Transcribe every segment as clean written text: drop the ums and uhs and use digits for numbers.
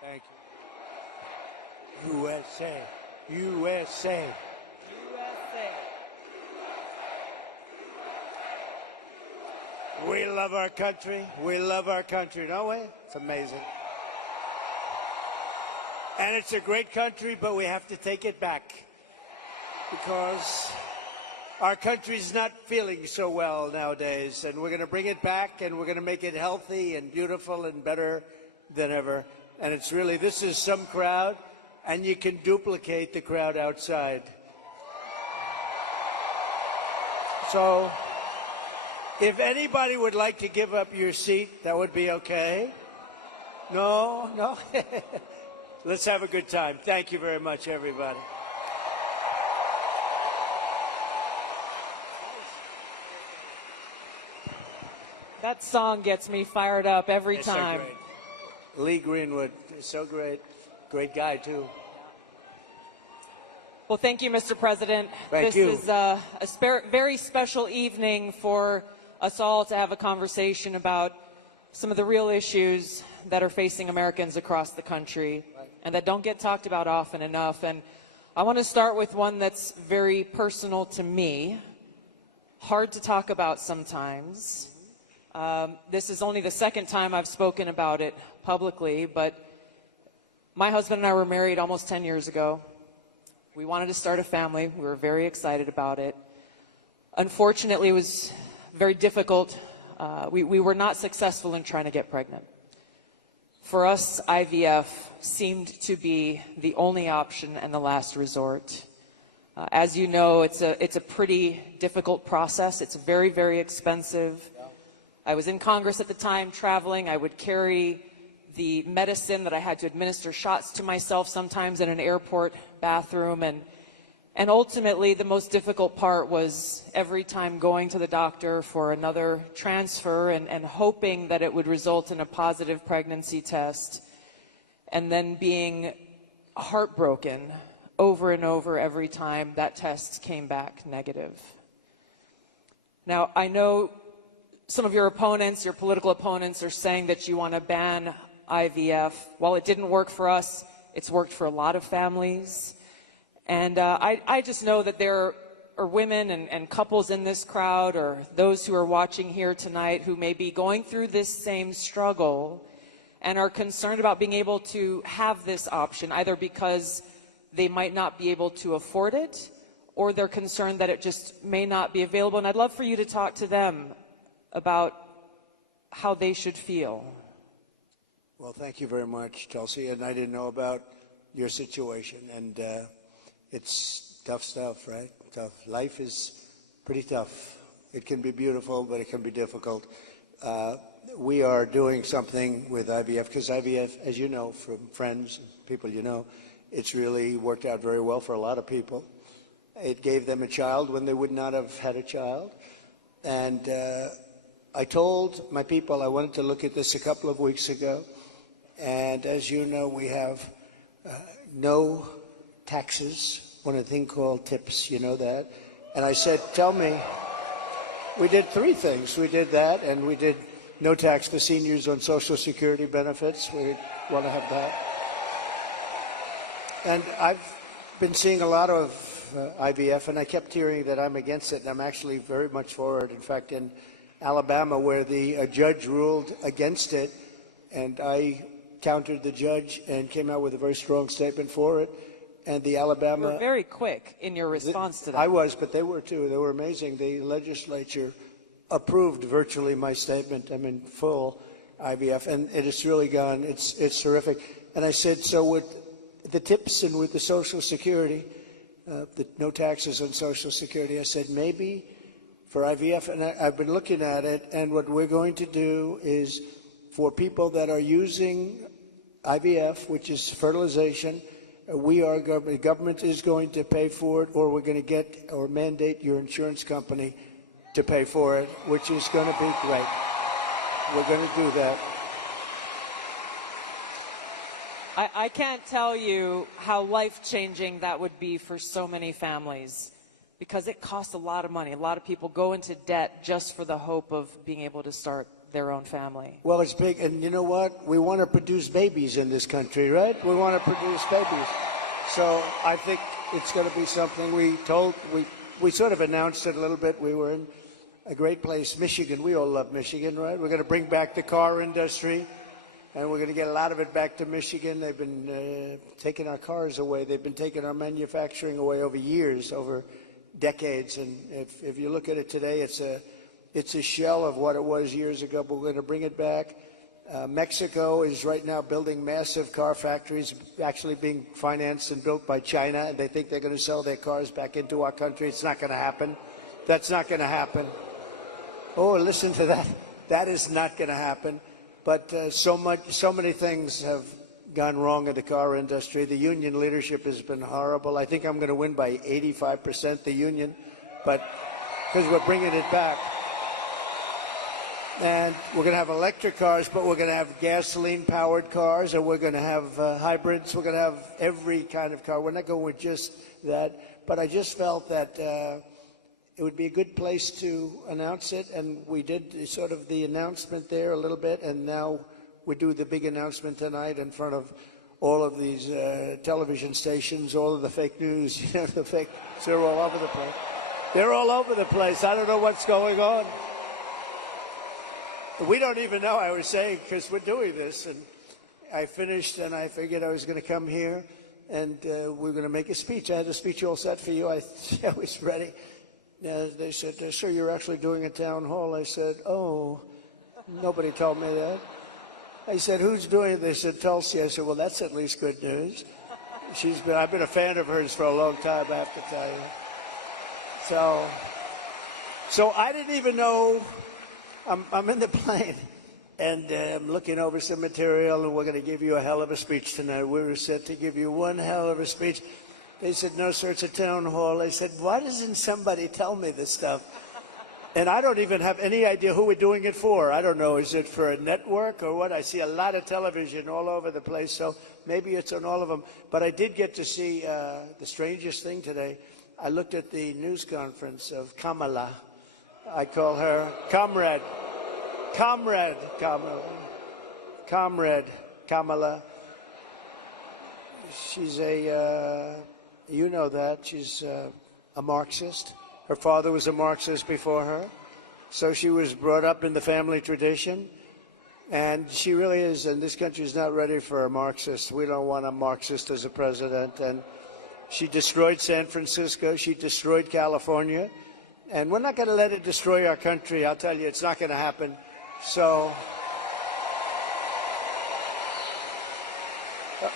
Thank you. USA. USA. USA. We love our country. We love our country, don't we? It's amazing. And it's a great country, but we have to take it back because our country's not feeling so well nowadays, and we're going to bring it back, and we're going to make it healthy and beautiful and better than ever. And it's really, this is some crowd, and you can duplicate the crowd outside. So if anybody would like to give up your seat, that would be okay. No, no. Let's have a good time. Thank you very much, everybody. That song gets me fired up every It's so time. great. Lee Greenwood is so great. Great guy, too. Well, thank you, Mr. President. Thank you. This is a very special evening for us all to have a conversation about some of the real issues that are facing Americans across the country and that don't get talked about often enough. And I want to start with one that's very personal to me, hard to talk about sometimes. This is only the second time I've spoken about it publicly, but my husband and I were married almost 10 years ago. We wanted to start a family. We were very excited about it. Unfortunately, it was very difficult. We were not successful in trying to get pregnant. For us, IVF seemed to be the only option and the last resort. As you know, it's a pretty difficult process. It's very, very expensive. I was in Congress at the time, traveling. I would carry the medicine that I had to administer shots to myself sometimes in an airport bathroom. And ultimately, the most difficult part was every time going to the doctor for another transfer and hoping that it would result in a positive pregnancy test, and then being heartbroken over and over every time that test came back negative. Now, I know some of your opponents, your political opponents, are saying that you want to ban IVF. While it didn't work for us, it's worked for a lot of families. And I just know that there are women and couples in this crowd, or those who are watching here tonight, who may be going through this same struggle and are concerned about being able to have this option, either because they might not be able to afford it, or they're concerned that it just may not be available. And I'd love for you to talk to them about how they should feel. Well, thank you very much, Chelsea. And I didn't know about your situation. And it's tough stuff, right? Tough. Life is pretty tough. It can be beautiful, but it can be difficult. We are doing something with IVF, because IVF, as you know from friends, people you know, it's really worked out very well for a lot of people. It gave them a child when they would not have had a child. And I told my people I wanted to look at this a couple of weeks ago. And as you know, we have no taxes on a thing called tips, you know that. And I said, tell me, we did three things. We did that, and we did no tax for seniors on Social Security benefits. We want to have that. And I've been seeing a lot of IVF, and I kept hearing that I'm against it, and I'm actually very much for it. In fact, in Alabama, where the judge ruled against it, and I countered the judge and came out with a very strong statement for it. And the Alabama... You were very quick in your response to that. I was, but they were too. They were amazing. The legislature approved virtually my statement. I'm in full IVF, and it has really gone, it's terrific. And I said, so with the tips and with the Social Security, the no taxes on Social Security, I said, maybe for IVF, and I've been looking at it, and what we're going to do is for people that are using IVF, which is fertilization, the government is going to pay for it, or we're going to get or mandate your insurance company to pay for it, which is going to be great. We're going to do that. I can't tell you how life-changing that would be for so many families, because it costs a lot of money. A lot of people go into debt just for the hope of being able to start their own family. Well, it's big, and you know what? We want to produce babies in this country, right? We want to produce babies. So I think it's going to be something we sort of announced it a little bit. We were in a great place, Michigan. We all love Michigan, right? We're going to bring back the car industry, and we're going to get a lot of it back to Michigan. They've been taking our cars away. They've been taking our manufacturing away over years, over decades. And if you look at it today, it's a shell of what it was years ago, but we're going to bring it back. Mexico is right now building massive car factories, actually being financed and built by China, and they think they're going to sell their cars back into our country. It's not going to happen. That's not going to happen. Oh, listen to that. That is not going to happen. But so many things have gone wrong in the car industry. The union leadership has been horrible. I think I'm going to win by 85%, the union, but because we're bringing it back. And we're going to have electric cars, but we're going to have gasoline-powered cars, and we're going to have hybrids. We're going to have every kind of car. We're not going with just that. But I just felt that it would be a good place to announce it, and we did sort of the announcement there a little bit, and now we do the big announcement tonight in front of all of these television stations, all of the fake news, the fake, they're all over the place. They're all over the place. I don't know what's going on. We don't even know, I was saying, because we're doing this. And I finished, and I figured I was going to come here, and we're going to make a speech. I had a speech all set for you. I was ready. They said, sir, you're actually doing a town hall. I said, oh, nobody told me that. I said, who's doing it? They said, Tulsi. I said, well, that's at least good news. I've been a fan of hers for a long time, I have to tell you. So I didn't even know. I'm in the plane, and I'm looking over some material, and we're going to give you a hell of a speech tonight. We were set to give you one hell of a speech. They said, no, sir, it's a town hall. I said, why doesn't somebody tell me this stuff? And I don't even have any idea who we're doing it for. I don't know. Is it for a network or what? I see a lot of television all over the place, so maybe it's on all of them. But I did get to see the strangest thing today. I looked at the news conference of Kamala. I call her Comrade Kamala. She's you know that, she's a Marxist. Her father was a Marxist before her. So she was brought up in the family tradition. And she really is, and this country is not ready for a Marxist. We don't want a Marxist as a president. And she destroyed San Francisco. She destroyed California. And we're not going to let it destroy our country. I'll tell you, it's not going to happen. So,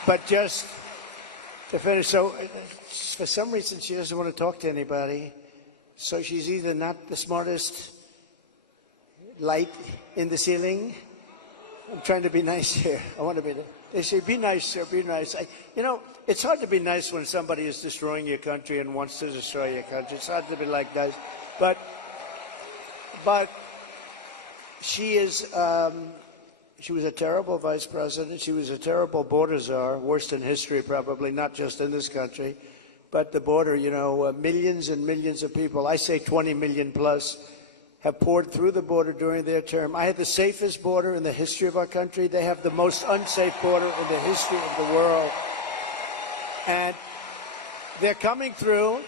but just to finish, so for some reason she doesn't want to talk to anybody. So she's either not the smartest light in the ceiling. I'm trying to be nice here. I want to be. They say, be nice, sir, be nice. It's hard to be nice when somebody is destroying your country and wants to destroy your country. It's hard to be like nice. But she is, she was a terrible vice president. She was a terrible border czar, worst in history probably, not just in this country. But the border, millions and millions of people, I say 20 million plus, have poured through the border during their term. I had the safest border in the history of our country. They have the most unsafe border in the history of the world. And they're coming through,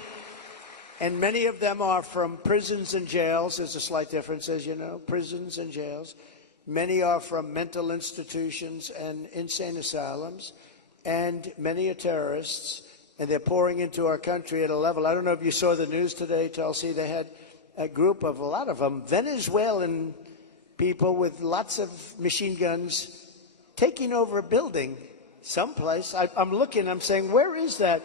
and many of them are from prisons and jails. There's a slight difference, as you know, prisons and jails. Many are from mental institutions and insane asylums, and many are terrorists, and they're pouring into our country at a level. I don't know if you saw the news today, Tulsi. They had a group of, a lot of them, Venezuelan people with lots of machine guns taking over a building someplace. I'm looking, I'm saying, where is that?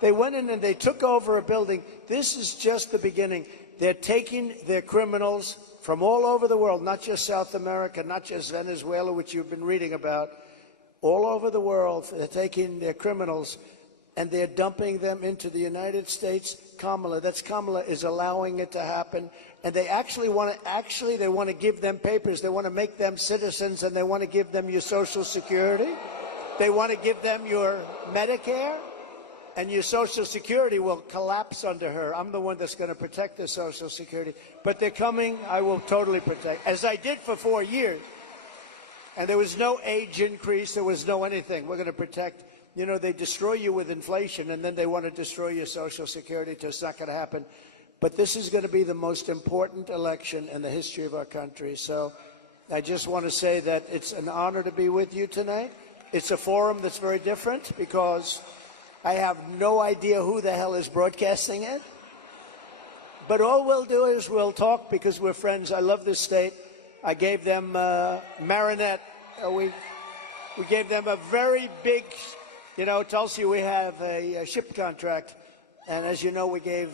They went in and they took over a building. This is just the beginning. They're taking their criminals from all over the world, not just South America, not just Venezuela, which you've been reading about, all over the world. They're taking their criminals and they're dumping them into the United States. Kamala is allowing it to happen. And they actually want to give them papers. They want to make them citizens, and they want to give them your Social Security. They want to give them your Medicare. and your Social Security will collapse under her. I'm the one that's going to protect the Social Security. But they're coming. I will totally protect, as I did for 4 years. And there was no age increase. There was no anything. We're going to protect. You know, they destroy you with inflation, and then they want to destroy your Social Security. It's not going to happen. But this is going to be the most important election in the history of our country. So I just want to say that it's an honor to be with you tonight. It's a forum that's very different because I have no idea who the hell is broadcasting it. But all we'll do is we'll talk because we're friends. I love this state. I gave them Marinette. We gave them a very big, you know, Tulsi, we have a ship contract. And as you know, we gave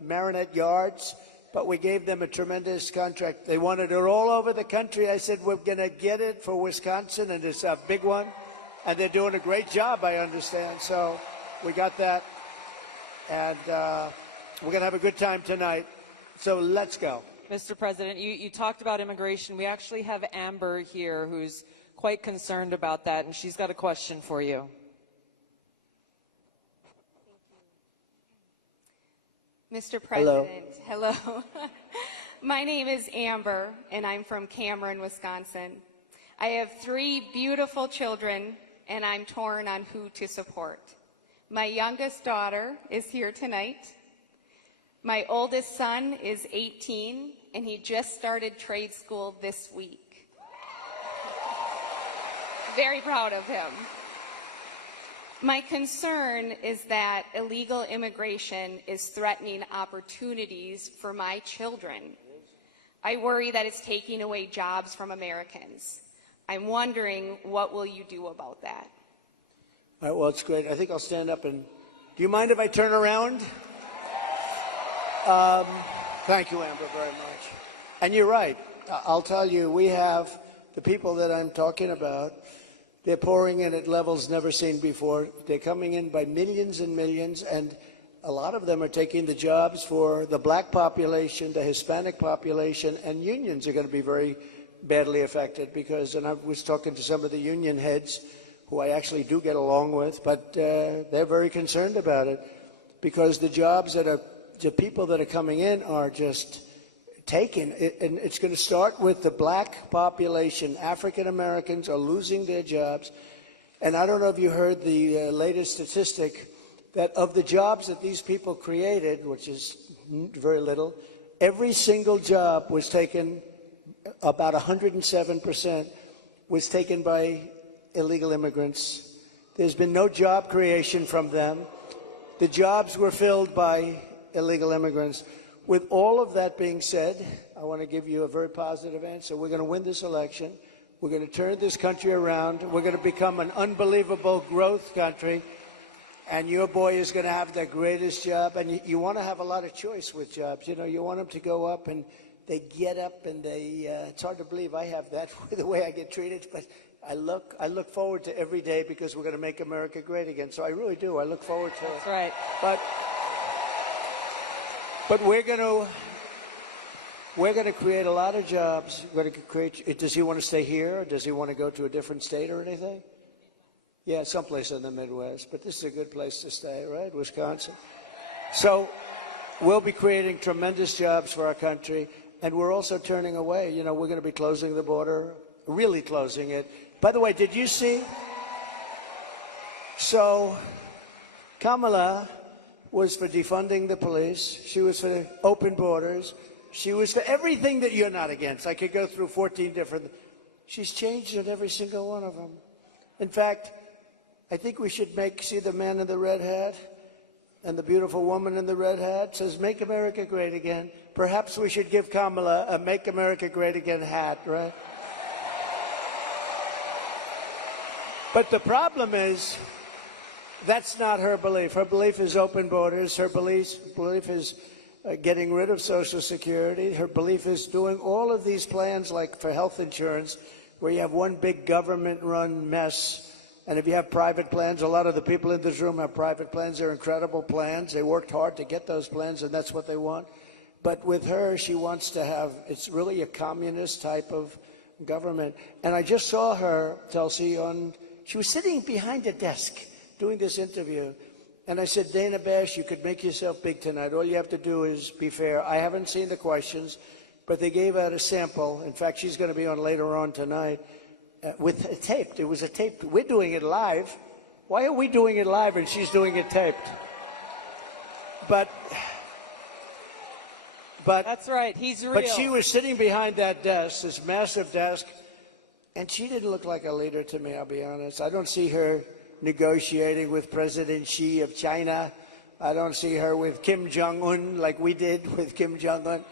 Marinette yards, but we gave them a tremendous contract. They wanted it all over the country. I said, we're going to get it for Wisconsin, and it's a big one. And they're doing a great job, I understand. So we got that. And we're going to have a good time tonight. So let's go. Mr. President, you talked about immigration. We actually have Amber here who's quite concerned about that, and she's got a question for you. Mr. President, hello. My name is Amber, and I'm from Cameron, Wisconsin. I have 3 beautiful children, and I'm torn on who to support. My youngest daughter is here tonight. My oldest son is 18, and he just started trade school this week. Very proud of him. My concern is that illegal immigration is threatening opportunities for my children. I worry that it's taking away jobs from Americans. I'm wondering, what will you do about that? All right, well, it's great. I think I'll stand up and... Do you mind if I turn around? Thank you, Amber, very much. And you're right. I'll tell you, we have the people that I'm talking about. They're pouring in at levels never seen before. They're coming in by millions and millions, and a lot of them are taking the jobs for the black population, the Hispanic population, and unions are going to be very badly affected because, and I was talking to some of the union heads who I actually do get along with, but they're very concerned about it because the jobs that are, the people that are coming in are just taken, and it's going to start with the black population. African Americans are losing their jobs, and I don't know if you heard the latest statistic that of the jobs that these people created, which is very little, every single job was taken, about 107% was taken by illegal immigrants. There's been no job creation from them. The jobs were filled by illegal immigrants. With all of that being said, I want to give you a very positive answer. We're going to win this election. We're going to turn this country around. We're going to become an unbelievable growth country. And your boy is going to have the greatest job. And you want to have a lot of choice with jobs. You know, you want them to go up and they get up and they, it's hard to believe I have that the way I get treated. But I look forward to every day because we're going to make America great again. So I really do. I look forward to it. That's right. But we're going to create a lot of jobs. We're going to create. Does he want to stay here, or does he want to go to a different state or anything? Yeah, someplace in the Midwest. But this is a good place to stay, right? Wisconsin. So we'll be creating tremendous jobs for our country, and we're also turning away. You know, we're going to be closing the border, really closing it. By the way, did you see? So Kamala was for defunding the police. She was for open borders. She was for everything that you're not against. I could go through 14 different. She's changed on every single one of them. In fact, I think we should see the man in the red hat and the beautiful woman in the red hat says, "Make America Great Again." Perhaps we should give Kamala a "Make America Great Again" hat, right? But the problem is, that's not her belief. Her belief is open borders. Her belief is getting rid of Social Security. Her belief is doing all of these plans like for health insurance, where you have one big government-run mess. And if you have private plans, a lot of the people in this room have private plans. They're incredible plans. They worked hard to get those plans, and that's what they want. But with her, she wants to have, it's really a communist type of government. And I just saw her, Tulsi, she was sitting behind a desk doing this interview, And I said, Dana Bash, you could make yourself big tonight. All you have to do is be fair. I haven't seen the questions, but they gave out a sample. In fact, she's going to be on later on tonight with a taped. It was a taped. We're doing it live. Why are we doing it live and she's doing it taped? But that's right. He's real. But she was sitting behind that desk, this massive desk, and she didn't look like a leader to me, I'll be honest. I don't see her negotiating with President Xi of China. I don't see her with Kim Jong-un like we did with Kim Jong-un.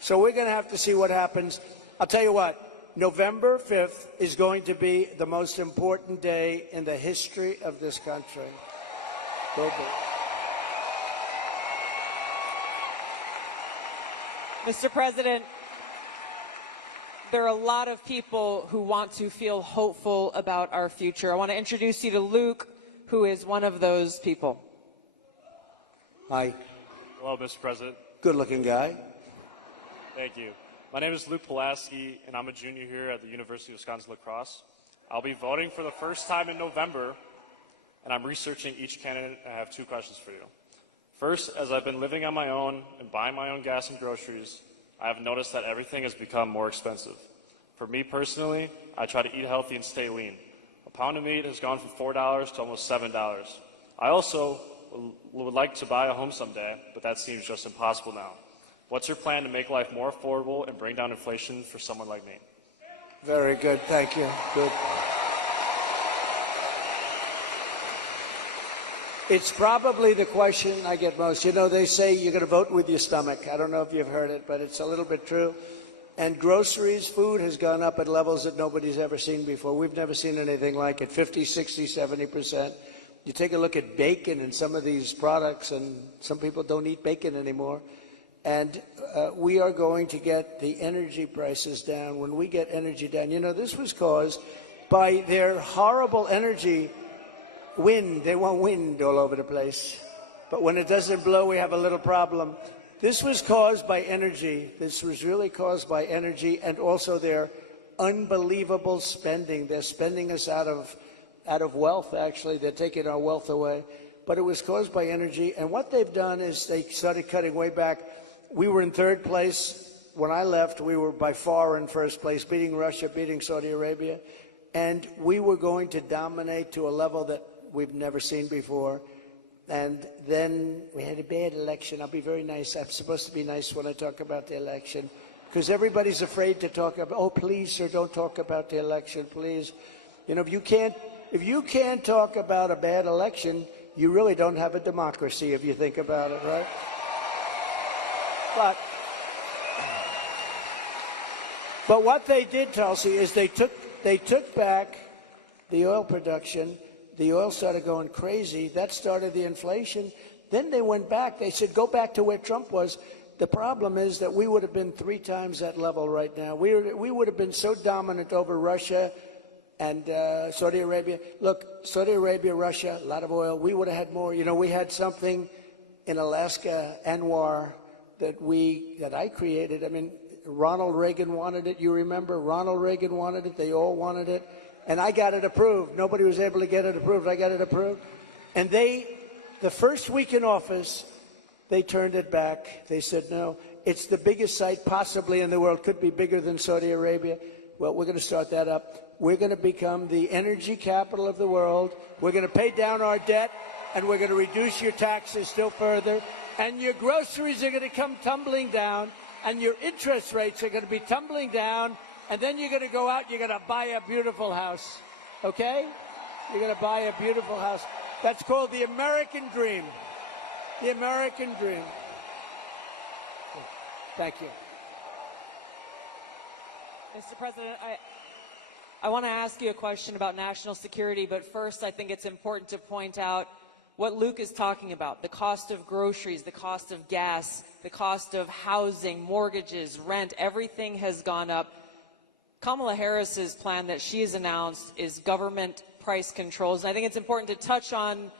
So we're going to have to see what happens. I'll tell you what, November 5th is going to be the most important day in the history of this country. Will be. Mr. President, there are a lot of people who want to feel hopeful about our future. I want to introduce you to Luke, who is one of those people. Hi. Hello, Mr. President. Good-looking guy. Thank you. My name is Luke Pulaski, and I'm a junior here at the University of Wisconsin-La Crosse. I'll be voting for the first time in November, and I'm researching each candidate. I have two questions for you. First, as I've been living on my own and buying my own gas and groceries, I have noticed that everything has become more expensive. For me personally, I try to eat healthy and stay lean. A pound of meat has gone from $4 to almost $7. I also would like to buy a home someday, but that seems just impossible now. What's your plan to make life more affordable and bring down inflation for someone like me? Very good. Thank you. Good. It's probably the question I get most. You know, they say you're going to vote with your stomach. I don't know if you've heard it, but it's a little bit true. And groceries, food has gone up at levels that nobody's ever seen before. We've never seen anything like it, 50, 60, 70%. You take a look at bacon and some of these products, and some people don't eat bacon anymore. And we are going to get the energy prices down. When we get energy down, you know, this was caused by their horrible energy wind. They want wind all over the place. But when it doesn't blow, we have a little problem. This was caused by energy. This was really caused by energy and also their unbelievable spending. They're spending us out of wealth, actually. They're taking our wealth away. But it was caused by energy. And what they've done is they started cutting way back. We were in third place. When I left, we were by far in first place, beating Russia, beating Saudi Arabia. And we were going to dominate to a level that we've never seen before. And then we had a bad election. I'll be very nice. I'm supposed to be nice when I talk about the election, because everybody's afraid to talk about, oh, please, sir, don't talk about the election, please. You know, if you can't talk about a bad election, you really don't have a democracy if you think about it, right? But what they did, Tulsi, is they took back the oil production. The oil started going crazy. That started the inflation. Then they went back. They said, go back to where Trump was. The problem is that we would have been 3 times that level right now. We would have been so dominant over Russia and Saudi Arabia. Look, Saudi Arabia, Russia, a lot of oil. We would have had more. You know, we had something in Alaska, Anwar, that I created. I mean, Ronald Reagan wanted it. You remember? Ronald Reagan wanted it. They all wanted it. And I got it approved. Nobody was able to get it approved. I got it approved. And the first week in office, they turned it back. They said, no, it's the biggest site possibly in the world. Could be bigger than Saudi Arabia. Well, we're going to start that up. We're going to become the energy capital of the world. We're going to pay down our debt, and we're going to reduce your taxes still further. And your groceries are going to come tumbling down, and your interest rates are going to be tumbling down. And then you're going to go out, you're going to buy a beautiful house, okay? You're going to buy a beautiful house. That's called the American dream. The American dream. Thank you. Mr. President, I want to ask you a question about national security, but first I think it's important to point out what Luke is talking about, the cost of groceries, the cost of gas, the cost of housing, mortgages, rent, everything has gone up. Kamala Harris's plan that she has announced is government price controls. And I think it's important to touch on,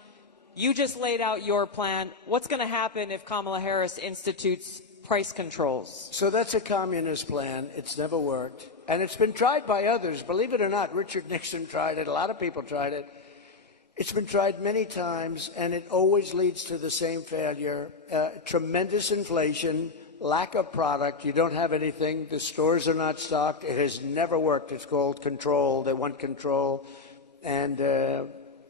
you just laid out your plan. What's going to happen if Kamala Harris institutes price controls? So that's a communist plan. It's never worked. And it's been tried by others. Believe it or not, Richard Nixon tried it. A lot of people tried it. It's been tried many times, and it always leads to the same failure. Tremendous inflation, lack of product. You don't have anything. The stores are not stocked. It has never worked. It's called control. They want control. And,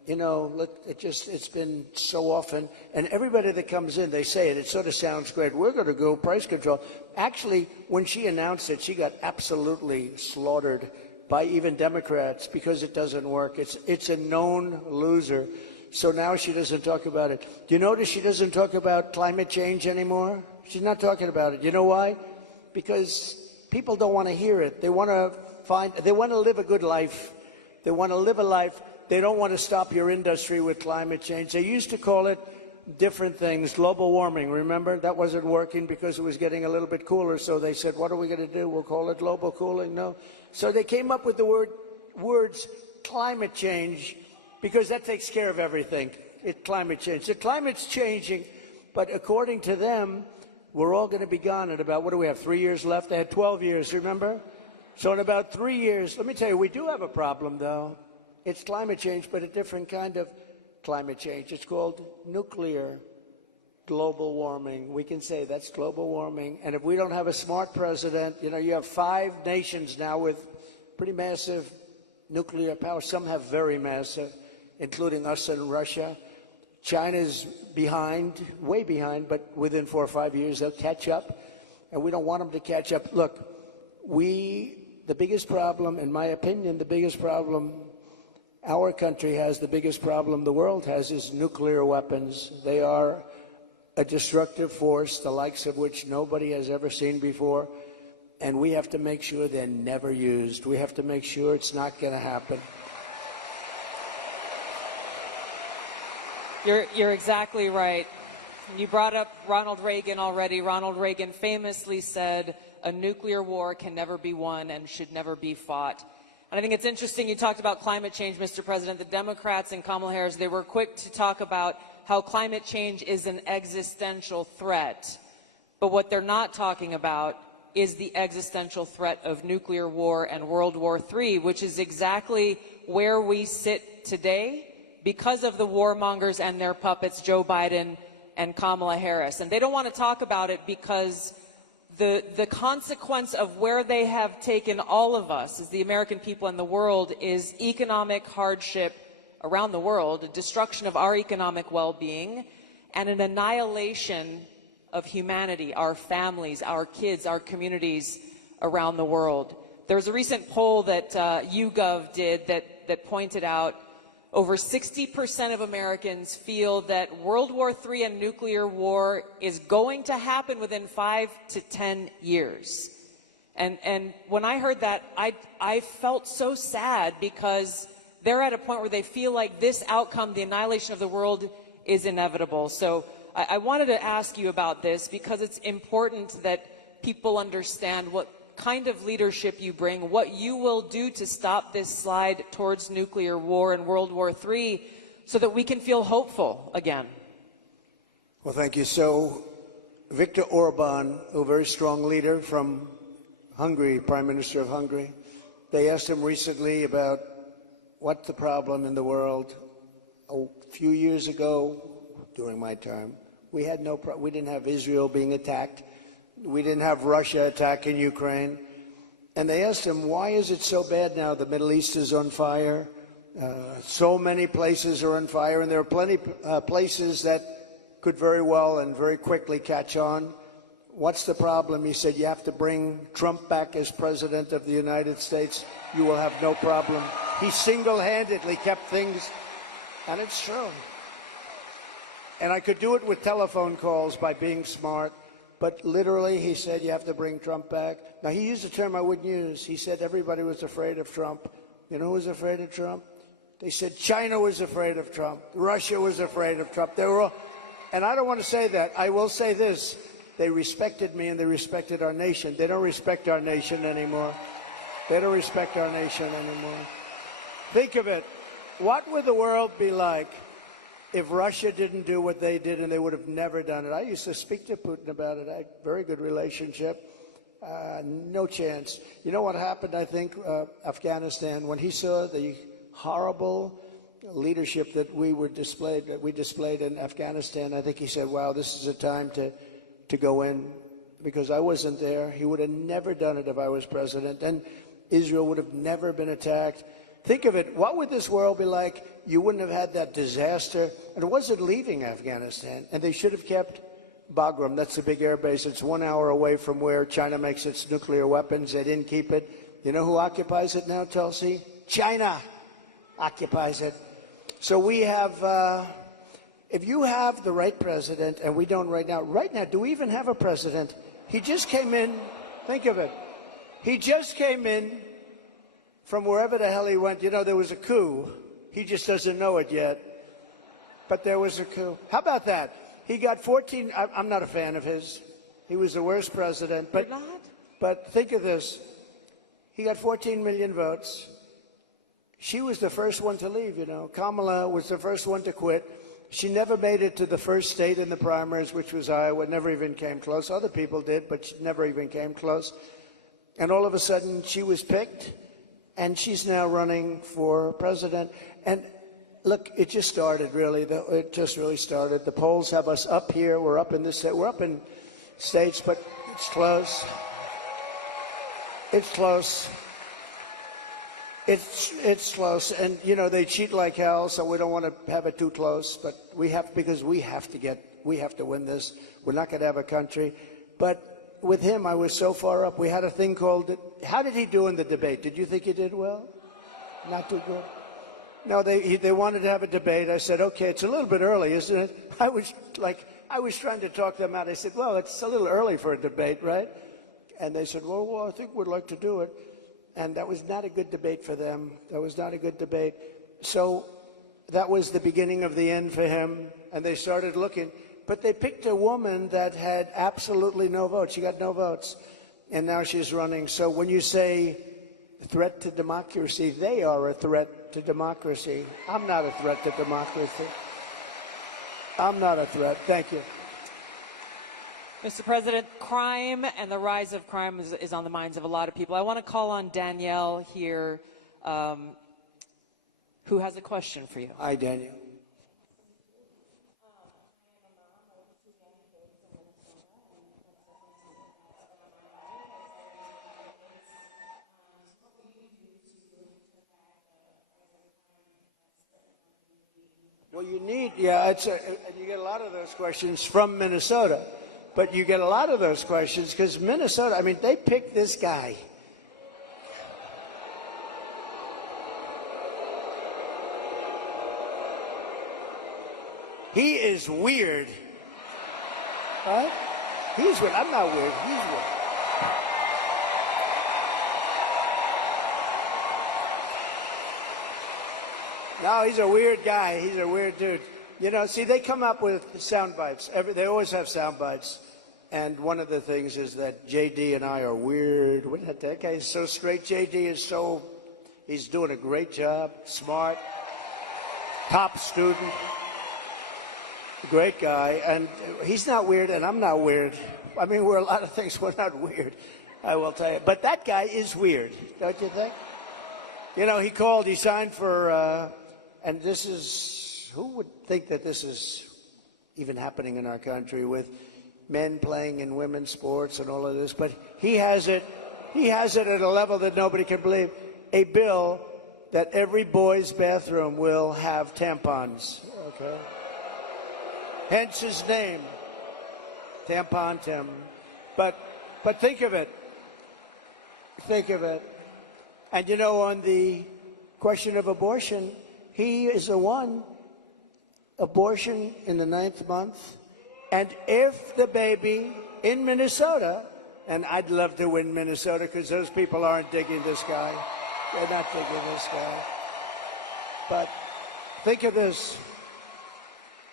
it's been so often. And everybody that comes in, they say it. It sort of sounds great. We're going to go price control. Actually, when she announced it, she got absolutely slaughtered by even Democrats because it doesn't work. It's a known loser. So now she doesn't talk about it. Do you notice she doesn't talk about climate change anymore? She's not talking about it. You know why? Because people don't want to hear it. They want to live a good life. They want to live a life. They don't want to stop your industry with climate change. They used to call it different things, global warming. Remember? That wasn't working because it was getting a little bit cooler. So they said, what are we going to do? We'll call it global cooling? No. So they came up with the words climate change because that takes care of everything. Climate change. The climate's changing, but according to them, we're all going to be gone in about, what do we have, 3 years left? They had 12 years, remember? So in about 3 years, let me tell you, we do have a problem, though. It's climate change, but a different kind of climate change. It's called nuclear global warming. We can say that's global warming. And if we don't have a smart president, you have 5 nations now with pretty massive nuclear power. Some have very massive, including us and Russia. China's behind, way behind, but within 4 or 5 years they'll catch up. And we don't want them to catch up. Look, the biggest problem, in my opinion, the biggest problem our country has, the biggest problem the world has, is nuclear weapons. They are a destructive force, the likes of which nobody has ever seen before, and we have to make sure they're never used. We have to make sure it's not going to happen. You're exactly right. You brought up Ronald Reagan already. Ronald Reagan famously said, a nuclear war can never be won and should never be fought. And I think it's interesting you talked about climate change, Mr. President. The Democrats and Kamala Harris, they were quick to talk about how climate change is an existential threat. But what they're not talking about is the existential threat of nuclear war and World War III, which is exactly where we sit today because of the warmongers and their puppets, Joe Biden and Kamala Harris. And they don't want to talk about it because the consequence of where they have taken all of us, as the American people and the world, is economic hardship around the world, a destruction of our economic well-being, and an annihilation of humanity, our families, our kids, our communities around the world. There was a recent poll that YouGov did that pointed out over 60% of Americans feel that World War III and nuclear war is going to happen within 5 to 10 years. And when I heard that, I felt so sad because they're at a point where they feel like this outcome, the annihilation of the world, is inevitable. So I wanted to ask you about this because it's important that people understand what kind of leadership you bring, what you will do to stop this slide towards nuclear war and World War III so that we can feel hopeful again. Well, thank you. So Viktor Orban, a very strong leader from Hungary, Prime Minister of Hungary, they asked him recently about what's the problem in the world. A few years ago, during my term, we didn't have Israel being attacked. We didn't have Russia attacking Ukraine. And they asked him, why is it so bad now? The Middle East is on fire. So many places are on fire, and there are plenty places that could very well and very quickly catch on. What's the problem? He said, you have to bring Trump back as president of the United States. You will have no problem. He single-handedly kept things, and it's true. And I could do it with telephone calls by being smart. But literally, he said, you have to bring Trump back. Now, he used a term I wouldn't use. He said everybody was afraid of Trump. You know who was afraid of Trump? They said China was afraid of Trump. Russia was afraid of Trump. They were all, and I don't want to say that. I will say this. They respected me and they respected our nation. They don't respect our nation anymore. They don't respect our nation anymore. Think of it. What would the world be like if Russia didn't do what they did, and they would have never done it? I used to speak to Putin about it. I had a very good relationship. No chance. You know what happened, I think, Afghanistan, when he saw the horrible leadership that we displayed in Afghanistan. I think he said, wow, this is a time to go in, because I wasn't there. He would have never done it if I was president. And Israel would have never been attacked. Think of it. What would this world be like? You wouldn't have had that disaster. And it wasn't leaving Afghanistan. And they should have kept Bagram. That's the big air base. It's 1 hour away from where China makes its nuclear weapons. They didn't keep it. You know who occupies it now, Tulsi? China occupies it. So we have, if you have the right president, and we don't right now, do we even have a president? He just came in, think of it. He just came in from wherever the hell he went. You know, there was a coup. He just doesn't know it yet. But there was a coup. How about that? He got 14, I'm not a fan of his. He was the worst president. But think of this. He got 14 million votes. She was the first one to leave, you know. Kamala was the first one to quit. She never made it to the first state in the primaries, which was Iowa. Never even came close. Other people did, but she never even came close. And all of a sudden, she was picked, and she's now running for president. And look, it just started, really. It just really started. The polls have us up here. We're up in this. We're up in states, but it's close. It's close. It's close, and you know they cheat like hell, so we don't want to have it too close. But we have, because we have to win this. We're not going to have a country. But with him, I was so far up. We had a thing called. How did he do in the debate? Did you think he did well? Not too good. No, they wanted to have a debate. I said, okay, it's a little bit early, isn't it? I was trying to talk them out. I said, well, it's a little early for a debate, right? And they said, well, I think we'd like to do it. And that was not a good debate for them. That was not a good debate. So that was the beginning of the end for him. And they started looking. But they picked a woman that had absolutely no votes. She got no votes. And now she's running. So when you say threat to democracy, they are a threat to democracy. I'm not a threat to democracy. I'm not a threat. Thank you. Mr. President, crime and the rise of crime is on the minds of a lot of people. I want to call on Danielle here, who has a question for you. Hi, Danielle. Well, you need, and you get a lot of those questions from Minnesota. But you get a lot of those questions because Minnesota, I mean, they picked this guy. He is weird. Right? He's weird. I'm not weird. He's weird. No, he's a weird guy. He's a weird dude. You know, see, they come up with sound bites. They always have sound bites. And one of the things is that JD and I are weird. That guy is so straight. JD is he's doing a great job, smart, top student, great guy. And he's not weird, and I'm not weird. I mean, we're a lot of things. We're not weird, I will tell you. But that guy is weird, don't you think? You know, he signed for, and this is, who would think that this is even happening in our country with men playing in women's sports and all of this, but he has it at a level that nobody can believe. A bill that every boy's bathroom will have tampons, okay? Hence his name, Tampon Tim. But think of it. Think of it. And you know, on the question of abortion, he is the one, abortion in the 9th month. And if the baby in Minnesota, and I'd love to win Minnesota because those people aren't digging this guy. They're not digging this guy. But think of this.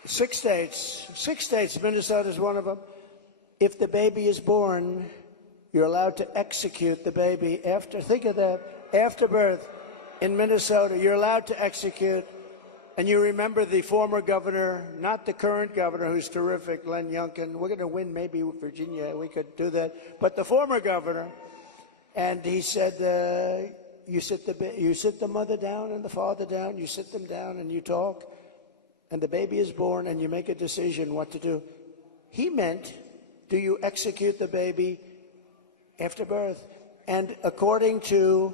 6 states, Minnesota's one of them. If the baby is born, you're allowed to execute the baby think of that, after birth in Minnesota, you're allowed to execute. And you remember the former governor, not the current governor, who's terrific, Len Youngkin. We're going to win maybe Virginia. We could do that. But the former governor, and he said, you sit the mother down and the father down, you sit them down and you talk, and the baby is born and you make a decision what to do. He meant, do you execute the baby after birth? And according to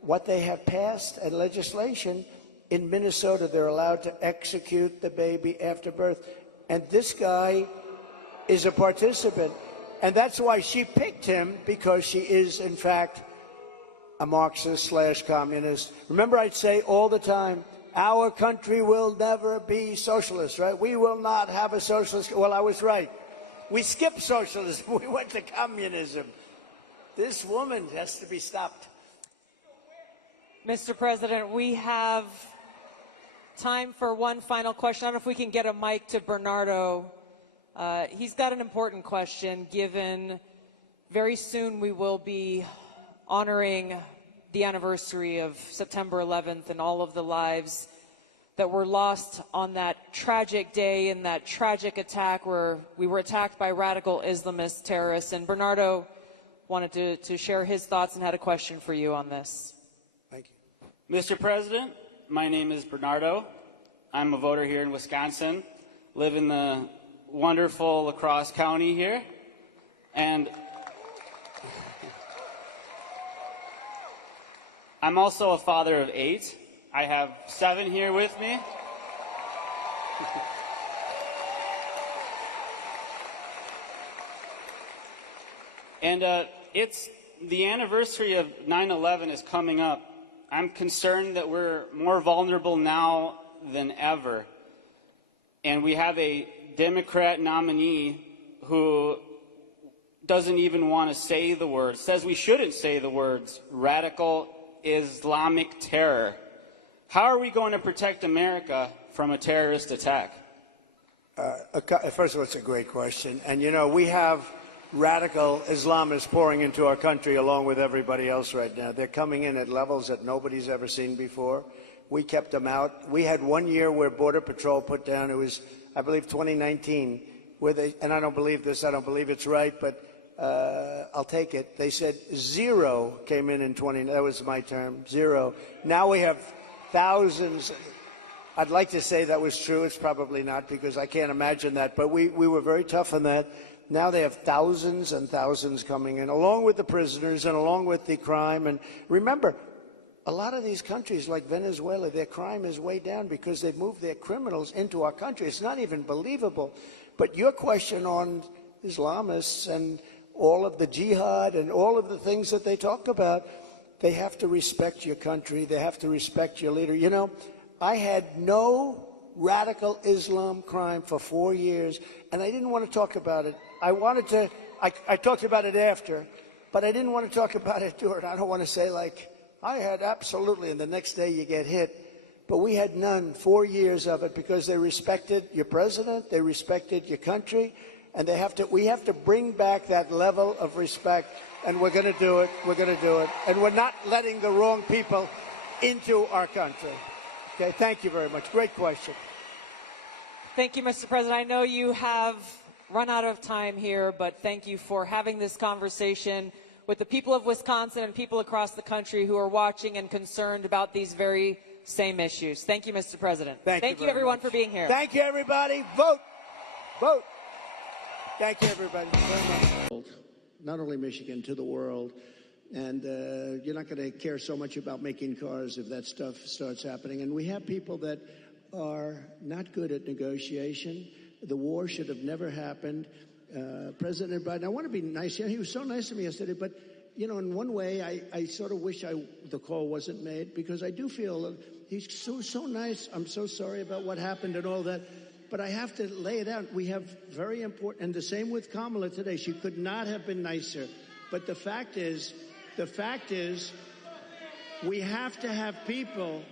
what they have passed and legislation, in Minnesota, they're allowed to execute the baby after birth. And this guy is a participant. And that's why she picked him, because she is, in fact, a Marxist/communist. Remember, I'd say all the time, our country will never be socialist, right? We will not have a socialist. Well, I was right. We skipped socialism. We went to communism. This woman has to be stopped. Mr. President, we have time for one final question. I don't know if we can get a mic to Bernardo. He's got an important question, given very soon we will be honoring the anniversary of September 11th and all of the lives that were lost on that tragic day in that tragic attack where we were attacked by radical Islamist terrorists. And Bernardo wanted to share his thoughts and had a question for you on this. Thank you. Mr. President, my name is Bernardo. I'm a voter here in Wisconsin, live in the wonderful La Crosse County here, and I'm also a father of 8. I have 7 here with me. And it's the anniversary of 9/11 is coming up. I'm concerned that we're more vulnerable now than ever. And we have a Democrat nominee who doesn't even want to say the words, says we shouldn't say the words, radical Islamic terror. How are we going to protect America from a terrorist attack? First of all, it's a great question. And, you know, we have radical Islamists pouring into our country along with everybody else right now. They're coming in at levels that nobody's ever seen before. We kept them out. We had 1 year where Border Patrol put down, it was, I believe, 2019, where they, and I don't believe this, I don't believe it's right, but I'll take it. They said 0 came in 20, that was my term, 0. Now we have thousands. I'd like to say that was true. It's probably not, because I can't imagine that, but we were very tough on that. Now they have thousands and thousands coming in, along with the prisoners and along with the crime. And remember, a lot of these countries like Venezuela, their crime is way down because they've moved their criminals into our country. It's not even believable. But your question on Islamists and all of the jihad and all of the things that they talk about, they have to respect your country. They have to respect your leader. You know, I had no radical Islam crime for 4 years, and I didn't want to talk about it. I talked about it after, but I didn't want to talk about it during. I don't want to say like, I had absolutely, and the next day you get hit. But we had none, 4 years of it, because they respected your president, they respected your country, and we have to bring back that level of respect, and we're going to do it, we're going to do it. And we're not letting the wrong people into our country. Okay, thank you very much. Great question. Thank you, Mr. President. I know you have run out of time here, but thank you for having this conversation with the people of Wisconsin and people across the country who are watching and concerned about these very same issues. Thank you, Mr. President. Thank you everyone, much for being here. Thank you, everybody. Vote. Vote. Thank you, everybody, very much. Not only Michigan, to the world. And you're not going to care so much about making cars if that stuff starts happening. And we have people that are not good at negotiation. The war should have never happened. President Biden, I want to be nice. He was so nice to me yesterday, but, you know, in one way, I sort of wish the call wasn't made, because I do feel he's so nice. I'm so sorry about what happened and all that. But I have to lay it out. We have very important, and the same with Kamala today. She could not have been nicer. But the fact is, we have to have people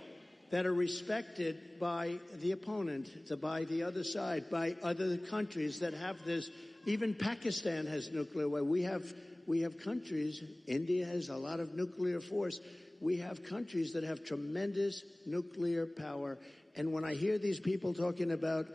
that are respected by the opponent, by the other side, by other countries that have this. Even Pakistan has nuclear weapons. We have countries, India has a lot of nuclear force. We have countries that have tremendous nuclear power. And when I hear these people talking about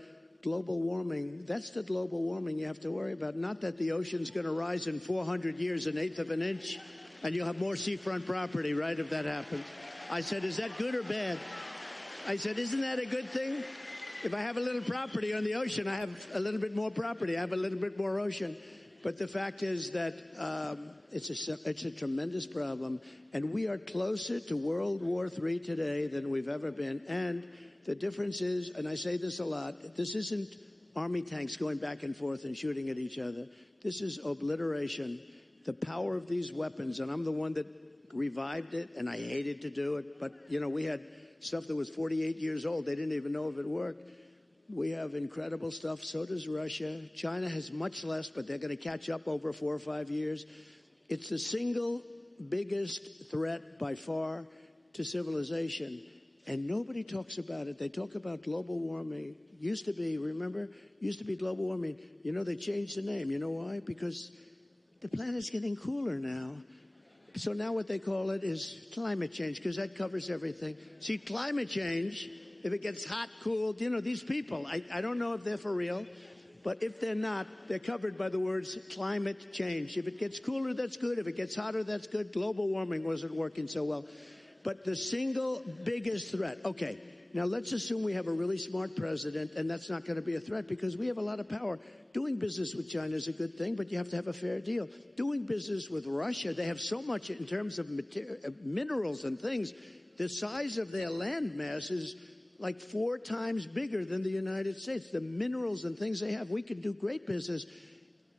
global warming, that's the global warming you have to worry about. Not that the ocean's going to rise in 400 years, 1/8 of an inch. And you'll have more seafront property, right, if that happens. I said, is that good or bad? I said, isn't that a good thing? If I have a little property on the ocean, I have a little bit more property. I have a little bit more ocean. But the fact is that it's a tremendous problem. And we are closer to World War III today than we've ever been. And the difference is, and I say this a lot, this isn't army tanks going back and forth and shooting at each other. This is obliteration. The power of these weapons, and I'm the one that revived it, and I hated to do it. But, you know, we had stuff that was 48 years old. They didn't even know if it worked. We have incredible stuff. So does Russia. China has much less, but they're going to catch up over 4 or 5 years. It's the single biggest threat by far to civilization. And nobody talks about it. They talk about global warming. Used to be, remember? Used to be global warming. You know, they changed the name. You know why? Because the planet's getting cooler now. So now what they call it is climate change, because that covers everything. See, climate change, if it gets hot, cool, you know, these people, I don't know if they're for real, but if they're not, they're covered by the words climate change. If it gets cooler, that's good. If it gets hotter, that's good. Global warming wasn't working so well. But the single biggest threat, okay, now let's assume we have a really smart president, and that's not going to be a threat because we have a lot of power. Doing business with China is a good thing, but you have to have a fair deal. Doing business with Russia, they have so much in terms of minerals and things. The size of their land mass is like 4 times bigger than the United States. The minerals and things they have, we can do great business,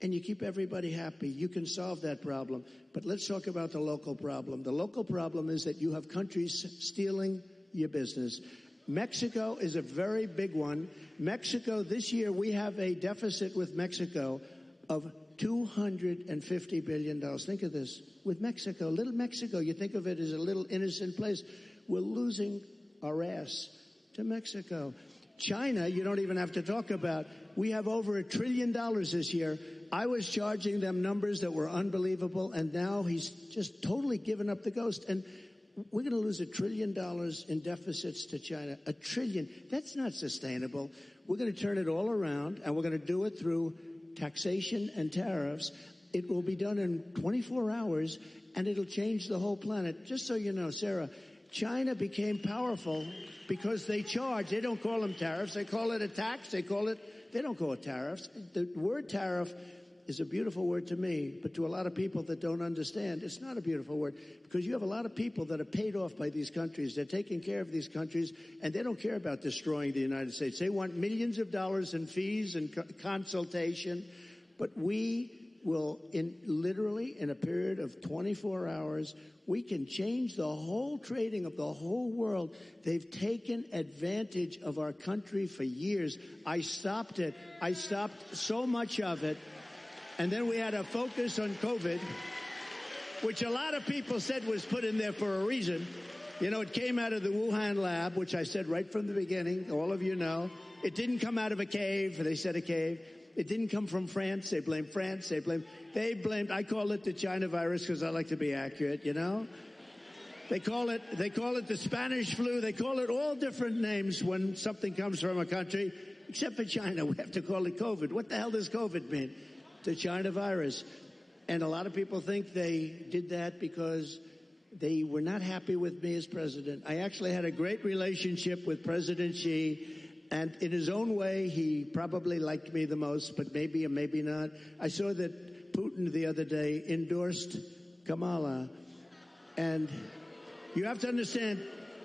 and you keep everybody happy. You can solve that problem. But let's talk about the local problem. The local problem is that you have countries stealing your business. Mexico is a very big one. Mexico, this year, we have a deficit with Mexico of $250 billion. Think of this. With Mexico, little Mexico, you think of it as a little innocent place. We're losing our ass to Mexico. China, you don't even have to talk about. We have over $1 trillion this year. I was charging them numbers that were unbelievable, and now he's just totally given up the ghost. And we're going to lose $1 trillion in deficits to China. $1 trillion. That's not sustainable. We're going to turn it all around, and we're going to do it through taxation and tariffs. It will be done in 24 hours, and it'll change the whole planet. Just so you know, Sarah, China became powerful because they charge. They don't call them tariffs. They call it a tax. They don't call it tariffs. The word tariff is a beautiful word to me, but to a lot of people that don't understand, it's not a beautiful word because you have a lot of people that are paid off by these countries. They're taking care of these countries, and they don't care about destroying the United States. They want millions of dollars in fees and consultation, but we will, literally in a period of 24 hours, we can change the whole trading of the whole world. They've taken advantage of our country for years. I stopped it. I stopped so much of it. And then we had a focus on COVID, which a lot of people said was put in there for a reason. You know, it came out of the Wuhan lab, which I said right from the beginning. All of you know. It didn't come out of a cave. They said a cave. It didn't come from France. They blamed France. They blamed, I call it the China virus because I like to be accurate, you know. They call it the Spanish flu. They call it all different names when something comes from a country, except for China. We have to call it COVID. What the hell does COVID mean? The China virus. And a lot of people think they did that because they were not happy with me as president. I actually had a great relationship with President Xi. And in his own way, he probably liked me the most, but maybe or maybe not. I saw that Putin the other day endorsed Kamala. And you have to understand,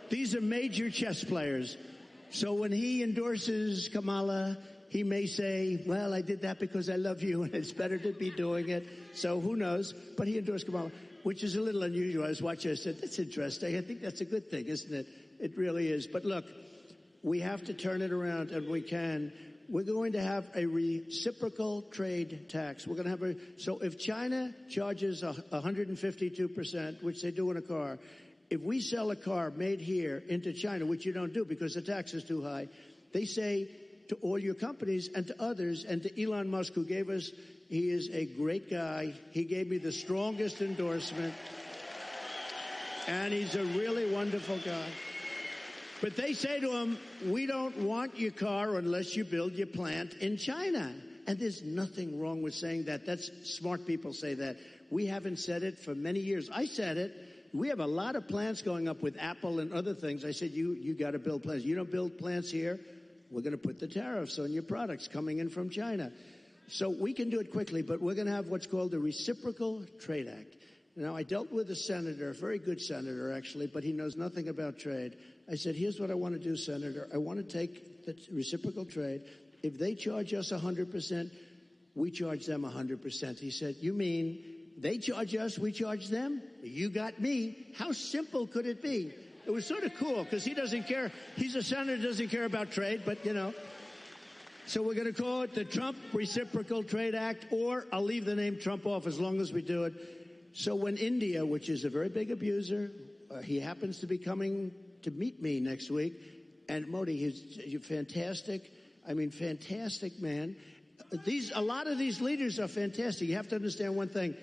these are major chess players. So when he endorses Kamala, he may say, well, I did that because I love you, and it's better to be doing it. So who knows? But he endorsed Kamala, which is a little unusual. I was watching, I said, that's interesting. I think that's a good thing, isn't it? It really is. But look, we have to turn it around, and we can. We're going to have a reciprocal trade tax. We're going to have so if China charges 152%, which they do in a car, if we sell a car made here into China, which you don't do because the tax is too high, they say to all your companies and to others and to Elon Musk, who gave us, he is a great guy. He gave me the strongest endorsement, and he's a really wonderful guy. But they say to him, we don't want your car unless you build your plant in China. And there's nothing wrong with saying that. That's smart people say that. We haven't said it for many years. I said it. We have a lot of plants going up with Apple and other things. I said, you got to build plants. You don't build plants here, we're going to put the tariffs on your products coming in from China. So we can do it quickly, but we're going to have what's called the Reciprocal Trade Act. Now, I dealt with a senator, a very good senator, actually, but he knows nothing about trade. I said, here's what I want to do, Senator. I want to take the reciprocal trade. If they charge us 100%, we charge them 100%. He said, you mean they charge us, we charge them? You got me. How simple could it be? It was sort of cool because he doesn't care. He's a senator, doesn't care about trade, but, you know. So we're going to call it the Trump Reciprocal Trade Act, or I'll leave the name Trump off as long as we do it. So when India, which is a very big abuser, he happens to be coming to meet me next week, and Modi, he's fantastic. I mean, fantastic man. A lot of these leaders are fantastic. You have to understand one thing.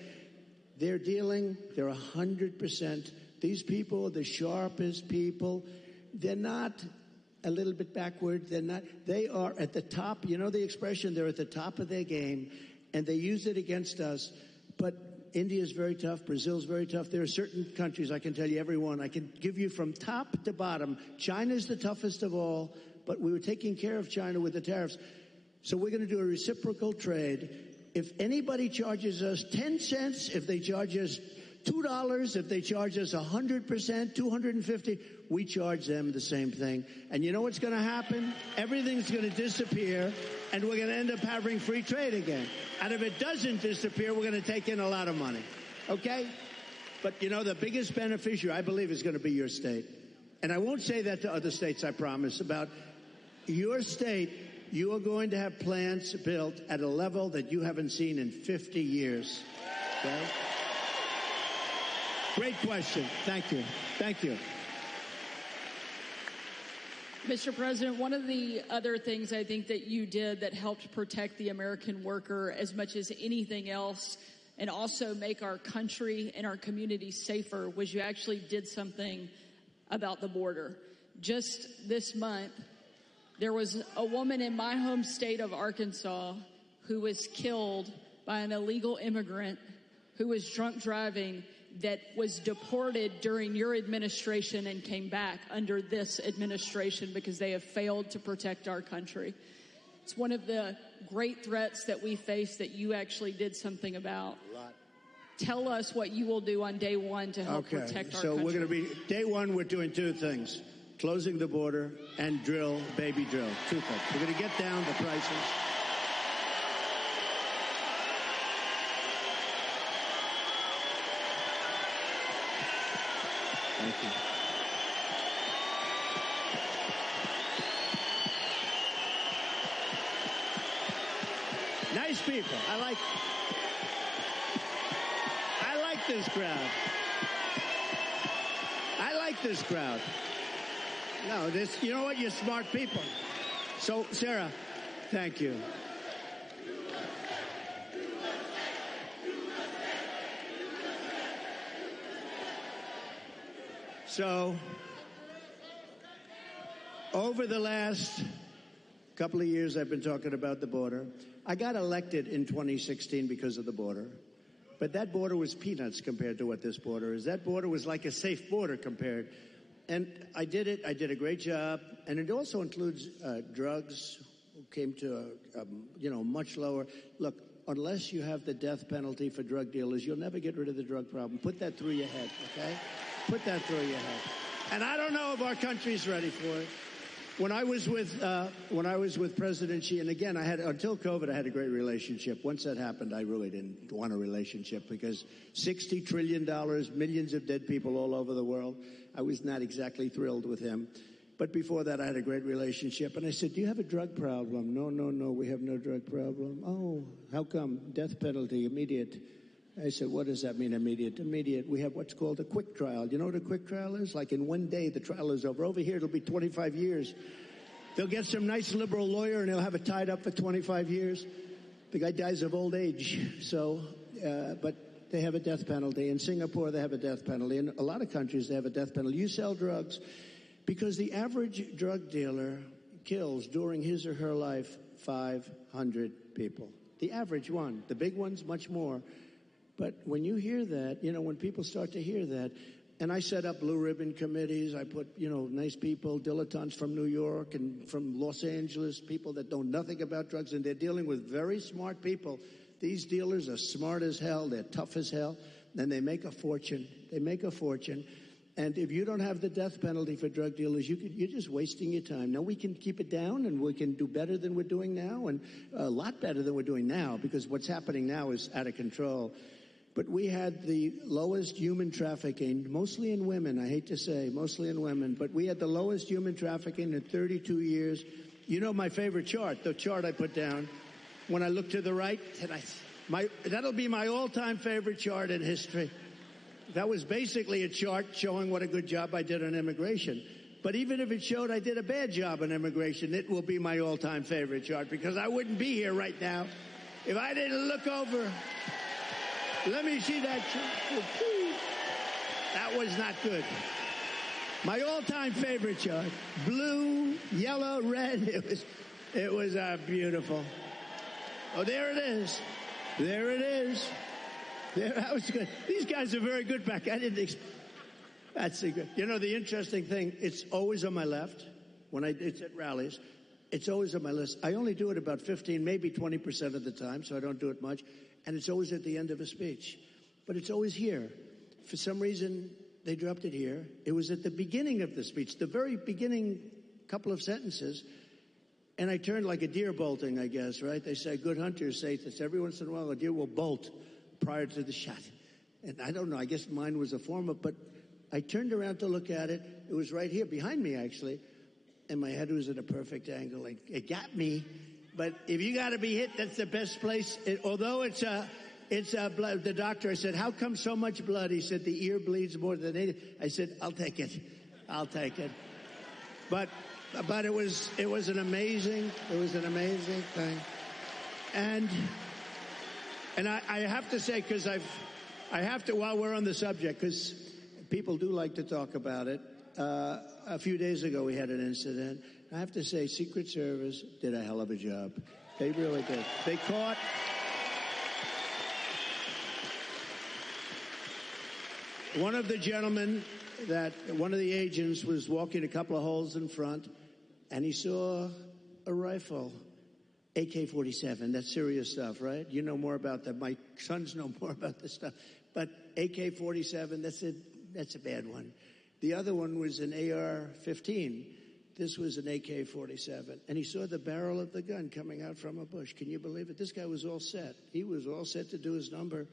They're 100%. These people are the sharpest people. They're not a little bit backward. They are at the top. You know the expression, they're at the top of their game, and they use it against us. But India is very tough. Brazil is very tough. There are certain countries, I can tell you every one. I can give you from top to bottom. China's the toughest of all, but we were taking care of China with the tariffs. So we're going to do a reciprocal trade. If anybody charges us 10 cents, if they charge us $2, if they charge us 100%, 250, we charge them the same thing. And you know what's going to happen? Everything's going to disappear, and we're going to end up having free trade again. And if it doesn't disappear, we're going to take in a lot of money. Okay? But, you know, the biggest beneficiary, I believe, is going to be your state. And I won't say that to other states, I promise. About your state, you are going to have plants built at a level that you haven't seen in 50 years. Okay? Great question. Thank you. Thank you. Mr. President, one of the other things I think that you did that helped protect the American worker as much as anything else, and also make our country and our communities safer, was you actually did something about the border. Just this month, there was a woman in my home state of Arkansas who was killed by an illegal immigrant who was drunk driving, that was deported during your administration and came back under this administration because they have failed to protect our country. It's one of the great threats that we face that you actually did something about. Tell us what you will do on day one to help protect our country. So we're going to be, day one, we're doing two things. Closing the border and baby drill. Two things. We're going to get down the prices. Thank you. Nice people. I like this crowd. I like this crowd. No, you know what? You're smart people. So, Sarah, thank you. So, over the last couple of years, I've been talking about the border. I got elected in 2016 because of the border. But that border was peanuts compared to what this border is. That border was like a safe border compared. And I did it. I did a great job. And it also includes drugs, came to much lower. Look, unless you have the death penalty for drug dealers, you'll never get rid of the drug problem. Put that through your head, okay? Put that through your head. And I don't know if our country's ready for it. When I was with President Xi, and again, until COVID, I had a great relationship. Once that happened, I really didn't want a relationship because $60 trillion, millions of dead people all over the world. I was not exactly thrilled with him. But before that, I had a great relationship. And I said, do you have a drug problem? No, we have no drug problem. Oh, how come? Death penalty, immediate. I said, what does that mean, immediate? Immediate, we have what's called a quick trial. You know what a quick trial is? Like in one day, the trial is over. Over here, it'll be 25 years. They'll get some nice liberal lawyer, and they'll have it tied up for 25 years. The guy dies of old age. So, but they have a death penalty. In Singapore, they have a death penalty. In a lot of countries, they have a death penalty. You sell drugs because the average drug dealer kills during his or her life 500 people. The average one. The big ones, much more. But when you hear that, when people start to hear that, and I set up blue ribbon committees, I put, nice people, dilettantes from New York and from Los Angeles, people that know nothing about drugs, and they're dealing with very smart people. These dealers are smart as hell, they're tough as hell, and they make a fortune. And if you don't have the death penalty for drug dealers, you're just wasting your time. Now, we can keep it down, and we can do better than we're doing now, and a lot better than we're doing now, because what's happening now is out of control. But we had the lowest human trafficking, mostly in women, I hate to say, mostly in women, but we had the lowest human trafficking in 32 years. You know my favorite chart, the chart I put down. When I look to the right, that'll be my all-time favorite chart in history. That was basically a chart showing what a good job I did on immigration. But even if it showed I did a bad job on immigration, it will be my all-time favorite chart, because I wouldn't be here right now if I didn't look over. Let me see that chart. That was not good. My all-time favorite chart. Blue, yellow, red. It was beautiful. Oh, there it is. There it is. There, that was good. These guys are very good back. That's a good. The interesting thing, it's always on my left. It's at rallies. It's always on my list. I only do it about 15, maybe 20% of the time, so I don't do it much. And it's always at the end of a speech. But it's always here. For some reason, they dropped it here. It was at the beginning of the speech, the very beginning couple of sentences. And I turned like a deer bolting, I guess, right? They say good hunters say this. Every once in a while, a deer will bolt prior to the shot. And I don't know, I guess mine was a form of, but I turned around to look at it. It was right here, behind me, actually. And my head was at a perfect angle. It got me. But if you got to be hit, that's the best place. Although it's blood. The doctor, I said, how come so much blood? He said, the ear bleeds more than anything. I said, I'll take it. But it was an amazing thing. And I have to say, because while we're on the subject, because people do like to talk about it. A few days ago, we had an incident. I have to say, Secret Service did a hell of a job. They really did. They caught one of the gentlemen one of the agents was walking a couple of holes in front, and he saw a rifle, AK-47. That's serious stuff, right? You know more about that. My sons know more about this stuff. But AK-47, that's a bad one. The other one was an AR-15. This was an AK-47. And he saw the barrel of the gun coming out from a bush. Can you believe it? This guy was all set. He was all set to do his number.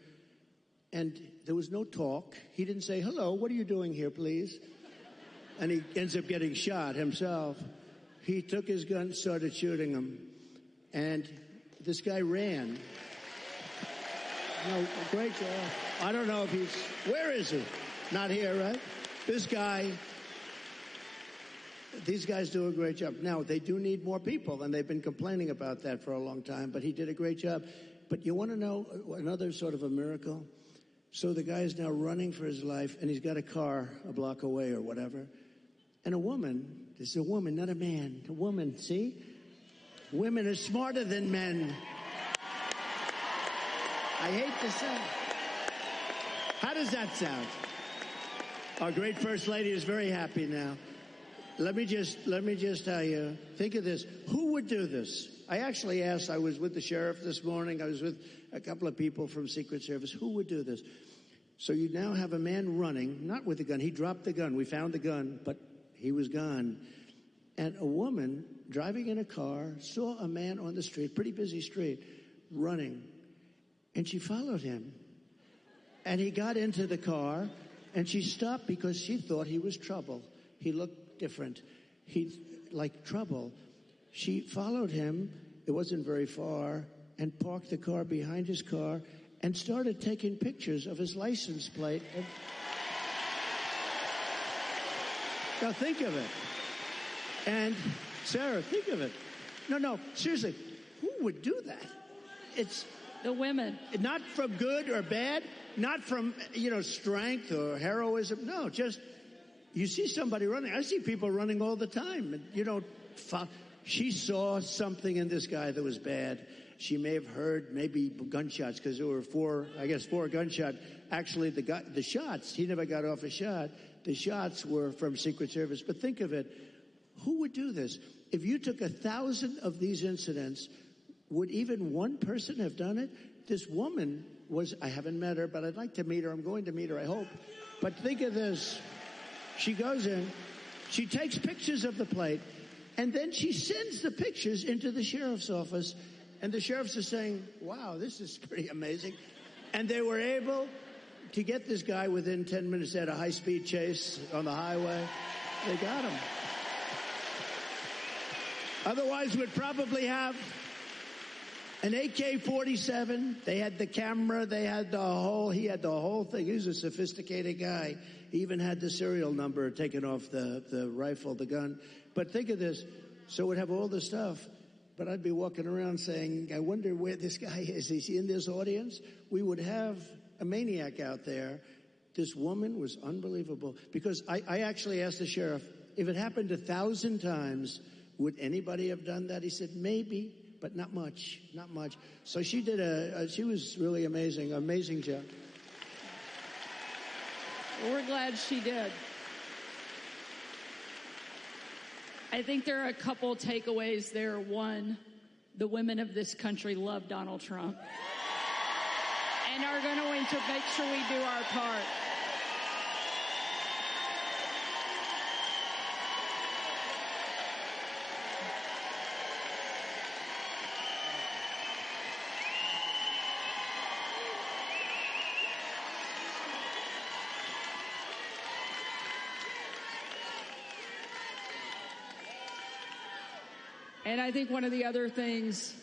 And there was no talk. He didn't say, hello, what are you doing here, please? And he ends up getting shot himself. He took his gun, started shooting him. And this guy ran. No, great job. I don't know if where is he? Not here, right? These guys do a great job. Now, they do need more people, and they've been complaining about that for a long time, but he did a great job. But you want to know another sort of a miracle? So the guy is now running for his life, and he's got a car a block away or whatever. And a woman, this is a woman, not a man, a woman, see? Women are smarter than men. I hate to say. How does that sound? Our great First Lady is very happy now. Let me just tell you, think of this. Who would do this? I actually asked, I was with the sheriff this morning, I was with a couple of people from Secret Service, who would do this? So you now have a man running, not with a gun, he dropped the gun, we found the gun, but he was gone. And a woman driving in a car saw a man on the street, pretty busy street, running, and she followed him. And he got into the car, and she stopped because she thought he was trouble. He looked different. He like trouble. She followed him, it wasn't very far, and parked the car behind his car and started taking pictures of his license plate. Now think of it. And Sarah, think of it. No, seriously, who would do that? It's the women. Not from good or bad, not from, strength or heroism. No, just you see somebody running. I see people running all the time, and you don't follow. She saw something in this guy that was bad, She may have heard maybe gunshots because there were four gunshots. Actually, the shots, he never got off a shot. The shots were from Secret Service. But think of it. Who would do this? If you took 1,000 of these incidents, would even one person have done it? This woman was, I haven't met her, but I'd like to meet her. I'm going to meet her, I hope. But think of this. She goes in, she takes pictures of the plate, and then she sends the pictures into the sheriff's office. And the sheriffs are saying, wow, this is pretty amazing. And they were able to get this guy within 10 minutes. They had a high-speed chase on the highway. They got him. Otherwise, we'd probably have an AK-47. They had the camera. He had the whole thing. He was a sophisticated guy. He even had the serial number taken off the rifle, the gun. But think of this. So we'd have all the stuff. But I'd be walking around saying, I wonder where this guy is. Is he in this audience? We would have a maniac out there. This woman was unbelievable. Because I actually asked the sheriff, if it happened 1,000 times, would anybody have done that? He said, maybe, but not much, not much. So she did she was really amazing job. We're glad she did. I think there are a couple takeaways there. One, the women of this country love Donald Trump and are going to make sure we do our part. And I think one of the other things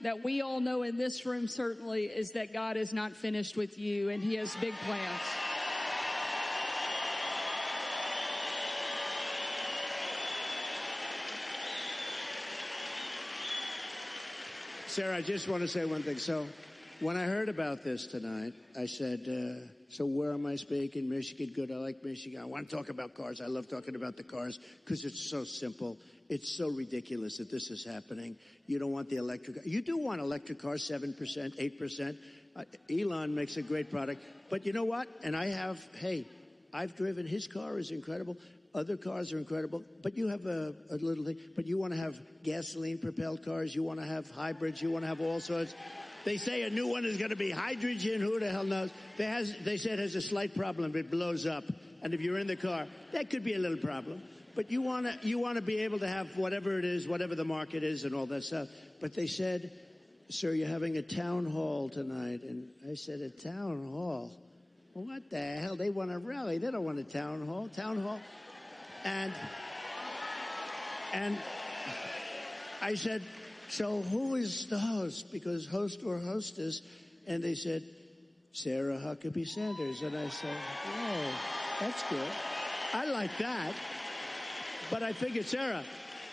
that we all know in this room certainly is that God is not finished with you and he has big plans. Sarah, I just want to say one thing. So when I heard about this tonight, I said, so where am I speaking? Michigan, good. I like Michigan. I want to talk about cars. I love talking about the cars because it's so simple. It's so ridiculous that this is happening. You don't want the electric. You do want electric cars, 7%, 8%. Elon makes a great product. But you know what? And I've driven. His car is incredible. Other cars are incredible. But you have a little thing. But you want to have gasoline-propelled cars. You want to have hybrids. You want to have all sorts. They say a new one is going to be hydrogen. Who the hell knows? They said it has a slight problem. It blows up. And if you're in the car, that could be a little problem. But you want to be able to have whatever it is, whatever the market is and all that stuff. But they said, sir, you're having a town hall tonight. And I said, a town hall? What the hell? They want a rally. They don't want a town hall. Town hall. And I said, so who is the host? Because host or hostess. And they said, Sarah Huckabee Sanders. And I said, oh, that's good. I like that. But I figured, Sarah,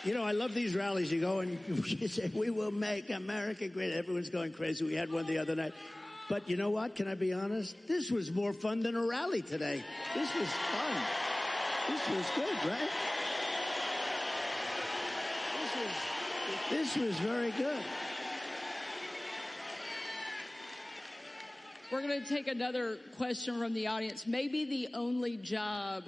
I love these rallies. You go and you say, we will make America great. Everyone's going crazy. We had one the other night. But you know what? Can I be honest? This was more fun than a rally today. This was fun. This was good, right? This was very good. We're going to take another question from the audience. Maybe the only job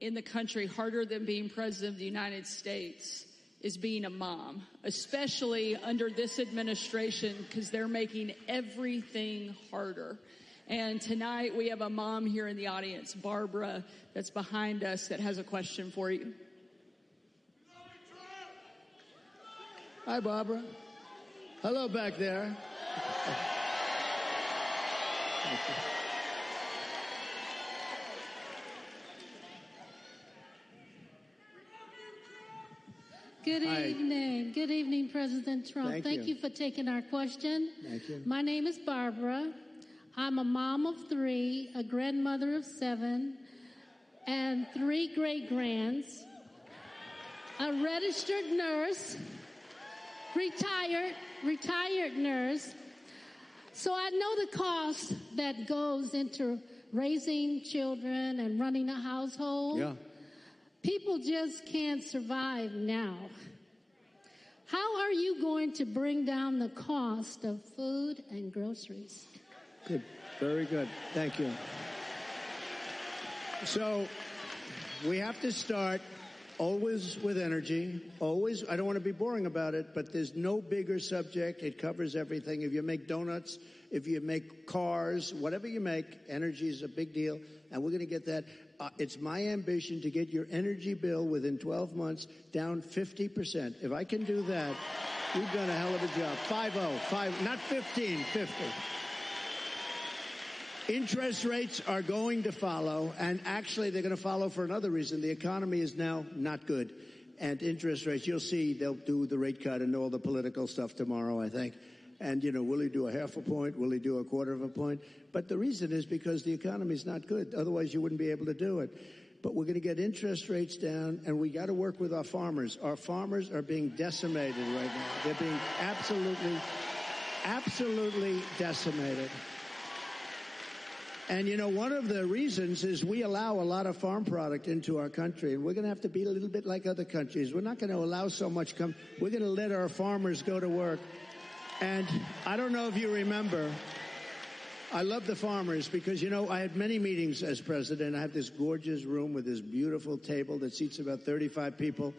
in the country harder than being president of the United States is being a mom, especially under this administration because they're making everything harder. And tonight we have a mom here in the audience, Barbara, that's behind us that has a question for you. Hi, Barbara. Hello back there. Thank you. Good evening. Good evening, President Trump. Thank you for taking our question. Thank you. My name is Barbara. I'm a mom of 3, a grandmother of 7, and 3 great-grands, a registered nurse, retired nurse. So I know the cost that goes into raising children and running a household. Yeah. People just can't survive now. How are you going to bring down the cost of food and groceries? Good. Very good. Thank you. So we have to start always with energy. Always. I don't want to be boring about it, but there's no bigger subject. It covers everything. If you make donuts, if you make cars, whatever you make, energy is a big deal, and we're going to get that. It's my ambition to get your energy bill within 12 months down 50%. If I can do that, we've done a hell of a job. 5-0, not 15, 50. Interest rates are going to follow, and actually they're going to follow for another reason. The economy is now not good, and interest rates, you'll see they'll do the rate cut and all the political stuff tomorrow, I think. And, will he do a half a point? Will he do a quarter of a point? But the reason is because the economy is not good. Otherwise, you wouldn't be able to do it. But we're going to get interest rates down, and we got to work with our farmers. Our farmers are being decimated right now. They're being absolutely decimated. And, one of the reasons is we allow a lot of farm product into our country, and we're going to have to be a little bit like other countries. We're not going to allow so much we're going to let our farmers go to work. And I don't know if you remember, I love the farmers because, I had many meetings as president. I have this gorgeous room with this beautiful table that seats about 35 people.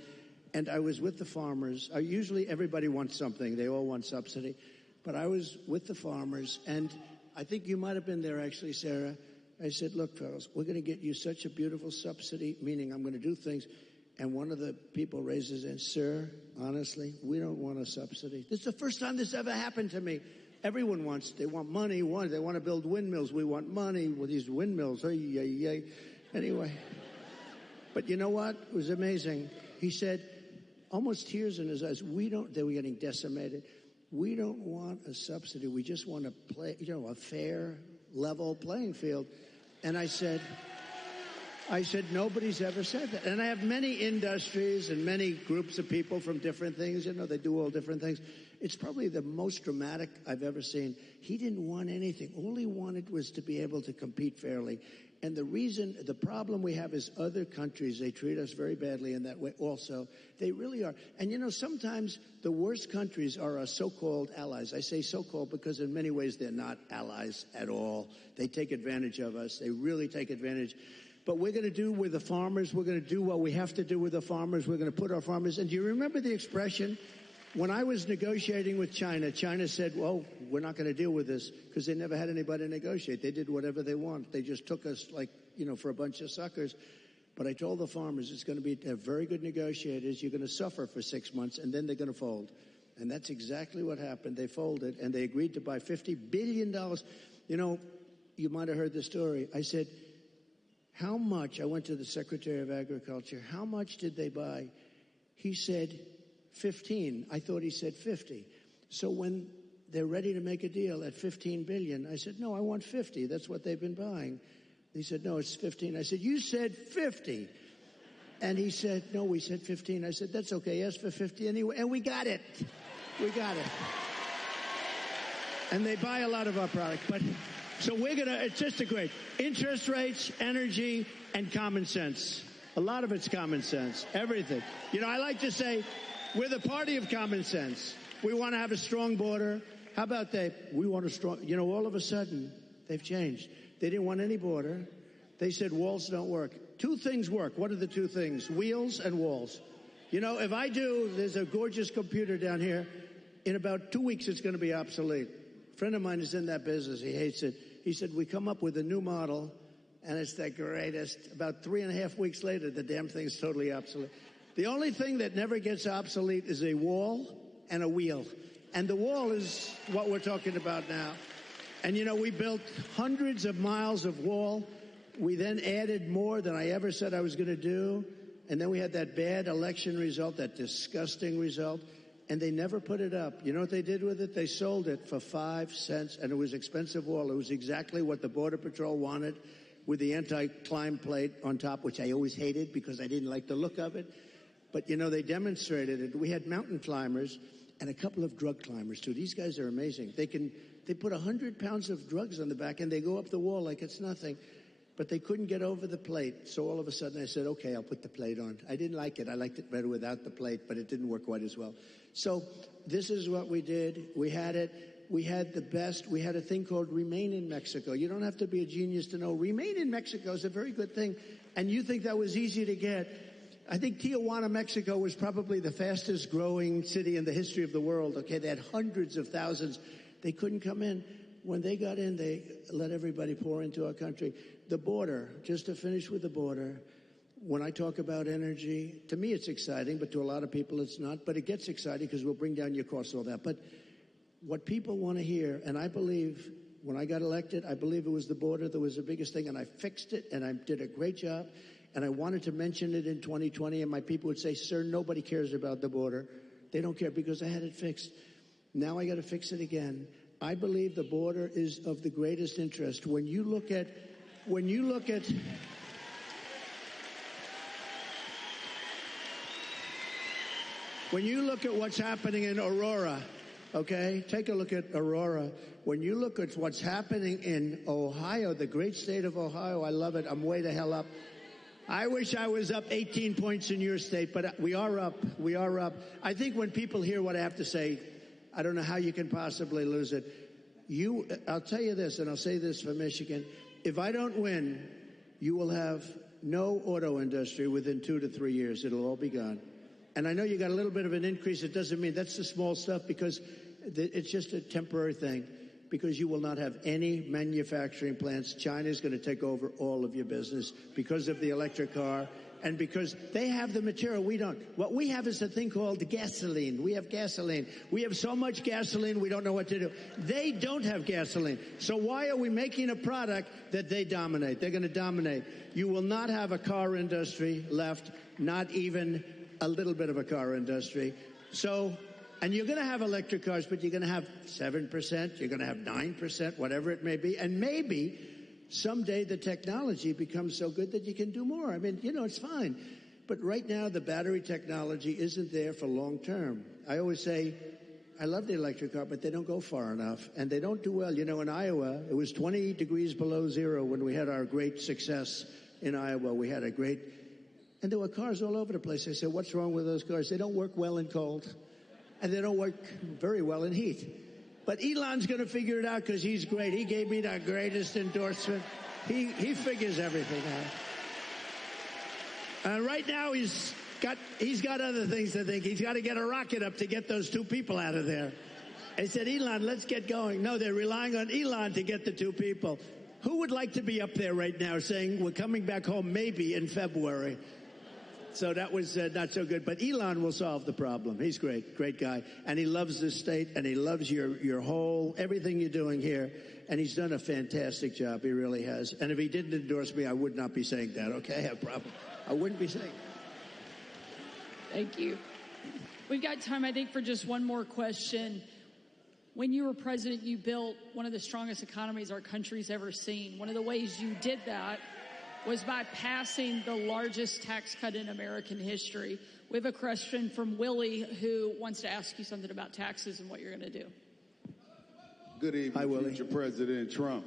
And I was with the farmers. Usually everybody wants something. They all want subsidy. But I was with the farmers, and I think you might have been there, actually, Sarah. I said, look, fellas, we're going to get you such a beautiful subsidy, meaning I'm going to do things. And one of the people raises in, sir, honestly, we don't want a subsidy. This is the first time this ever happened to me. Everyone they want money. They want to build windmills. We want money with these windmills. Anyway. But you know what? It was amazing. He said, almost tears in his eyes, they were getting decimated. We don't want a subsidy. We just want to play, a fair, level playing field. And I said, nobody's ever said that. And I have many industries and many groups of people from different things. They do all different things. It's probably the most dramatic I've ever seen. He didn't want anything. All he wanted was to be able to compete fairly. And the problem we have is other countries, they treat us very badly in that way also. They really are. And sometimes the worst countries are our so-called allies. I say so-called because in many ways they're not allies at all. They take advantage of us. They really take advantage. But we're going to do with the farmers. We're going to do what we have to do with the farmers. We're going to put our farmers. And do you remember the expression? When I was negotiating with China, China said, well, we're not going to deal with this because they never had anybody negotiate. They did whatever they want. They just took us for a bunch of suckers. But I told the farmers it's going to be very good negotiators. You're going to suffer for 6 months, and then they're going to fold. And that's exactly what happened. They folded, and they agreed to buy $50 billion. You might have heard the story. I said, how much? I went to the Secretary of Agriculture. How much did they buy? He said 15. I thought he said 50. So when they're ready to make a deal at 15 billion, I said, no, I want 50. That's what they've been buying. He said, no, it's 15. I said, you said 50. And he said, no, we said 15. I said, that's okay. Ask for 50 anyway. And we got it. We got it. And they buy a lot of our product. But so it's just a great interest rates, energy, and common sense. A lot of it's common sense. Everything. I like to say we're the party of common sense. We want to have a strong border. How about we want a strong, all of a sudden they've changed. They didn't want any border. They said walls don't work. Two things work. What are the two things? Wheels and walls. If there's a gorgeous computer down here. In about 2 weeks, it's going to be obsolete. A friend of mine is in that business. He hates it. He said, we come up with a new model, and it's the greatest. About 3.5 weeks later, the damn thing's totally obsolete. The only thing that never gets obsolete is a wall and a wheel. And the wall is what we're talking about now. And, we built hundreds of miles of wall. We then added more than I ever said I was going to do. And then we had that bad election result, that disgusting result. And they never put it up. You know what they did with it? They sold it for 5 cents, and it was expensive wall. It was exactly what the Border Patrol wanted, with the anti-climb plate on top, which I always hated because I didn't like the look of it. But, they demonstrated it. We had mountain climbers and a couple of drug climbers, too. These guys are amazing. They put 100 pounds of drugs on the back, and they go up the wall like it's nothing. but they couldn't get over the plate. So all of a sudden I said, okay, I'll put the plate on. I didn't like it. I liked it better without the plate, but it didn't work quite as well. So this is what we did. We had it. We had the best. We had a thing called Remain in Mexico. You don't have to be a genius to know Remain in Mexico is a very good thing. And you think that was easy to get. I think Tijuana, Mexico was probably the fastest growing city in the history of the world. Okay, they had hundreds of thousands. They couldn't come in. When they got in, they let everybody pour into our country. The border, just to finish with the border, when I talk about energy, to me it's exciting, but to a lot of people it's not. But it gets exciting because we'll bring down your costs, all that. But what people want to hear, and I believe when I got elected, I believe it was the border that was the biggest thing, and I fixed it, and I did a great job. And I wanted to mention it in 2020, and my people would say, sir, nobody cares about the border. They don't care because I had it fixed. Now I got to fix it again. I believe the border is of the greatest interest. When you look at what's happening in Aurora, okay? Take a look at Aurora. When you look at what's happening in Ohio, the great state of Ohio, I love it. I'm way the hell up. I wish I was up 18 points in your state, but we are up. We are up. I think when people hear what I have to say, I don't know how you can possibly lose it. I'll tell you this, and I'll say this for Michigan. If I don't win, you will have no auto industry within 2 to 3 years. It'll all be gone. And I know you got a little bit of an increase. It doesn't mean that's the small stuff because it's just a temporary thing. Because you will not have any manufacturing plants. China's going to take over all of your business because of the electric car and because they have the material we don't. What we have is a thing called gasoline. We have gasoline. We have so much gasoline we don't know what to do. They don't have gasoline. So why are we making a product that they dominate? They're going to dominate. You will not have a car industry left, not even a little bit of a car industry. And you're going to have electric cars, but you're going to have 7%, you're going to have 9%, whatever it may be. And maybe someday the technology becomes so good that you can do more. I mean, it's fine. But right now, the battery technology isn't there for long term. I always say, I love the electric car, but they don't go far enough. And they don't do well. In Iowa, it was 20 degrees below zero when we had our great success in Iowa. We had and there were cars all over the place. I said, what's wrong with those cars? They don't work well in cold. And they don't work very well in heat. But Elon's going to figure it out because he's great. He gave me the greatest endorsement. He figures everything out. And right now he's got other things to think. He's got to get a rocket up to get those 2 people out of there. I said, Elon, let's get going. No, they're relying on Elon to get the 2 people. Who would like to be up there right now saying we're coming back home maybe in February? So that was not so good. But Elon will solve the problem. He's great guy. And he loves this state, and he loves your whole, everything you're doing here. And he's done a fantastic job. He really has. And if he didn't endorse me, I would not be saying that, okay? I wouldn't be saying that. Thank you. We've got time, I think, for just one more question. When you were president, you built one of the strongest economies our country's ever seen. One of the ways you did that was by passing the largest tax cut in American history. We have a question from Willie who wants to ask you something about taxes and what you're going to do. Good evening, Hi, Willie. future President Trump.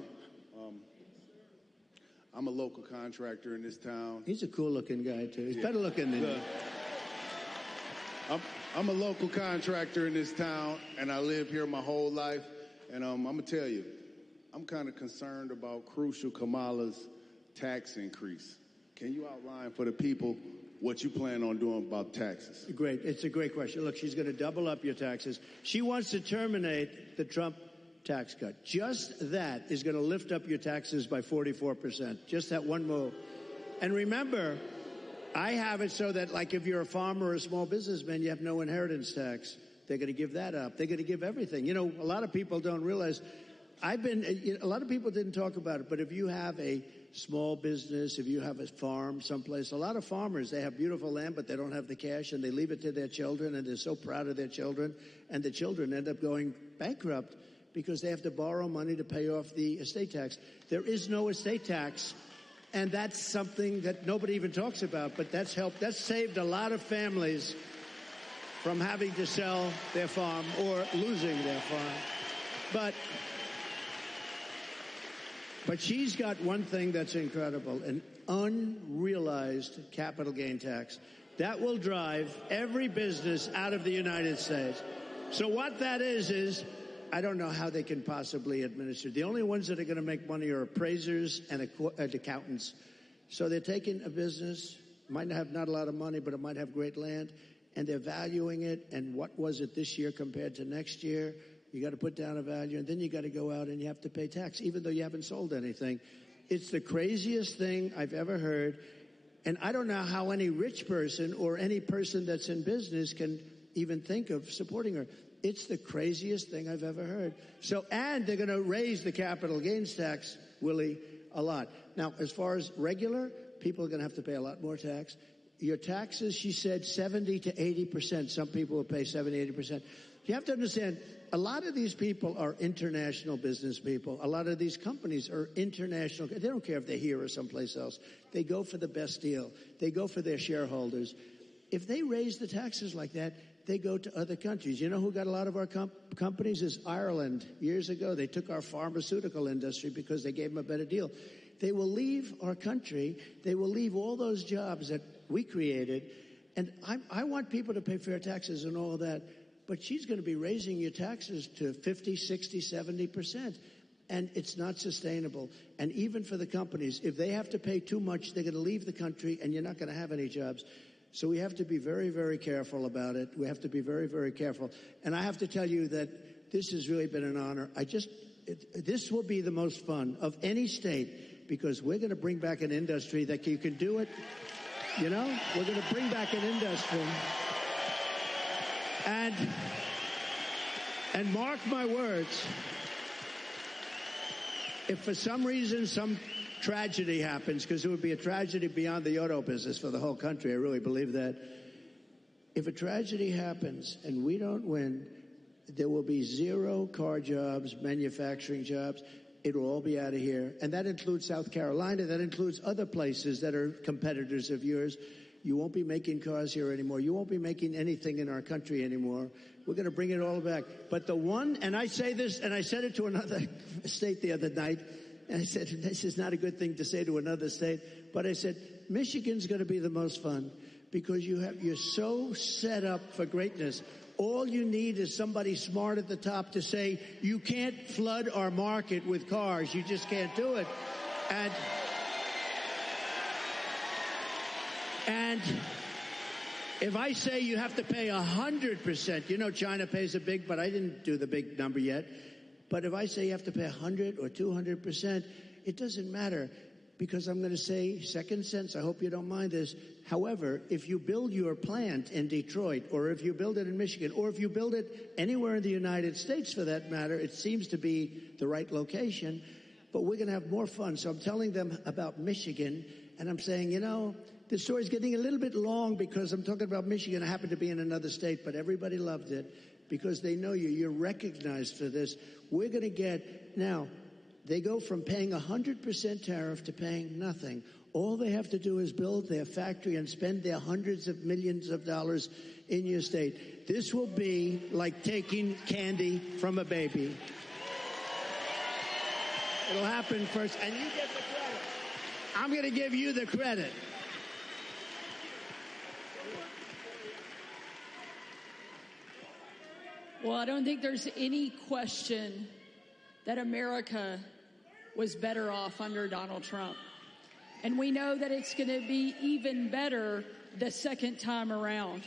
I'm a local contractor in this town. He's a cool-looking guy, too. He's better looking than you. I'm a local contractor in this town, and I live here my whole life. And I'm going to tell you, I'm kind of concerned about crucial Kamala's tax increase. Can you outline for the people what you plan on doing about taxes? Great. It's a great question. Look, she's going to double up your taxes. She wants to terminate the Trump tax cut. Just that is going to lift up your taxes by 44%. Just that one move. And remember, I have it so that, like, if you're a farmer or a small businessman, you have no inheritance tax. They're going to give that up. They're going to give everything. A lot of people don't realize. A lot of people didn't talk about it, but if you have a small business, if you have a farm someplace, a lot of farmers, they have beautiful land, but they don't have the cash, and they leave it to their children, and they're so proud of their children, and the children end up going bankrupt because they have to borrow money to pay off the estate tax. There is no estate tax, and that's something that nobody even talks about, but that's saved a lot of families from having to sell their farm or losing their farm. But But she's got one thing that's incredible, an unrealized capital gain tax. That will drive every business out of the United States. So what that is I don't know how they can possibly administer. The only ones that are going to make money are appraisers and accountants. So they're taking a business, might have not a lot of money, but it might have great land, and they're valuing it. And what was it this year compared to next year? You got to put down a value, and then you got to go out and you have to pay tax, even though you haven't sold anything. It's the craziest thing I've ever heard. And I don't know how any rich person or any person that's in business can even think of supporting her. It's the craziest thing I've ever heard. So, and they're going to raise the capital gains tax, Willie, a lot. Now, as far as regular, people are going to have to pay a lot more tax. Your taxes, she said, 70 to 80%. Some people will pay 70, 80%. You have to understand, a lot of these people are international business people. A lot of these companies are international. They don't care if they're here or someplace else. They go for the best deal. They go for their shareholders. If they raise the taxes like that, they go to other countries. You know who got a lot of our companies? Is Ireland. Years ago, they took our pharmaceutical industry because they gave them a better deal. They will leave our country. They will leave all those jobs that we created. And I want people to pay fair taxes and all of that. But she's going to be raising your taxes to 50, 60, 70%. And it's not sustainable. And even for the companies, if they have to pay too much, they're going to leave the country and you're not going to have any jobs. So we have to be very, very careful about it. We have to be very, very careful. And I have to tell you that this has really been an honor. This will be the most fun of any state because we're going to bring back an industry that you can do it. You know, we're going to bring back an industry. And mark my words, if for some reason some tragedy happens, because it would be a tragedy beyond the auto business for the whole country, I really believe that. If a tragedy happens and we don't win, there will be 0 car jobs, manufacturing jobs. It will all be out of here. And that includes South Carolina. That includes other places that are competitors of yours. You won't be making cars here anymore. You won't be making anything in our country anymore. We're going to bring it all back. But the one, and I say this, and I said it to another state the other night, and I said, this is not a good thing to say to another state, but I said, Michigan's going to be the most fun because you're so set up for greatness. All you need is somebody smart at the top to say, you can't flood our market with cars. You just can't do it. And if I say you have to pay 100%, you know China pays a big, but I didn't do the big number yet. But if I say you have to pay 100 or 200%, it doesn't matter because I'm going to say, second sense, I hope you don't mind this. However, if you build your plant in Detroit, or if you build it in Michigan, or if you build it anywhere in the United States for that matter, it seems to be the right location, but we're going to have more fun. So I'm telling them about Michigan, and I'm saying, you know, the story's getting a little bit long because I'm talking about Michigan. I happen to be in another state, but everybody loved it because they know you. You're recognized for this. We're going to get, now, they go from paying 100% tariff to paying nothing. All they have to do is build their factory and spend their hundreds of millions of dollars in your state. This will be like taking candy from a baby. It'll happen first, and you get the credit. I'm going to give you the credit. Well, I don't think there's any question that America was better off under Donald Trump. And we know that it's going to be even better the second time around.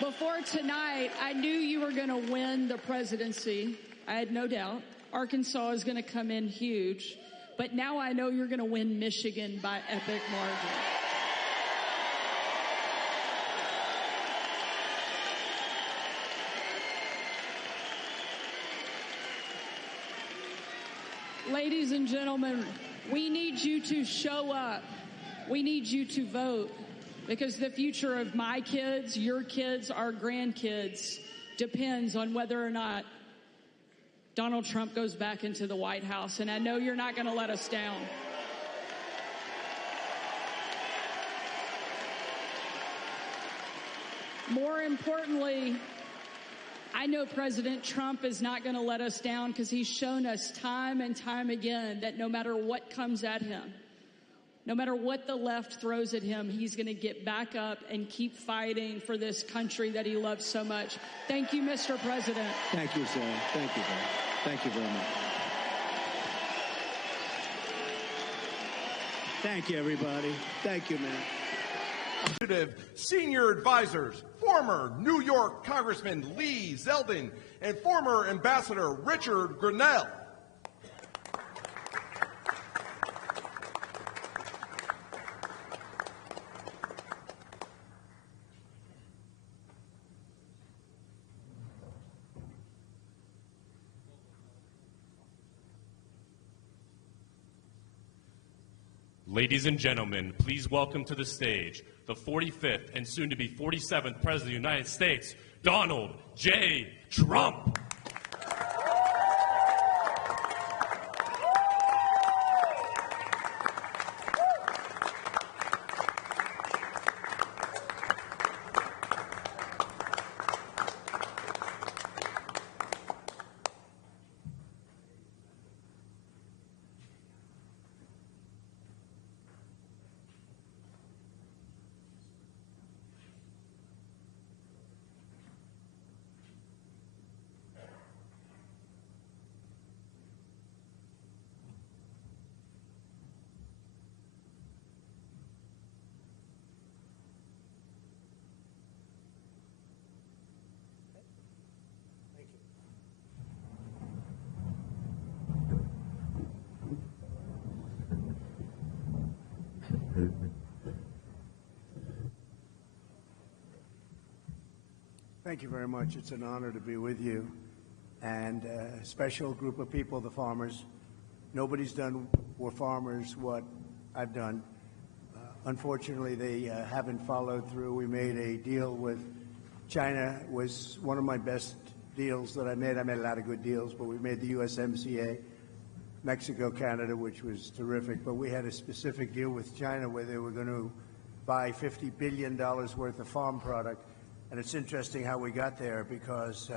Before tonight, I knew you were going to win the presidency. I had no doubt. Arkansas is going to come in huge. But now I know you're going to win Michigan by epic margin. Ladies and gentlemen, we need you to show up. We need you to vote because the future of my kids, your kids, our grandkids depends on whether or not Donald Trump goes back into the White House, and I know you're not going to let us down. More importantly, I know President Trump is not going to let us down because he's shown us time and time again that no matter what comes at him, no matter what the left throws at him, he's going to get back up and keep fighting for this country that he loves so much. Thank you, Mr. President. Thank you, Sarah. Thank you, Bill. Thank you very much. Thank you, everybody. Thank you, man. Senior advisors, former New York Congressman Lee Zeldin and former Ambassador Richard Grenell. Ladies and gentlemen, please welcome to the stage the 45th and soon to be 47th President of the United States, Donald J. Trump. Thank you very much. It's an honor to be with you and a special group of people, the farmers. Nobody's done for farmers what I've done. Unfortunately, they haven't followed through. We made a deal with China. It was one of my best deals that I made. I made a lot of good deals, but we made the USMCA, Mexico, Canada, which was terrific. But we had a specific deal with China where they were going to buy $50 billion worth of farm product. And it's interesting how we got there because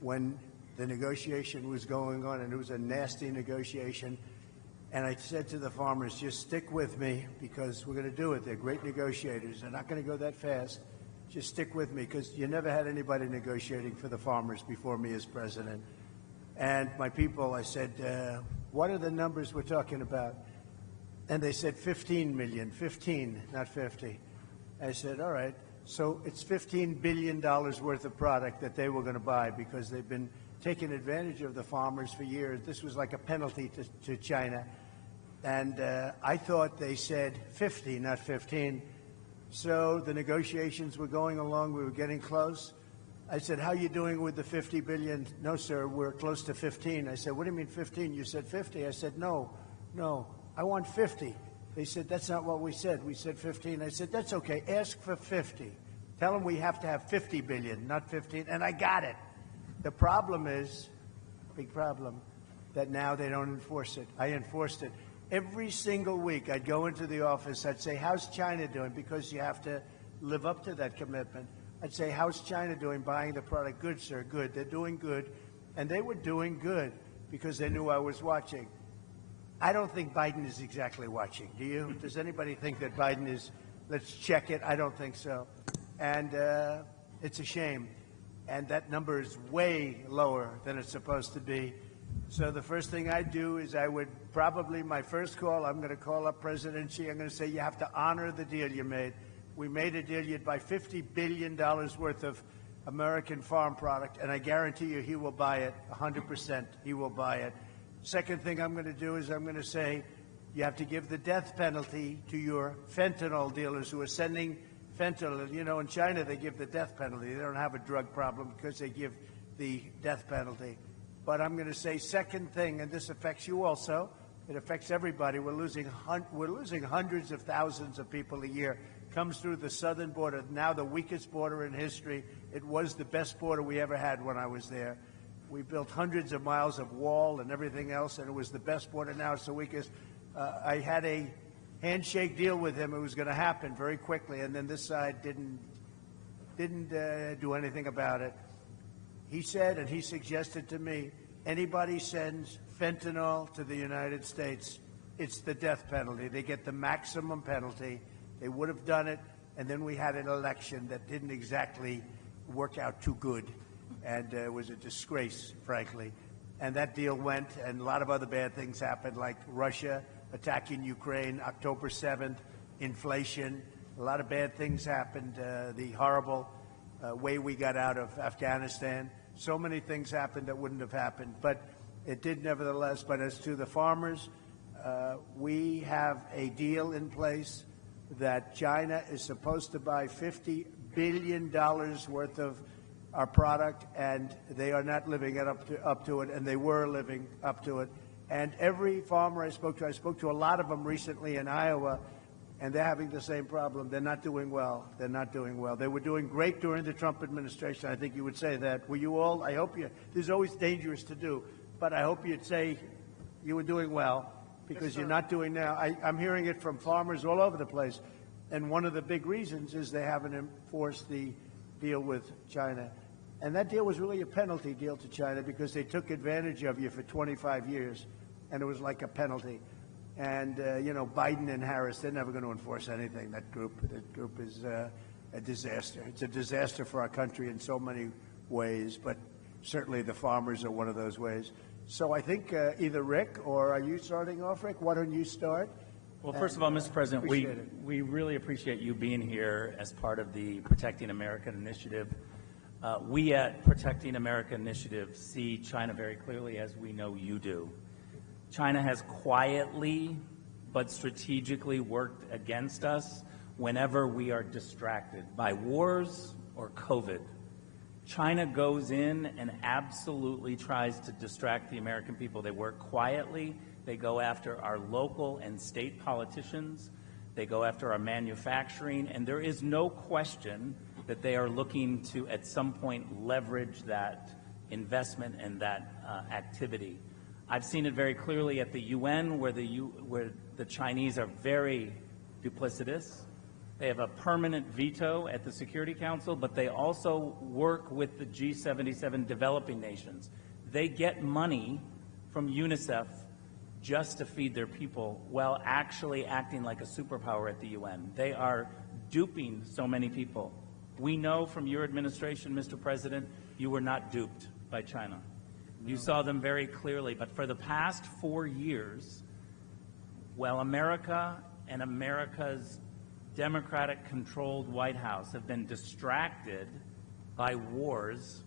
when the negotiation was going on, and it was a nasty negotiation, and I said to the farmers, just stick with me because we're going to do it. They're great negotiators. They're not going to go that fast. Just stick with me because you never had anybody negotiating for the farmers before me as president. And my people, I said, what are the numbers we're talking about? And they said 15 million, 15, not 50. I said, all right. So it's $15 billion worth of product that they were going to buy because they've been taking advantage of the farmers for years. This was like a penalty to China. And I thought they said 50, not 15. So the negotiations were going along. We were getting close. I said, how are you doing with the 50 billion? No, sir, we're close to 15. I said, what do you mean 15? You said 50. I said, no, I want 50. They said, that's not what we said. We said 15. I said, that's okay. Ask for 50. Tell them we have to have 50 billion, not 15. And I got it. The problem is, big problem, that now they don't enforce it. I enforced it. Every single week I'd go into the office. I'd say, how's China doing? Because you have to live up to that commitment. I'd say, how's China doing buying the product? Good, sir, good. They're doing good. And they were doing good because they knew I was watching. I don't think Biden is exactly watching. Do you? Does anybody think that Biden is, let's check it? I don't think so. And it's a shame. And that number is way lower than it's supposed to be. So the first thing I'd do is I would probably, my first call, I'm going to call up President Xi. I'm going to say, you have to honor the deal you made. We made a deal. You'd buy $50 billion worth of American farm product, and I guarantee you he will buy it 100%. He will buy it. Second thing I'm going to do is I'm going to say you have to give the death penalty to your fentanyl dealers who are sending fentanyl. You know, in China they give the death penalty. They don't have a drug problem because they give the death penalty. But I'm going to say second thing, and this affects you also. It affects everybody. We're losing hundreds of thousands of people a year. Comes through the southern border, now the weakest border in history. It was the best border we ever had when I was there. We built hundreds of miles of wall and everything else, and it was the best border. Now it's the weakest. I had a handshake deal with him. It was going to happen very quickly, and then this side didn't didn't do anything about it. He said, and he suggested to me, anybody sends fentanyl to the United States, it's the death penalty. They get the maximum penalty. They would have done it, and then we had an election that didn't exactly work out too good, and it was a disgrace, frankly. And that deal went, and a lot of other bad things happened, like Russia attacking Ukraine, October 7th, inflation. A lot of bad things happened, the horrible way we got out of Afghanistan. So many things happened that wouldn't have happened, but it did nevertheless. But as to the farmers, we have a deal in place that China is supposed to buy $50 billion worth of our product, and they are not living up to it, and they were living up to it. And every farmer I spoke to a lot of them recently in Iowa, and they're having the same problem. They're not doing well. They're not doing well. They were doing great during the Trump administration. I think you would say that. Were you all? I hope you. This is always dangerous to do, but I hope you'd say you were doing well, because you're not doing now. I'm hearing it from farmers all over the place, and one of the big reasons is they haven't enforced the deal with China. And that deal was really a penalty deal to China, because they took advantage of you for 25 years, and it was like a penalty. And, Biden and Harris, they're never going to enforce anything. That group is a disaster. It's a disaster for our country in so many ways, but certainly the farmers are one of those ways. So I think either Rick, or are you starting off, Rick? Why don't you start? Well, first of all, Mr. President, we really appreciate you being here as part of the Protecting America Initiative. We at Protecting America Initiative see China very clearly, as we know you do. China has quietly but strategically worked against us whenever we are distracted by wars or COVID. China goes in and absolutely tries to distract the American people. They work quietly. They go after our local and state politicians. They go after our manufacturing, and there is no question that they are looking to, at some point, leverage that investment and that activity. I've seen it very clearly at the UN, where the Chinese are very duplicitous. They have a permanent veto at the Security Council, but they also work with the G77 developing nations. They get money from UNICEF just to feed their people, while actually acting like a superpower at the UN. They are duping so many people. We know from your administration, Mr. President, you were not duped by China. You saw them very clearly. But for the past 4 years, while America and America's Democratic-controlled White House have been distracted by wars,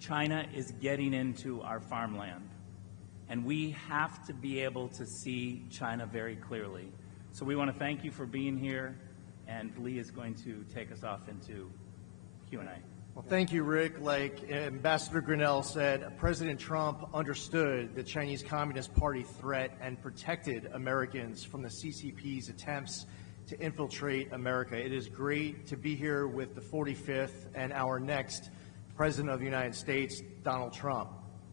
China is getting into our farmland. And we have to be able to see China very clearly. So we want to thank you for being here, and Lee is going to take us off into Q&A. Well, thank you, Rick. Like Ambassador Grinnell said, President Trump understood the Chinese Communist Party threat and protected Americans from the CCP's attempts to infiltrate America. It is great to be here with the 45th and our next President of the United States, Donald Trump.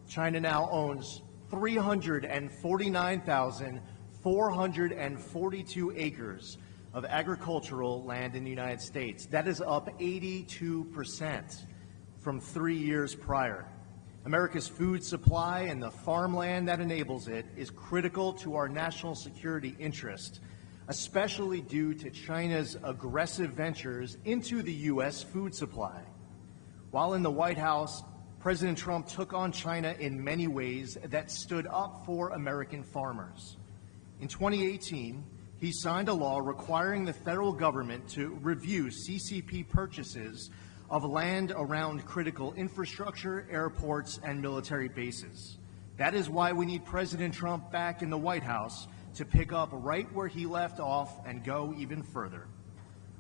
China now owns 349,442 acres of agricultural land in the United States. That is up 82% from 3 years prior. America's food supply and the farmland that enables it is critical to our national security interest, especially due to China's aggressive ventures into the U.S. food supply. While in the White House, President Trump took on China in many ways that stood up for American farmers. In 2018, he signed a law requiring the federal government to review CCP purchases of land around critical infrastructure, airports, and military bases. That is why we need President Trump back in the White House to pick up right where he left off and go even further.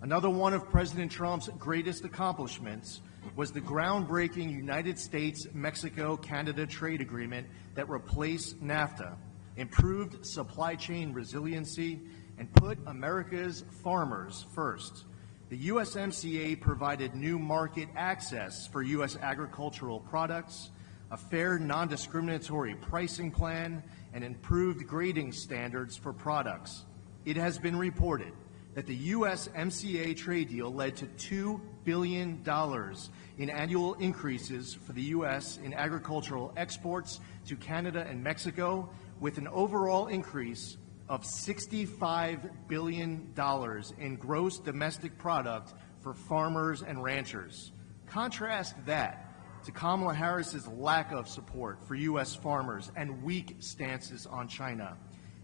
Another one of President Trump's greatest accomplishments was the groundbreaking United States-Mexico-Canada trade agreement that replaced NAFTA, improved supply chain resiliency, and put America's farmers first. The USMCA provided new market access for U.S. agricultural products, a fair, non-discriminatory pricing plan, and improved grading standards for products. It has been reported that the USMCA trade deal led to $2 billion in annual increases for the U.S. in agricultural exports to Canada and Mexico, with an overall increase of $65 billion in gross domestic product for farmers and ranchers. Contrast that to Kamala Harris's lack of support for U.S. farmers and weak stances on China.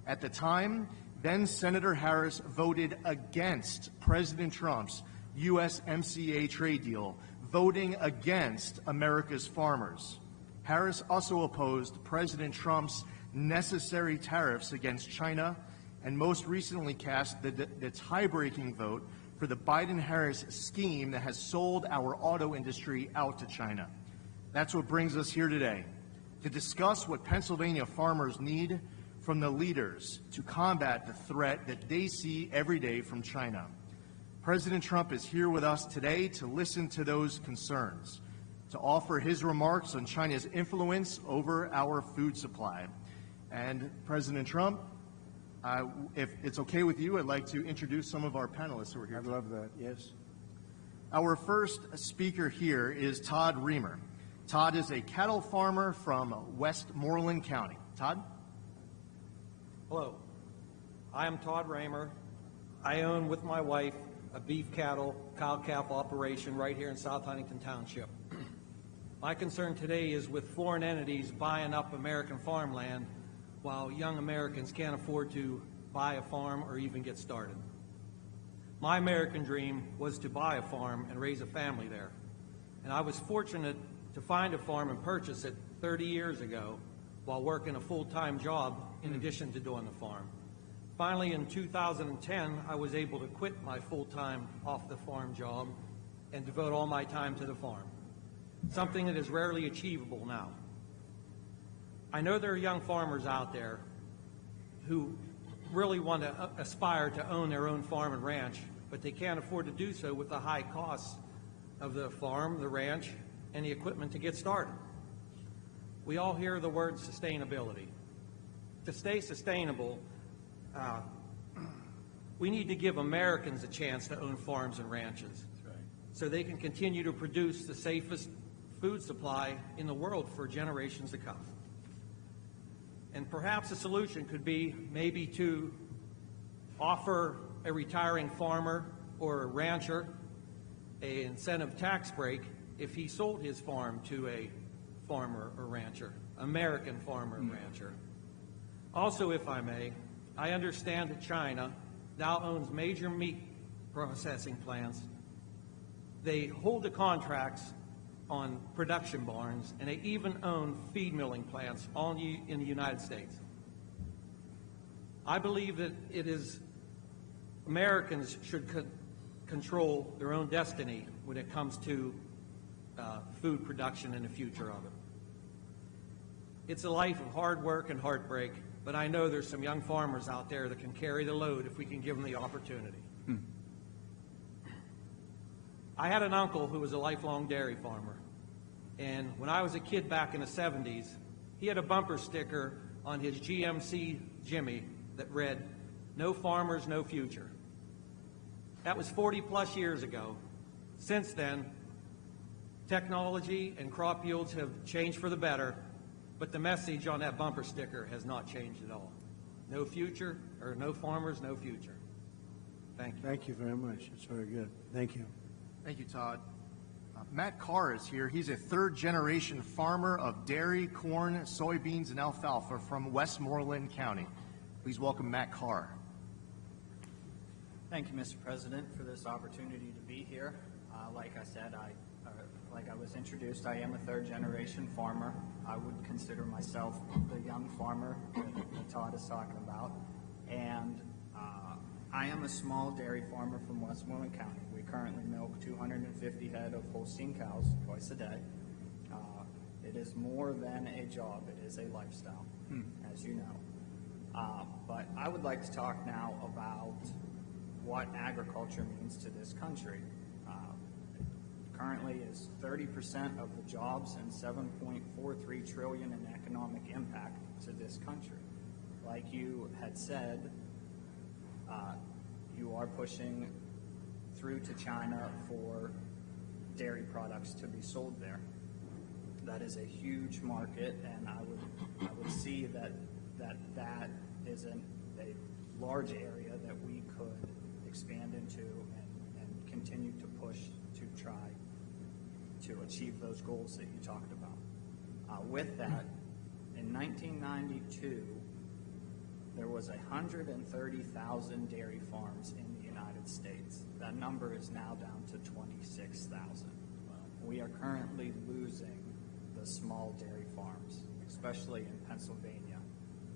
At the time, then Senator Harris voted against President Trump's USMCA trade deal, voting against America's farmers. Harris also opposed President Trump's necessary tariffs against China, and most recently cast the tie-breaking vote for the Biden-Harris scheme that has sold our auto industry out to China. That's what brings us here today, to discuss what Pennsylvania farmers need from the leaders to combat the threat that they see every day from China. President Trump is here with us today to listen to those concerns, to offer his remarks on China's influence over our food supply. And President Trump, if it's okay with you, I'd like to introduce some of our panelists who are here. I love that, yes. Our first speaker here is Todd Reamer. Todd is a cattle farmer from Westmoreland County. Todd? Hello, I am Todd Raymer. I own with my wife a beef cattle, cow-calf operation right here in South Huntington Township. My concern today is with foreign entities buying up American farmland while young Americans can't afford to buy a farm or even get started. My American dream was to buy a farm and raise a family there. And I was fortunate to find a farm and purchase it 30 years ago while working a full-time job in addition to doing the farm. Finally, in 2010, I was able to quit my full-time off-the-farm job and devote all my time to the farm, something that is rarely achievable now. I know there are young farmers out there who really want to aspire to own their own farm and ranch, but they can't afford to do so with the high costs of the farm, the ranch, and the equipment to get started. We all hear the word sustainability. To stay sustainable, we need to give Americans a chance to own farms and ranches so they can continue to produce the safest food supply in the world for generations to come. And perhaps a solution could be maybe to offer a retiring farmer or a rancher an incentive tax break if he sold his farm to a farmer or rancher, American farmer or rancher. Also, if I may, I understand that China now owns major meat processing plants. They hold the contracts on production barns, and they even own feed milling plants in the United States. I believe that it is Americans should control their own destiny when it comes to food production and the future of it. It's a life of hard work and heartbreak, but I know there's some young farmers out there that can carry the load if we can give them the opportunity. I had an uncle who was a lifelong dairy farmer, and when I was a kid back in the 70s, he had a bumper sticker on his GMC Jimmy that read, "No farmers, no future." That was 40 plus years ago. Since then, technology and crop yields have changed for the better, but the message on that bumper sticker has not changed at all. No future, or no farmers, no future. Thank you. Thank you very much. It's very good. Thank you. Thank you, Todd. Matt Carr is here. He's a third-generation farmer of dairy, corn, soybeans, and alfalfa from Westmoreland County. Please welcome Matt Carr. Thank you, Mr. President, for this opportunity to be here. Like I said, like I was introduced, I am a third-generation farmer. I would consider myself the young farmer that Todd is talking about. And I am a small dairy farmer from Westmoreland County. We currently milk 250 head of Holstein cows twice a day. It is more than a job. It is a lifestyle, as you know. But I would like to talk now about what agriculture means to this country. Currently is 30% of the jobs and $7.43 trillion in economic impact to this country. Like you had said, you you are pushing through to China for dairy products to be sold there. That is a huge market, and I would see that is a large area that we could expand into and continue to push to try to achieve those goals that you talked about. With that, in 1992, there was 130,000 dairy farms in the United States. That number is now down to 26,000. We are currently losing the small dairy farms, especially in Pennsylvania.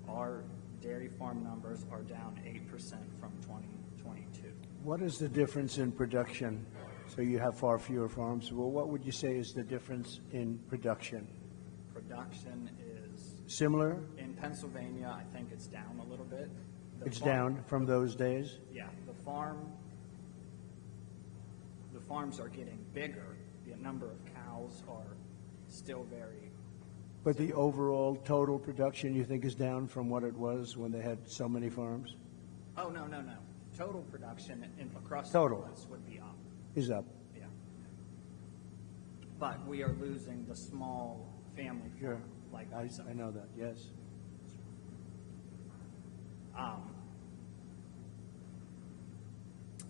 Our dairy farm numbers are down 8% from 2022. What is the difference in production? So you have far fewer farms. Well, what would you say is the difference in production? Production is Similar? in Pennsylvania. I think it's down a little bit. It's down from those days? Yeah, the farms are getting bigger. The number of cows are still very. But the overall total production you think is down from what it was when they had so many farms? Oh, no. Total production across Total. the U.S. would be up. Is up. Yeah. But we are losing the small family farm, Sure. like I know that, yes.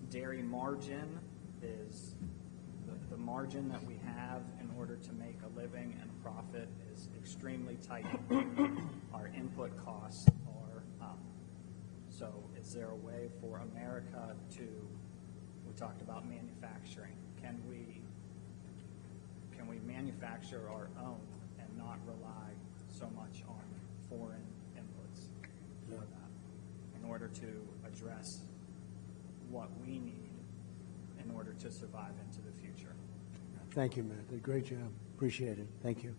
Dairy margin is the margin that we have in order to make a living and profit is extremely tight. Our input costs are up. So is there a way for America to, we talked about manufacturing, can we manufacture our own and not rely so much on foreign inputs for that in order to address what we need in order to survive into the future? Thank you, Matt. Great job. Appreciate it. Thank you.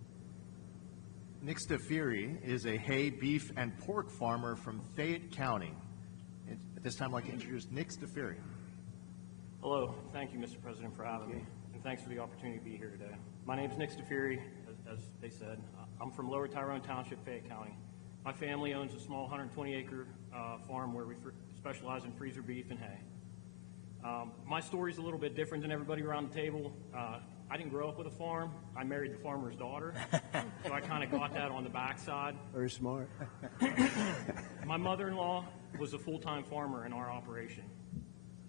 Nick Stafiri is a hay, beef, and pork farmer from Fayette County. At this time, I'd like to introduce Nick Stafiri. Hello. Thank you, Mr. President, for having me, and thanks for the opportunity to be here today. My name is Nick Stafiri, as they said. I'm from Lower Tyrone Township, Fayette County. My family owns a small 120-acre farm where we specialize in freezer beef and hay. My story's a little bit different than everybody around the table. I didn't grow up with a farm. I married the farmer's daughter, so I kind of got that on the backside. Very smart. My mother-in-law was a full-time farmer in our operation.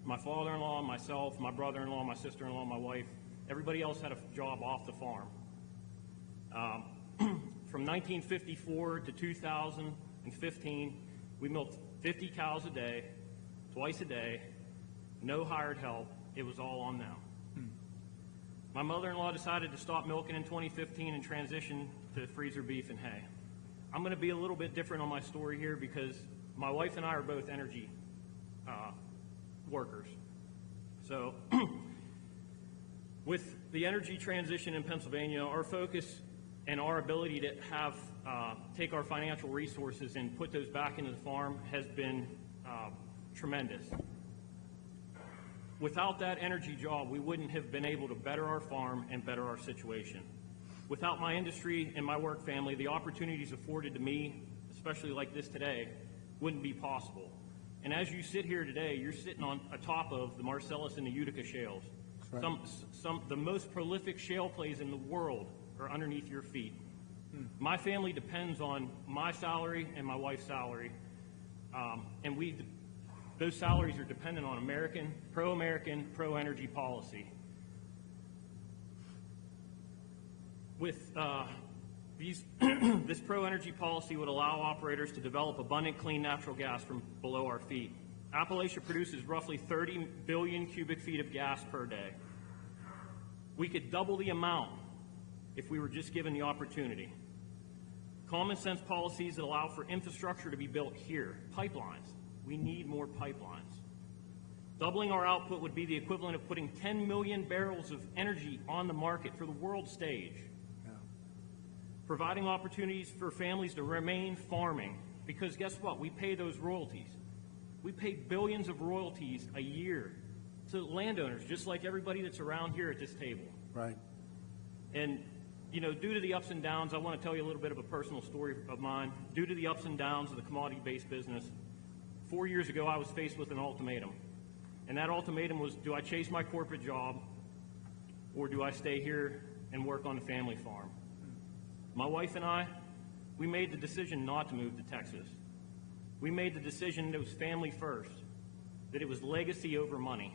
My father-in-law, myself, my brother-in-law, my sister-in-law, my wife, everybody else had a job off the farm. From 1954 to 2015, we milked 50 cows a day, twice a day, no hired help. It was all on them. My mother-in-law decided to stop milking in 2015 and transition to freezer beef and hay. I'm going to be a little bit different on my story here because my wife and I are both energy workers. So with the energy transition in Pennsylvania, our focus and our ability to have take our financial resources and put those back into the farm has been tremendous. Without that energy job, we wouldn't have been able to better our farm and better our situation. Without my industry and my work family, the opportunities afforded to me, especially like this today, wouldn't be possible. And as you sit here today, you're sitting on atop of the Marcellus and the Utica shales. Right. The most prolific shale plays in the world are underneath your feet. My family depends on my salary and my wife's salary, and those salaries are dependent on pro-American, pro-energy policy. With this pro-energy policy would allow operators to develop abundant clean natural gas from below our feet. Appalachia produces roughly 30 billion cubic feet of gas per day. We could double the amount if we were just given the opportunity. Common sense policies that allow for infrastructure to be built here. Pipelines. We need more pipelines. Doubling our output would be the equivalent of putting 10 million barrels of energy on the market for the world stage. Yeah. Providing opportunities for families to remain farming, because guess what? We pay those royalties. We pay billions of royalties a year to landowners, just like everybody that's around here at this table. Right. And, you know, due to the ups and downs, I want to tell you a little bit of a personal story of mine. Due to the ups and downs of the commodity-based business, 4 years ago, I was faced with an ultimatum. And that ultimatum was, do I chase my corporate job or do I stay here and work on the family farm? My wife and I, we made the decision not to move to Texas. We made the decision that it was family first, that it was legacy over money.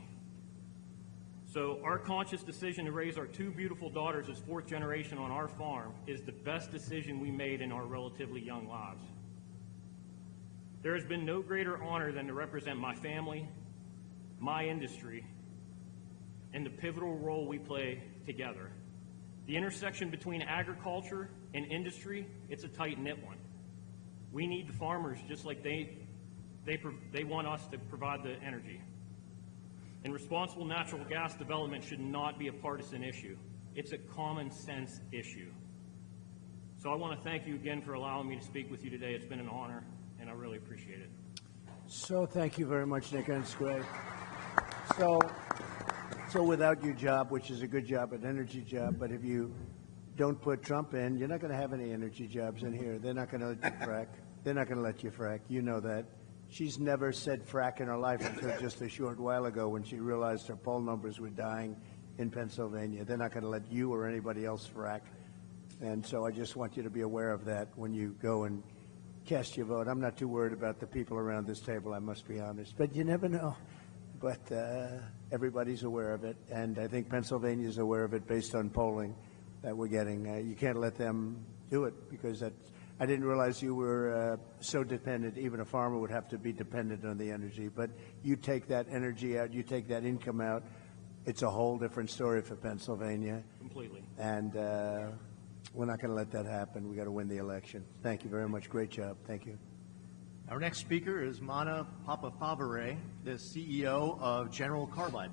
So our conscious decision to raise our two beautiful daughters as fourth generation on our farm is the best decision we made in our relatively young lives. There has been no greater honor than to represent my family, my industry, and the pivotal role we play together. The intersection between agriculture and industry, it's a tight-knit one. We need the farmers just like they want us to provide the energy. And responsible natural gas development should not be a partisan issue. It's a common sense issue. So I want to thank you again for allowing me to speak with you today. It's been an honor, and I really appreciate it. So thank you very much, Nick, and it's great. So without your job, which is a good job, an energy job, but if you don't put Trump in, you're not going to have any energy jobs in here. They're not going to let you frack. They're not going to let you frack. You know that. She's never said frack in her life until just a short while ago when she realized her poll numbers were dying in Pennsylvania. They're not going to let you or anybody else frack. And so I just want you to be aware of that when you go and cast your vote. I'm not too worried about the people around this table, I must be honest. But you never know. But everybody's aware of it, and I think Pennsylvania's aware of it based on polling that we're getting. You can't let them do it because I didn't realize you were so dependent. Even a farmer would have to be dependent on the energy. But you take that energy out, you take that income out, it's a whole different story for Pennsylvania. Completely. And we're not going to let that happen. We've got to win the election. Thank you very much. Great job. Thank you. Our next speaker is Mana Papafavare, the CEO of General Carbide.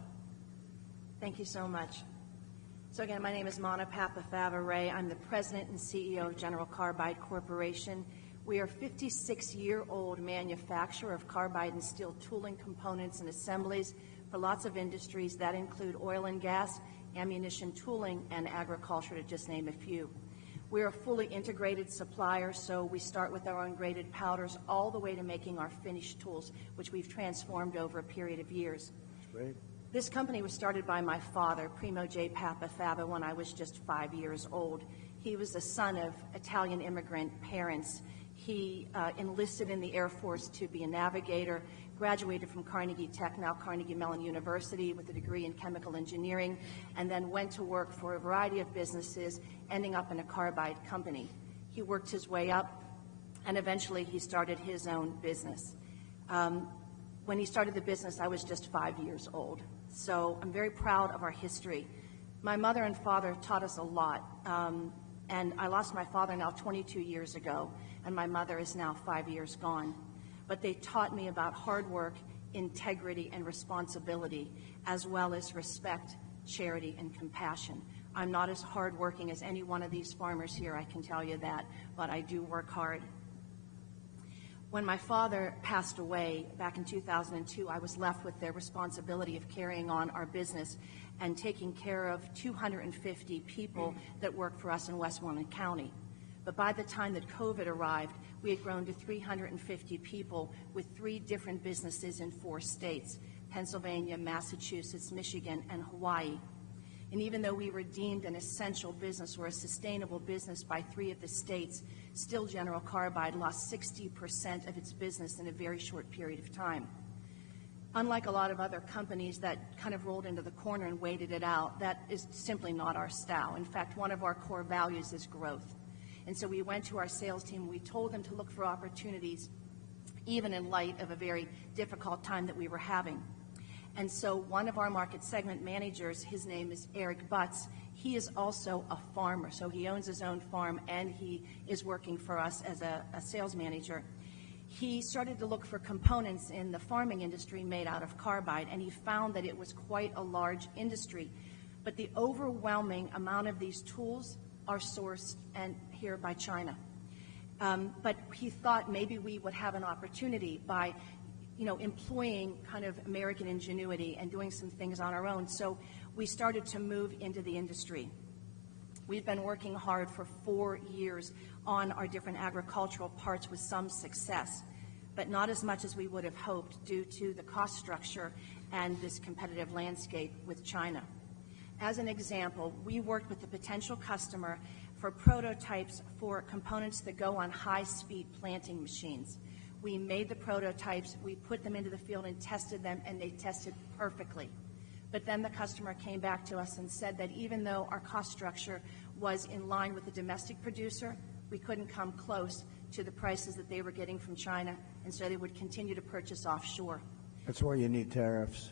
Thank you so much. So again, my name is Mana Papafavare. I'm the president and CEO of General Carbide Corporation. We are a 56-year-old manufacturer of carbide and steel tooling components and assemblies for lots of industries that include oil and gas, ammunition tooling, and agriculture, to just name a few. We're a fully integrated supplier, so we start with our ungraded powders all the way to making our finished tools, which we've transformed over a period of years. That's great. This company was started by my father, Primo J. Papafava, when I was just 5 years old. He was the son of Italian immigrant parents. He enlisted in the Air Force to be a navigator, graduated from Carnegie Tech, now Carnegie Mellon University, with a degree in chemical engineering, and then went to work for a variety of businesses, ending up in a carbide company. He worked his way up, and eventually he started his own business. When he started the business, I was just 5 years old. So I'm very proud of our history. My mother and father taught us a lot, and I lost my father now 22 years ago, and my mother is now 5 years gone. But they taught me about hard work, integrity, and responsibility, as well as respect, charity, and compassion. I'm not as hardworking as any one of these farmers here, I can tell you that, but I do work hard. When my father passed away back in 2002, I was left with the responsibility of carrying on our business and taking care of 250 people that work for us in Westmoreland County. But by the time that COVID arrived, we had grown to 350 people with 3 different businesses in 4 states, Pennsylvania, Massachusetts, Michigan, and Hawaii. And even though we were deemed an essential business or a sustainable business by 3 of the states, still General Carbide lost 60% of its business in a very short period of time. Unlike a lot of other companies that kind of rolled into the corner and waited it out, that is simply not our style. In fact, one of our core values is growth. And so we went to our sales team, we told them to look for opportunities, even in light of a very difficult time that we were having. And so one of our market segment managers, his name is Eric Butts, he is also a farmer. So he owns his own farm and he is working for us as a sales manager. He started to look for components in the farming industry made out of carbide, and he found that it was quite a large industry. But the overwhelming amount of these tools are sourced and here by China. But he thought maybe we would have an opportunity by employing kind of American ingenuity and doing some things on our own. So we started to move into the industry. We've been working hard for 4 years on our different agricultural parts with some success, but not as much as we would have hoped due to the cost structure and this competitive landscape with China. As an example, we worked with a potential customer for prototypes for components that go on high-speed planting machines. We made the prototypes, we put them into the field and tested them, and they tested perfectly. But then the customer came back to us and said that even though our cost structure was in line with the domestic producer, we couldn't come close to the prices that they were getting from China, and so they would continue to purchase offshore. That's why you need tariffs.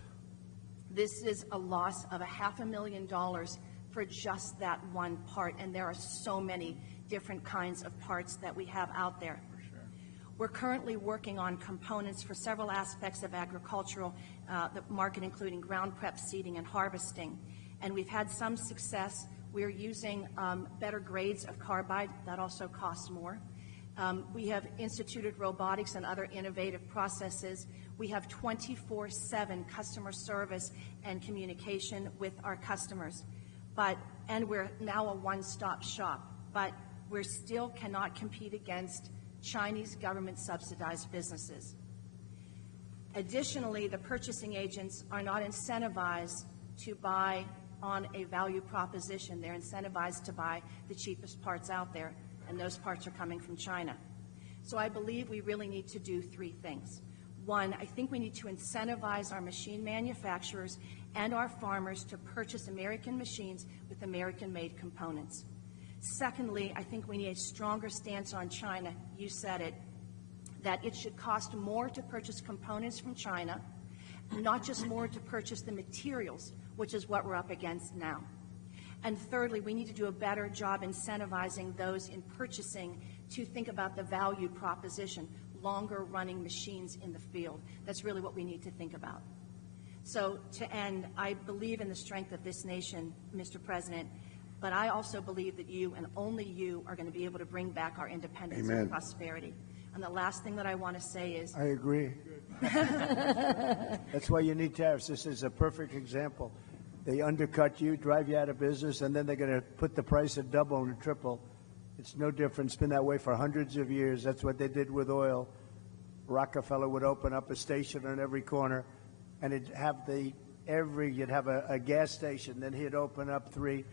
This is a loss of $500,000 for just that one part, and there are so many different kinds of parts that we have out there. We're currently working on components for several aspects of agricultural, the market, including ground prep, seeding, and harvesting. And we've had some success. We're using better grades of carbide. That also costs more. We have instituted robotics and other innovative processes. We have 24/7 customer service and communication with our customers. And we're now a one-stop shop. But we still cannot compete against Chinese government-subsidized businesses. Additionally, the purchasing agents are not incentivized to buy on a value proposition. They're incentivized to buy the cheapest parts out there, and those parts are coming from China. So I believe we really need to do three things. One, I think we need to incentivize our machine manufacturers and our farmers to purchase American machines with American-made components. Secondly, I think we need a stronger stance on China. You said it, that it should cost more to purchase components from China, not just more to purchase the materials, which is what we're up against now. And thirdly, we need to do a better job incentivizing those in purchasing to think about the value proposition, longer running machines in the field. That's really what we need to think about. So to end, I believe in the strength of this nation, Mr. President, but I also believe that you and only you are going to be able to bring back our independence Amen. and prosperity. And the last thing that I want to say is... I agree. That's why you need tariffs. This is a perfect example. They undercut you, drive you out of business, and then they're going to put the price at double and triple. It's no different. It's been that way for hundreds of years. That's what they did with oil. Rockefeller would open up a station on every corner, and it'd have you'd have a gas station. Then he'd open up 3,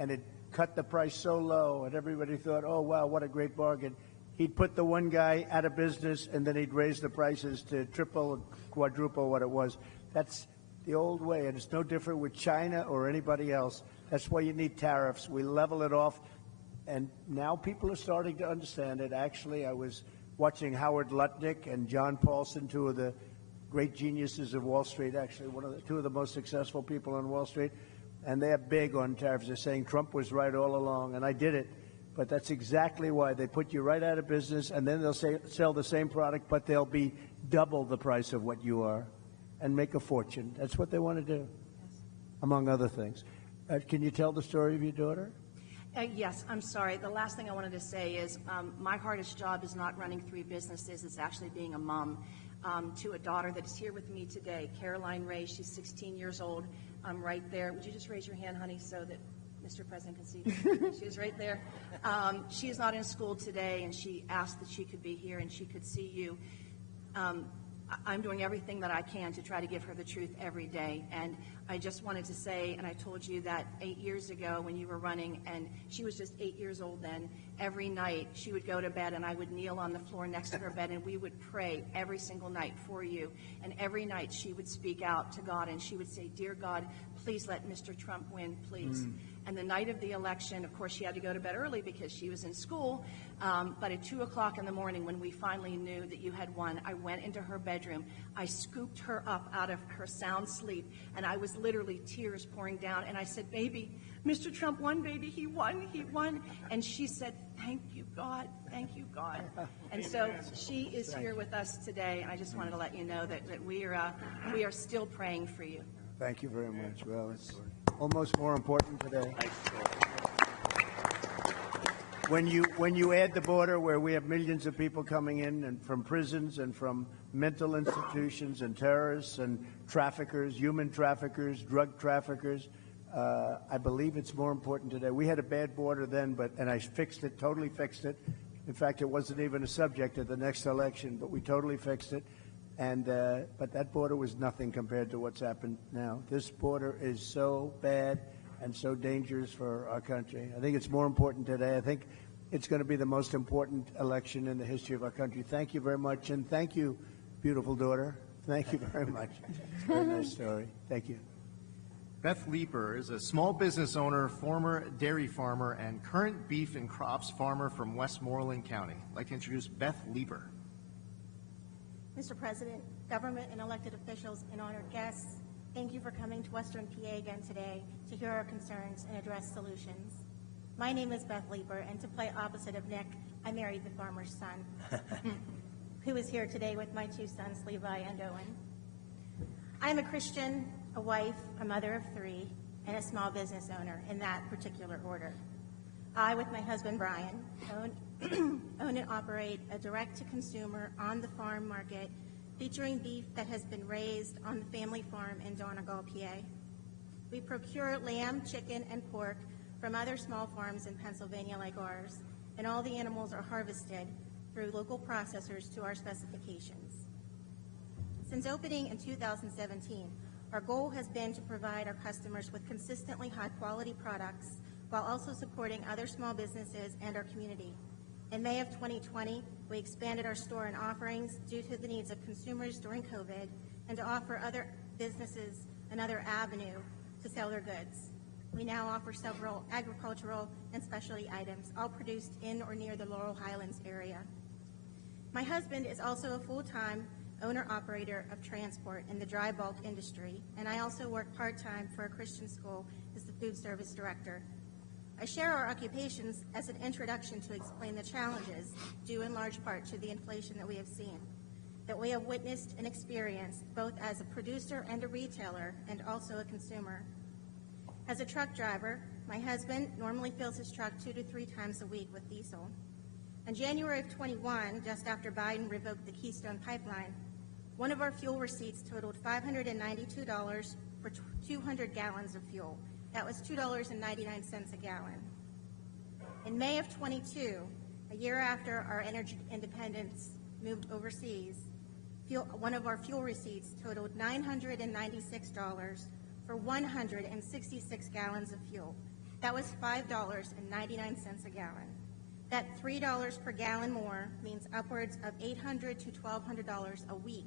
and it cut the price so low, and everybody thought, oh, wow, what a great bargain. He'd put the one guy out of business, and then he'd raise the prices to triple, quadruple what it was. That's the old way, and it's no different with China or anybody else. That's why you need tariffs. We level it off, and now people are starting to understand it. Actually, I was watching Howard Lutnick and John Paulson, 2 of the great geniuses of Wall Street, actually 2 of the most successful people on Wall Street, and they're big on tariffs. They're saying Trump was right all along, and I did it. But that's exactly why. They put you right out of business, and then they'll sell the same product, but they'll be double the price of what you are and make a fortune. That's what they want to do, among other things. Can you tell the story of your daughter? Yes, I'm sorry. The last thing I wanted to say is my hardest job is not running 3 businesses. It's actually being a mom to a daughter that is here with me today, Caroline Ray. She's 16 years old. I'm right there. Would you just raise your hand, honey, so that Mr. President can see? She's right there. She is not in school today, and she asked that she could be here and she could see you. I'm doing everything that I can to try to give her the truth every day. And I just wanted to say, and I told you that 8 years ago when you were running, and she was just 8 years old then, every night she would go to bed and I would kneel on the floor next to her bed and we would pray every single night for you. And every night she would speak out to God and she would say, "Dear God, please let Mr. Trump win, please." And the night of the election, of course, she had to go to bed early because she was in school. But at 2 o'clock in the morning, when we finally knew that you had won, I went into her bedroom. I scooped her up out of her sound sleep, and I was literally tears pouring down. And I said, "Baby, Mr. Trump won, baby. He won. He won." And she said, "Thank you, God. Thank you, God." And so she is here with us today, and I just wanted to let you know that we are still praying for you. Thank you very much. Well, it's almost more important today. When you add the border, where we have millions of people coming in and from prisons and from mental institutions and terrorists and traffickers, human traffickers, drug traffickers, I believe it's more important today. We had a bad border then, and I fixed it, totally fixed it. In fact, it wasn't even a subject at the next election, but we totally fixed it. And but that border was nothing compared to what's happened now. This border is so bad and so dangerous for our country. I think it's more important today. I think it's going to be the most important election in the history of our country. Thank you very much, and thank you, beautiful daughter. Thank you very much. It's a very nice story. Thank you. Beth Leeper is a small business owner, former dairy farmer, and current beef and crops farmer from Westmoreland County. I'd like to introduce Beth Leeper. Mr. President, government and elected officials, and honored guests, thank you for coming to Western PA again today to hear our concerns and address solutions. My name is Beth Leeper, and to play opposite of Nick, I married the farmer's son, who is here today with my two sons, Levi and Owen. I am a Christian, a wife, a mother of three, and a small business owner in that particular order. I, with my husband Brian, own and operate a direct-to-consumer on-the-farm market featuring beef that has been raised on the family farm in Donegal, PA. We procure lamb, chicken, and pork from other small farms in Pennsylvania like ours, and all the animals are harvested through local processors to our specifications. Since opening in 2017, our goal has been to provide our customers with consistently high-quality products while also supporting other small businesses and our community. In May of 2020, we expanded our store and offerings due to the needs of consumers during COVID and to offer other businesses another avenue to sell their goods. We now offer several agricultural and specialty items, all produced in or near the Laurel Highlands area. My husband is also a full-time owner-operator of transport in the dry bulk industry, and I also work part-time for a Christian school as the food service director. I share our occupations as an introduction to explain the challenges, due in large part to the inflation that we have seen, that we have witnessed and experienced both as a producer and a retailer, and also a consumer. As a truck driver, my husband normally fills his truck 2 to 3 times a week with diesel. In January of 21, just after Biden revoked the Keystone Pipeline, one of our fuel receipts totaled $592 for 200 gallons of fuel. That was $2.99 a gallon. In May of 22, a year after our energy independence moved overseas, one of our fuel receipts totaled $996 for 166 gallons of fuel. That was $5.99 a gallon. That $3 per gallon more means upwards of $800 to $1,200 a week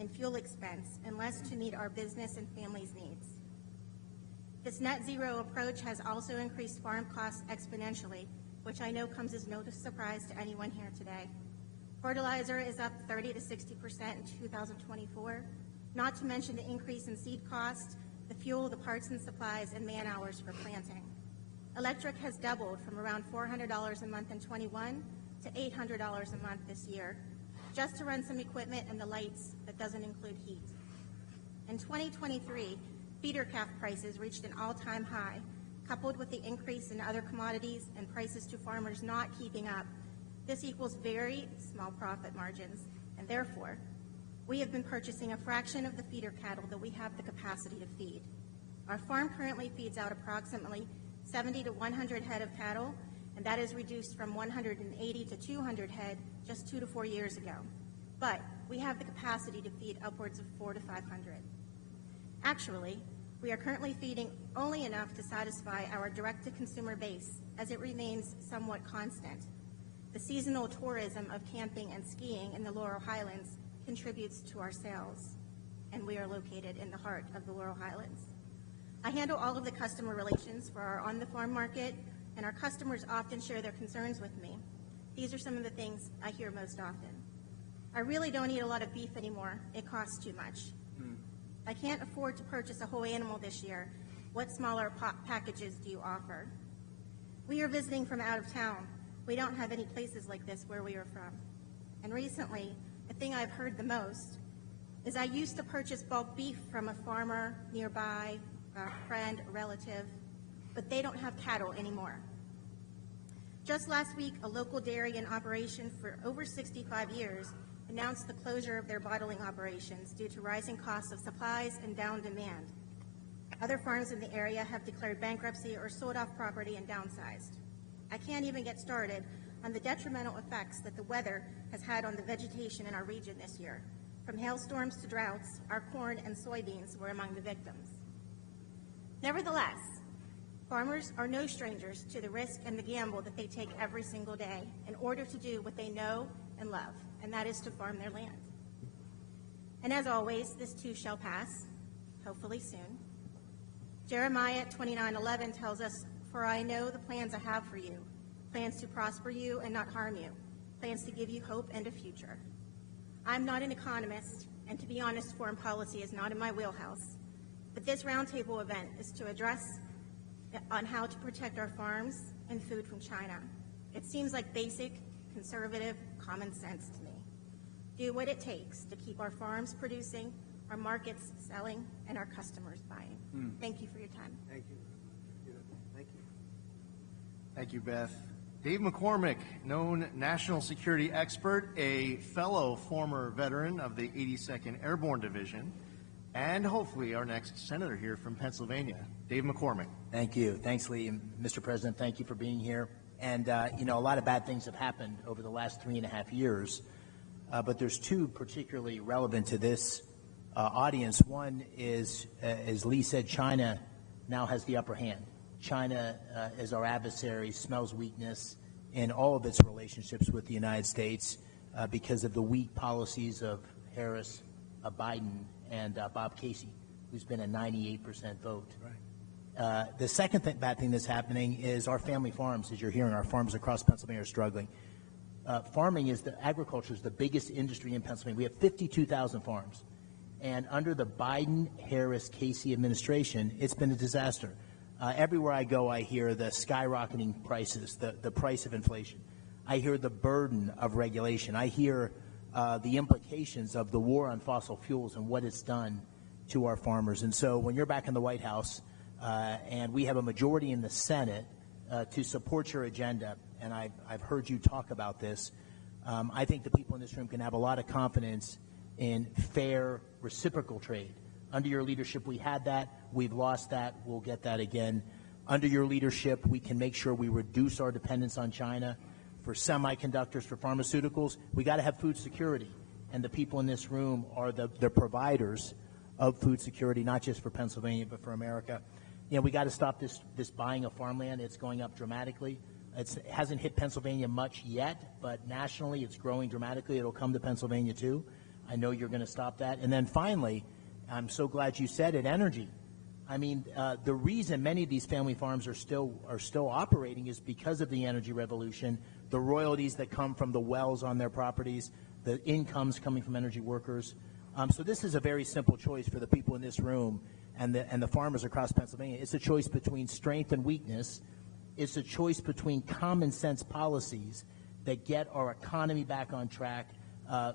in fuel expense, and less to meet our business and families' needs. This net zero approach has also increased farm costs exponentially, which I know comes as no surprise to anyone here today. Fertilizer is up 30 to 60% in 2024, not to mention the increase in seed costs, the fuel, the parts and supplies, and man hours for planting. Electric has doubled from around $400 a month in 21 to $800 a month this year, just to run some equipment and the lights that doesn't include heat. In 2023, feeder calf prices reached an all-time high, coupled with the increase in other commodities and prices to farmers not keeping up. This equals very small profit margins, and therefore, we have been purchasing a fraction of the feeder cattle that we have the capacity to feed. Our farm currently feeds out approximately 70 to 100 head of cattle, and that is reduced from 180 to 200 head just 2 to 4 years ago. But we have the capacity to feed upwards of 400 to 500. Actually, we are currently feeding only enough to satisfy our direct-to-consumer base, as it remains somewhat constant. The seasonal tourism of camping and skiing in the Laurel Highlands contributes to our sales, and we are located in the heart of the Laurel Highlands. I handle all of the customer relations for our on-the-farm market, and our customers often share their concerns with me. These are some of the things I hear most often. I really don't eat a lot of beef anymore. It costs too much. I can't afford to purchase a whole animal this year. What smaller packages do you offer? We are visiting from out of town. We don't have any places like this where we are from. And recently, the thing I've heard the most is I used to purchase bulk beef from a farmer nearby, a friend, a relative, but they don't have cattle anymore. Just last week, a local dairy in operation for over 65 years announced the closure of their bottling operations due to rising costs of supplies and down demand. Other farms in the area have declared bankruptcy or sold off property and downsized. I can't even get started on the detrimental effects that the weather has had on the vegetation in our region this year. From hailstorms to droughts, our corn and soybeans were among the victims. Nevertheless, farmers are no strangers to the risk and the gamble that they take every single day in order to do what they know and love, and that is to farm their land. And as always, this too shall pass, hopefully soon. Jeremiah 29:11 tells us, "For I know the plans I have for you, plans to prosper you and not harm you, plans to give you hope and a future." I'm not an economist, and to be honest, foreign policy is not in my wheelhouse. But this roundtable event is to address on how to protect our farms and food from China. It seems like basic, conservative, common sense to me. Do what it takes to keep our farms producing, our markets selling, and our customers buying. Thank you for your time. Thank you. Thank you. Thank you, Beth. Dave McCormick, known national security expert, a fellow former veteran of the 82nd Airborne Division, and hopefully our next senator here from Pennsylvania, Dave McCormick. Thank you. Thanks, Lee. And Mr. President, thank you for being here. And, you know, a lot of bad things have happened over the last 3.5 years, but there's two particularly relevant to this audience. One is, as Lee said, China now has the upper hand. China is our adversary, smells weakness in all of its relationships with the United States because of the weak policies of Harris, Biden, and Bob Casey, who's been a 98% vote. Right. The second bad thing that's happening is our family farms, as you're hearing, our farms across Pennsylvania are struggling. Agriculture is the biggest industry in Pennsylvania. We have 52,000 farms. And under the Biden-Harris-Casey administration, it's been a disaster. Everywhere I go, I hear the skyrocketing prices, the price of inflation. I hear the burden of regulation. I hear the implications of the war on fossil fuels and what it's done to our farmers. And so when you're back in the White House and we have a majority in the Senate to support your agenda, and I've heard you talk about this, I think the people in this room can have a lot of confidence in fair reciprocal trade. Under your leadership, we had that. We've lost that. We'll get that again. Under your leadership, we can make sure we reduce our dependence on China for semiconductors, for pharmaceuticals. We got to have food security, and the people in this room are the providers of food security, not just for Pennsylvania, but for America. You know, we got to stop this buying of farmland. It's going up dramatically. It hasn't hit Pennsylvania much yet, but nationally it's growing dramatically. It'll come to Pennsylvania too. I know you're going to stop that. And then finally, I'm so glad you said it, energy. I mean, the reason many of these family farms are still operating is because of the energy revolution, the royalties that come from the wells on their properties, the incomes coming from energy workers. So this is a very simple choice for the people in this room and the farmers across Pennsylvania. It's a choice between strength and weakness. It's a choice between common sense policies that get our economy back on track,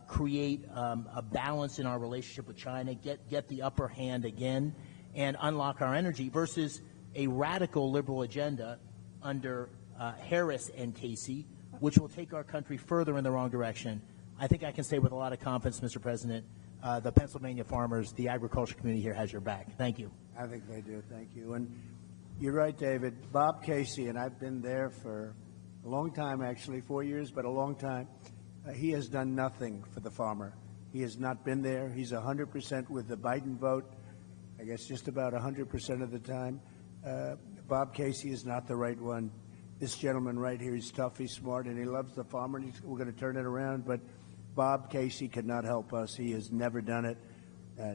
create a balance in our relationship with China, get the upper hand again, and unlock our energy versus a radical liberal agenda under Harris and Casey, which will take our country further in the wrong direction. I think I can say with a lot of confidence, Mr. President, the Pennsylvania farmers, the agriculture community here has your back. Thank you. I think they do. Thank you. And you're right, David. Bob Casey, and I've been there for a long time, actually, 4 years, but a long time. He has done nothing for the farmer. He has not been there. He's 100% with the Biden vote, I guess just about 100% of the time. Bob Casey is not the right one. This gentleman right here, he's tough, he's smart, and he loves the farmer, and we're going to turn it around. But Bob Casey cannot help us. He has never done it.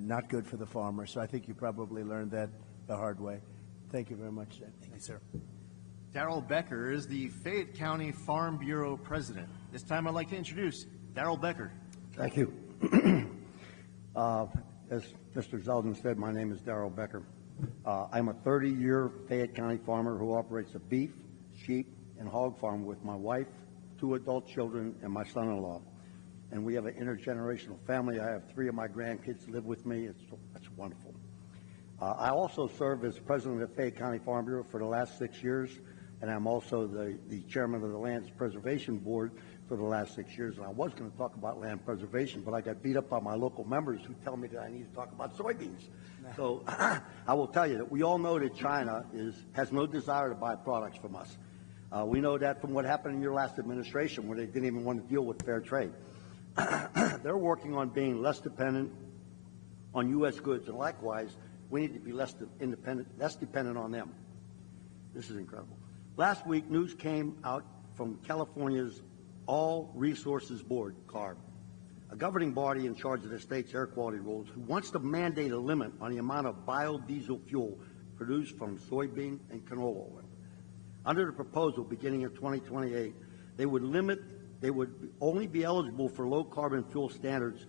Not good for the farmer. So I think you probably learned that the hard way. Thank you very much, Dave. Thank you, sir. Darrell Becker is the Fayette County Farm Bureau president. This time I'd like to introduce Darrell Becker. Thank you. As Mr. Zeldin said, my name is Darrell Becker. I'm a 30-year Fayette County farmer who operates a beef, sheep, and hog farm with my wife, 2 adult children, and my son-in-law. And we have an intergenerational family. I have 3 of my grandkids live with me. It's wonderful. I also serve as president of the Fayette County Farm Bureau for the last 6 years, and I'm also the chairman of the Land Preservation Board for the last 6 years. And I was going to talk about land preservation, but I got beat up by my local members who tell me that I need to talk about soybeans. So I will tell you that we all know that China has no desire to buy products from us. We know that from what happened in your last administration, where they didn't even want to deal with fair trade. They're working on being less dependent on U.S. goods, and likewise, we need to be less dependent on them. This is incredible. Last week, news came out from California's All Resources Board, CARB, a governing body in charge of the state's air quality rules, who wants to mandate a limit on the amount of biodiesel fuel produced from soybean and canola oil. Under the proposal, beginning in 2028, they would only be eligible for low carbon fuel standards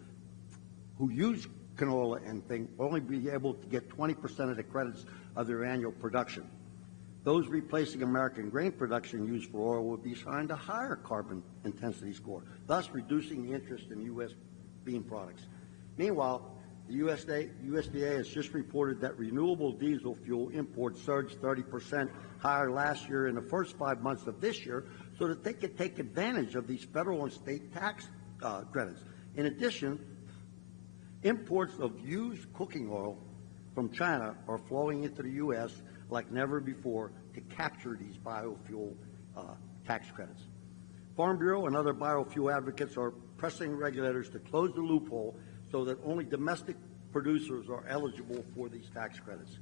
who use canola and thing, only be able to get 20% of the credits of their annual production. Those replacing American grain production used for oil would be assigned a higher carbon intensity score, thus reducing the interest in U.S. bean products. Meanwhile, the USDA has just reported that renewable diesel fuel imports surged 30% higher last year in the first 5 months of this year, so that they could take advantage of these federal and state tax credits. In addition, imports of used cooking oil from China are flowing into the U.S. like never before to capture these biofuel tax credits. Farm Bureau and other biofuel advocates are pressing regulators to close the loophole so that only domestic producers are eligible for these tax credits.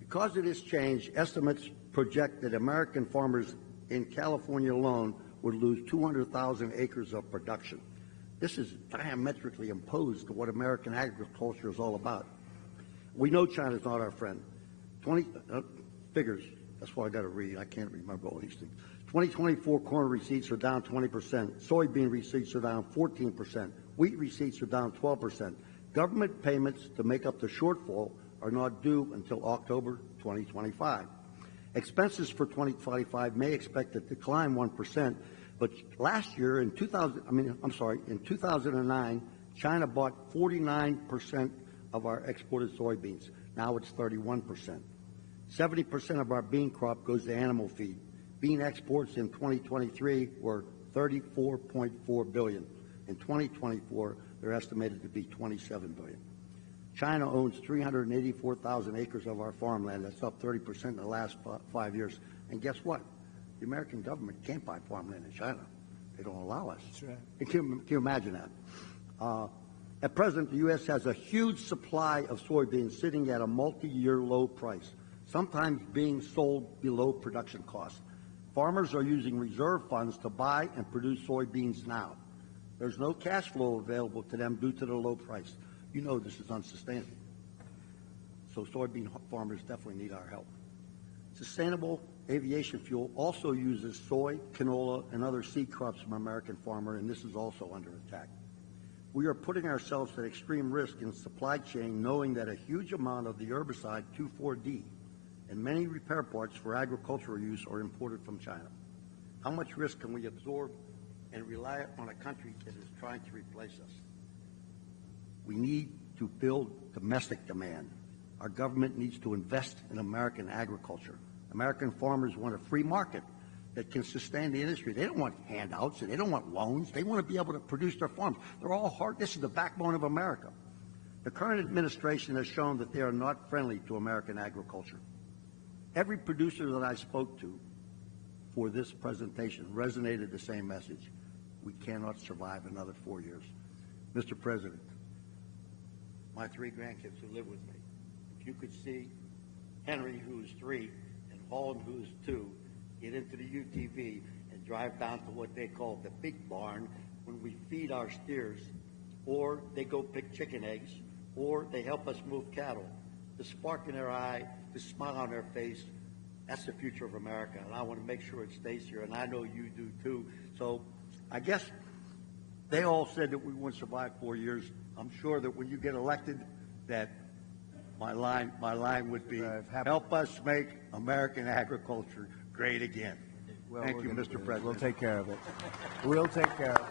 Because of this change, estimates project that American farmers in California alone would lose 200,000 acres of production. This is diametrically opposed to what American agriculture is all about. We know China's not our friend. Figures, that's why I got to read. I can't remember all these things. 2024 corn receipts are down 20%. Soybean receipts are down 14%. Wheat receipts are down 12%. Government payments to make up the shortfall are not due until October 2025. Expenses for 2025 may expect to decline 1%, but last year in 2009, China bought 49% of our exported soybeans. Now it's 31%. 70% of our bean crop goes to animal feed. Bean exports in 2023 were $34.4 billion. In 2024, they're estimated to be $27 billion. China owns 384,000 acres of our farmland. That's up 30% in the last 5 years. And guess what? The American government can't buy farmland in China. They don't allow us. That's right. Can you imagine that? At present, the U.S. has a huge supply of soybeans sitting at a multi-year low price, sometimes being sold below production cost. Farmers are using reserve funds to buy and produce soybeans now. There's no cash flow available to them due to the low price. You know this is unsustainable. So soybean farmers definitely need our help. Sustainable aviation fuel also uses soy, canola, and other seed crops from American farmer, and this is also under attack. We are putting ourselves at extreme risk in supply chain, knowing that a huge amount of the herbicide 2,4-D and many repair parts for agricultural use are imported from China. How much risk can we absorb and rely on a country that is trying to replace us? We need to build domestic demand. Our government needs to invest in American agriculture. American farmers want a free market that can sustain the industry. They don't want handouts and they don't want loans. They want to be able to produce their farms. They're all hard. This is the backbone of America. The current administration has shown that they are not friendly to American agriculture. Every producer that I spoke to for this presentation resonated the same message. We cannot survive another 4 years. Mr. President, my 3 grandkids who live with me, if you could see Henry, who's 3, and Holland, who's 2, get into the UTV and drive down to what they call the big barn when we feed our steers, or they go pick chicken eggs, or they help us move cattle. The spark in their eye, the smile on their face, that's the future of America, and I want to make sure it stays here, and I know you do too. So I guess they all said that we wouldn't survive 4 years. I'm sure that when you get elected, that my line would be, help us make American agriculture great again. Well, Thank you, Mr. President. We'll take care of it. We'll take care of it.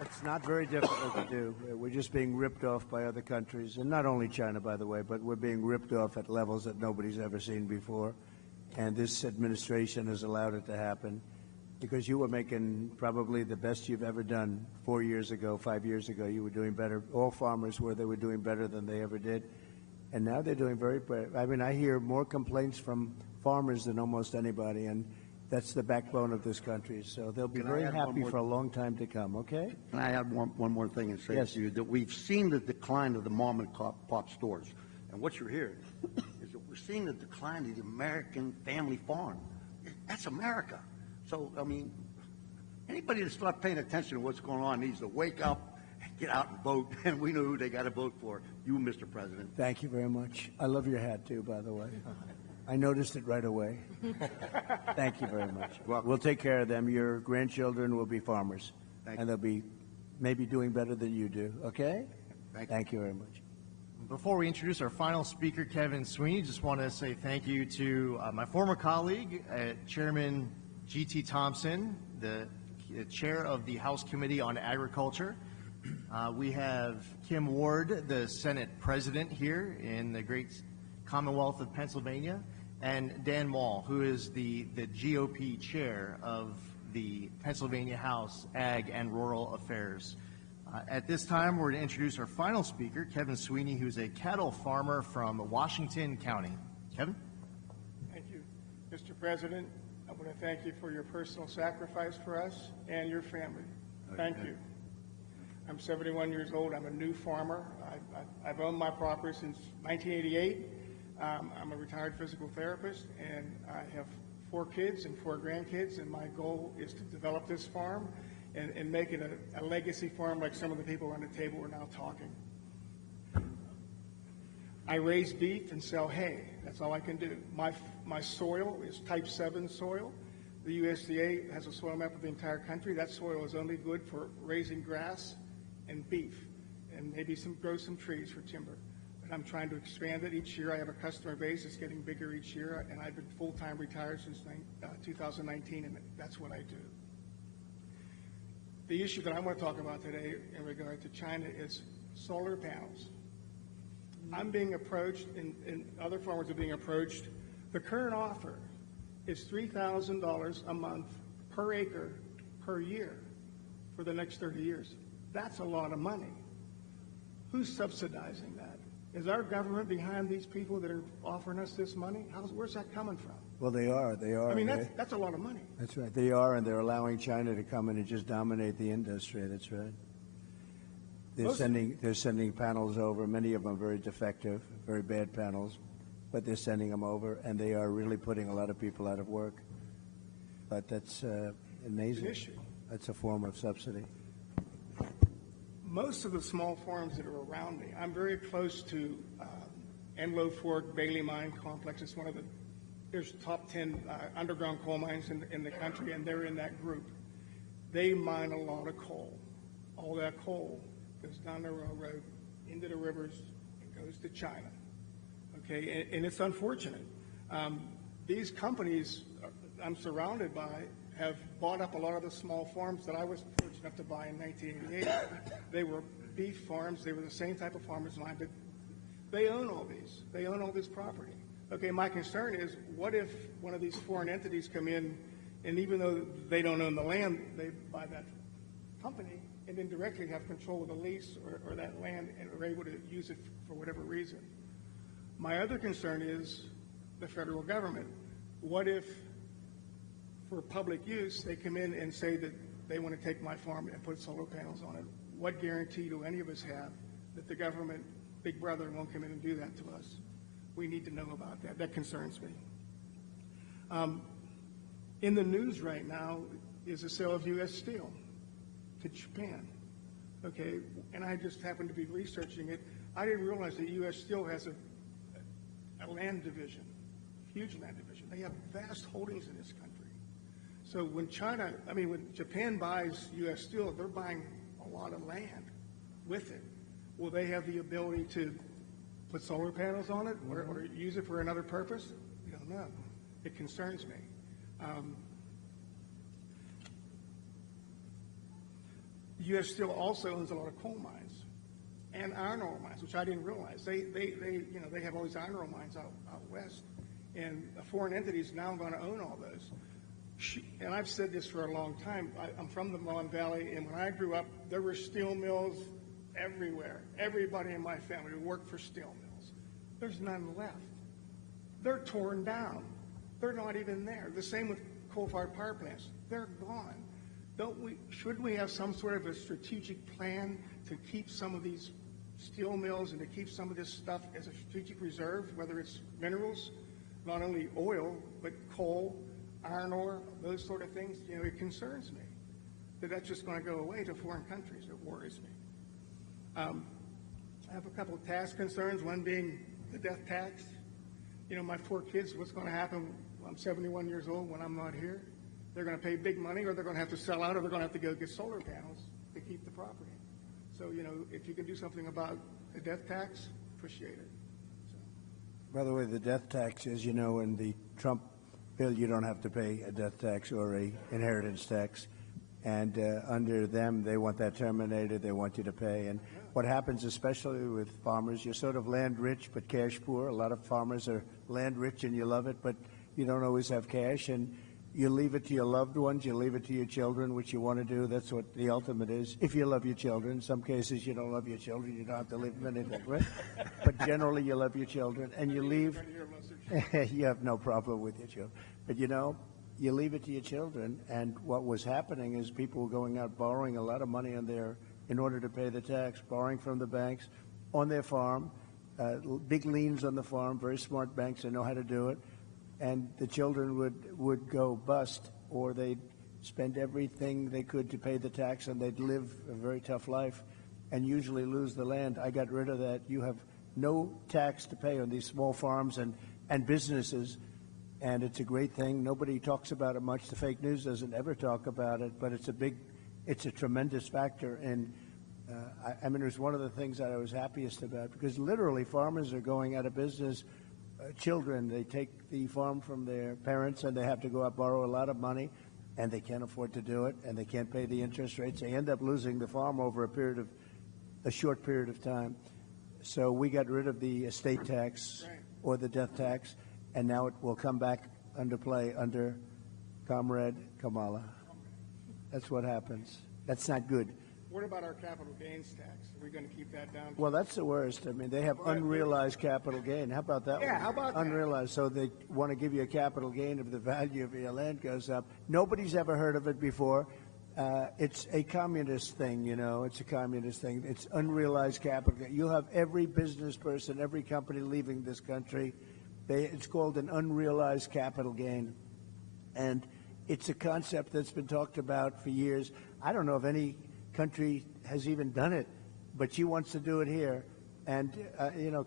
It's not very difficult to do. We're just being ripped off by other countries, and not only China, by the way, but we're being ripped off at levels that nobody's ever seen before. And this administration has allowed it to happen because you were making probably the best you've ever done 4 years ago, 5 years ago. You were doing better. All farmers were. They were doing better than they ever did. And now they're doing very better. I mean, I hear more complaints from farmers than almost anybody. And That's the backbone of this country. So they'll be Can I very add one happy more- for a long time to come, okay? Can I add one more thing and say Yes. to you that we've seen the decline of the mom and pop stores. And what you're hearing is that we're seeing the decline of the American family farm. That's America. So, I mean, anybody that's not paying attention to what's going on needs to wake up, get out and vote, and we know who they got to vote for. You, Mr. President. Thank you very much. I love your hat, too, by the way. I noticed it right away. Thank you very much. We'll take care of them. Your grandchildren will be farmers, and they'll be maybe doing better than you do, okay? Thank you very much. Before we introduce our final speaker, Kevin Sweeney, just want to say thank you to my former colleague, Chairman G.T. Thompson, the chair of the House Committee on Agriculture. We have Kim Ward, the Senate President here in the great Commonwealth of Pennsylvania, and Dan Mall, who is the GOP chair of the Pennsylvania House Ag and Rural Affairs. At this time, we're going to introduce our final speaker, Kevin Sweeney, who's a cattle farmer from Washington County. Kevin? Thank you. Mr. President, I want to thank you for your personal sacrifice for us and your family. Thank you. I'm 71 years old. I'm a new farmer. I've owned my property since 1988. I'm a retired physical therapist, and I have 4 kids and 4 grandkids, and my goal is to develop this farm and make it a legacy farm like some of the people around the table are now talking. I raise beef and sell hay. That's all I can do. My soil is type 7 soil. The USDA has a soil map of the entire country. That soil is only good for raising grass and beef, and maybe grow some trees for timber. But I'm trying to expand it each year. I have a customer base that's getting bigger each year, and I've been full-time retired since 2019, and that's what I do. The issue that I want to talk about today in regard to China is solar panels. I'm being approached, and other farmers are being approached. The current offer is $3,000 a month per acre per year for the next 30 years. That's a lot of money. Who's subsidizing that? Is our government behind these people that are offering us this money? Where's that coming from? Well, they are. I mean, that's a lot of money. That's right. They are, and they're allowing China to come in and just dominate the industry. That's right. They're sending panels over. Many of them very defective, very bad panels, but they're sending them over, and they are really putting a lot of people out of work. But that's amazing. It's an issue. That's a form of subsidy. Most of the small farms that are around me, I'm very close to Enlow Fork Bailey Mine Complex. It's one of there's top 10 underground coal mines in the country, and they're in that group. They mine a lot of coal. All that coal goes down the railroad, into the rivers, and goes to China. Okay, and it's unfortunate. These companies I'm surrounded by have bought up a lot of the small farms that I was fortunate enough to buy in 1988. They were beef farms. They were the same type of farmers as mine, but they own all these. They own all this property. Okay, my concern is, what if one of these foreign entities come in, and even though they don't own the land, they buy that company and then directly have control of the lease or that land and are able to use it for whatever reason. My other concern is the federal government. What if, for public use, they come in and say that they want to take my farm and put solar panels on it? What guarantee do any of us have that the government, Big Brother, won't come in and do that to us? We need to know about that. That concerns me. In the news right now is the sale of U.S. Steel to Japan. Okay, and I just happened to be researching it. I didn't realize that U.S. Steel has a land division, huge land division. They have vast holdings in this country. So when when Japan buys U.S. Steel, they're buying a lot of land with it. Will they have the ability to put solar panels on it or use it for another purpose? We don't know. It concerns me. U.S. Steel also owns a lot of coal mines and iron ore mines, which I didn't realize. They have all these iron ore mines out west, and a foreign entity is now going to own all those. And I've said this for a long time. I'm from the Mon Valley, and when I grew up, there were steel mills everywhere. Everybody in my family worked for steel mills. There's none left. They're torn down. They're not even there. The same with coal-fired power plants. They're gone. Shouldn't we have some sort of a strategic plan to keep some of these steel mills and to keep some of this stuff as a strategic reserve, whether it's minerals, not only oil, but coal, iron ore, those sort of things? It concerns me that that's just going to go away to foreign countries. It worries me. I have a couple of tax concerns, one being the death tax. My 4 kids, what's going to happen? I'm 71 years old when I'm not here. They're going to pay big money, or they're going to have to sell out, or they're going to have to go get solar panels to keep the property. So, if you can do something about the death tax, appreciate it. By the way, the death tax, as you know, in the Trump bill, you don't have to pay a death tax or a inheritance tax. And under them, they want that terminated. They want you to pay. And what happens, especially with farmers, you're sort of land rich but cash poor. A lot of farmers are land rich and you love it, but you don't always have cash. And you leave it to your loved ones. You leave it to your children, which you want to do. That's what the ultimate is. If you love your children. In some cases, you don't love your children. You don't have to leave them anything, right? But generally, you love your children. And you leave. You have no problem with your children. But, you leave it to your children, and what was happening is people were going out borrowing a lot of money in order to pay the tax, borrowing from the banks on their farm, big liens on the farm, very smart banks that know how to do it, and the children would go bust, or they'd spend everything they could to pay the tax, and they'd live a very tough life and usually lose the land. I got rid of that. You have no tax to pay on these small farms and businesses. And it's a great thing. Nobody talks about it much. The fake news doesn't ever talk about it, but it's a tremendous factor. And it was one of the things that I was happiest about, because literally farmers are going out of business. Children, they take the farm from their parents and they have to go out borrow a lot of money, and they can't afford to do it, and they can't pay the interest rates. They end up losing the farm over a short period of time. So we got rid of the estate tax or the death tax. And now it will come back under play under Comrade Kamala. That's what happens. That's not good. What about our capital gains tax? Are we going to keep that down? Well, that's the worst. They have unrealized capital gain. How about that? Yeah, how about that? Unrealized. So they want to give you a capital gain if the value of your land goes up. Nobody's ever heard of it before. It's a communist thing, It's a communist thing. It's unrealized capital gain. You'll have every business person, every company leaving this country. It's called an unrealized capital gain, and it's a concept that's been talked about for years. I don't know if any country has even done it, but she wants to do it here. And,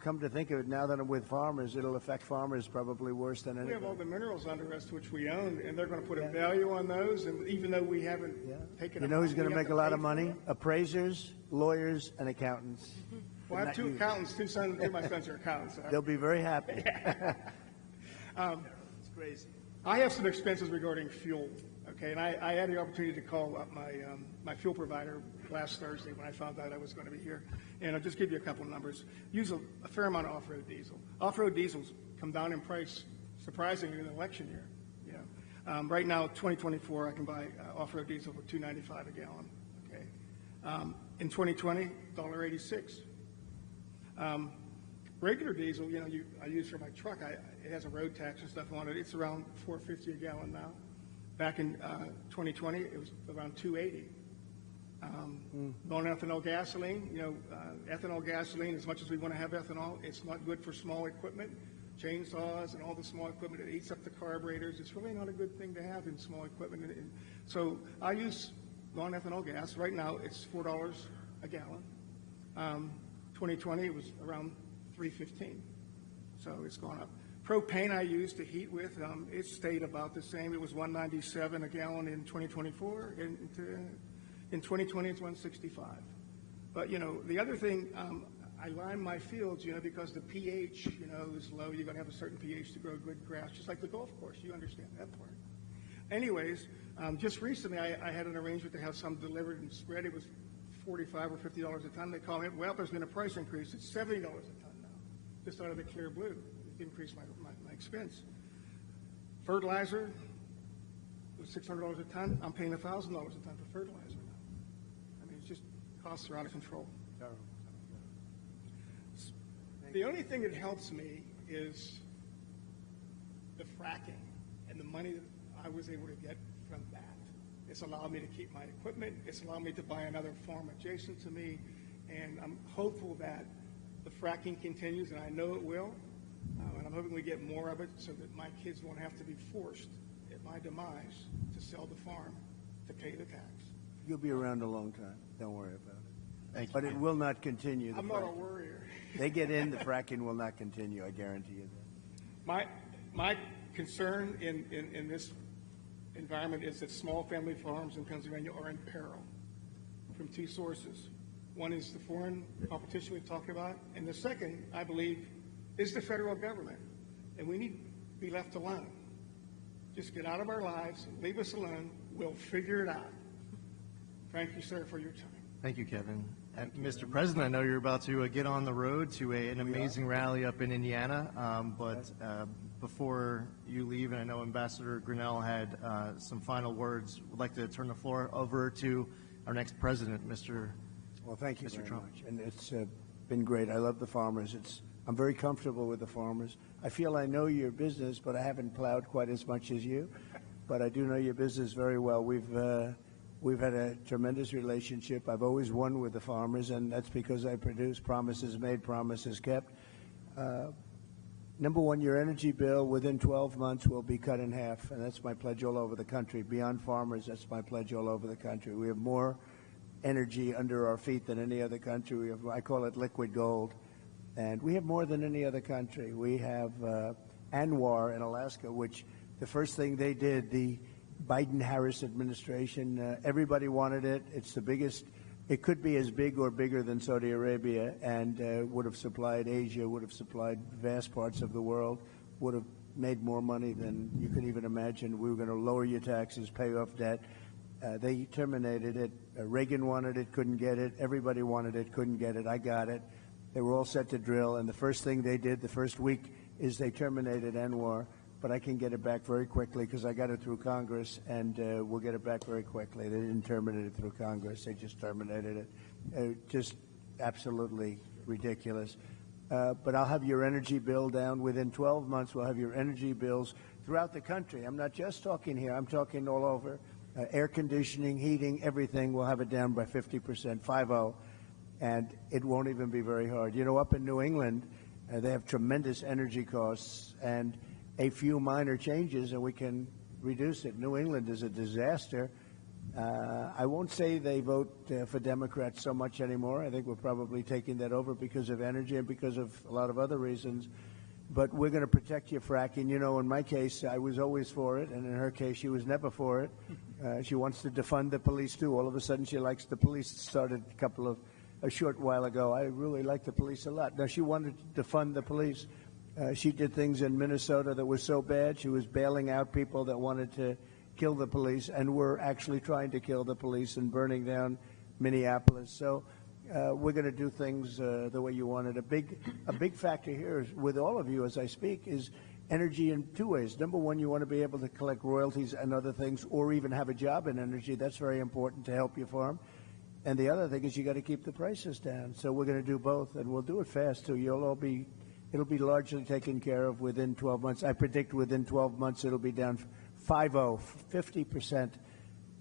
come to think of it, now that I'm with farmers, it'll affect farmers probably worse than anything. We have all the minerals under us, which we own, and they're going to put a value on those, and even though we haven't taken You know who's going to make a lot of money? Appraisers, lawyers, and accountants. Well, I have 2 accountants, 2 my sons are accountants. So They'll be very happy. It's crazy. I have some expenses regarding fuel, okay? And I had the opportunity to call up my fuel provider last Thursday when I found out I was going to be here. And I'll just give you a couple of numbers. Use a fair amount of off-road diesel. Off-road diesels come down in price, surprisingly, in an election year. Right now, 2024, I can buy off-road diesel for $2.95 a gallon, okay? In 2020, $1.86. Regular diesel, I use for my truck. It has a road tax and stuff on it. It's around $4.50 a gallon now. Back in 2020, it was around $2.80. Non-ethanol gasoline, ethanol gasoline. As much as we want to have ethanol, it's not good for small equipment, chainsaws, and all the small equipment. It eats up the carburetors. It's really not a good thing to have in small equipment. So I use non-ethanol gas. Right now, it's $4 a gallon. 2020, it was around $3.15, so it's gone up. Propane I use to heat with, it stayed about the same. It was $1.97 a gallon in 2024. In 2020, it's $1.65. But the other thing, I lime my fields, because the pH, is low. You're going to have a certain pH to grow good grass, just like the golf course. You understand that part. Anyways, just recently, I had an arrangement to have some delivered and spread. It was $45 or $50 a ton. They call me, well, there's been a price increase. It's $70 a ton now, just out of the clear blue. It increased my expense. Fertilizer was $600 a ton. I'm paying $1,000 a ton for fertilizer now. It's just costs are out of control. The only thing that helps me is the fracking and the money that I was able to get from that. It's allowed me to keep my equipment. It's allowed me to buy another farm adjacent to me. And I'm hopeful that the fracking continues, and I know it will. And I'm hoping we get more of it so that my kids won't have to be forced at my demise to sell the farm to pay the tax. You'll be around a long time. Don't worry about it. Thank you. But it will not continue. I'm not a worrier. They get in, the fracking will not continue. I guarantee you that. My concern in this environment is that small family farms in Pennsylvania are in peril from two sources. One is the foreign competition we talked about, and the second, I believe, is the federal government. And we need to be left alone. Just get out of our lives and leave us alone. We'll figure it out. Thank you, sir, for your time. Thank you, Kevin. And Mr. President, I know you're about to get on the road to an amazing rally up in Indiana, but before you leave, and I know Ambassador Grinnell had some final words, would like to turn the floor over to our next president, Mr. Well, thank you Mr. very Trump. much. And it's been great. I love the farmers. I'm very comfortable with the farmers. I feel I know your business, but I haven't plowed quite as much as you. But I do know your business very well. We've had a tremendous relationship. I've always won with the farmers, and that's because I produce promises made, promises kept. Number one, your energy bill within 12 months will be cut in half, and that's my pledge all over the country. Beyond farmers, that's my pledge all over the country. We have more energy under our feet than any other country. I call it liquid gold, and we have more than any other country. We have ANWR in Alaska, which the first thing they did, the Biden-Harris administration, everybody wanted it. It's the biggest. It could be as big or bigger than Saudi Arabia, and would have supplied Asia, would have supplied vast parts of the world, would have made more money than you could even imagine. We were going to lower your taxes, pay off debt. They terminated it. Reagan wanted it, couldn't get it. Everybody wanted it, couldn't get it. I got it. They were all set to drill, and the first thing they did the first week is they terminated ANWR. But I can get it back very quickly because I got it through Congress, and we'll get it back very quickly. They didn't terminate it through Congress. They just terminated it. Just absolutely ridiculous. But I'll have your energy bill down within 12 months. We'll have your energy bills throughout the country. I'm not just talking here. I'm talking all over. Air conditioning, heating, everything. We'll have it down by 50%, 5-0. And it won't even be very hard. You know, up in New England, they have tremendous energy costs, and a few minor changes and we can reduce it. New England is a disaster. I won't say they vote for Democrats so much anymore. I think we're probably taking that over because of energy and because of a lot of other reasons. But we're going to protect your fracking. You know, in my case, I was always for it, and in her case, she was never for it. She wants to defund the police, too. All of a sudden, she likes the police. It started a short while ago. I really like the police a lot. Now, she wanted to defund the police. She did things in Minnesota that were so bad. She was bailing out people that wanted to kill the police and were actually trying to kill the police and burning down Minneapolis. So we're going to do things the way you wanted. A big factor here is, with all of you as I speak, is energy in two ways. Number one, you want to be able to collect royalties and other things, or even have a job in energy. That's very important to help your farm. And the other thing is you got to keep the prices down. So we're going to do both, and we'll do it fast too. It'll be largely taken care of within 12 months. I predict within 12 months it'll be down 5-0, 50%.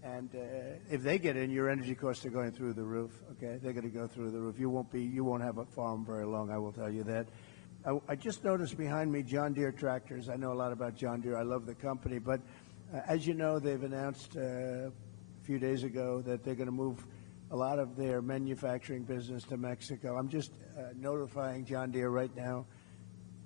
And if they get in, your energy costs are going through the roof. Okay, they're going to go through the roof. You won't have a farm very long. I will tell you that. I just noticed behind me John Deere tractors. I know a lot about John Deere. I love the company, but as you know, they've announced a few days ago that they're going to move a lot of their manufacturing business to Mexico. I'm just notifying John Deere right now.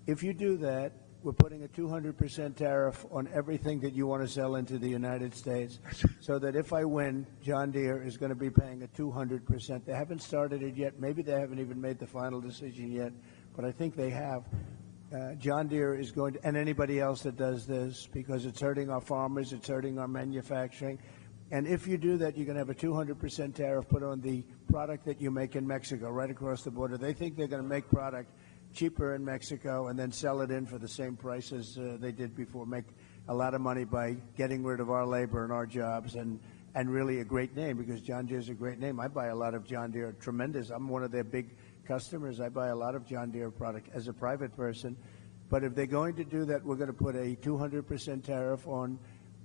If you do that, we're putting a 200% tariff on everything that you want to sell into the United States, so that if I win, John Deere is going to be paying a 200%. They haven't started it yet. Maybe they haven't even made the final decision yet, but I think they have. John Deere is going to, and anybody else that does this, because it's hurting our farmers, it's hurting our manufacturing. And if you do that, you're going to have a 200% tariff put on the product that you make in Mexico, right across the border. They think they're going to make product cheaper in Mexico and then sell it in for the same price as they did before, make a lot of money by getting rid of our labor and our jobs, and really a great name, because John Deere is a great name. I buy a lot of John Deere, tremendous. I'm one of their big customers. I buy a lot of John Deere product as a private person. But if they're going to do that, we're going to put a 200% tariff on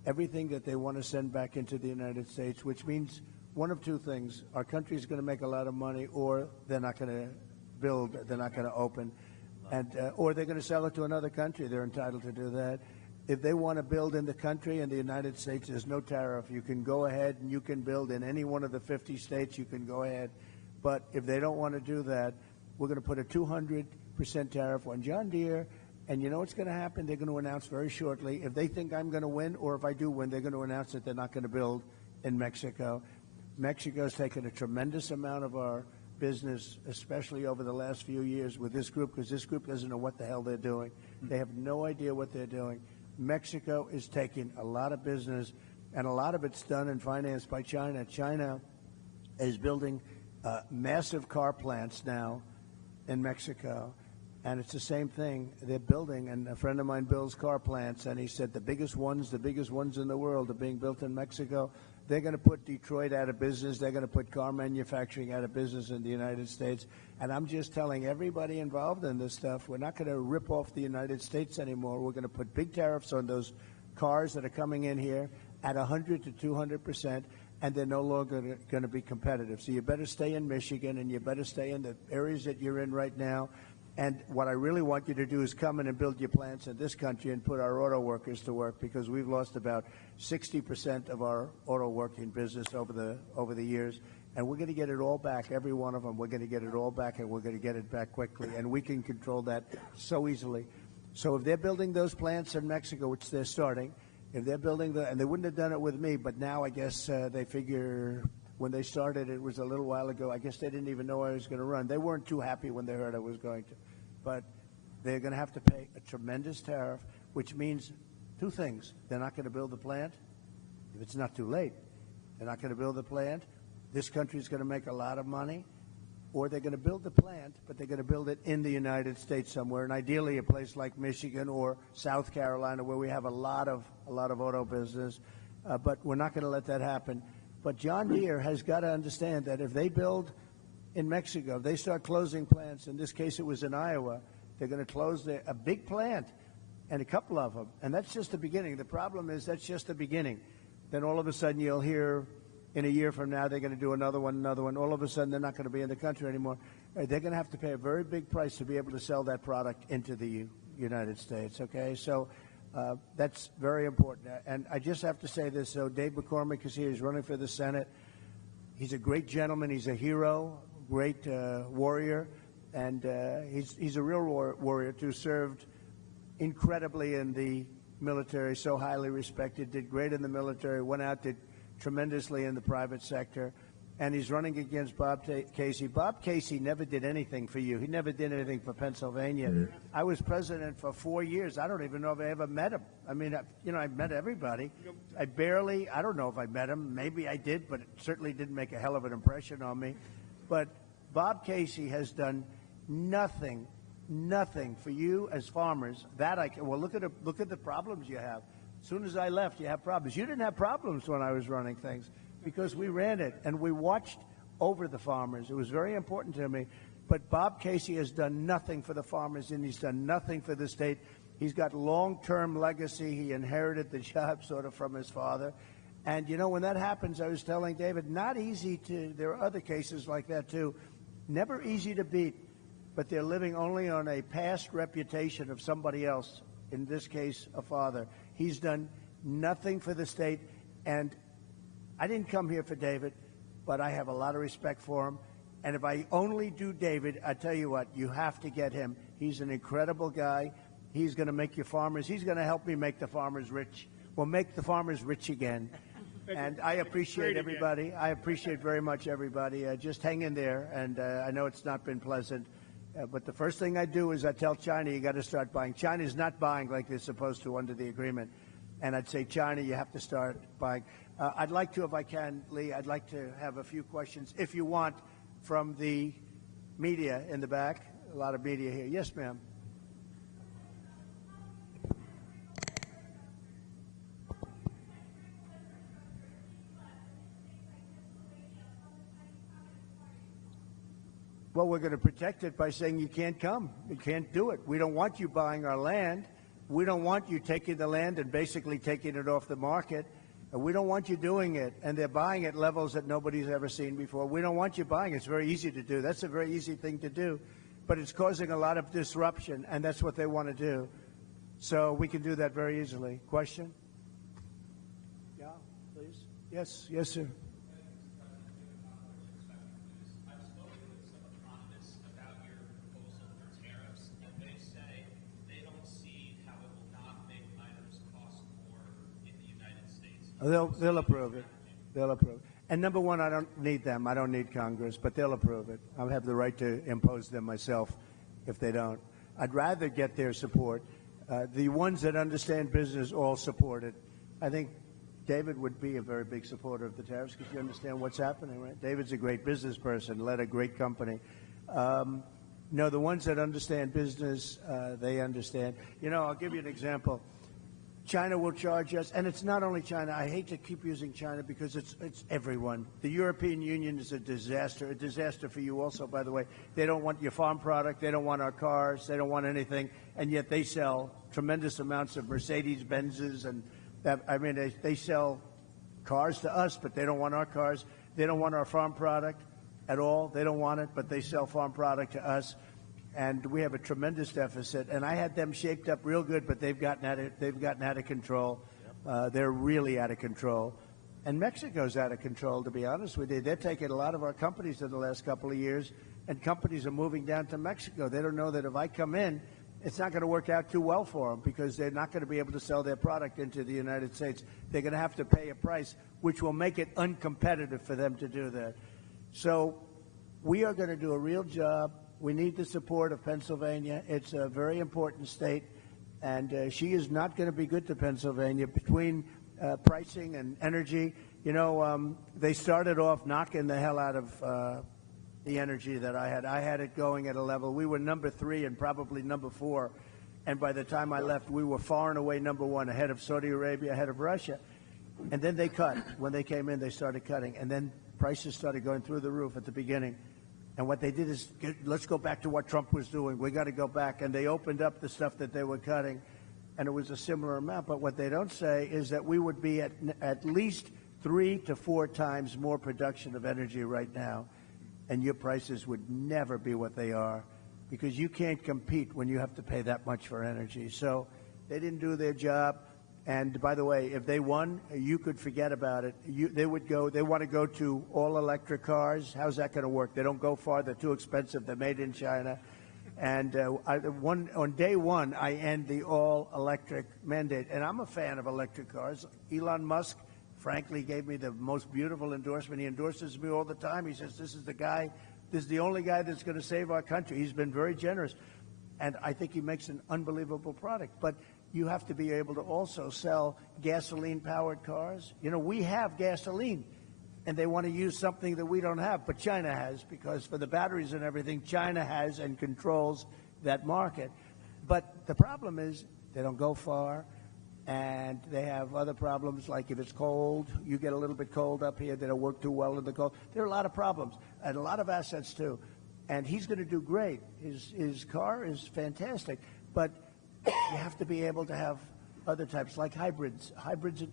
everything that they want to send back into the United States, which means one of two things. Our country is going to make a lot of money, or they're not going to build, they're not going to open, and or they're going to sell it to another country. They're entitled to do that. If they want to build in the country, in the United States, there's no tariff. You can go ahead and you can build in any one of the 50 states. You can go ahead. But if they don't want to do that, we're going to put a 200% tariff on John Deere. And you know what's going to happen? They're going to announce very shortly. If they think I'm going to win, or if I do win, they're going to announce that they're not going to build in Mexico. Mexico's taken a tremendous amount of our business, especially over the last few years with this group, because this group doesn't know what the hell they're doing. They have no idea what they're doing. Mexico is taking a lot of business, and a lot of it's done and financed by China. China is building massive car plants now in Mexico, and it's the same thing they're building. And a friend of mine builds car plants, and he said the biggest ones in the world are being built in Mexico. They're going to put Detroit out of business. They're going to put car manufacturing out of business in the United States. And I'm just telling everybody involved in this stuff, we're not going to rip off the United States anymore. We're going to put big tariffs on those cars that are coming in here at 100 to 200%, and they're no longer going to be competitive. So you better stay in Michigan, and you better stay in the areas that you're in right now. And what I really want you to do is come in and build your plants in this country and put our auto workers to work, because we've lost about 60% of our auto working business over the years. And we're going to get it all back, every one of them. We're going to get it all back, and we're going to get it back quickly. And we can control that so easily. So if they're building those plants in Mexico, which they're starting, if they're building and they wouldn't have done it with me, but now I guess they figure when they started, it was a little while ago, I guess they didn't even know I was going to run. They weren't too happy when they heard I was going to. But they're going to have to pay a tremendous tariff, which means two things. They're not going to build the plant if it's not too late. They're not going to build the plant. This country is going to make a lot of money. Or they're going to build the plant, but they're going to build it in the United States somewhere, and ideally a place like Michigan or South Carolina, where we have a lot of auto business. But we're not going to let that happen. But John Deere has got to understand that if they build in Mexico, if they start closing plants, in this case it was in Iowa, they're going to close a big plant, and a couple of them. And that's just the beginning. The problem is that's just the beginning. Then all of a sudden you'll hear in a year from now they're going to do another one. All of a sudden they're not going to be in the country anymore. They're going to have to pay a very big price to be able to sell that product into the United States, okay? So that's very important. And I just have to say this. So Dave McCormick is here. He's running for the Senate. He's a great gentleman. He's a hero, great warrior. And he's a real warrior, too. Served incredibly in the military, so highly respected, did great in the military, went out, did tremendously in the private sector. And he's running against Bob Casey. Bob Casey never did anything for you. He never did anything for Pennsylvania. I was president for 4 years. I don't even know if I ever met him. I mean, I've met everybody. I don't know if I met him. Maybe I did, but it certainly didn't make a hell of an impression on me. But Bob Casey has done nothing for you as farmers. Well, look at the problems you have. As soon as I left, you have problems. You didn't have problems when I was running things, because we ran it and we watched over the farmers. It was very important to me. But Bob Casey has done nothing for the farmers, and he's done nothing for the state. He's got long-term legacy. He inherited the job sort of from his father. And, when that happens, I was telling David, there are other cases like that too, never easy to beat, but they're living only on a past reputation of somebody else, in this case, a father. He's done nothing for the state, and I didn't come here for David, but I have a lot of respect for him. And if I only do David, I tell you what, you have to get him. He's an incredible guy. He's going to make your farmers, he's going to help me make the farmers rich. We'll make the farmers rich again. And I appreciate everybody. I appreciate very much everybody. Just hang in there. And I know it's not been pleasant. But the first thing I do is I tell China, you got to start buying. China's not buying like they're supposed to under the agreement. And I'd say, China, you have to start buying. I'd like to, if I can, Lee, I'd like to have a few questions, if you want, from the media in the back. A lot of media here. Yes, ma'am. Well, we're going to protect it by saying you can't come. You can't do it. We don't want you buying our land. We don't want you taking the land and basically taking it off the market. And we don't want you doing it. And they're buying at levels that nobody's ever seen before. We don't want you buying. It's very easy to do. That's a very easy thing to do. But it's causing a lot of disruption, and that's what they want to do. So we can do that very easily. Question? Yeah, please. Yes, yes, sir. They'll approve it. They'll approve it. And number one, I don't need them. I don't need Congress, but they'll approve it. I'll have the right to impose them myself if they don't. I'd rather get their support. The ones that understand business all support it. I think David would be a very big supporter of the tariffs because you understand what's happening, right? David's a great business person, led a great company. No, the ones that understand business, they understand. You know, I'll give you an example. China will charge us, and it's not only China. I hate to keep using China because it's everyone. The European Union is a disaster for you also, by the way. They don't want your farm product. They don't want our cars. They don't want anything, and yet they sell tremendous amounts of Mercedes-Benzes, and they sell cars to us, but they don't want our cars. They don't want our farm product at all. They don't want it, but they sell farm product to us. And we have a tremendous deficit. And I had them shaped up real good, but they've gotten out of control. They're really out of control. And Mexico's out of control, to be honest with you. They're taking a lot of our companies in the last couple of years, and companies are moving down to Mexico. They don't know that if I come in, it's not going to work out too well for them because they're not going to be able to sell their product into the United States. They're going to have to pay a price, which will make it uncompetitive for them to do that. So we are going to do a real job. We need the support of Pennsylvania. It's a very important state, and she is not going to be good to Pennsylvania between pricing and energy. You know, they started off knocking the hell out of the energy that I had. I had it going at a level. We were number 3 and probably number 4, and by the time I left, we were far and away number 1, ahead of Saudi Arabia, ahead of Russia. And then they cut. When they came in, they started cutting, and then prices started going through the roof at the beginning. And what they did is, let's go back to what Trump was doing. We got to go back. And they opened up the stuff that they were cutting, and it was a similar amount. But what they don't say is that we would be at least 3 to 4 times more production of energy right now, and your prices would never be what they are because you can't compete when you have to pay that much for energy. So they didn't do their job. And by the way, if they won, you could forget about it. They want to go to all electric cars. How's that going to work? They don't go far. They're too expensive. They're made in China. And on day one, I end the all electric mandate. And I'm a fan of electric cars. Elon Musk, frankly, gave me the most beautiful endorsement. He endorses me all the time. He says, this is the only guy that's going to save our country. He's been very generous. And I think he makes an unbelievable product. But you have to be able to also sell gasoline-powered cars. You know, we have gasoline, and they want to use something that we don't have, but China has, because for the batteries and everything, China has and controls that market. But the problem is they don't go far, and they have other problems, like if it's cold, you get a little bit cold up here, they don't work too well in the cold. There are a lot of problems, and a lot of assets, too. And he's going to do great. His car is fantastic, but you have to be able to have other types, like hybrids. Hybrids are,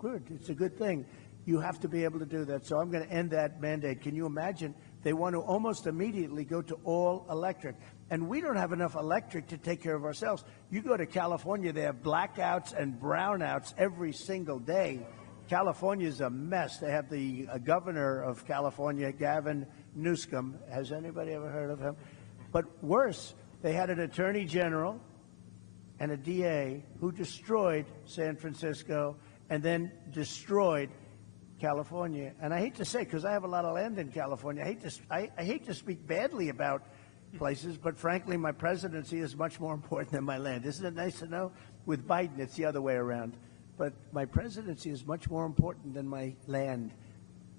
good. It's a good thing. You have to be able to do that. So I'm going to end that mandate. Can you imagine? They want to almost immediately go to all electric. And we don't have enough electric to take care of ourselves. You go to California, they have blackouts and brownouts every single day. California's a mess. They have the governor of California, Gavin Newsom. Has anybody ever heard of him? But worse, they had an attorney general and a DA who destroyed San Francisco and then destroyed California. And I hate to say, because I have a lot of land in California, I hate to speak badly about places, but frankly, my presidency is much more important than my land. Isn't it nice to know? With Biden, it's the other way around. But my presidency is much more important than my land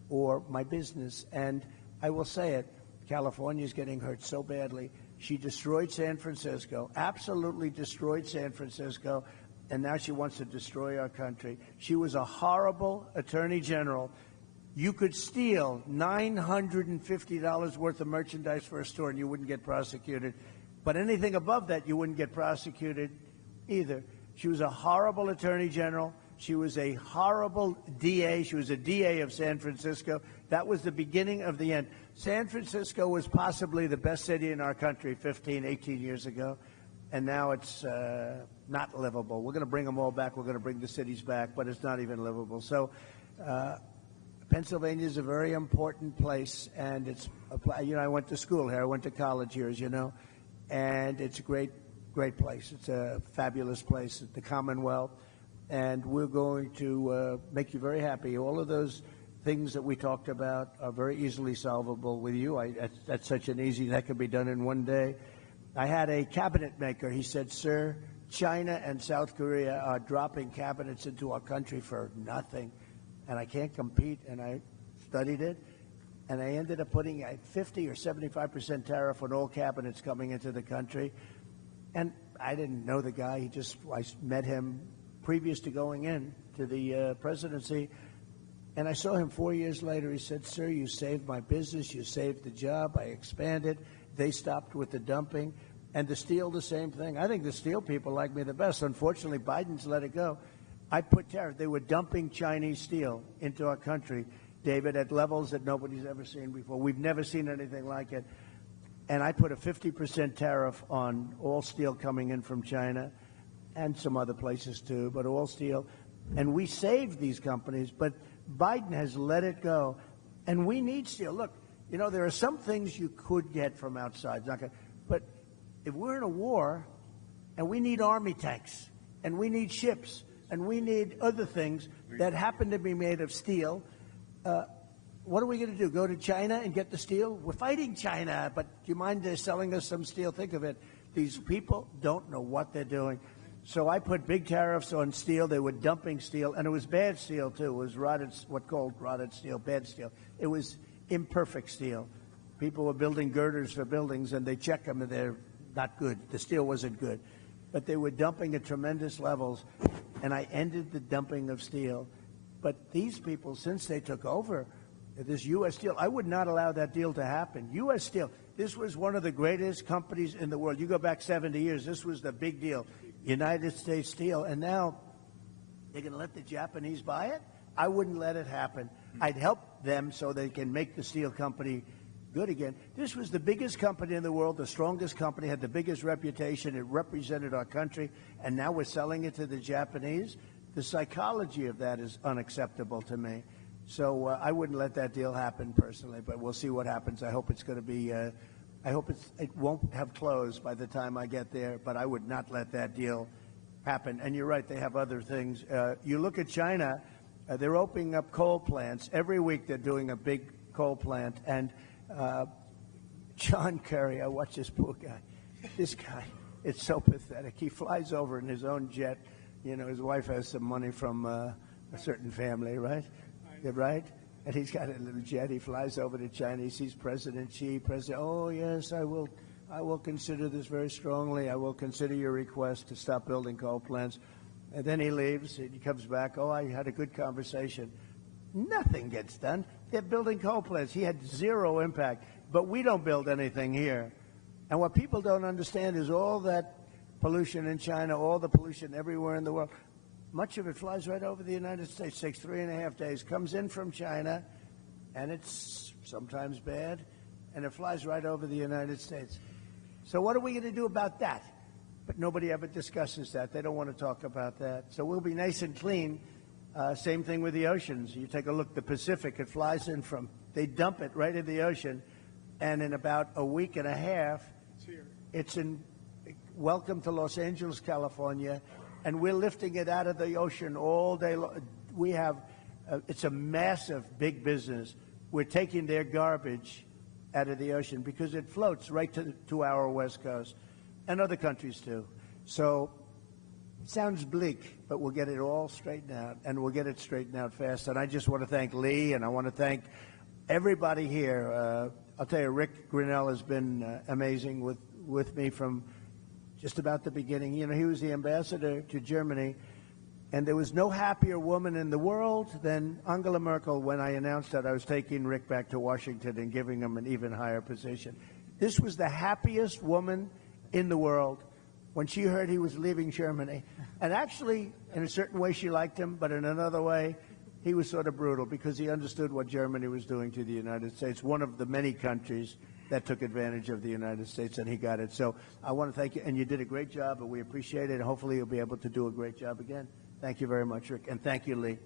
or my business. And I will say it, California is getting hurt so badly. She destroyed San Francisco, absolutely destroyed San Francisco, and now she wants to destroy our country. She was a horrible attorney general. You could steal $950 worth of merchandise for a store and you wouldn't get prosecuted. But anything above that, you wouldn't get prosecuted. either. She was a horrible attorney general. She was a horrible DA. She was a DA of San Francisco. That was the beginning of the end. San Francisco was possibly the best city in our country 15, 18 years ago, and now it's not livable. We're going to bring them all back. We're going to bring the cities back, but it's not even livable. So Pennsylvania is a very important place, and it's, I went to school here. I went to college here, as you know, and it's a great place. It's a fabulous place. It's the Commonwealth, and we're going to make you very happy. All of those things that we talked about are very easily solvable with you. That's such an easy, that can be done in one day. I had a cabinet maker. He said, sir, China and South Korea are dropping cabinets into our country for nothing, and I can't compete. And I studied it, and I ended up putting a 50 or 75% tariff on all cabinets coming into the country. And I didn't know the guy. I met him previous to going in to the presidency. And I saw him 4 years later. He said, sir, you saved my business. You saved the job. I expanded. They stopped with the dumping. And the steel, the same thing. I think the steel people like me the best. Unfortunately, Biden's let it go. I put tariff. They were dumping Chinese steel into our country, David, at levels that nobody's ever seen before. We've never seen anything like it. And I put a 50% tariff on all steel coming in from China and some other places too, but all steel. And we saved these companies, but Biden has let it go. And we need steel. Look, there are some things you could get from outside. But if we're in a war and we need army tanks and we need ships and we need other things that happen to be made of steel, what are we going to do? Go to China and get the steel? We're fighting China, but do you mind selling us some steel? Think of it. These people don't know what they're doing. So I put big tariffs on steel. They were dumping steel, and it was bad steel, too. It was rotted steel, bad steel. It was imperfect steel. People were building girders for buildings, and they check them, and they're not good. The steel wasn't good. But they were dumping at tremendous levels, and I ended the dumping of steel. But these people, since they took over this U.S. Steel, I would not allow that deal to happen. U.S. Steel, this was one of the greatest companies in the world. You go back 70 years, this was the big deal. United States Steel, and now they're going to let the Japanese buy it? I wouldn't let it happen. I'd help them so they can make the steel company good again. This was the biggest company in the world, the strongest company, had the biggest reputation. It represented our country, and now we're selling it to the Japanese. The psychology of that is unacceptable to me. So I wouldn't let that deal happen personally, but we'll see what happens. I hope it's going to be I hope it won't have closed by the time I get there, but I would not let that deal happen. And you're right, they have other things. You look at China, they're opening up coal plants. Every week they're doing a big coal plant. And John Kerry, I watch this poor guy. This guy, it's so pathetic. He flies over in his own jet. His wife has some money from a certain family, right? Right? And he's got a little jet. He flies over to China. He sees President Xi. Oh, yes, I will consider this very strongly. I will consider your request to stop building coal plants. And then he leaves. And he comes back. Oh, I had a good conversation. Nothing gets done. They're building coal plants. He had zero impact. But we don't build anything here. And what people don't understand is all that pollution in China, all the pollution everywhere in the world, much of it flies right over the United States, takes 3.5 days, comes in from China, and it's sometimes bad, and it flies right over the United States. So what are we going to do about that? But nobody ever discusses that. They don't want to talk about that. So we'll be nice and clean. Same thing with the oceans. You take a look, the Pacific, it flies in from, they dump it right in the ocean, and in about a week and a half, it's in, welcome to Los Angeles, California, and we're lifting it out of the ocean all day long. We have, it's a massive, big business. We're taking their garbage out of the ocean because it floats right to our West Coast, and other countries too. So it sounds bleak, but we'll get it all straightened out, and we'll get it straightened out fast. And I just want to thank Lee, and I want to thank everybody here. I'll tell you, Rick Grinnell has been amazing with me from just about the beginning. He was the ambassador to Germany, and there was no happier woman in the world than Angela Merkel when I announced that I was taking Rick back to Washington and giving him an even higher position. This was the happiest woman in the world. when she heard he was leaving Germany. And actually, in a certain way, she liked him, but in another way, he was sort of brutal because he understood what Germany was doing to the United States, one of the many countries that took advantage of the United States, and he got it. So I want to thank you, and you did a great job, and we appreciate it, and hopefully you'll be able to do a great job again. Thank you very much, Rick, and thank you, Lee.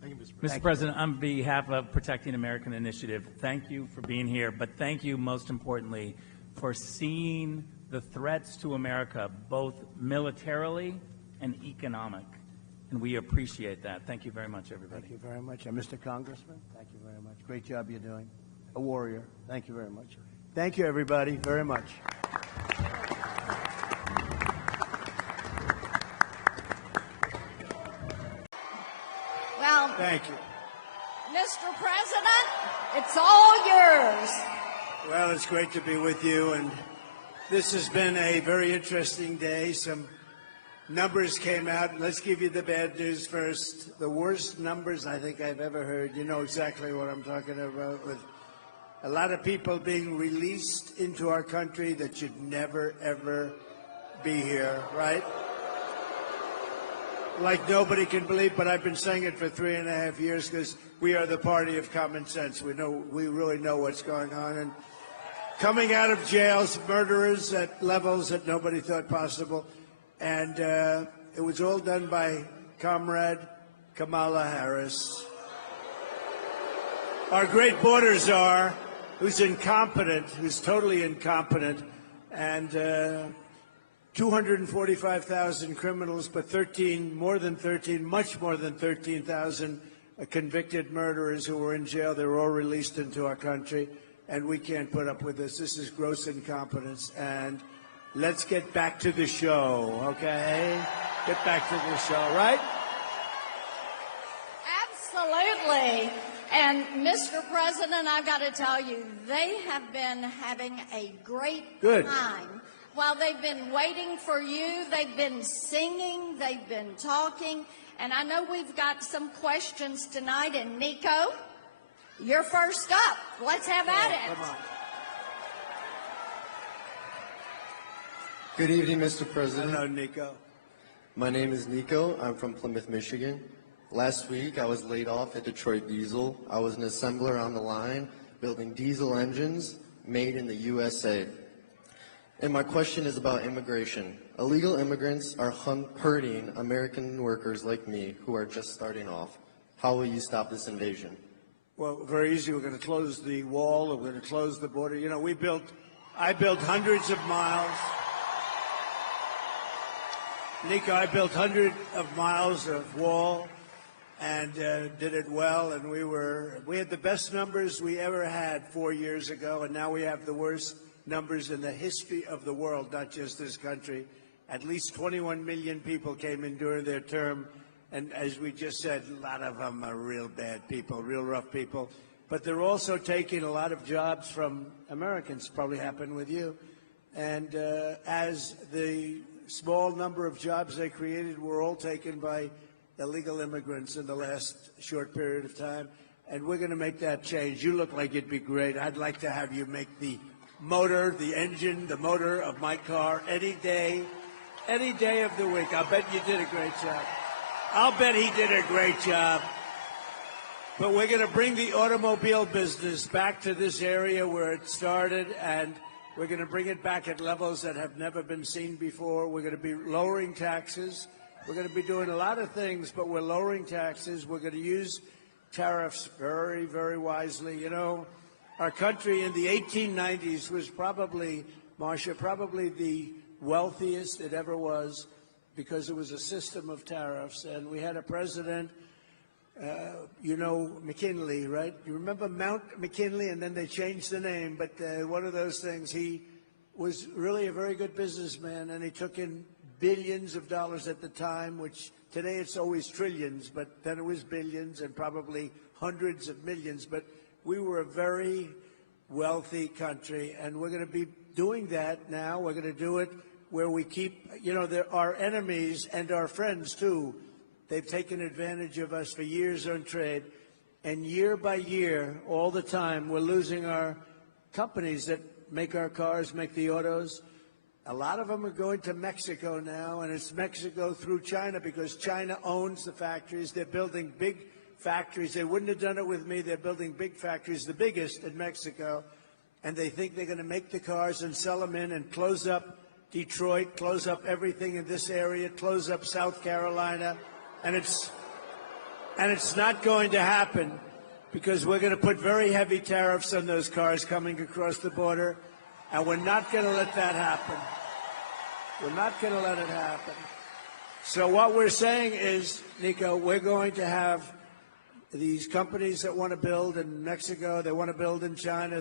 Thank you, Mr. President, on behalf of Protecting American Initiative, thank you for being here, but thank you most importantly for seeing the threats to America, both militarily and economic. And we appreciate that. Thank you very much, everybody. Thank you very much. And Mr. Congressman, thank you very much. Great job you're doing. A warrior. Thank you very much. Thank you, everybody, very much. Well, Thank you. Mr. President, it's all yours. Well, it's great to be with you, and this has been a very interesting day. Some numbers came out. Let's give you the bad news first. The worst numbers I think I've ever heard. You know exactly what I'm talking about, with a lot of people being released into our country that should never, ever be here, right? Like nobody can believe, but I've been saying it for 3.5 years because we are the party of common sense. We really know what's going on. And coming out of jails, murderers at levels that nobody thought possible. And it was all done by Comrade Kamala Harris. Our great border czar, who's incompetent, who's totally incompetent, and 245,000 criminals, but much more than 13,000 convicted murderers who were in jail. They were all released into our country, and we can't put up with this. This is gross incompetence, and let's get back to the show, okay? Get back to the show, right? Absolutely. And Mr. President, I've got to tell you, they have been having a great time. While they've been waiting for you, they've been singing, they've been talking, and I know we've got some questions tonight. And Nico, you're first up. Let's have at it. Come on. Good evening, Mr. President. Hello, Nico. My name is Nico. I'm from Plymouth, Michigan. Last week, I was laid off at Detroit Diesel. I was an assembler on the line, building diesel engines made in the USA. And my question is about immigration. Illegal immigrants are hurting American workers like me who are just starting off. How will you stop this invasion? Well, very easy. We're going to close the wall. We're going to close the border. You know, I built hundreds of miles. Nico, I built hundreds of miles of wall and did it well. And we had the best numbers we ever had 4 years ago, and now we have the worst numbers in the history of the world, not just this country. At least 21 million people came in during their term, and as we just said, a lot of them are real bad people, real rough people. But they're also taking a lot of jobs from Americans, probably happened with you. And as the small number of jobs they created were all taken by illegal immigrants in the last short period of time, and we're going to make that change. You look like it'd be great. I'd like to have you make the motor, the engine, the motor of my car any day of the week. I'll bet you did a great job. I'll bet he did a great job. But we're going to bring the automobile business back to this area where it started, and we're going to bring it back at levels that have never been seen before. We're going to be lowering taxes. We're going to be doing a lot of things, but we're lowering taxes. We're going to use tariffs very, very wisely. You know, our country in the 1890s was probably, Marcia, probably the wealthiest it ever was because it was a system of tariffs. And we had a president, you know, McKinley, right? You remember Mount McKinley, and then they changed the name. But one of those things, he was really a very good businessman, and he took in billions of dollars at the time, which today it's always trillions, but then it was billions and probably hundreds of millions. But we were a very wealthy country, and we're going to be doing that now. We're going to do it where we keep, you know, there are enemies and our friends, too. They've taken advantage of us for years on trade, and year by year, all the time, we're losing our companies that make our cars, make the autos. A lot of them are going to Mexico now, and it's Mexico through China because China owns the factories. They're building big factories. They wouldn't have done it with me. They're building big factories, the biggest in Mexico, and they think they're going to make the cars and sell them in and close up Detroit, close up everything in this area, close up South Carolina, and it's not going to happen because we're going to put very heavy tariffs on those cars coming across the border, and we're not going to let that happen. We're not going to let it happen. So what we're saying is, Nico, we're going to have these companies that want to build in Mexico, they want to build in China,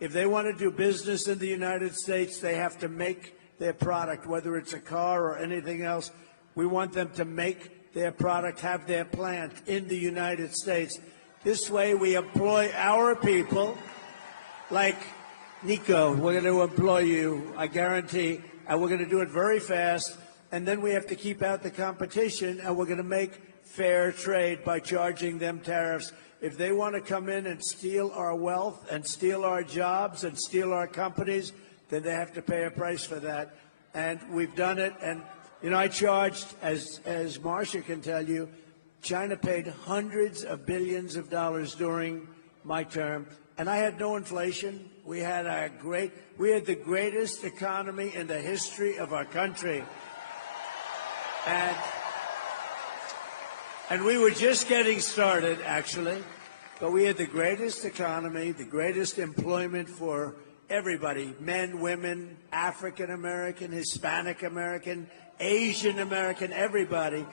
if they want to do business in the United States, they have to make their product, whether it's a car or anything else. We want them to make their product, have their plant in the United States. This way we employ our people, like Nico, we're going to employ you, I guarantee, and we're going to do it very fast, and then we have to keep out the competition, and we're going to make fair trade by charging them tariffs. If they want to come in and steal our wealth and steal our jobs and steal our companies, then they have to pay a price for that. And we've done it, and I charged, as Marcia can tell you, China paid hundreds of billions of dollars during my term, and I had no inflation. We had the greatest economy in the history of our country. And we were just getting started, actually, but we had the greatest economy, the greatest employment for everybody, men, women, African American, Hispanic American, Asian American, everybody.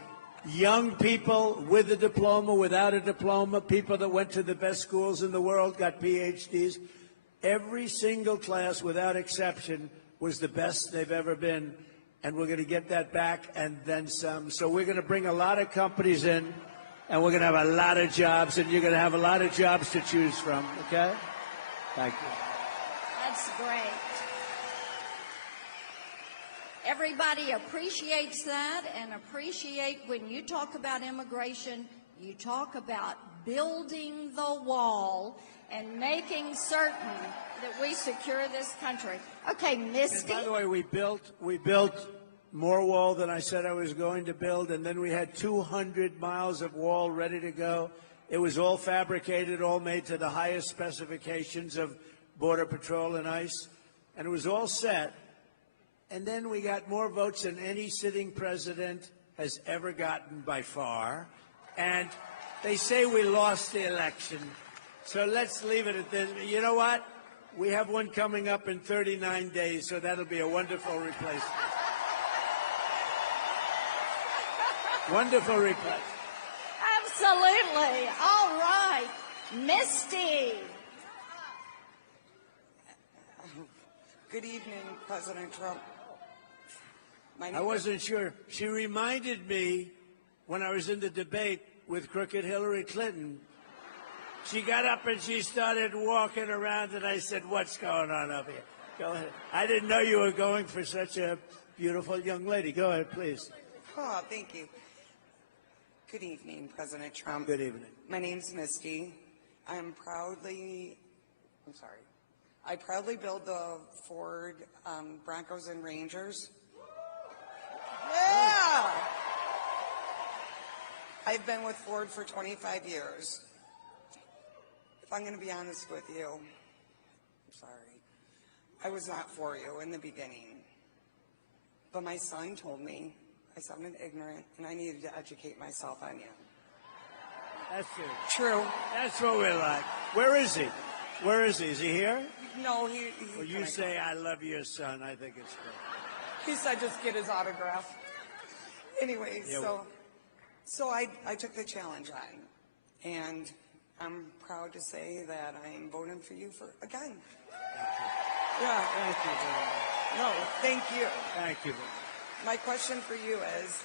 Young people with a diploma, without a diploma, people that went to the best schools in the world, got PhDs. Every single class, without exception, was the best they've ever been. And we're going to get that back and then some. So we're going to bring a lot of companies in, and we're going to have a lot of jobs, and you're going to have a lot of jobs to choose from, okay? Thank you. That's great. Everybody appreciates that and appreciate when you talk about immigration, you talk about building the wall and making certain that we secure this country. Okay, Misty. And by the way, we built more wall than I said I was going to build, and then we had 200 miles of wall ready to go. It was all fabricated, all made to the highest specifications of Border Patrol and ICE, and it was all set. And then we got more votes than any sitting president has ever gotten by far. And they say we lost the election. So let's leave it at this. You know what? We have one coming up in 39 days, so that'll be a wonderful replacement. Wonderful replacement. Absolutely. All right. Misty. Good evening, President Trump. I wasn't sure. She reminded me when I was in the debate with crooked Hillary Clinton. She got up and she started walking around, and I said, "What's going on up here?" Go ahead. I didn't know you were going for such a beautiful young lady. Go ahead, please. Oh, thank you. Good evening, President Trump. Good evening. My name's Misty. I proudly build the Ford Broncos and Rangers. Yeah! I've been with Ford for 25 years. If I'm going to be honest with you, I'm sorry. I was not for you in the beginning. But my son told me I sounded ignorant and I needed to educate myself on you. That's it. True. That's what we're like. Where is he? Where is he? Is he here? No, he Well, you say, "I love your son." I think it's great. He said just get his autograph. Anyway, Yeah, so I took the challenge on, and I'm proud to say that I'm voting for you again. Yeah. Thank you very much. No, thank you. Thank you. My question for you is,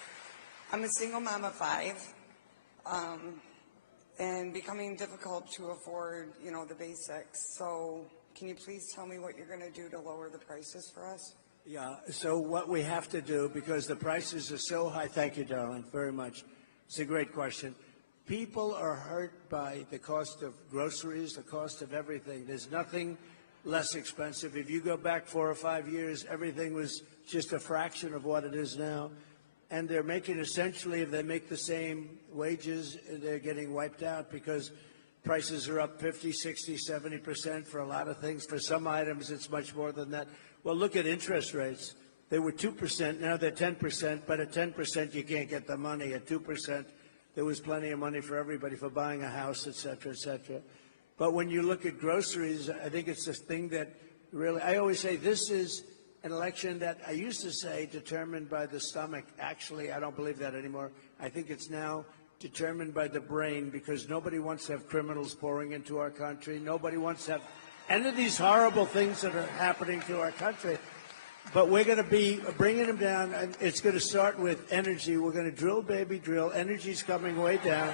I'm a single mom of 5, and becoming difficult to afford, the basics. So can you please tell me what you're going to do to lower the prices for us? Yeah, so what we have to do, because the prices are so high, thank you, darling, very much. It's a great question. People are hurt by the cost of groceries, the cost of everything. There's nothing less expensive. If you go back 4 or 5 years, everything was just a fraction of what it is now. And they're making essentially, if they make the same wages, they're getting wiped out because prices are up 50, 60, 70% for a lot of things. For some items, it's much more than that. Well, look at interest rates. They were 2%, now they're 10%, but at 10% you can't get the money. At 2%, there was plenty of money for everybody for buying a house, et cetera, et cetera. But when you look at groceries, I think it's this thing that really, I always say this is an election that I used to say determined by the stomach. Actually, I don't believe that anymore. I think it's now determined by the brain, because nobody wants to have criminals pouring into our country. Nobody wants to have any of these horrible things that are happening to our country. But we're going to be bringing them down, and it's going to start with energy. We're going to drill, baby, drill. Energy's coming way down.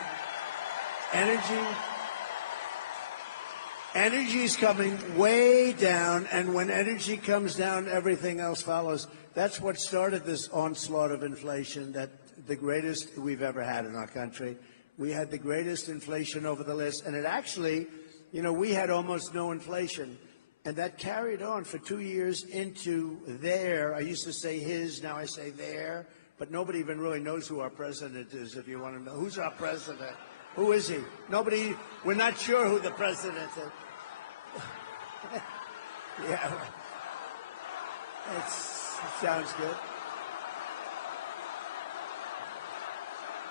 Energy's coming way down, and when energy comes down, everything else follows. That's what started this onslaught of inflation, that the greatest we've ever had in our country. We had the greatest inflation over the list, and it actually, you know, we had almost no inflation. And that carried on for 2 years into there. I used to say his, now I say there. But nobody even really knows who our president is, if you want to know. Who's our president? Who is he? Nobody, we're not sure who the president is. Yeah. It sounds good.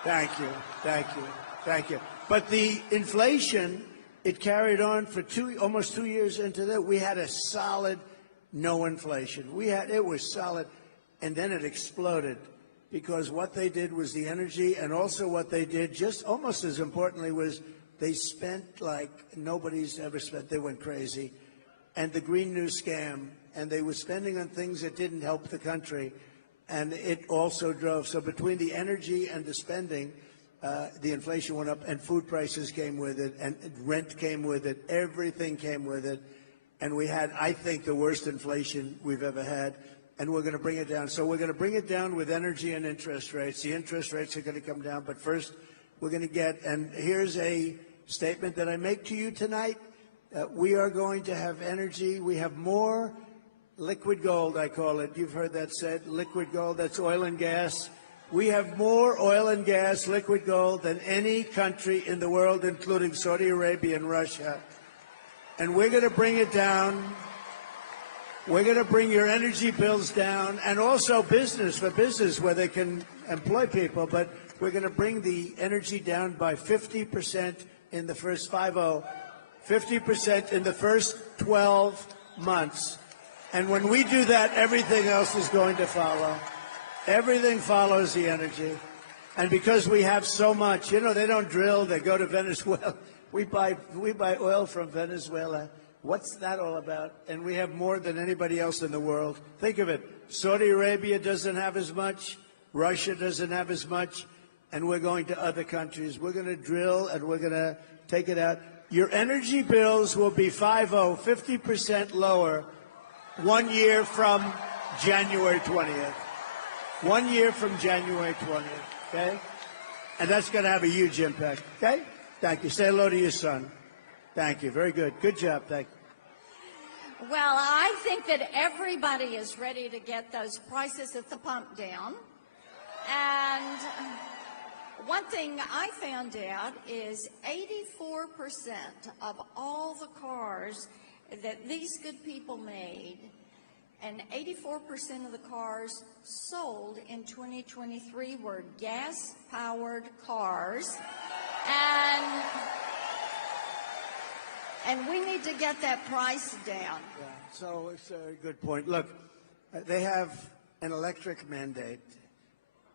Thank you, thank you, thank you. But the inflation, it carried on for almost 2 years into that. We had a solid no inflation. It was solid, and then it exploded because what they did was the energy, and also what they did, just almost as importantly, was they spent like nobody's ever spent. They went crazy. And the Green New Scam, and they were spending on things that didn't help the country, and it also drove. So between the energy and the spending, the inflation went up, and food prices came with it, and rent came with it. Everything came with it. And we had, I think, the worst inflation we've ever had, and we're going to bring it down. So we're going to bring it down with energy and interest rates. The interest rates are going to come down, but first we're going to get, and here's a statement that I make to you tonight. We are going to have energy. We have more liquid gold, I call it. You've heard that said, liquid gold. That's oil and gas. We have more oil and gas, liquid gold, than any country in the world, including Saudi Arabia and Russia. And we're going to bring it down. We're going to bring your energy bills down, and also business, where they can employ people. But we're going to bring the energy down by 50% in the first 50% in the first 12 months. And when we do that, everything else is going to follow. Everything follows the energy. And because we have so much, you know, they don't drill, they go to Venezuela. We buy oil from Venezuela. What's that all about? And we have more than anybody else in the world. Think of it. Saudi Arabia doesn't have as much. Russia doesn't have as much. And we're going to other countries. We're going to drill, and we're going to take it out. Your energy bills will be 50% lower 1 year from January 20th. 1 year from January 20th, okay? And that's going to have a huge impact, okay? Thank you. Say hello to your son. Thank you. Very good. Good job. Thank you. Well, I think that everybody is ready to get those prices at the pump down. And one thing I found out is 84% of all the cars that these good people made, and 84% of the cars sold in 2023 were gas-powered cars. And we need to get that price down. Yeah, so it's a good point. Look, they have an electric mandate.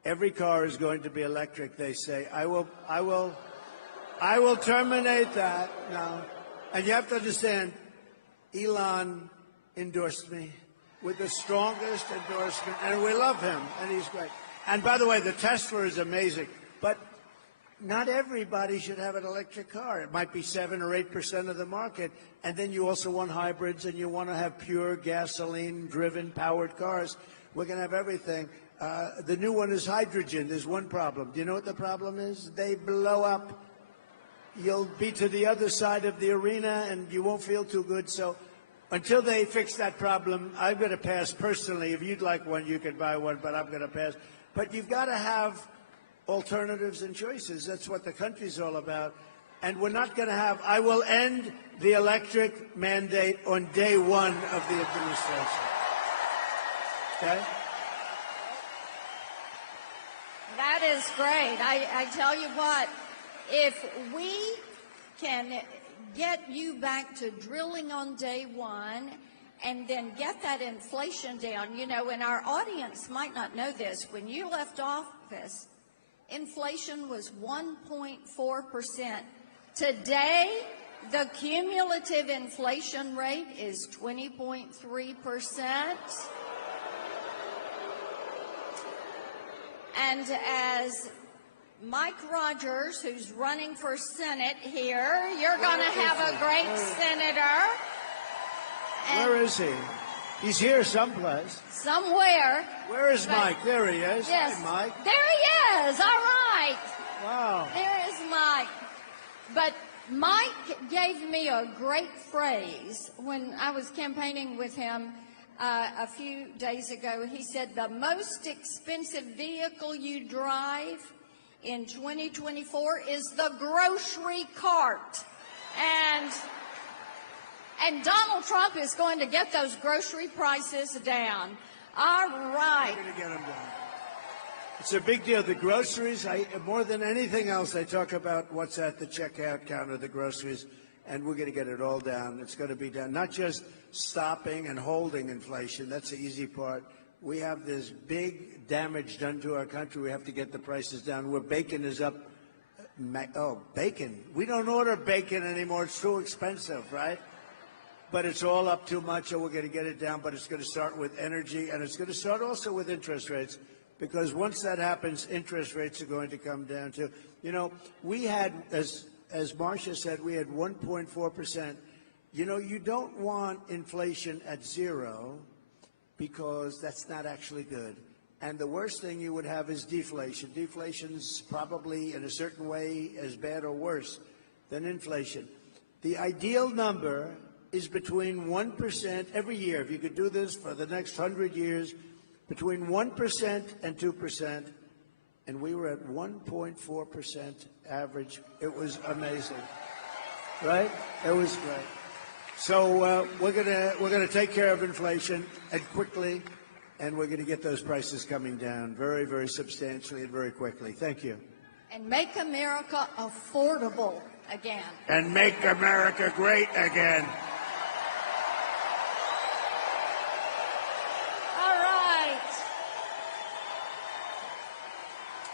Every car is going to be electric, they say. I will terminate that now. And you have to understand, Elon endorsed me with the strongest endorsement, and we love him, and he's great. And by the way, the Tesla is amazing, but not everybody should have an electric car. It might be 7 or 8% of the market, and then you also want hybrids, and you want to have pure gasoline-driven powered cars. We're going to have everything. The new one is hydrogen. There's one problem. Do you know what the problem is? They blow up. You'll be to the other side of the arena, and you won't feel too good. So Until they fix that problem, I'm going to pass personally. If you'd like one, you can buy one, but I'm going to pass. But you've got to have alternatives and choices. That's what the country's all about. And we're not going to have, I will end the electric mandate on day one of the administration. Okay? That is great. I tell you what, if we can get you back to drilling on day one and then get that inflation down, you know, and our audience might not know this, when you left office, inflation was 1.4%. Today, the cumulative inflation rate is 20.3%. And as Mike Rogers, who's running for Senate here, you're going to have a great senator. And where is he? He's here someplace. Somewhere. Where is Mike? There he is. Yes. Hi, Mike. There he is. All right. Wow. There is Mike. But Mike gave me a great phrase when I was campaigning with him a few days ago. He said, the most expensive vehicle you drive in 2024 is the grocery cart. And Donald Trump is going to get those grocery prices down. All right. We're going to get them down. It's a big deal. The groceries, more than anything else, I talk about what's at the checkout counter, the groceries, and we're going to get it all down. It's going to be done. Not just stopping and holding inflation. That's the easy part. We have this big damage done to our country. We have to get the prices down. Where bacon is up. Oh, bacon. We don't order bacon anymore. It's too expensive, right? But it's all up too much, and we're going to get it down. But it's going to start with energy, and it's going to start also with interest rates. Because once that happens, interest rates are going to come down too. You know, we had, as Marcia said, we had 1.4%. You know, you don't want inflation at zero because that's not actually good. And the worst thing you would have is deflation. Deflation's probably, in a certain way, as bad or worse than inflation. The ideal number is between 1% every year. If you could do this for the next 100 years, between 1% and 2%, and we were at 1.4% average. It was amazing, right? It was great. So we're gonna take care of inflation and quickly, and we're gonna get those prices coming down very, very substantially and very quickly. Thank you. And make America affordable again. And make America great again.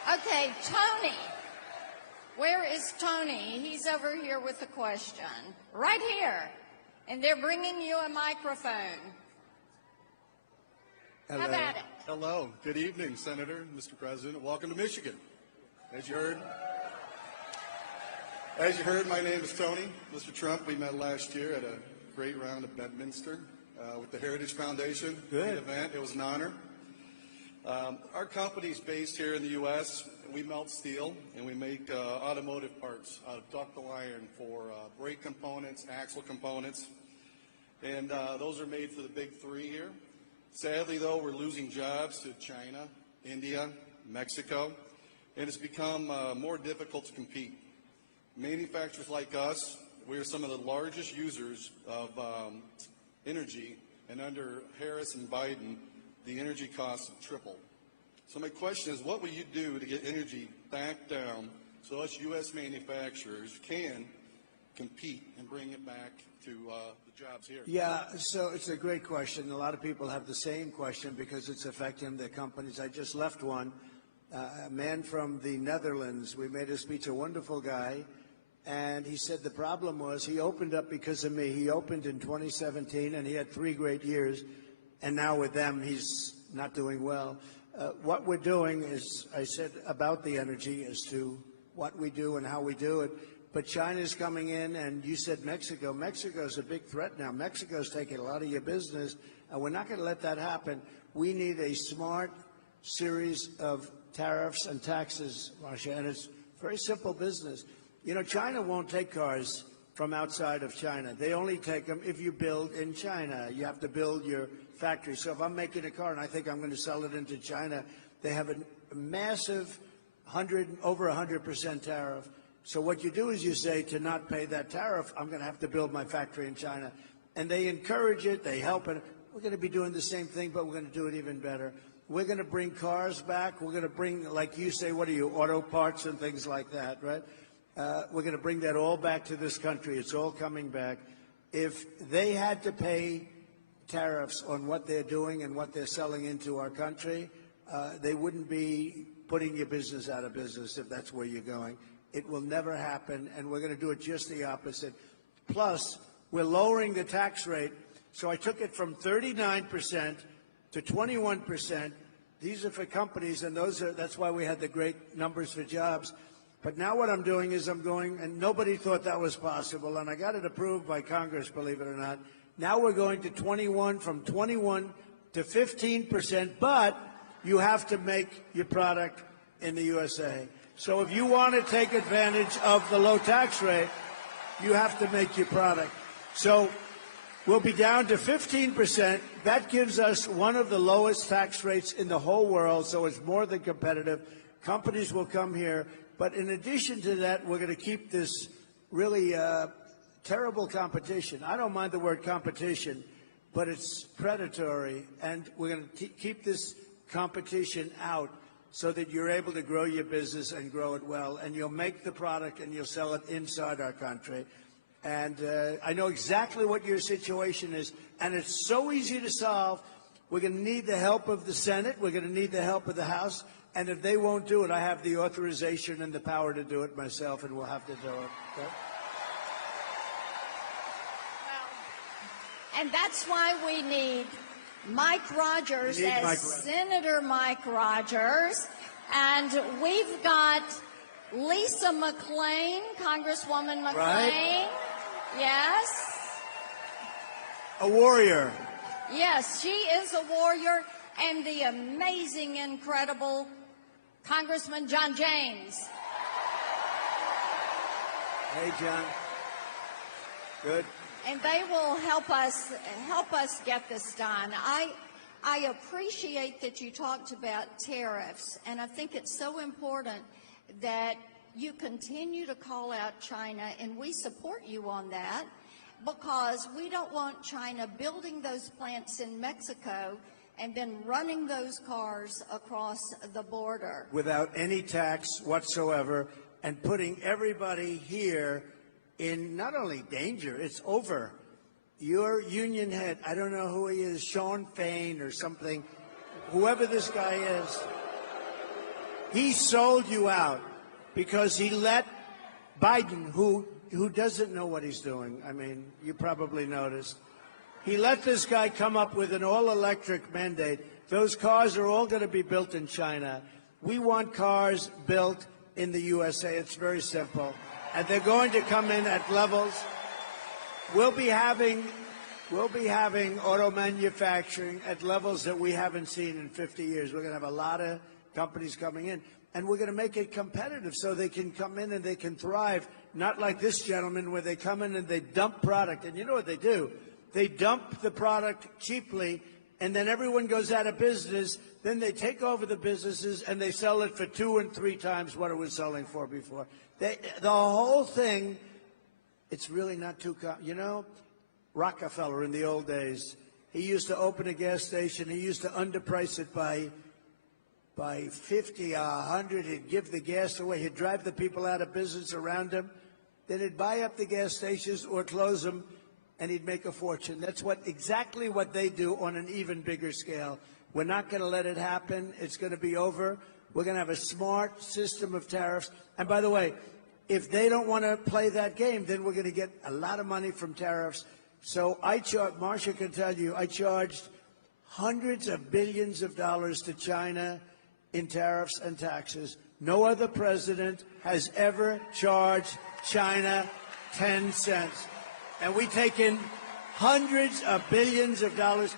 Okay, Tony. Where is Tony? He's over here with a question. Right here. And they're bringing you a microphone. Hello. How about it? Hello. Good evening, Senator, Mr. President. Welcome to Michigan. As you heard, my name is Tony. Mr. Trump, we met last year at a great round of Bedminster with the Heritage Foundation. Good. Great event. It was an honor. Our company's based here in the U.S. We melt steel, and we make automotive parts out of ductile iron for brake components, axle components, and those are made for the big three here. Sadly, though, we're losing jobs to China, India, Mexico, and it's become more difficult to compete. Manufacturers like us, we are some of the largest users of energy, and under Harris and Biden, the energy costs have tripled. So my question is, what will you do to get energy back down so us U.S. manufacturers can compete and bring it back to the jobs here? Yeah, so it's a great question. A lot of people have the same question because it's affecting their companies. I just left one. A man from the Netherlands, we made a speech, a wonderful guy, and he said the problem was he opened up because of me. He opened in 2017, and he had 3 great years, and now with them, he's not doing well. What we're doing is, I said about the energy as to what we do and how we do it, but China's coming in, and you said Mexico. Mexico's a big threat now. Mexico's taking a lot of your business, and we're not going to let that happen. We need a smart series of tariffs and taxes, Marcia, and it's very simple business. You know, China won't take cars from outside of China. They only take them if you build in China. You have to build your factory. So if I'm making a car and I think I'm going to sell it into China, they have a massive over 100% tariff. So what you do is you say, to not pay that tariff, I'm going to have to build my factory in China. And they encourage it, they help it. We're going to be doing the same thing, but we're going to do it even better. We're going to bring cars back. We're going to bring, like you say, what are you, auto parts and things like that, right? We're going to bring that all back to this country. It's all coming back. If they had to pay tariffs on what they're doing and what they're selling into our country, they wouldn't be putting your business out of business if that's where you're going. It will never happen, and we're going to do it just the opposite. Plus, we're lowering the tax rate. So I took it from 39% to 21%. These are for companies, and that's why we had the great numbers for jobs. But now what I'm doing is I'm going, and nobody thought that was possible, and I got it approved by Congress, believe it or not. Now we're going to from 21 to 15%, but you have to make your product in the USA. So if you want to take advantage of the low tax rate, you have to make your product. So we'll be down to 15%. That gives us one of the lowest tax rates in the whole world, so it's more than competitive. Companies will come here. But in addition to that, we're going to keep this really terrible competition. I don't mind the word competition, but it's predatory, and we're going to keep this competition out so that you're able to grow your business and grow it well, and you'll make the product and you'll sell it inside our country. And I know exactly what your situation is, and it's so easy to solve. We're going to need the help of the Senate. We're going to need the help of the House. And if they won't do it, I have the authorization and the power to do it myself, and we'll have to do it. Okay? And that's why we need Mike Rogers Senator Mike Rogers. And we've got Lisa McClain, Congresswoman McClain. Right. Yes. A warrior. Yes, she is a warrior. And the amazing, incredible Congressman John James. Hey, John. Good. And they will help us get this done. I appreciate that you talked about tariffs, and I think it's so important that you continue to call out China, and we support you on that, because we don't want China building those plants in Mexico and then running those cars across the border. Without any tax whatsoever, and putting everybody here in not only danger, it's over. Your union head, I don't know who he is, Sean Fain or something, whoever this guy is, he sold you out because he let Biden, who doesn't know what he's doing, I mean, you probably noticed, he let this guy come up with an all-electric mandate. Those cars are all going to be built in China. We want cars built in the USA. It's very simple. And they're going to come in at levels. We'll be having auto manufacturing at levels that we haven't seen in 50 years. We're going to have a lot of companies coming in. And we're going to make it competitive so they can come in and they can thrive, not like this gentleman where they come in and they dump product. And you know what they do? They dump the product cheaply, and then everyone goes out of business. Then they take over the businesses, and they sell it for 2 and 3 times what it was selling for before. The whole thing, it's really not too you know, Rockefeller in the old days, he used to open a gas station. He used to underprice it by 50, 100. He'd give the gas away. He'd drive the people out of business around him. Then he'd buy up the gas stations or close them, and he'd make a fortune. That's exactly what they do on an even bigger scale. We're not going to let it happen. It's going to be over. We're going to have a smart system of tariffs. And by the way, if they don't want to play that game, then we're going to get a lot of money from tariffs. So Marcia can tell you, I charged hundreds of billions of dollars to China in tariffs and taxes. No other president has ever charged China 10 cents. And we take in hundreds of billions of dollars,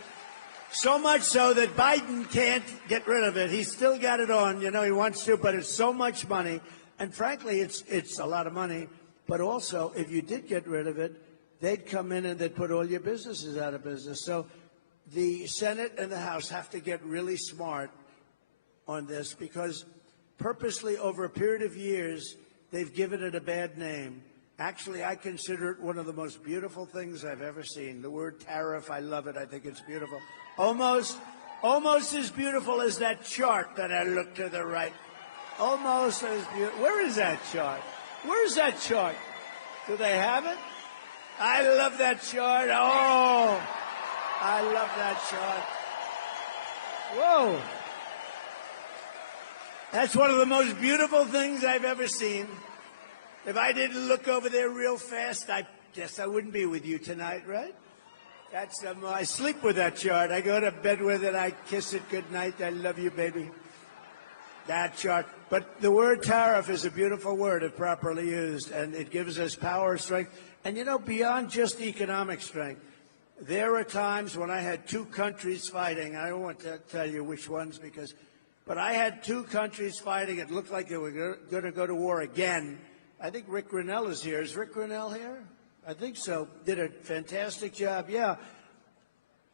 so much so that Biden can't get rid of it. He's still got it on, you know, he wants to, but it's so much money. And frankly, it's a lot of money. But also, if you did get rid of it, they'd come in and they'd put all your businesses out of business. So the Senate and the House have to get really smart on this, because purposely over a period of years, they've given it a bad name. Actually, I consider it one of the most beautiful things I've ever seen. The word tariff, I love it. I think it's beautiful. Almost as beautiful as that chart that I looked to the right. Almost as beautiful. Where is that chart? Where's that chart? Do they have it? I love that chart. Oh, I love that chart. Whoa. That's one of the most beautiful things I've ever seen. If I didn't look over there real fast, I guess I wouldn't be with you tonight, right? That's I sleep with that chart. I go to bed with it. I kiss it goodnight. I love you, baby. That chart. But the word tariff is a beautiful word if properly used, and it gives us power, strength. And, you know, beyond just economic strength, there are times when I had two countries fighting. I don't want to tell you which ones, but I had two countries fighting. It looked like they were going to go to war again. I think Rick Grinnell is here. Is Rick Grinnell here? I think so. Did a fantastic job. Yeah.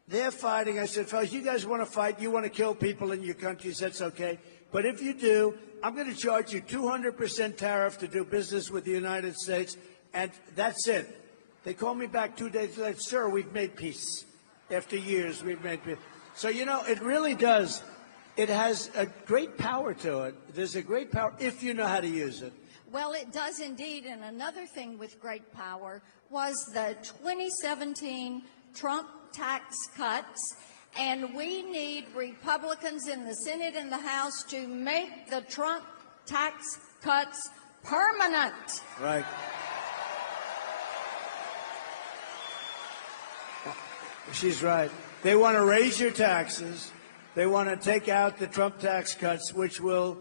They're fighting. I said, fellas, you guys want to fight? You want to kill people in your countries? That's okay. But if you do, I'm going to charge you 200% tariff to do business with the United States, and that's it. They called me back 2 days later. Sir, we've made peace. After years, we've made peace. So, you know, it really does. It has a great power to it. There's a great power if you know how to use it. Well, it does indeed. And another thing with great power was the 2017 Trump tax cuts. And we need Republicans in the Senate and the House to make the Trump tax cuts permanent. Right. She's right. They want to raise your taxes. They want to take out the Trump tax cuts, which will,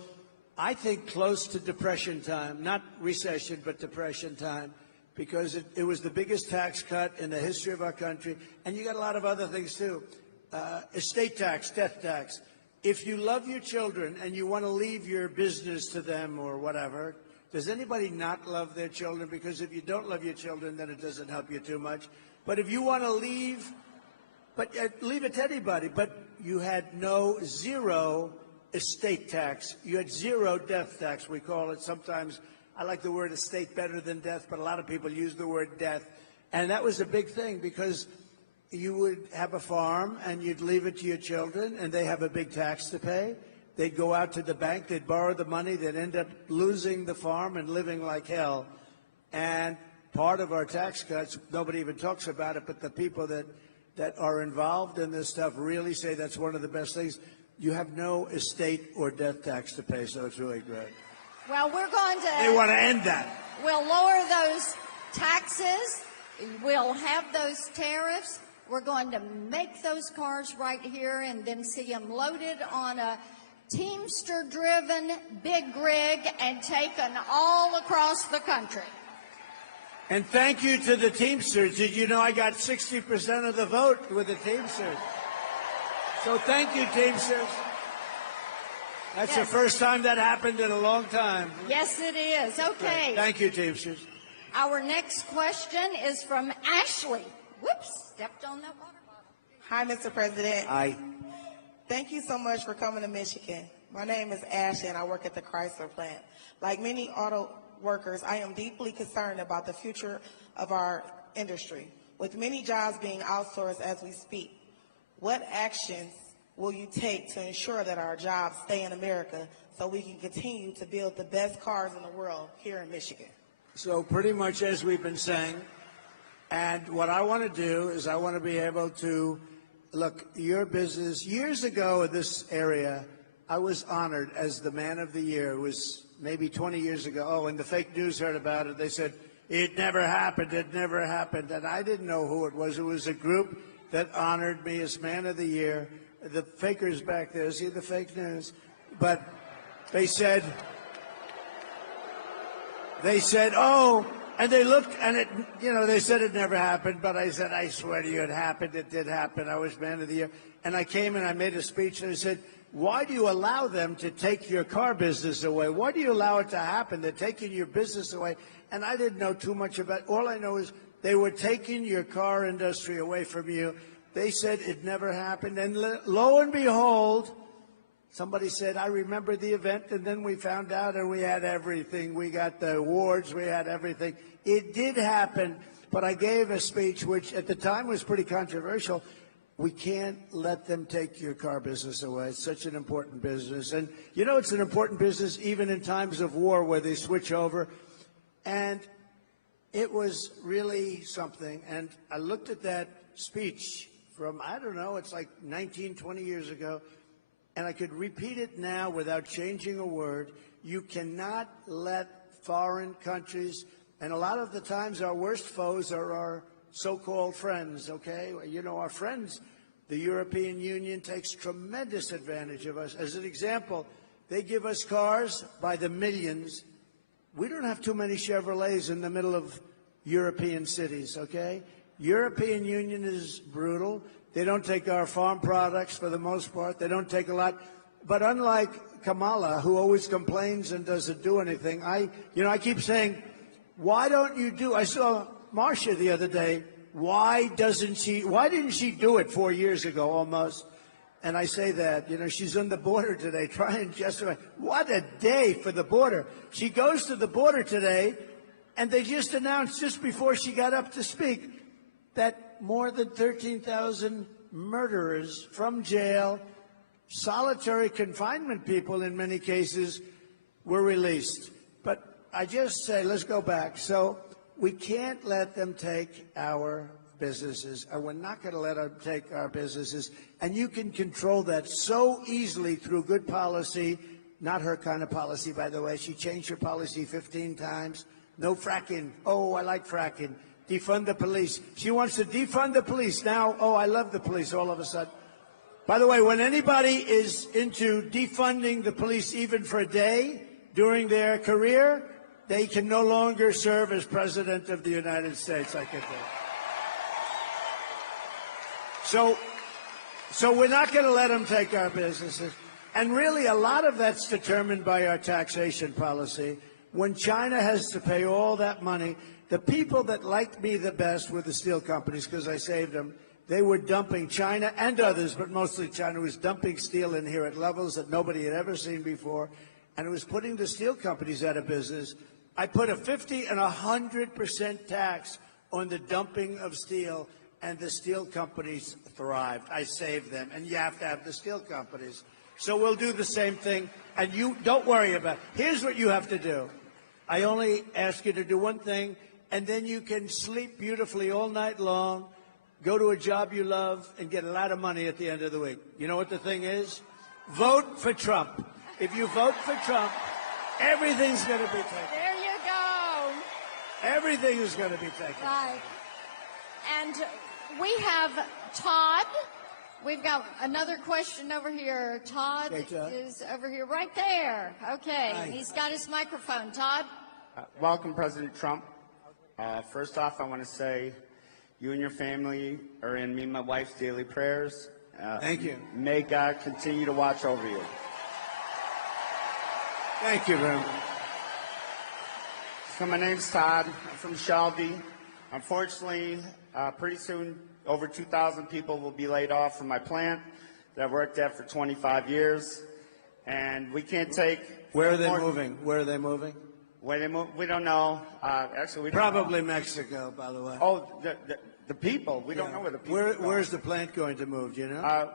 I think, close to Depression time. Not recession, but Depression time, because it was the biggest tax cut in the history of our country. And you got a lot of other things, too. Estate tax, death tax. If you love your children and you want to leave your business to them or whatever, does anybody not love their children? Because if you don't love your children, then it doesn't help you too much. But if you want to leave, leave it to anybody. But you had zero estate tax. You had zero death tax, we call it. Sometimes I like the word estate better than death, but a lot of people use the word death. And that was a big thing, because you would have a farm and you'd leave it to your children, and they have a big tax to pay. They'd go out to the bank, they'd borrow the money, they'd end up losing the farm and living like hell. And part of our tax cuts, nobody even talks about it, but the people that are involved in this stuff really say that's one of the best things. You have no estate or death tax to pay, so it's really great. Well, we're going to... They want to end that. We'll lower those taxes. We'll have those tariffs. We're going to make those cars right here and then see them loaded on a Teamster-driven big rig and taken all across the country. And thank you to the Teamsters. Did you know I got 60% of the vote with the Teamsters? So thank you, Teamsters. That's the first time that happened in a long time. Yes, it is. Okay. Thank you, Teamsters. Our next question is from Ashley. Whoops, stepped on that water bottle. Hi, Mr. President. Hi. Thank you so much for coming to Michigan. My name is Ashley, and I work at the Chrysler plant. Like many auto workers, I am deeply concerned about the future of our industry. With many jobs being outsourced as we speak, what actions will you take to ensure that our jobs stay in America so we can continue to build the best cars in the world here in Michigan? So pretty much as we've been saying, and what I want to do is I want to be able to, look, your business, years ago in this area, I was honored as the Man of the Year. It was maybe 20 years ago. Oh, and the fake news heard about it. They said, it never happened, it never happened. And I didn't know who it was. It was a group that honored me as Man of the Year. The fakers back there, see the fake news? But they said, oh, and they looked, and it, they said it never happened, but I said, I swear to you, it happened. It did happen. I was Man of the Year. And I came and I made a speech, and I said, why do you allow them to take your car business away? Why do you allow it to happen? They're taking your business away. And I didn't know too much about it. All I know is they were taking your car industry away from you. They said it never happened. And lo and behold, somebody said, I remember the event, and then we found out and we had everything. We got the awards, we had everything. It did happen, but I gave a speech which at the time was pretty controversial. We can't let them take your car business away. It's such an important business. And you know, it's an important business even in times of war where they switch over. And it was really something. And I looked at that speech from, I don't know, it's like 19, 20 years ago. And I could repeat it now without changing a word. You cannot let foreign countries, and a lot of the times our worst foes are our so-called friends, okay? You know, our friends, the European Union takes tremendous advantage of us. As an example, they give us cars by the millions. We don't have too many Chevrolets in the middle of European cities, okay? European Union is brutal. They don't take our farm products for the most part. They don't take a lot. But unlike Kamala, who always complains and doesn't do anything, I keep saying, why don't you do? I saw Marcia the other day. Why didn't she do it 4 years ago almost? And I say that, she's on the border today trying to justify. What a day for the border. She goes to the border today, and they just announced just before she got up to speak that more than 13,000 murderers from jail, solitary confinement people in many cases, were released. But I just say, let's go back. So we can't let them take our businesses, and we're not going to let them take our businesses. And you can control that so easily through good policy. Not her kind of policy, by the way. She changed her policy 15 times. No fracking. Oh, I like fracking. Defund the police. She wants to defund the police. Now, oh, I love the police all of a sudden. By the way, when anybody is into defunding the police even for a day during their career, they can no longer serve as President of the United States, I can tell. So we're not going to let them take our businesses. And really, a lot of that's determined by our taxation policy. When China has to pay all that money, the people that liked me the best were the steel companies because I saved them. They were dumping, China and others, but mostly China was dumping steel in here at levels that nobody had ever seen before, and it was putting the steel companies out of business. I put a 50 and 100% tax on the dumping of steel, and the steel companies thrived. I saved them, and you have to have the steel companies. So we'll do the same thing, and you don't worry about it. Here's what you have to do. I only ask you to do one thing, and then you can sleep beautifully all night long, go to a job you love, and get a lot of money at the end of the week. You know what the thing is? Vote for Trump. If you vote for Trump, everything's going to be taken. There you go. Everything is going to be taken. Right. And we have Todd. We've got another question over here. Todd, is over here, right there. Okay. Hi. He's got his microphone. Todd? Welcome, President Trump. First off, I want to say you and your family are in me and my wife's daily prayers. Thank you. May God continue to watch over you. Thank you very much. So my name's Todd. I'm from Shelby. Unfortunately, pretty soon, over 2,000 people will be laid off from my plant that I've worked at for 25 years. And we can't take... Where are they moving? Where are they moving? Where they move? We don't know. Actually, we don't Probably know. Mexico, by the way. Oh, the people. We don't know where the people are. Where's the plant going to move, do you know?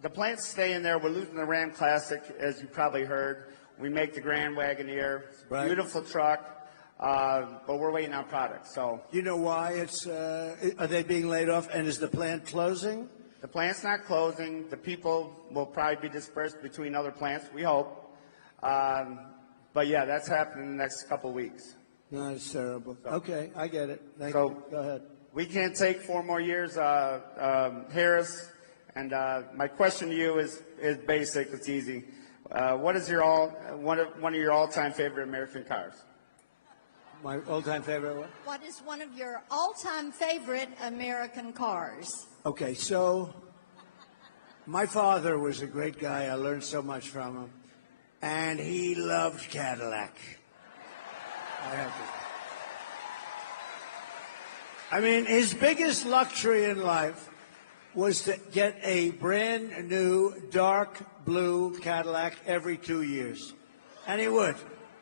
The plant's staying there. We're losing the Ram Classic, as you probably heard. We make the Grand Wagoneer. Right. Beautiful truck. But we're waiting on products. So you know why it's? Are they being laid off? And is the plant closing? The plant's not closing. The people will probably be dispersed between other plants. We hope. But yeah, that's happening in the next couple of weeks. No, it's terrible. Okay, I get it. Thank So- you. Go ahead. We can't take 4 more years, Harris. And my question to you is basic. It's easy. What is your one of your all-time favorite American cars? My all-time favorite one? What is one of your all-time favorite American cars? Okay, so My father was a great guy. I learned so much from him. And he loved Cadillac. I have to. I mean, his biggest luxury in life was to get a brand new dark blue Cadillac every 2 years. And he would.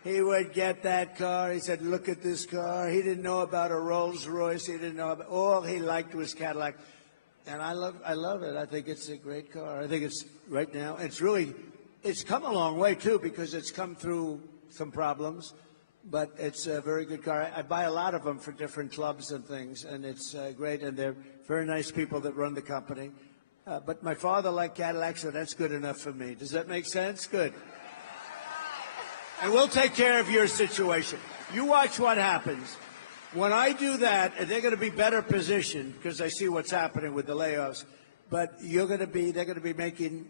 He would get that car. He said, look at this car. He didn't know about a Rolls Royce. He didn't know about, all he liked was Cadillac. And I love it. I think it's a great car. I think it's, right now, it's come a long way, too, because it's come through some problems. But it's a very good car. I buy a lot of them for different clubs and things, and it's great. And they're very nice people that run the company. But my father liked Cadillac, so that's good enough for me. Does that make sense? Good. And we'll take care of your situation. You watch what happens. When I do that, they're going to be better positioned because I see what's happening with the layoffs. But they're going to be making,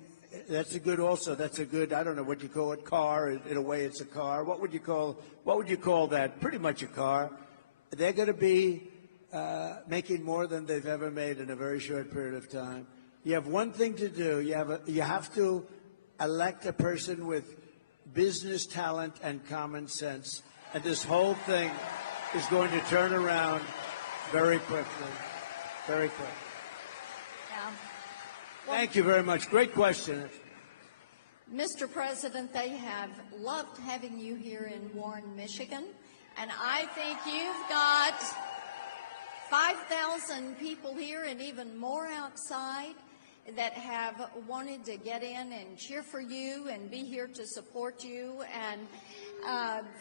that's a good also, that's a good, I don't know what you call it, car. In a way, it's a car. What would you call that? Pretty much a car. They're going to be making more than they've ever made in a very short period of time. You have one thing to do. You have to elect a person with business talent and common sense, and this whole thing is going to turn around very quickly, very quickly. Yeah. Well, thank you very much. Great question. Mr. President, they have loved having you here in Warren, Michigan, and I think you've got 5,000 people here and even more outside that have wanted to get in and cheer for you and be here to support you, and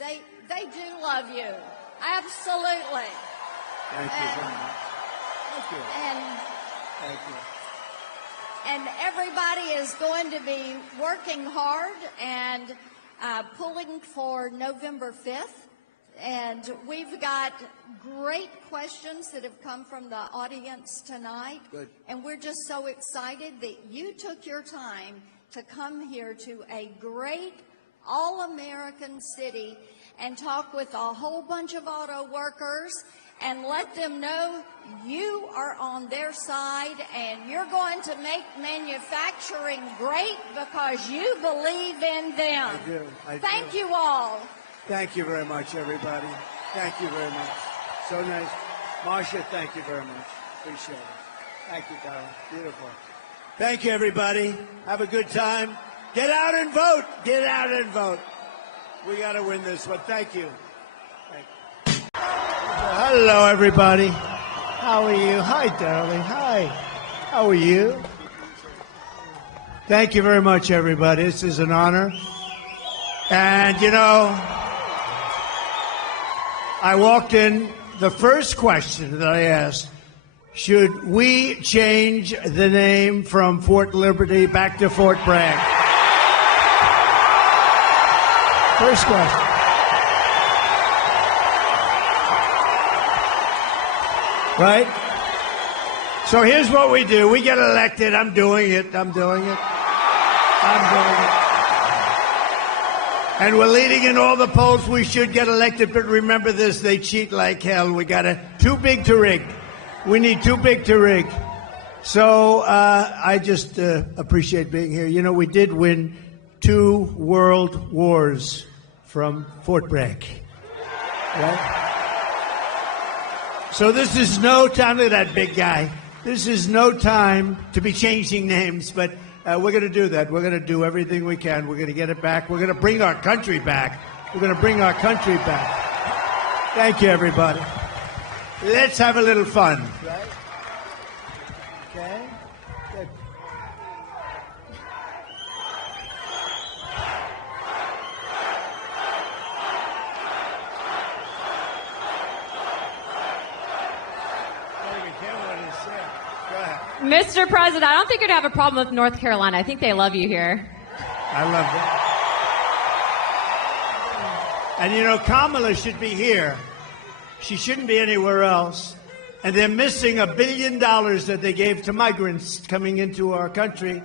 they do love you. Absolutely. Thank you very much. Thank you. Thank you. And everybody is going to be working hard and pulling for November 5th. And we've got great questions that have come from the audience tonight. Good. And we're just so excited that you took your time to come here to a great all-American city and talk with a whole bunch of auto workers and let them know you are on their side and you're going to make manufacturing great because you believe in them. I do. Thank you all. Thank you very much, everybody. Thank you very much. So nice. Marcia, thank you very much. Appreciate it. Thank you, darling. Beautiful. Thank you, everybody. Have a good time. Get out and vote. Get out and vote. We got to win this one. Thank you. Thank you. Hello, everybody. How are you? Hi, darling. Hi. How are you? Thank you very much, everybody. This is an honor. And, you know, I walked in, the first question that I asked, should we change the name from Fort Liberty back to Fort Bragg? First question. Right? So here's what we do. We get elected. I'm doing it. And we're leading in all the polls. We should get elected, but remember this, they cheat like hell. We got too big to rig. We need too big to rig. So I just appreciate being here. You know, we did win 2 world wars from Fort Bragg. Right? So this is no time, look at that big guy. This is no time to be changing names, but we're going to do that. We're going to do everything we can. We're going to get it back. We're going to bring our country back. We're going to bring our country back. Thank you, everybody. Let's have a little fun. Right? Okay. Good. Mr. President, I don't think you'd have a problem with North Carolina. I think they love you here. I love that. And you know, Kamala should be here. She shouldn't be anywhere else. And they're missing $1 billion that they gave to migrants coming into our country.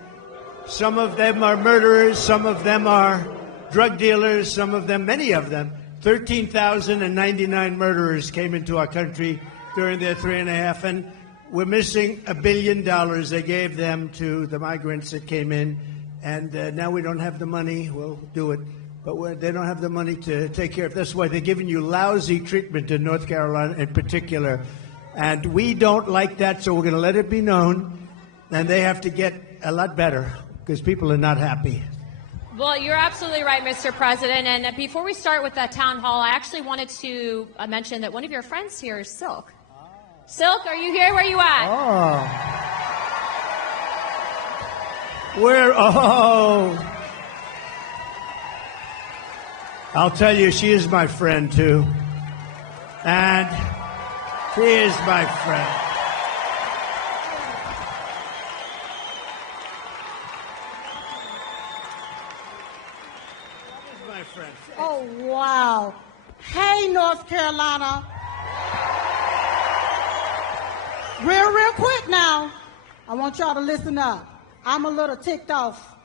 Some of them are murderers. Some of them are drug dealers. Some of them, many of them, 13,099 murderers came into our country during their 3.5. And we're missing $1 billion. They gave them to the migrants that came in, and now we don't have the money. We'll do it, but they don't have the money to take care of. That's why they're giving you lousy treatment in North Carolina in particular, and we don't like that. So we're going to let it be known, and they have to get a lot better because people are not happy. Well, you're absolutely right, Mr. President. And before we start with that town hall, I actually wanted to mention that one of your friends here is Silk. Silk, are you here? Where are you at? Oh. I'll tell you, she is my friend, too. And she is my friend. Oh, wow. Hey, North Carolina. Real quick now. I want y'all to listen up. I'm a little ticked off.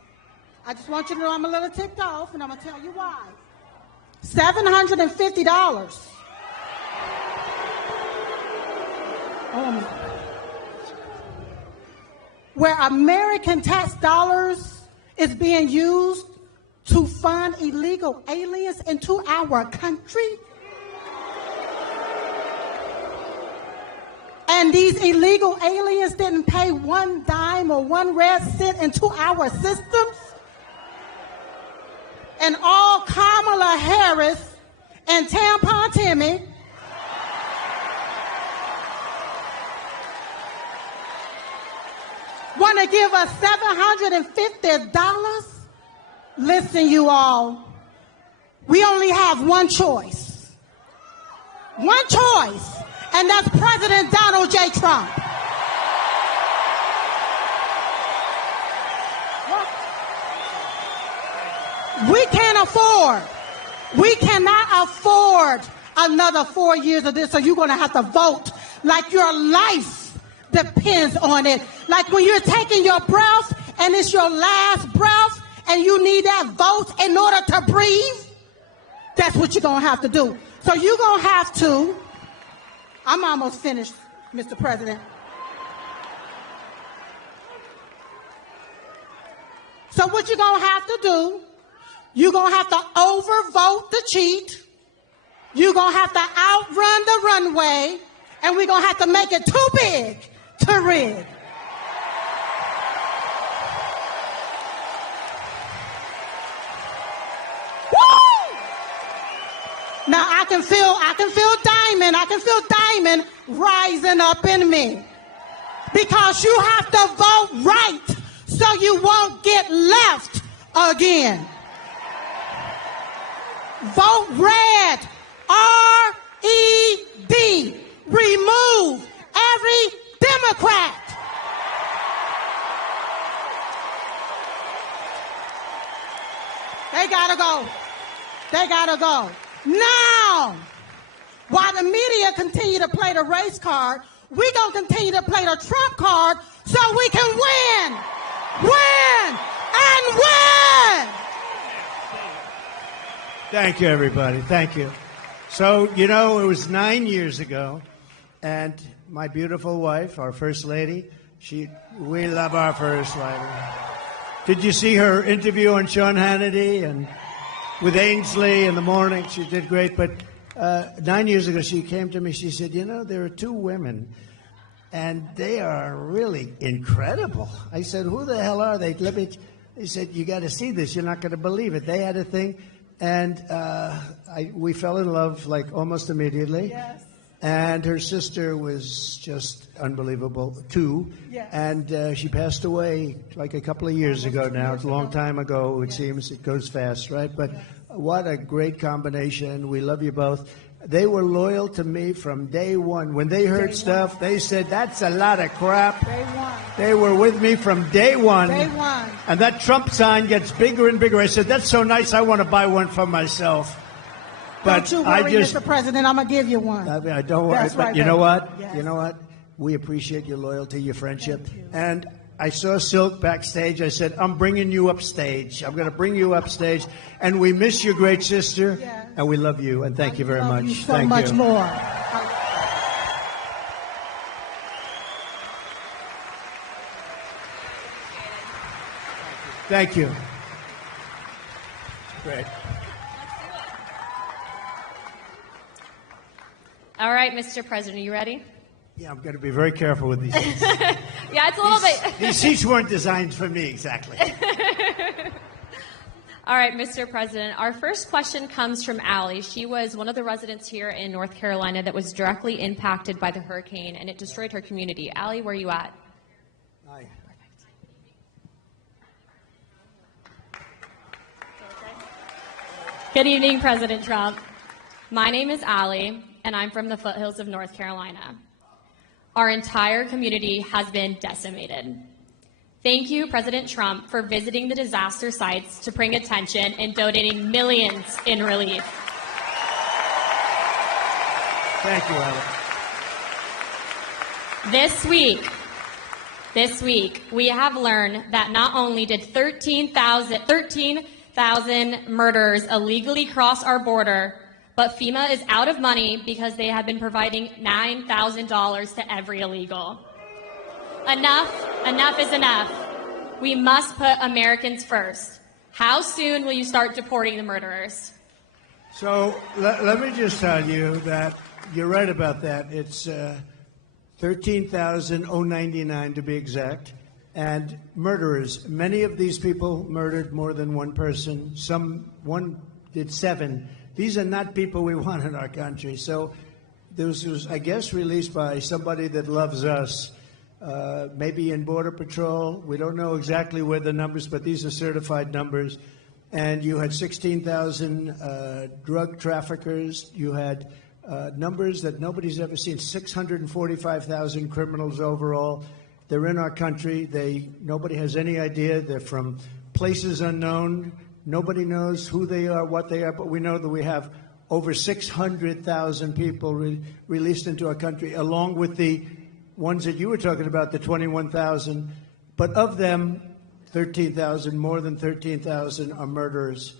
I just want you to know I'm a little ticked off, and I'm going to tell you why. $750. Oh, my. Where American tax dollars is being used to fund illegal aliens into our country. And these illegal aliens didn't pay one dime or one red cent into our systems. And all Kamala Harris and Tampon Timmy want to give us $750? Listen, you all, we only have one choice. One choice, and that's President Donald J. Trump. We cannot afford another 4 years of this, so you're going to have to vote like your life depends on it. Like when you're taking your breath and it's your last breath, and you need that vote in order to breathe, that's what you're going to have to do. So you're going to have to, I'm almost finished, Mr. President. So what you're going to have to do, you're going to have to overvote the cheat. You're going to have to outrun the runway, and we're going to have to make it too big to rig. Now I can feel Diamond rising up in me. Because you have to vote right so you won't get left again. Vote red. R-E-D. Remove every Democrat. They gotta go. They gotta go. Now, while the media continue to play the race card, we're going to continue to play the Trump card so we can win, win, and win. Thank you, everybody. Thank you. So, you know, it was 9 years ago, and my beautiful wife, our First Lady, we love our First Lady. Did you see her interview on Sean Hannity and with Ainsley in the morning? She did great. But 9 years ago, she came to me. She said, you know, there are two women, and they are really incredible. I said, who the hell are they? They said, you got to see this. You're not going to believe it. They had a thing, and we fell in love like almost immediately. Yes. And her sister was just unbelievable, too. Yes. And she passed away like a couple of years ago now. It's a long time ago, it seems. It goes fast, right? But what a great combination. We love you both. They were loyal to me from day one. When they heard stuff, they said, that's a lot of crap. Day one. They were with me from day one. Day one. And that Trump sign gets bigger and bigger. I said, that's so nice, I want to buy one for myself. But don't you worry, Mr. President, I'm going to give you one. I don't worry. That's But right, you know baby. what? Yes. You know what? We appreciate your loyalty, your friendship. And I saw Silk backstage. I said, I'm bringing you upstage. I'm going to bring you upstage. And we miss your great sister. Yes. And we love you. And thank you very much. You so Thank much you. more. Thank you. Great. All right, Mr. President, are you ready? Yeah, I'm going to be very careful with these seats. Yeah, it's a little bit. These seats weren't designed for me, exactly. All right, Mr. President, our first question comes from Allie. She was one of the residents here in North Carolina that was directly impacted by the hurricane, and it destroyed her community. Allie, where are you at? Hi. Good evening, President Trump. My name is Allie, and I'm from the foothills of North Carolina. Our entire community has been decimated. Thank you, President Trump, for visiting the disaster sites to bring attention and donating millions in relief. Thank you, Allie. This week, we have learned that not only did 13,000 murderers illegally cross our border, but FEMA is out of money because they have been providing $9,000 to every illegal. Enough is enough. We must put Americans first. How soon will you start deporting the murderers? So let me just tell you that you're right about that. It's 13,099 to be exact. And murderers, many of these people murdered more than one person. One did 7. These are not people we want in our country. So this was, I guess, released by somebody that loves us. Maybe in Border Patrol. We don't know exactly where the numbers, but these are certified numbers. And you had 16,000 drug traffickers. You had numbers that nobody's ever seen, 645,000 criminals overall. They're in our country. Nobody has any idea. They're from places unknown. Nobody knows who they are, what they are, but we know that we have over 600,000 people released into our country, along with the ones that you were talking about, the 21,000, but of them, 13,000, more than 13,000 are murderers.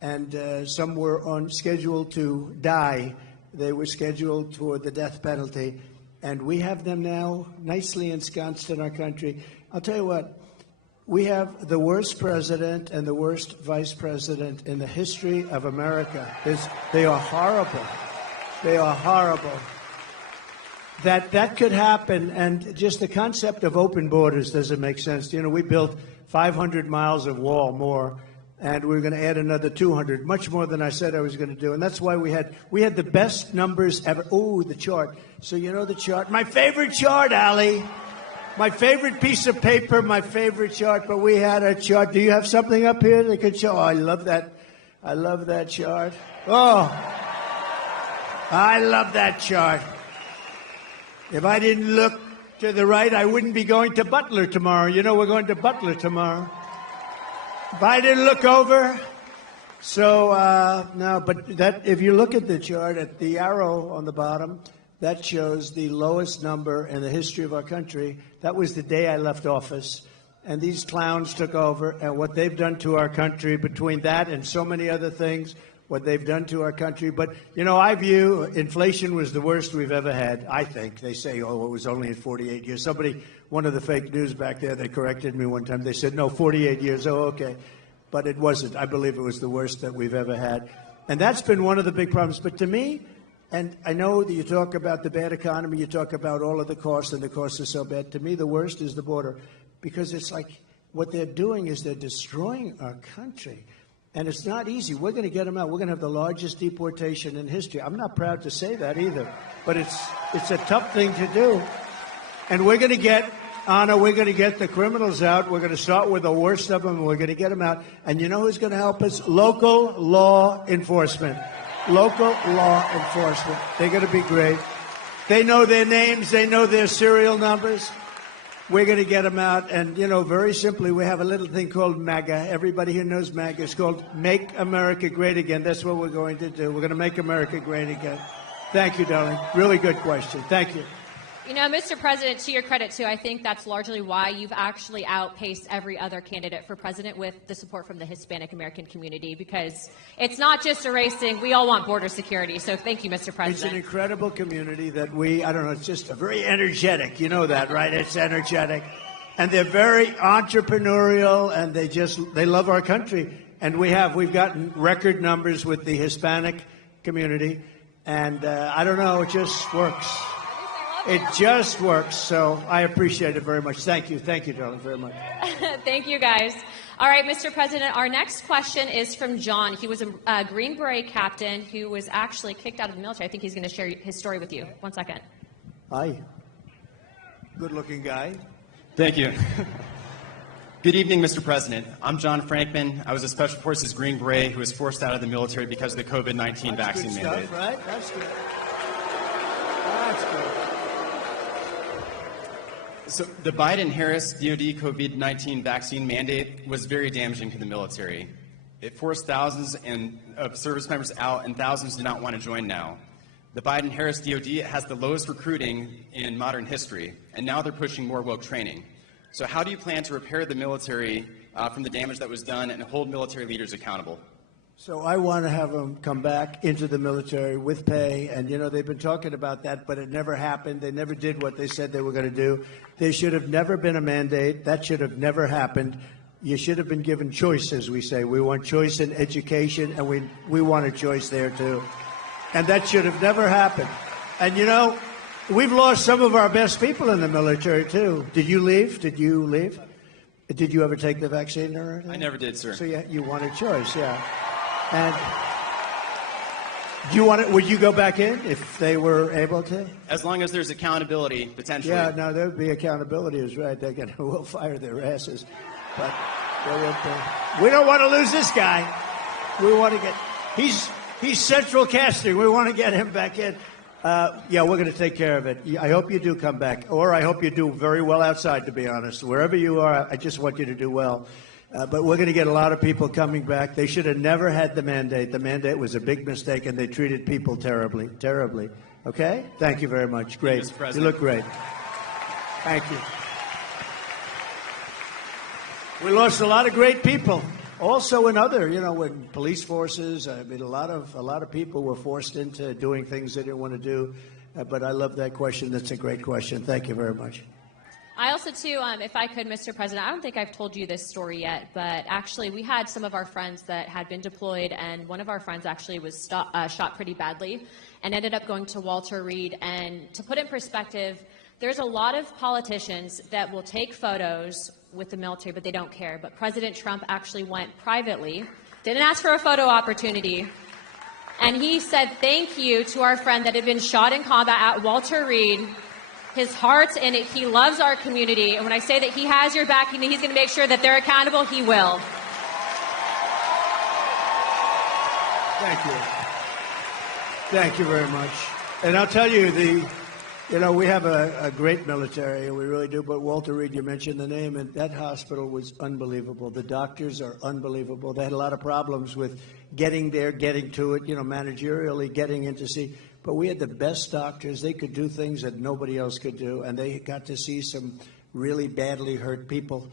And some were on schedule to die. They were scheduled for the death penalty. And we have them now nicely ensconced in our country. I'll tell you what, we have the worst president and the worst vice president in the history of America. They are horrible. They are horrible. That could happen, and just the concept of open borders doesn't make sense. You know, we built 500 miles of wall more, and we're going to add another 200, much more than I said I was going to do. And that's why we had the best numbers ever. Oh, the chart. So you know the chart? My favorite chart, Allie. My favorite piece of paper, my favorite chart. But we had a chart. Do you have something up here that could show? Oh, I love that. I love that chart. Oh, I love that chart. If I didn't look to the right, I wouldn't be going to Butler tomorrow. You know, we're going to Butler tomorrow. If I didn't look over. So, no, but that, if you look at the chart, at the arrow on the bottom, that shows the lowest number in the history of our country. That was the day I left office. And these clowns took over, and what they've done to our country, between that and so many other things, what they've done to our country. But, you know, I view inflation was the worst we've ever had, I think. They say, oh, it was only in 48 years. Somebody, one of the fake news back there, they corrected me one time. They said, no, 48 years. Oh, okay. But it wasn't. I believe it was the worst that we've ever had. And that's been one of the big problems. But to me, and I know that you talk about the bad economy, you talk about all of the costs, and the costs are so bad. To me, the worst is the border, because it's like what they're doing is they're destroying our country. And it's not easy. We're going to get them out. We're going to have the largest deportation in history. I'm not proud to say that either, but it's a tough thing to do. And we're going to get, Anna, we're going to get the criminals out. We're going to start with the worst of them, and we're going to get them out. And you know who's going to help us? Local law enforcement. Local law enforcement. They're going to be great. They know their names. They know their serial numbers. We're going to get them out. And, you know, very simply, we have a little thing called MAGA. Everybody here knows MAGA. It's called Make America Great Again. That's what we're going to do. We're going to make America great again. Thank you, darling. Really good question. Thank you. You know, Mr. President, to your credit, too, I think that's largely why you've actually outpaced every other candidate for president with the support from the Hispanic American community, because it's not just erasing. We all want border security. So thank you, Mr. President. It's an incredible community that I don't know, it's just a very energetic. You know that, right? It's energetic. And they're very entrepreneurial, and they love our country. And we've gotten record numbers with the Hispanic community. And I don't know, it just works. It just works. So I appreciate it very much. Thank you, darling, very much. Thank you, guys. All right, Mr. President, our next question is from John. He was a Green Beret captain who was actually kicked out of the military. I think he's going to share his story with you. 1 second. Hi. Good-looking guy. Thank you. Good evening, Mr. President. I'm John Frankman. I was a Special Forces Green Beret who was forced out of the military because of the COVID-19 vaccine good mandate. stuff, right? That's good. That's good. So the Biden-Harris DoD COVID-19 vaccine mandate was very damaging to the military. It forced thousands of service members out, and thousands do not want to join now. The Biden-Harris DoD has the lowest recruiting in modern history, and now they're pushing more woke training. So how do you plan to repair the military from the damage that was done and hold military leaders accountable? So I want to have them come back into the military with pay. And, they've been talking about that, but it never happened. They never did what they said they were going to do. There should have never been a mandate. That should have never happened. You should have been given choice, as we say. We want choice in education, and we want a choice there, too. And that should have never happened. And, we've lost some of our best people in the military, too. Did you leave? Did you ever take the vaccine or anything? I never did, sir. So you want a choice, yeah. And would you go back in if they were able to? As long as there's accountability, potentially. Yeah, no, there would be accountability, is right. We'll fire their asses. But we don't want to lose this guy. We want to he's central casting. We want to get him back in. Yeah, we're going to take care of it. I hope you do come back, or I hope you do very well outside, to be honest. Wherever you are, I just want you to do well. But we're going to get a lot of people coming back. They should have never had the mandate. The mandate was a big mistake, and they treated people terribly, terribly. Okay? Thank you very much. Great. Mr. President. You look great. Thank you. We lost a lot of great people. Also in other, when police forces, I mean, a lot of people were forced into doing things they didn't want to do. But I love that question. That's a great question. Thank you very much. I also, too, if I could, Mr. President, I don't think I've told you this story yet, but actually we had some of our friends that had been deployed, and one of our friends actually was shot pretty badly and ended up going to Walter Reed. And to put it in perspective, there's a lot of politicians that will take photos with the military, but they don't care. But President Trump actually went privately, didn't ask for a photo opportunity, and he said thank you to our friend that had been shot in combat at Walter Reed. His heart's in it. He loves our community. And when I say that he has your back, he's going to make sure that they're accountable. He will. Thank you. Thank you very much. And I'll tell you, we have a great military, and we really do. But Walter Reed, you mentioned the name, and that hospital was unbelievable. The doctors are unbelievable. They had a lot of problems with getting there, getting to it, managerially, getting in to see. But we had the best doctors. They could do things that nobody else could do, and they got to see some really badly hurt people.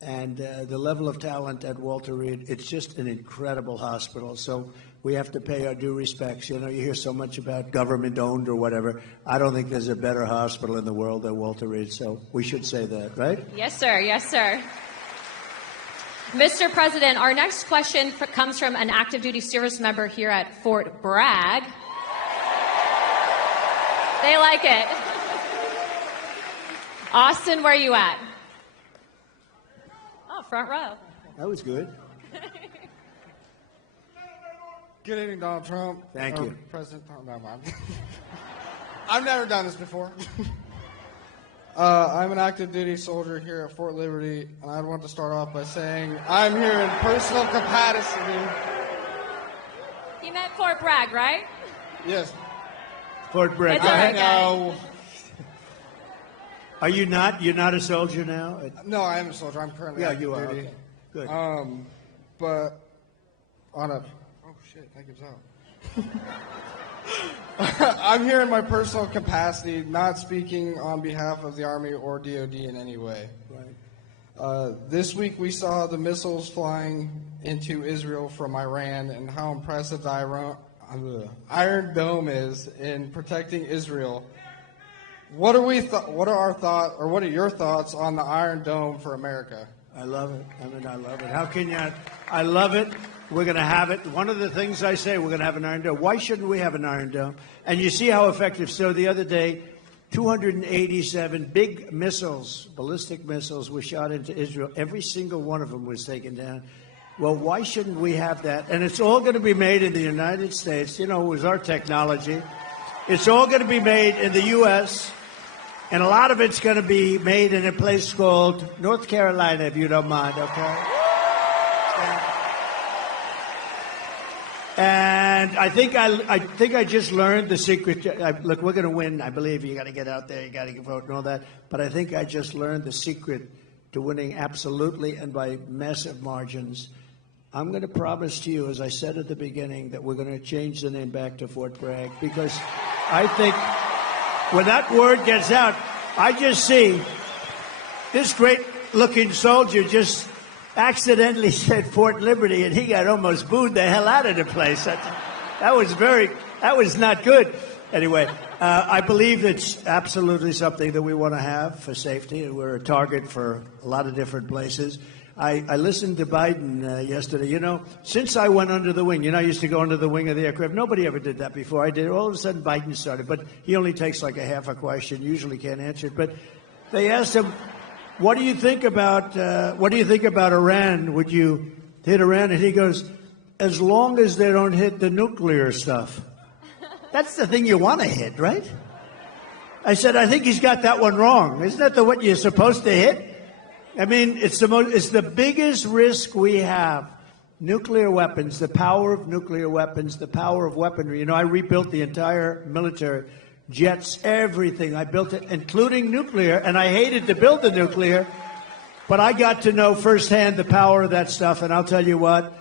And the level of talent at Walter Reed, it's just an incredible hospital. So we have to pay our due respects. You hear so much about government-owned or whatever. I don't think there's a better hospital in the world than Walter Reed, so we should say that, right? Yes, sir. Yes, sir. Mr. President, our next question comes from an active duty service member here at Fort Bragg. They like it. Austin, where are you at? Oh, front row. That was good. Good evening, Donald Trump. Thank you. President, no, I've never done this before. I'm an active duty soldier here at Fort Liberty, and I want to start off by saying I'm here in personal capacity. You meant Fort Bragg, right? Yes. Fort Bragg. It's all right, No. Are you not? You're not a soldier now? No, I am a soldier. I'm currently active you are. duty. Okay. Good. But on a... Oh, shit, that gives out. I'm here in my personal capacity, not speaking on behalf of the Army or DOD in any way. Right. This week we saw the missiles flying into Israel from Iran and how impressive the Iron Dome is in protecting Israel. What are your thoughts on the Iron Dome for America? I love it. I mean, I love it. How can you? I love it. We're going to have it. One of the things I say, we're going to have an Iron Dome. Why shouldn't we have an Iron Dome? And you see how effective. So the other day, 287 big missiles, ballistic missiles, were shot into Israel. Every single one of them was taken down. Well, why shouldn't we have that? And it's all going to be made in the United States. You know, it was our technology. It's all going to be made in the U.S., and a lot of it's going to be made in a place called North Carolina, if you don't mind, okay? And I think I just learned the secret. Look, we're going to win. I believe you got to get out there, you got to vote and all that. But I think I just learned the secret to winning absolutely and by massive margins. I'm going to promise to you, as I said at the beginning, that we're going to change the name back to Fort Bragg, because I think when that word gets out, I just see this great-looking soldier just accidentally said Fort Liberty, and he got almost booed the hell out of the place. That was not good. Anyway, I believe it's absolutely something that we want to have for safety. We're a target for a lot of different places. I listened to Biden yesterday. You know, since I went under the wing, you know, I used to go under the wing of the aircraft. Nobody ever did that before. I did. All of a sudden, Biden started. But he only takes like a half a question. Usually can't answer it. But they asked him, what do you think about Iran? Would you hit Iran? And he goes, as long as they don't hit the nuclear stuff. That's the thing you want to hit, right? I said, I think he's got that one wrong. Isn't that what you're supposed to hit? I mean, it's the biggest risk we have. Nuclear weapons, the power of nuclear weapons, the power of weaponry. You know, I rebuilt the entire military, jets, everything. I built it, including nuclear, and I hated to build the nuclear, but I got to know firsthand the power of that stuff. And I'll tell you what,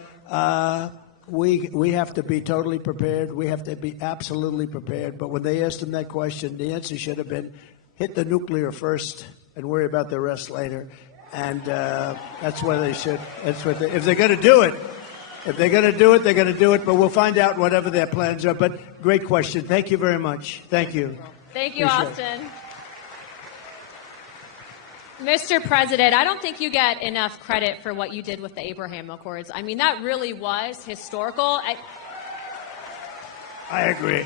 we have to be totally prepared. We have to be absolutely prepared. But when they asked him that question, the answer should have been, hit the nuclear first and worry about the rest later. And that's where they should. That's what if they're going to do it. If they're going to do it, they're going to do it. But we'll find out whatever their plans are. But great question. Thank you very much. Thank you. Thank you, Austin. Mr. President, I don't think you get enough credit for what you did with the Abraham Accords. I mean, that really was historical. I agree.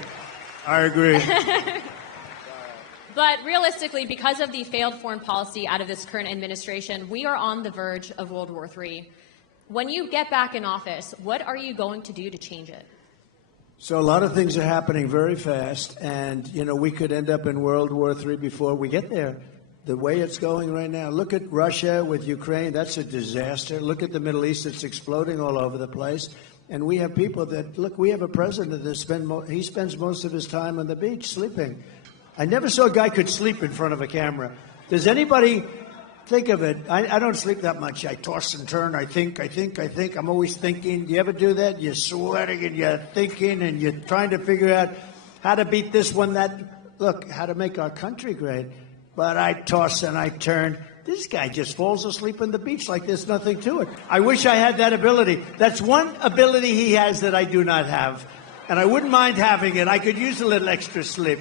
I agree. But realistically, because of the failed foreign policy out of this current administration, we are on the verge of World War III. When you get back in office, what are you going to do to change it? So a lot of things are happening very fast, and, you know, we could end up in World War III before we get there. The way it's going right now, look at Russia with Ukraine. That's a disaster. Look at the Middle East. It's exploding all over the place. And we have people that, look, we have a president that he spends most of his time on the beach sleeping. I never saw a guy could sleep in front of a camera. Does anybody think of it? I don't sleep that much. I toss and turn. I think. I'm always thinking. Do you ever do that? You're sweating and you're thinking and you're trying to figure out how to beat this one, that. Look, how to make our country great. But I toss and I turn. This guy just falls asleep on the beach like there's nothing to it. I wish I had that ability. That's one ability he has that I do not have. And I wouldn't mind having it. I could use a little extra sleep.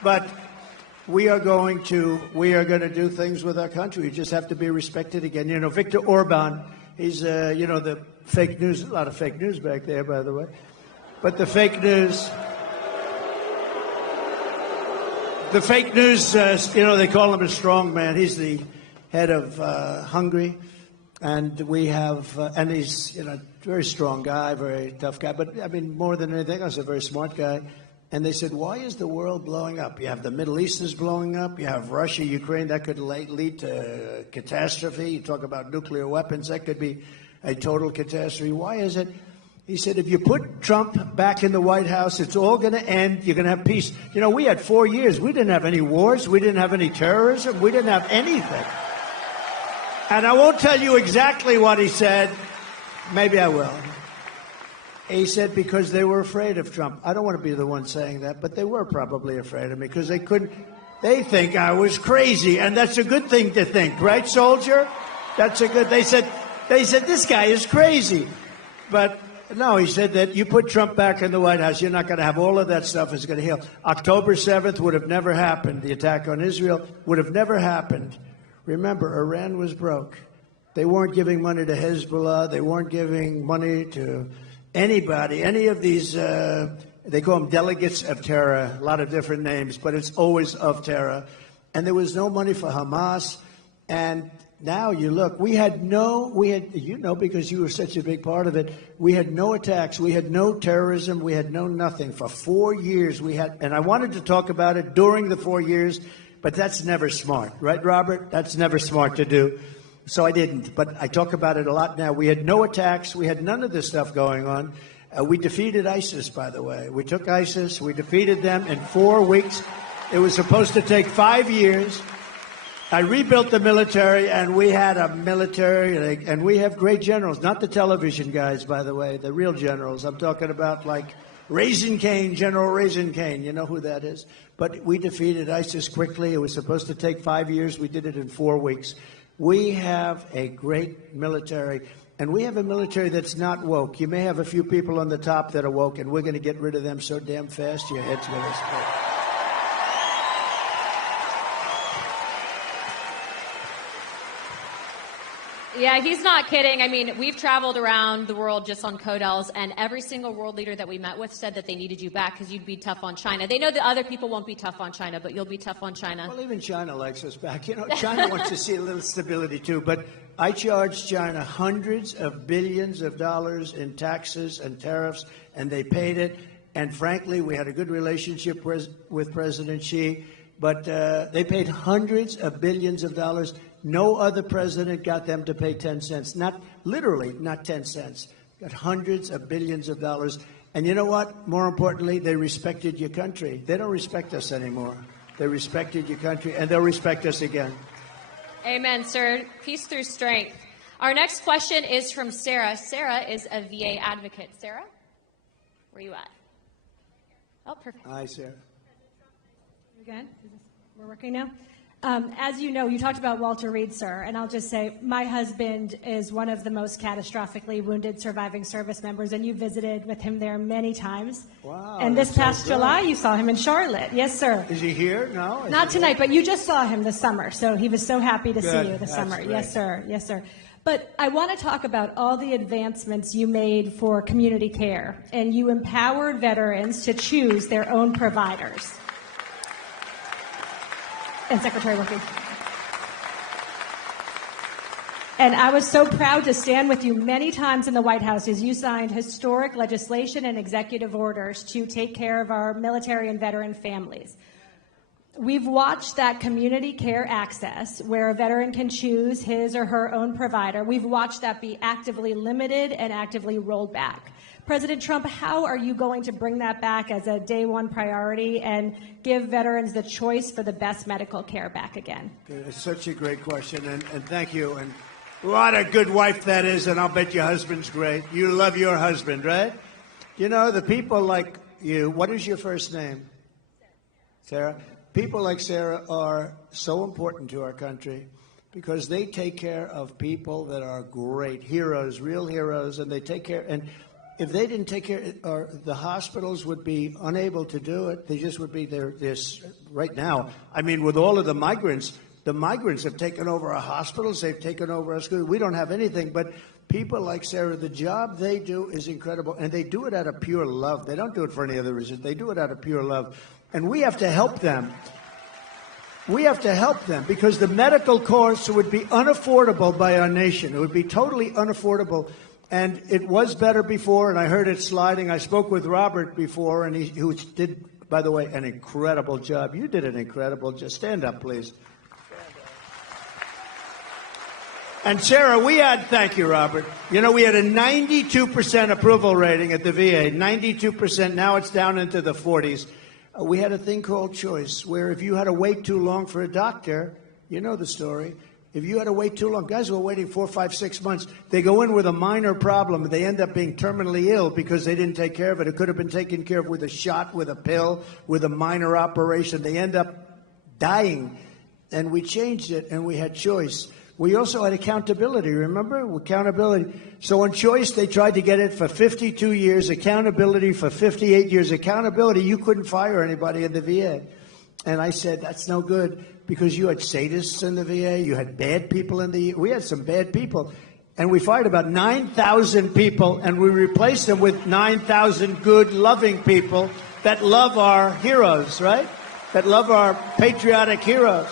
But we are going to do things with our country. We just have to be respected again. You know, Viktor Orban, he's, you know, the fake news, a lot of fake news back there, by the way. But the fake news, you know, they call him a strong man. He's the head of Hungary. And we have, and he's, you know, very strong guy, very tough guy. But, I mean, more than anything else, a very smart guy. And they said, why is the world blowing up? You have the Middle East is blowing up. You have Russia, Ukraine. That could lead to catastrophe. You talk about nuclear weapons. That could be a total catastrophe. Why is it? He said, if you put Trump back in the White House, it's all going to end. You're going to have peace. You know, we had 4 years. We didn't have any wars. We didn't have any terrorism. We didn't have anything. And I won't tell you exactly what he said. Maybe I will. He said because they were afraid of Trump. I don't want to be the one saying that, but they were probably afraid of me because they think I was crazy. And that's a good thing to think, right, soldier? They said, this guy is crazy. But No, he said that you put Trump back in the White House, you're not going to have all of that stuff is going to heal. October 7th would have never happened. The attack on Israel would have never happened. Remember, Iran was broke. They weren't giving money to Hezbollah. They weren't giving money to anybody, any of these, they call them delegates of terror, a lot of different names, but it's always of terror. And there was no money for Hamas. And now you look, you know, because you were such a big part of it, we had no attacks, we had no terrorism, we had no nothing. For 4 years we had, and I wanted to talk about it during the 4 years, but that's never smart, right, Robert? That's never smart to do. So I didn't, but I talk about it a lot now. We had no attacks, we had none of this stuff going on. We defeated ISIS, by the way. We took ISIS, we defeated them in 4 weeks. It was supposed to take 5 years. I rebuilt the military, and we had a military, and we have great generals, not the television guys, by the way, the real generals. I'm talking about like Raisin Cane, General Raisin Cane. You know who that is? But we defeated ISIS quickly. It was supposed to take 5 years. We did it in 4 weeks. We have a great military, and we have a military that's not woke. You may have a few people on the top that are woke, and we're going to get rid of them so damn fast, your head's going to explode. Yeah, he's not kidding. I mean, we've traveled around the world just on CODELs, and every single world leader that we met with said that they needed you back because you'd be tough on China. They know that other people won't be tough on China, but you'll be tough on China. Well, even China likes us back. You know, China wants to see a little stability, too. But I charged China hundreds of billions of dollars in taxes and tariffs, and they paid it. And frankly, we had a good relationship with President Xi, but they paid hundreds of billions of dollars. No other president got them to pay 10 cents. Not literally, not 10 cents. Got hundreds of billions of dollars. And you know what? More importantly, they respected your country. They don't respect us anymore. They respected your country, and they'll respect us again. Amen, sir. Peace through strength. Our next question is from Sarah. Sarah is a VA advocate. Sarah, where are you at? Oh, perfect. Hi, Sarah. We're good? We're working now? As you know, you talked about Walter Reed, sir, and I'll just say my husband is one of the most catastrophically wounded surviving service members, and you visited with him there many times. Wow. And this past so July, you saw him in Charlotte. Yes, sir. Is he here? No? Not tonight, but you just saw him this summer, so he was so happy to see Good. you this That's summer. great. Yes, sir. Yes, sir. But I want to talk about all the advancements you made for community care, and you empowered veterans to choose their own providers. And Secretary Working. And I was so proud to stand with you many times in the White House as you signed historic legislation and executive orders to take care of our military and veteran families. We've watched that community care access, where a veteran can choose his or her own provider. We've watched that be actively limited and actively rolled back. President Trump, how are you going to bring that back as a day one priority and give veterans the choice for the best medical care back again? It's such a great question, and thank you. And what a good wife that is, and I'll bet your husband's great. You love your husband, right? You know, the people like you, what is your first name? Sarah. People like Sarah are so important to our country because they take care of people that are great heroes, real heroes, and they take care. And if they didn't take care, or the hospitals would be unable to do it. They just would be there. This right now. I mean, with all of the migrants have taken over our hospitals. They've taken over our schools. We don't have anything, but people like Sarah, the job they do is incredible, and they do it out of pure love. They don't do it for any other reason. They do it out of pure love. And we have to help them. We have to help them because the medical costs would be unaffordable by our nation. It would be totally unaffordable. And it was better before, and I heard it sliding. I spoke with Robert before, and who did, by the way, an incredible job. You did an incredible job. Stand up, please. And Sarah, thank you, Robert. You know, we had a 92% approval rating at the VA, 92%. Now it's down into the 40s. We had a thing called choice, where if you had to wait too long for a doctor, you know the story. If you had to wait too long, guys were waiting 4, 5, 6 months. They go in with a minor problem. They end up being terminally ill because they didn't take care of it. It could have been taken care of with a shot, with a pill, with a minor operation. They end up dying. And we changed it, and we had choice. We also had accountability, remember? Accountability. So on choice, they tried to get it for 52 years, accountability for 58 years. Accountability, you couldn't fire anybody in the VA. And I said, that's no good, because you had sadists in the VA, you had bad people in the, we had some bad people. And we fired about 9,000 people, and we replaced them with 9,000 good, loving people that love our heroes, right? That love our patriotic heroes.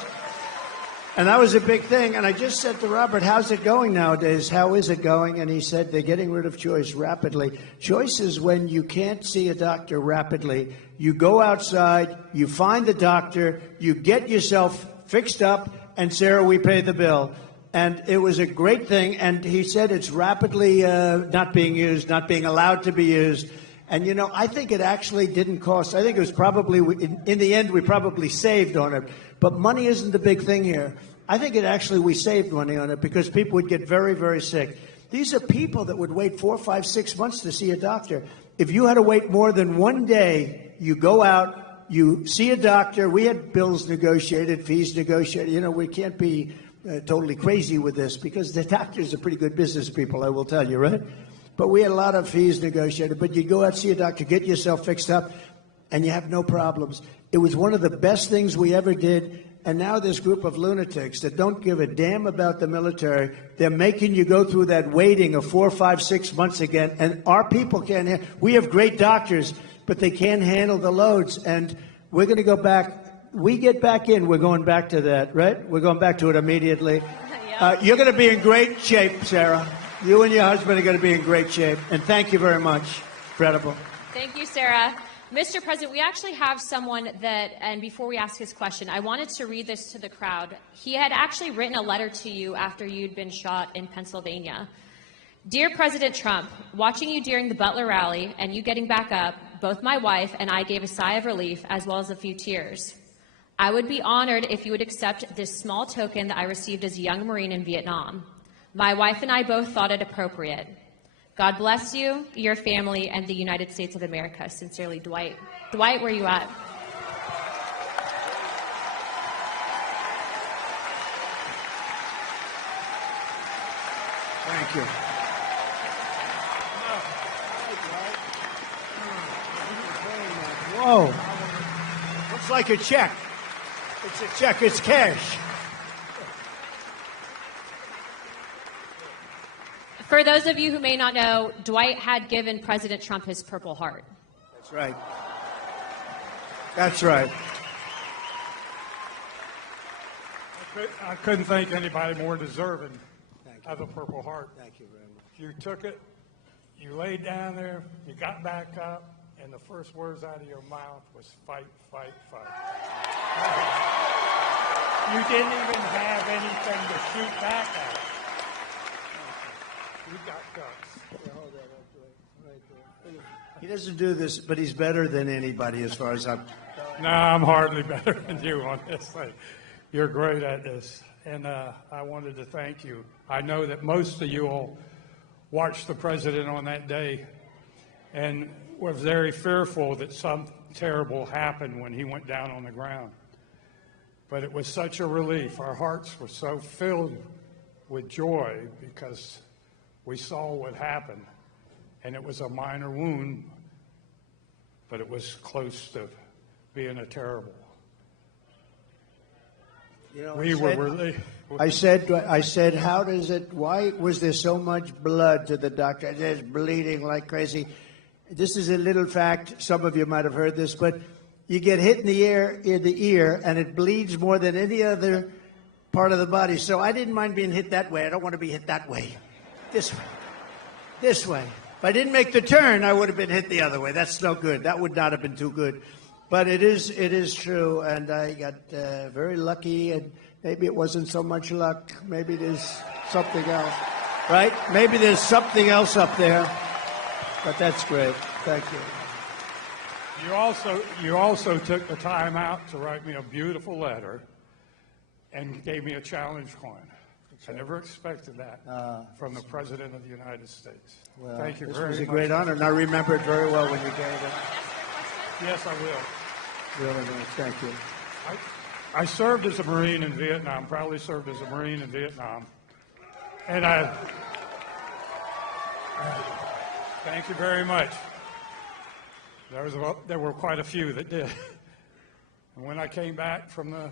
And that was a big thing. And I just said to Robert, how's it going nowadays? How is it going? And he said, they're getting rid of choice rapidly. Choice is when you can't see a doctor rapidly. You go outside, you find the doctor, you get yourself fixed up, and Sarah, we pay the bill. And it was a great thing. And he said it's rapidly not being used, not being allowed to be used. And, you know, I think it actually didn't cost. I think it was probably, in the end, we probably saved on it. But money isn't the big thing here. I think we saved money on it because people would get very, very sick. These are people that would wait 4, 5, 6 months to see a doctor. If you had to wait more than one day, you go out, you see a doctor. We had bills negotiated, fees negotiated. You know, we can't be totally crazy with this because the doctors are pretty good business people, I will tell you, right? But we had a lot of fees negotiated. But you go out, see a doctor, get yourself fixed up, and you have no problems. It was one of the best things we ever did. And now this group of lunatics that don't give a damn about the military, they're making you go through that waiting of 4, 5, 6 months again. And our people can't. We have great doctors, but they can't handle the loads. And we're going to go back. We get back in. We're going back to that, right? We're going back to it immediately. You're going to be in great shape, Sarah. You and your husband are going to be in great shape. And thank you very much. Incredible. Thank you, Sarah. Mr. President, we actually have someone that, and before we ask his question, I wanted to read this to the crowd. He had actually written a letter to you after you'd been shot in Pennsylvania. Dear President Trump, watching you during the Butler rally and you getting back up, both my wife and I gave a sigh of relief as well as a few tears. I would be honored if you would accept this small token that I received as a young Marine in Vietnam. My wife and I both thought it appropriate. God bless you, your family, and the United States of America. Sincerely, Dwight. Dwight, where are you at? Thank you. Whoa. Looks like a check. It's a check. It's cash. For those of you who may not know, Dwight had given President Trump his Purple Heart. That's right. That's right. I couldn't think anybody more deserving of a Purple Heart. Thank you very much. You took it, you laid down there, you got back up, and the first words out of your mouth was fight, fight, fight. You didn't even have anything to shoot back at. You got guts. He doesn't do this, but he's better than anybody as far as I'm. No, I'm hardly better than you on this thing. You're great at this. And I wanted to thank you. I know that most of you all watched the president on that day and were very fearful that something terrible happened when he went down on the ground. But it was such a relief. Our hearts were so filled with joy because we saw what happened, and it was a minor wound, but it was close to being a terrible. You know, we were really. I said, how does it? Why was there so much blood to the doctor? There's bleeding like crazy. This is a little fact. Some of you might have heard this, but you get hit in the ear, and it bleeds more than any other part of the body. So I didn't mind being hit that way. I don't want to be hit that way. This way. This way. If I didn't make the turn, I would have been hit the other way. That's no good. That would not have been too good. But it is true, and I got very lucky, and maybe it wasn't so much luck. Maybe there's something else, right? Maybe there's something else up there. But that's great. Thank you. You also took the time out to write me a beautiful letter and gave me a challenge coin. I never expected that from the President of the United States. Well, thank you very much. This was a great honor, and I remember it very well when you gave it. Yes, I will. Really nice. Thank you. I served as a Marine in Vietnam, proudly served as a Marine in Vietnam. And thank you very much. There were quite a few that did. And when I came back from the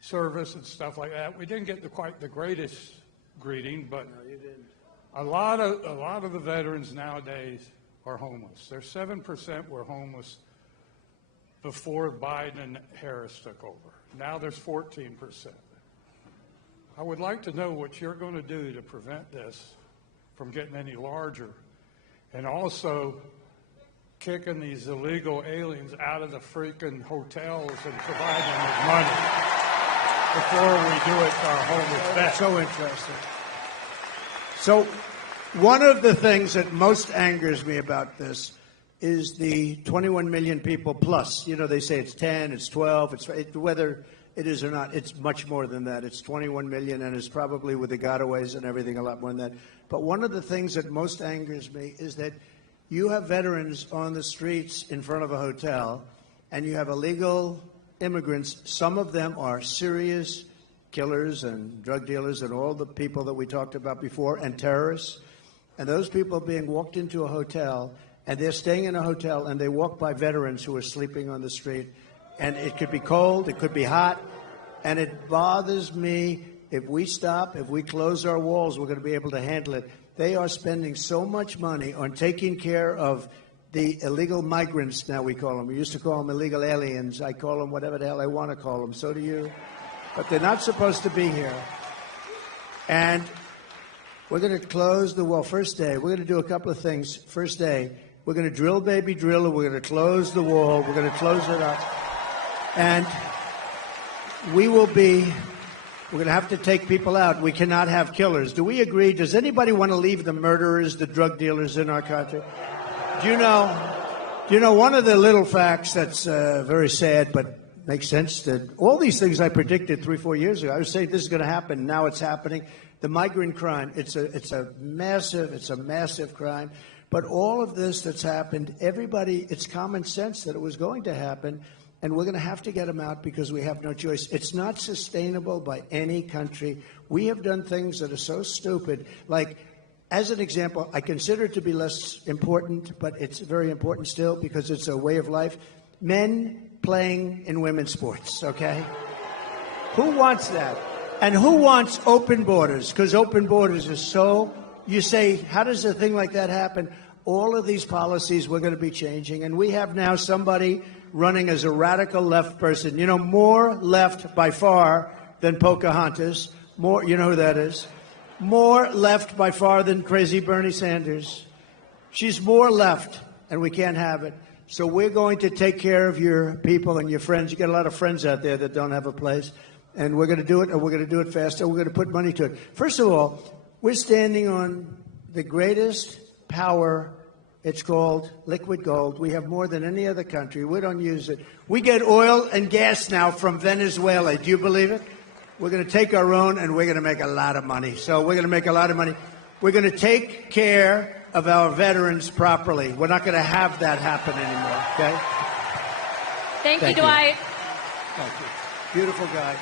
service and stuff like that, we didn't get quite the greatest greeting, but no, you didn't. A lot of the veterans nowadays are homeless. There's 7% were homeless before Biden and Harris took over. Now there's 14%. I would like to know what you're going to do to prevent this from getting any larger, and also kicking these illegal aliens out of the freaking hotels and providing them with money before we do it to our homeless vets. So interesting. So one of the things that most angers me about this is the 21 million people plus. You know, they say it's 10, it's 12, whether it is or not, it's much more than that. It's 21 million, and it's probably with the gotaways and everything a lot more than that. But one of the things that most angers me is that you have veterans on the streets in front of a hotel, and you have illegal immigrants. Some of them are serious killers and drug dealers and all the people that we talked about before, and terrorists. And those people are being walked into a hotel, and they're staying in a hotel, and they walk by veterans who are sleeping on the street. And it could be cold, it could be hot, and it bothers me. If we stop, if we close our walls, we're going to be able to handle it. They are spending so much money on taking care of the illegal migrants, now we call them. We used to call them illegal aliens. I call them whatever the hell I want to call them. So do you. But they're not supposed to be here. And we're going to close the wall. First day, we're going to do a couple of things. First day, we're going to drill, baby, drill. We're going to close the wall. We're going to close it up. And we're going to have to take people out. We cannot have killers. Do we agree? Does anybody want to leave the murderers, the drug dealers in our country? Do you know one of the little facts that's very sad but makes sense, that all these things I predicted 3-4 years ago, I was saying this is going to happen. Now it's happening. The migrant crime, it's a massive crime. But all of this that's happened, everybody, it's common sense that it was going to happen. And we're going to have to get them out because we have no choice. It's not sustainable by any country. We have done things that are so stupid. Like, as an example, I consider it to be less important, but it's very important still because it's a way of life. Men playing in women's sports, okay? Who wants that? And who wants open borders? Because open borders is so, you say, how does a thing like that happen? All of these policies we're going to be changing. And we have now somebody running as a radical left person, you know, more left by far than Pocahontas, more, you know who that is, more left by far than crazy Bernie Sanders. She's more left, and we can't have it. So we're going to take care of your people and your friends. You got a lot of friends out there that don't have a place, and we're going to do it, and we're going to do it faster. We're going to put money to it. First of all, we're standing on the greatest power. It's called liquid gold. We have more than any other country. We don't use it. We get oil and gas now from Venezuela. Do you believe it? We're going to take our own, and we're going to make a lot of money. So we're going to make a lot of money. We're going to take care of our veterans properly. We're not going to have that happen anymore, okay? Thank you, Dwight. Thank you. Beautiful guy.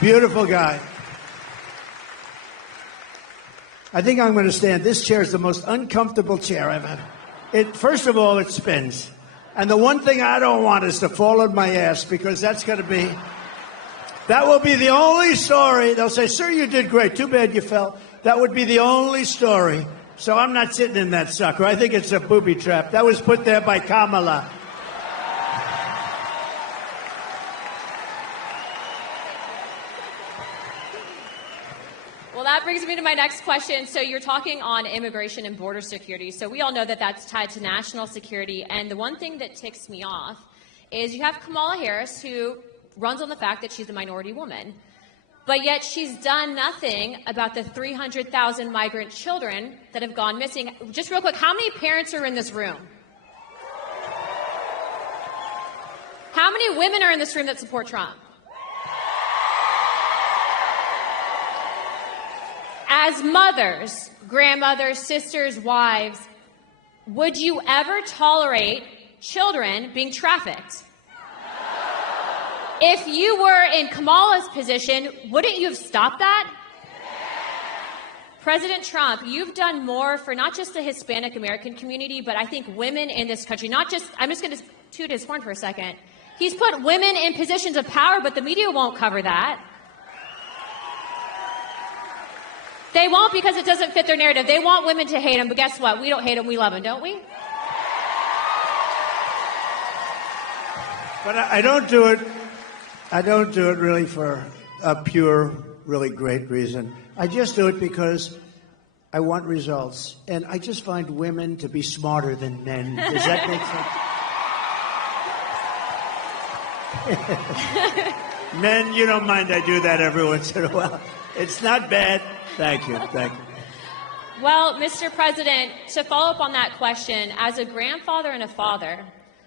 Beautiful guy. I think I'm going to stand. This chair is the most uncomfortable chair I've had. First of all, it spins. And the one thing I don't want is to fall on my ass, because that will be the only story. They'll say, sir, you did great. Too bad you fell. That would be the only story. So I'm not sitting in that sucker. I think it's a booby trap. That was put there by Kamala. Well, that brings me to my next question. So you're talking on immigration and border security. So we all know that that's tied to national security. And the one thing that ticks me off is you have Kamala Harris, who runs on the fact that she's a minority woman. But yet she's done nothing about the 300,000 migrant children that have gone missing. Just real quick, how many parents are in this room? How many women are in this room that support Trump? As mothers, grandmothers, sisters, wives, would you ever tolerate children being trafficked? If you were in Kamala's position, wouldn't you have stopped that? President Trump, you've done more for not just the Hispanic American community, but I think women in this country, not just, I'm just going to toot his horn for a second. He's put women in positions of power, but the media won't cover that. They won't because it doesn't fit their narrative. They want women to hate him, but guess what? We don't hate him, we love him, don't we? But I don't do it. I don't do it really for a pure, really great reason. I just do it because I want results, and I just find women to be smarter than men. Does that make sense? Men, you don't mind I do that every once in a while. It's not bad. Thank you. Thank you. Well, Mr. President, to follow up on that question, as a grandfather and a father,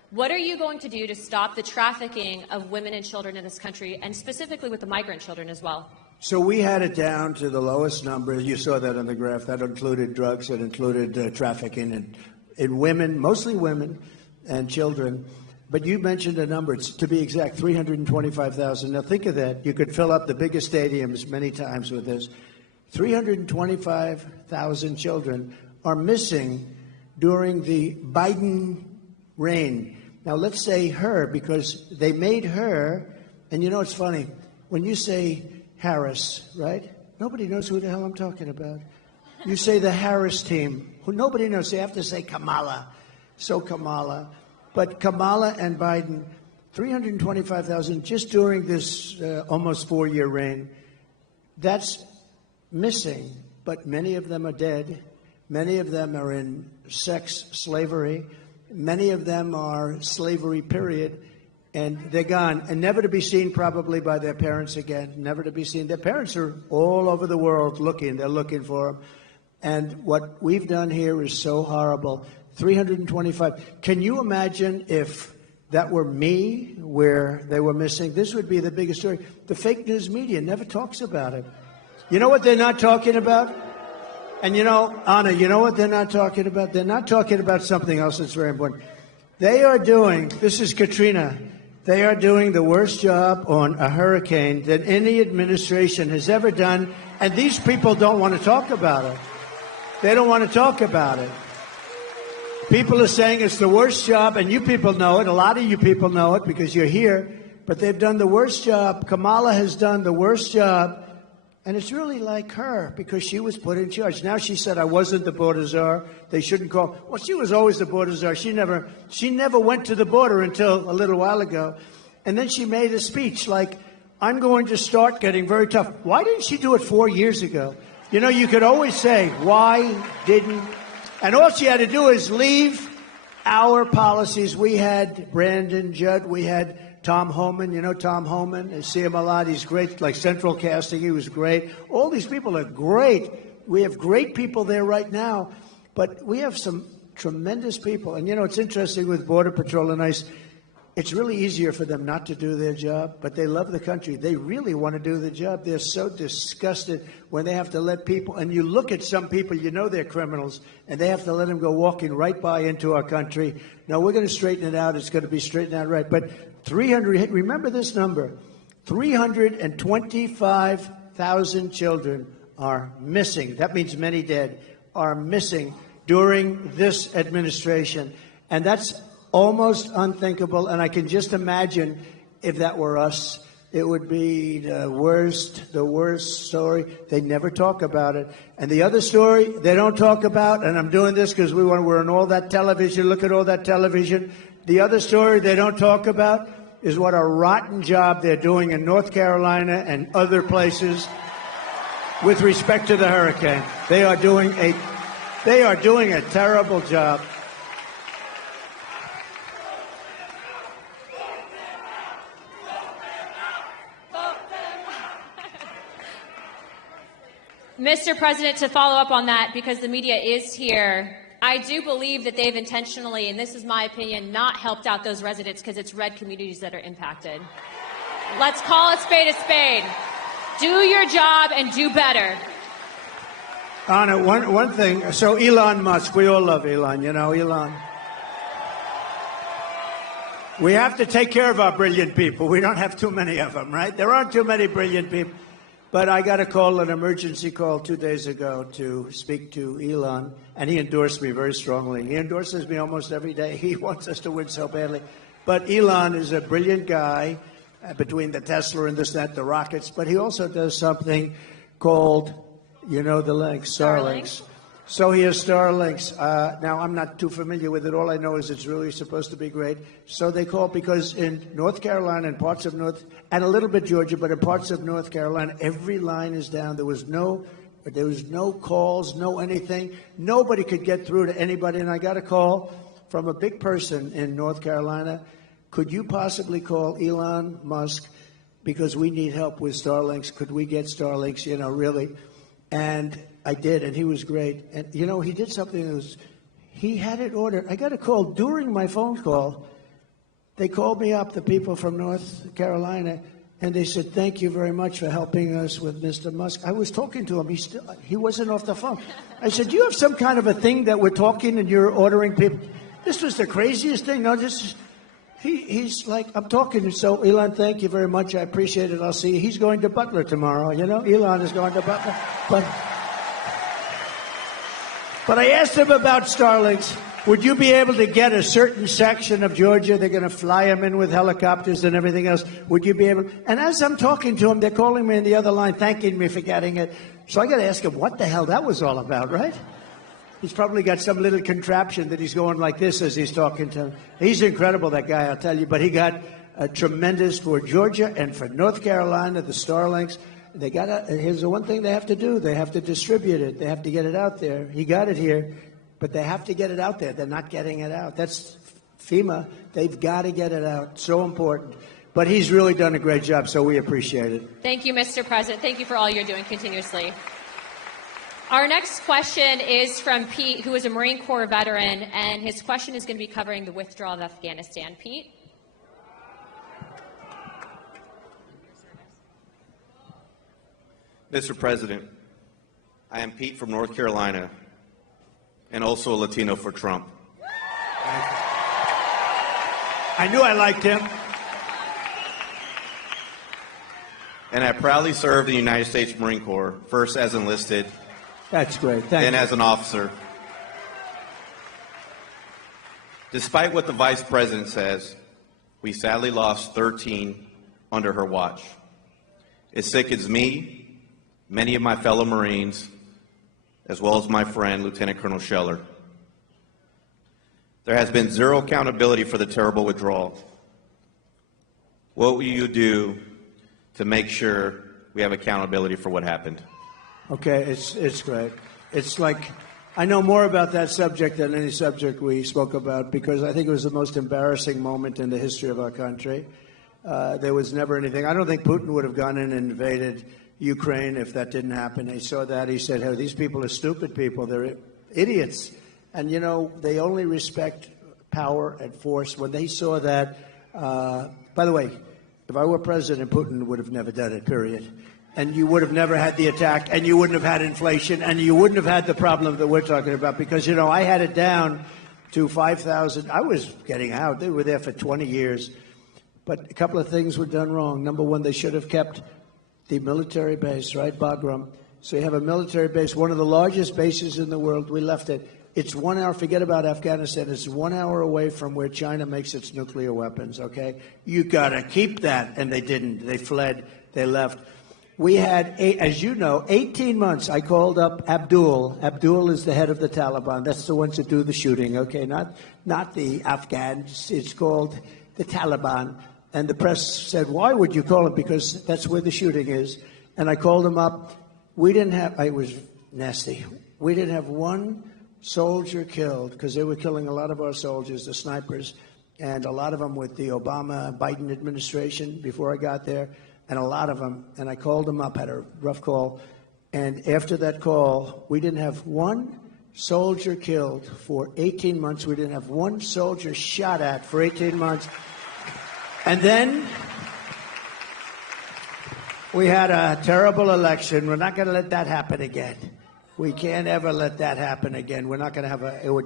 what are you going to do to stop the trafficking of women and children in this country, and specifically with the migrant children as well? So we had it down to the lowest number. You saw that on the graph. That included drugs. It included trafficking in women, mostly women and children. But you mentioned a number. It's, to be exact, 325,000. Now think of that. You could fill up the biggest stadiums many times with this. 325,000 children are missing during the Biden reign. Now let's say her, because they made her, and you know it's funny, when you say Harris, right? Nobody knows who the hell I'm talking about. You say the Harris team, who nobody knows. They have to say Kamala. So Kamala. But Kamala and Biden, 325,000 just during this almost 4-year reign. That's missing, but many of them are dead. Many of them are in sex slavery. Many of them are slavery, period. And they're gone, and never to be seen probably by their parents again, never to be seen. Their parents are all over the world looking. They're looking for them. And what we've done here is so horrible. 325. Can you imagine if that were me, where they were missing? This would be the biggest story. The fake news media never talks about it. You know what they're not talking about? And you know, Anna, you know what they're not talking about? They're not talking about something else that's very important. They are doing, this is Katrina, they are doing the worst job on a hurricane that any administration has ever done, and these people don't want to talk about it. They don't want to talk about it. People are saying it's the worst job, and you people know it. A lot of you people know it because you're here, but they've done the worst job. Kamala has done the worst job, and it's really like her because she was put in charge. Now she said, I wasn't the border czar. They shouldn't call. Well, she was always the border czar. She never went to the border until a little while ago. And then she made a speech like, I'm going to start getting very tough. Why didn't she do it 4 years ago? You know, you could always say, why didn't? And all she had to do is leave our policies. We had Brandon Judd. We had Tom Homan. You know Tom Homan? I see him a lot. He's great, like central casting. He was great. All these people are great. We have great people there right now. But we have some tremendous people. And, you know, it's interesting with Border Patrol and ICE. It's really easier for them not to do their job, but they love the country. They really want to do the job. They're so disgusted when they have to let people, and you look at some people, you know they're criminals, and they have to let them go walking right by into our country. Now, we're going to straighten it out. It's going to be straightened out right. But 300, remember this number, 325,000 children are missing. That means many dead are missing during this administration. And that's almost unthinkable, and I can just imagine if that were us, it would be the worst story. They never talk about it. And the other story they don't talk about, and I'm doing this because we're on all that television, look at all that television. The other story they don't talk about is what a rotten job they're doing in North Carolina and other places with respect to the hurricane. They are doing a terrible job. Mr. President, to follow up on that, because the media is here, I do believe that they've intentionally, and this is my opinion, not helped out those residents because it's red communities that are impacted. Let's call a spade a spade. Do your job and do better. Anna, one thing. So Elon Musk, we all love Elon, you know, Elon. We have to take care of our brilliant people. We don't have too many of them, right? There aren't too many brilliant people. But I got a call, an emergency call 2 days ago to speak to Elon, and he endorsed me very strongly. He endorses me almost every day. He wants us to win so badly. But Elon is a brilliant guy between the Tesla and this, that, the rockets. But he also does something called, you know the link, Starlinks. So he has Starlinks. Now, I'm not too familiar with it. All I know is it's really supposed to be great. So they call because in North Carolina and parts of North, and a little bit Georgia, but in parts of North Carolina, every line is down. There was no calls, no anything. Nobody could get through to anybody. And I got a call from a big person in North Carolina. Could you possibly call Elon Musk because we need help with Starlinks? Could we get Starlinks, you know, really? And I did, and he was great. And, you know, he did something that was, he had it ordered. I got a call during my phone call. They called me up, the people from North Carolina, and they said, thank you very much for helping us with Mr. Musk. I was talking to him. He wasn't off the phone. I said, do you have some kind of a thing that we're talking and you're ordering people? This was the craziest thing. No, this is, he's like, I'm talking to, so Elon, thank you very much. I appreciate it. I'll see you. He's going to Butler tomorrow, you know? Elon is going to Butler. But I asked him about Starlinks. Would you be able to get a certain section of Georgia? They're going to fly them in with helicopters and everything else. Would you be able? And as I'm talking to him, they're calling me on the other line, thanking me for getting it. So I got to ask him what the hell that was all about, right? He's probably got some little contraption that he's going like this as he's talking to him. He's incredible, that guy, I'll tell you. But he got a tremendous for Georgia and for North Carolina, the Starlinks. They got here's the one thing they have to do. They have to distribute it. They have to get it out there. He got it here, but they have to get it out there. They're not getting it out. That's FEMA. They've got to get it out. So important. But he's really done a great job, so we appreciate it. Thank you, Mr. President. Thank you for all you're doing continuously. Our next question is from Pete, who is a Marine Corps veteran, and his question is going to be covering the withdrawal of Afghanistan. Pete? Mr. President, I am Pete from North Carolina, and also a Latino for Trump. I knew I liked him. And I proudly served in the United States Marine Corps, first as enlisted, that's great. then as an officer. Despite what the Vice President says, we sadly lost 13 under her watch. It sickens me, many of my fellow Marines, as well as my friend, Lieutenant Colonel Scheller. There has been zero accountability for the terrible withdrawal. What will you do to make sure we have accountability for what happened? Okay, it's great. It's like, I know more about that subject than any subject we spoke about because I think it was the most embarrassing moment in the history of our country. There was never anything. I don't think Putin would have gone in and invaded Ukraine if that didn't happen. He saw that. He said, hey, these people are stupid people. They're idiots. And, you know, they only respect power and force. When they saw that, by the way, if I were president, Putin would have never done it, period. And you would have never had the attack, and you wouldn't have had inflation, and you wouldn't have had the problem that we're talking about. Because, you know, I had it down to 5,000. I was getting out. They were there for 20 years. But a couple of things were done wrong. Number one, they should have kept the military base, right, Bagram? So you have a military base, one of the largest bases in the world. We left it. It's 1 hour, forget about Afghanistan, it's 1 hour away from where China makes its nuclear weapons, okay? You got to keep that, and they didn't. They fled. They left. We had, as you know, 18 months. I called up Abdul. Abdul is the head of the Taliban. That's the ones that do the shooting, okay? Not the Afghans. It's called the Taliban. And the press said, why would you call him? Because that's where the shooting is. And I called him up. We didn't have, it was nasty. We didn't have one soldier killed because they were killing a lot of our soldiers, the snipers, and a lot of them with the Obama-Biden administration before I got there, and a lot of them. And I called them up, had a rough call. And after that call, we didn't have one soldier killed for 18 months. We didn't have one soldier shot at for 18 months. And then we had a terrible election. We're not going to let that happen again. We can't ever let that happen again. We're not going to have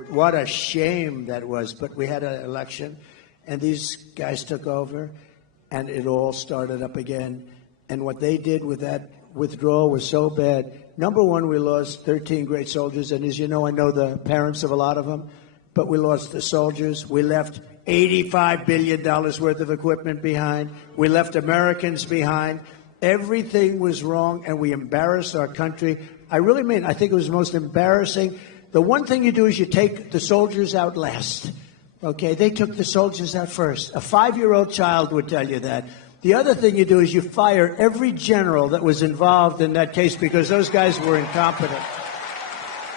what a shame that was. But we had an election, and these guys took over, and it all started up again. And what they did with that withdrawal was so bad. Number one, we lost 13 great soldiers, and as you know, I know the parents of a lot of them, but we lost the soldiers. We left $85 billion worth of equipment behind. We left Americans behind. Everything was wrong, and we embarrassed our country. I really mean, I think it was the most embarrassing. The one thing you do is you take the soldiers out last. Okay, they took the soldiers out first. A 5-year-old child would tell you that. The other thing you do is you fire every general that was involved in that case because those guys were incompetent.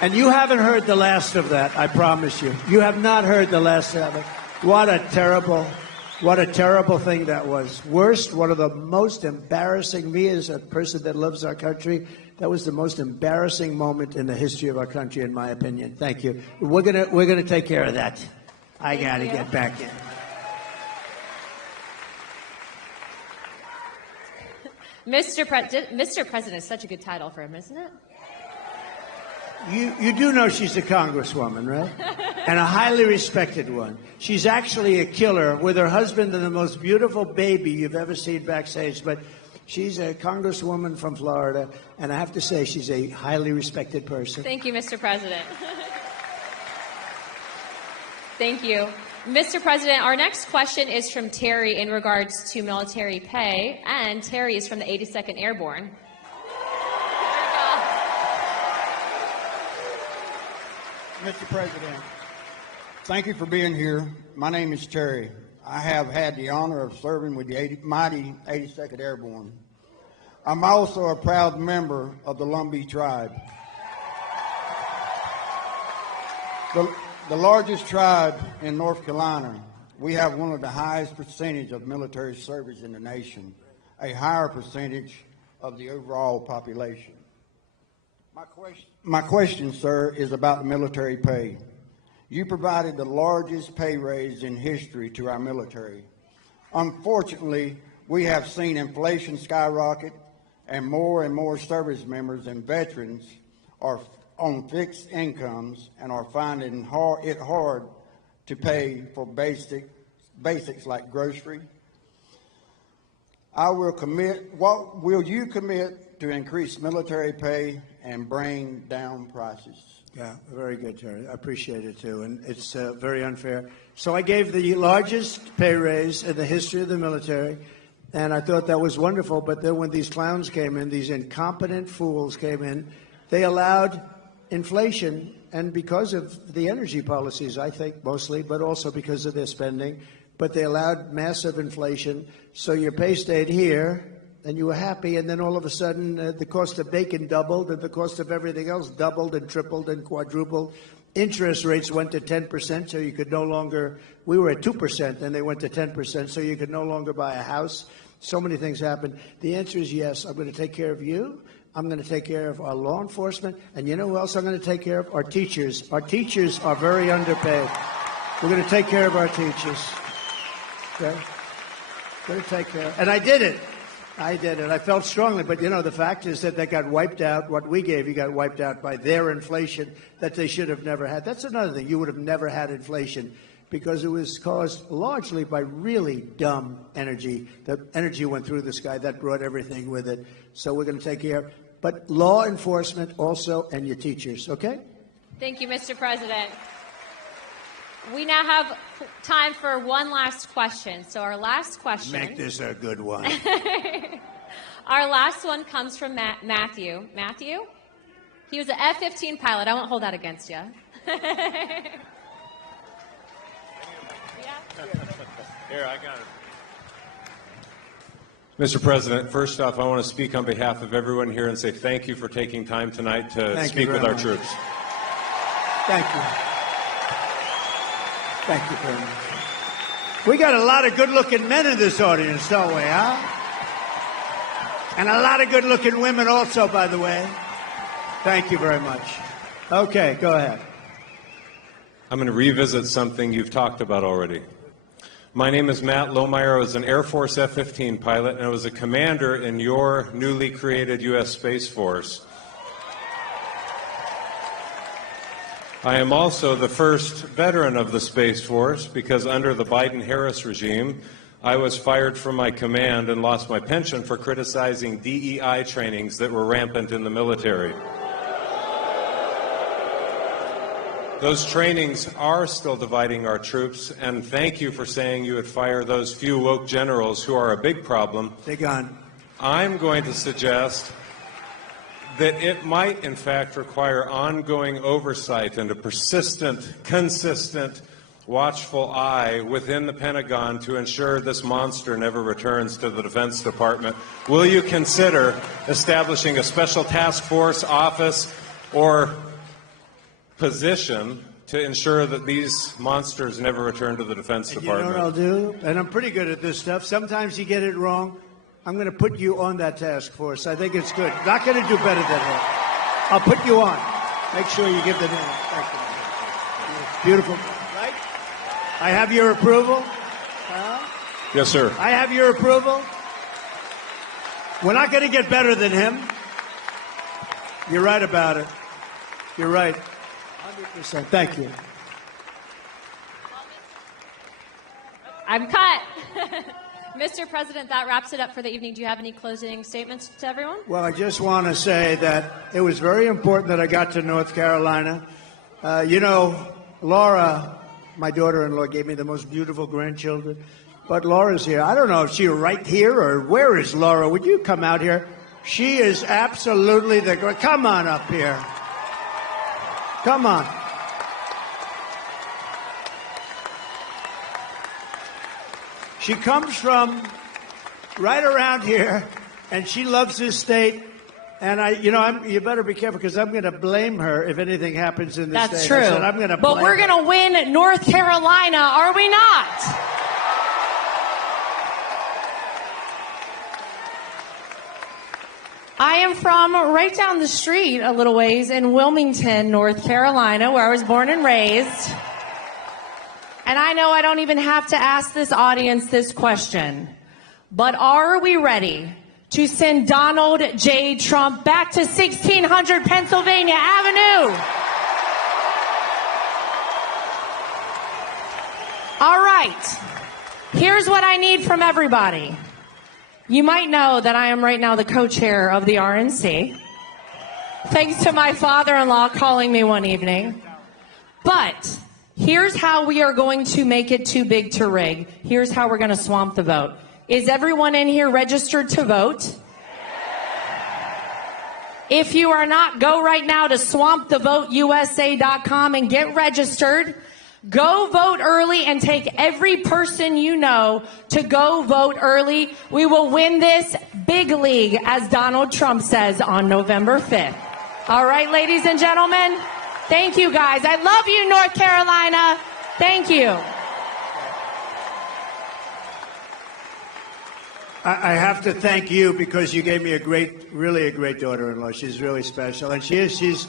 And you haven't heard the last of that, I promise you. You have not heard the last of it. What a terrible thing that was. Worst, one of the most embarrassing, me as a person that loves our country, that was the most embarrassing moment in the history of our country, in my opinion. Thank you. We're gonna take care of that. I gotta get back in. Mr. President is such a good title for him, isn't it? You do know she's a congresswoman, right? And a highly respected one. She's actually a killer with her husband and the most beautiful baby you've ever seen backstage. But she's a congresswoman from Florida, and I have to say she's a highly respected person. Thank you, Mr. President. Thank you. Mr. President, our next question is from Terry in regards to military pay, and Terry is from the 82nd Airborne. Mr. President, thank you for being here. My name is Terry. I have had the honor of serving with the mighty 82nd Airborne. I'm also a proud member of the Lumbee tribe. The largest tribe in North Carolina. We have one of the highest percentage of military service in the nation, a higher percentage of the overall population. My question, sir, is about the military pay. You provided the largest pay raise in history to our military. Unfortunately, we have seen inflation skyrocket, and more service members and veterans are on fixed incomes and are finding it hard to pay for basics like grocery. What will you commit to increase military pay and bring down prices? Yeah, very good, Terry. I appreciate it, too. And it's very unfair. So I gave the largest pay raise in the history of the military, and I thought that was wonderful. But then when these clowns came in, these incompetent fools came in, they allowed inflation, and because of the energy policies, I think, mostly, but also because of their spending, but they allowed massive inflation. So your pay stayed here, and you were happy, and then all of a sudden the cost of bacon doubled, and the cost of everything else doubled and tripled and quadrupled. Interest rates went to 10%, so you could no longer, we were at 2%, and they went to 10%, so you could no longer buy a house. So many things happened. The answer is yes, I'm going to take care of you. I'm going to take care of our law enforcement. And you know who else I'm going to take care of? Our teachers. Our teachers are very underpaid. We're going to take care of our teachers. Okay? We're going to take care of. And I did it. I felt strongly. But, you know, the fact is that they got wiped out. What we gave you got wiped out by their inflation that they should have never had. That's another thing. You would have never had inflation because it was caused largely by really dumb energy. The energy went through the sky. That brought everything with it. So we're going to take care of. But law enforcement also, and your teachers, okay? Thank you, Mr. President. We now have time for one last question. So our last question. Make this a good one. Our last one comes from Matthew. Matthew? He was an F-15 pilot. I won't hold that against you. Here, I got it. Mr. President, first off, I want to speak on behalf of everyone here and say thank you for taking time tonight to speak with our troops. Thank you. Thank you very much. We got a lot of good-looking men in this audience, don't we, huh? And a lot of good-looking women also, by the way. Thank you very much. Okay, go ahead. I'm going to revisit something you've talked about already. My name is Matt Lohmeyer. I was an Air Force F-15 pilot, and I was a commander in your newly created U.S. Space Force. I am also the first veteran of the Space Force because under the Biden-Harris regime, I was fired from my command and lost my pension for criticizing DEI trainings that were rampant in the military. Those trainings are still dividing our troops, and thank you for saying you would fire those few woke generals who are a big problem. They're gone. I'm going to suggest that it might, in fact, require ongoing oversight and a persistent, consistent, watchful eye within the Pentagon to ensure this monster never returns to the Defense Department. Will you consider establishing a special task force, office, or position to ensure that these monsters never return to the Defense Department? You know what I'll do? And I'm pretty good at this stuff. Sometimes you get it wrong. I'm going to put you on that task force. I think it's good. Not going to do better than that. I'll put you on. Make sure you give the name. Thank you. Beautiful. Right? I have your approval. Yes, sir. I have your approval. We're not going to get better than him. You're right about it. You're right. 100%. Thank you. I'm cut. Mr. President, that wraps it up for the evening. Do you have any closing statements to everyone? Well, I just want to say that it was very important that I got to North Carolina. You know, Laura, my daughter-in-law, gave me the most beautiful grandchildren. But Laura's here. I don't know if she's right here or where is Laura. Would you come out here? She is absolutely the... Come on up here. Come on. She comes from right around here, and she loves this state. And you better be careful because I'm going to blame her if anything happens in this state. That's true. I said, I'm going to but blame we're her. going to win North Carolina, are we not? I am from right down the street a little ways in Wilmington, North Carolina, where I was born and raised. And I know I don't even have to ask this audience this question, but are we ready to send Donald J. Trump back to 1600 Pennsylvania Avenue? All right. Here's what I need from everybody. You might know that I am right now the co-chair of the RNC, thanks to my father-in-law calling me one evening. But here's how we are going to make it too big to rig. Here's how we're going to swamp the vote. Is everyone in here registered to vote? If you are not, go right now to swampthevoteusa.com and get registered. Go vote early and take every person you know to go vote early. We will win this big league, as Donald Trump says, on November 5th. All right, ladies and gentlemen, thank you guys. I love you, North Carolina. Thank you. I have to thank you because you gave me really a great daughter-in-law. She's really special. And she's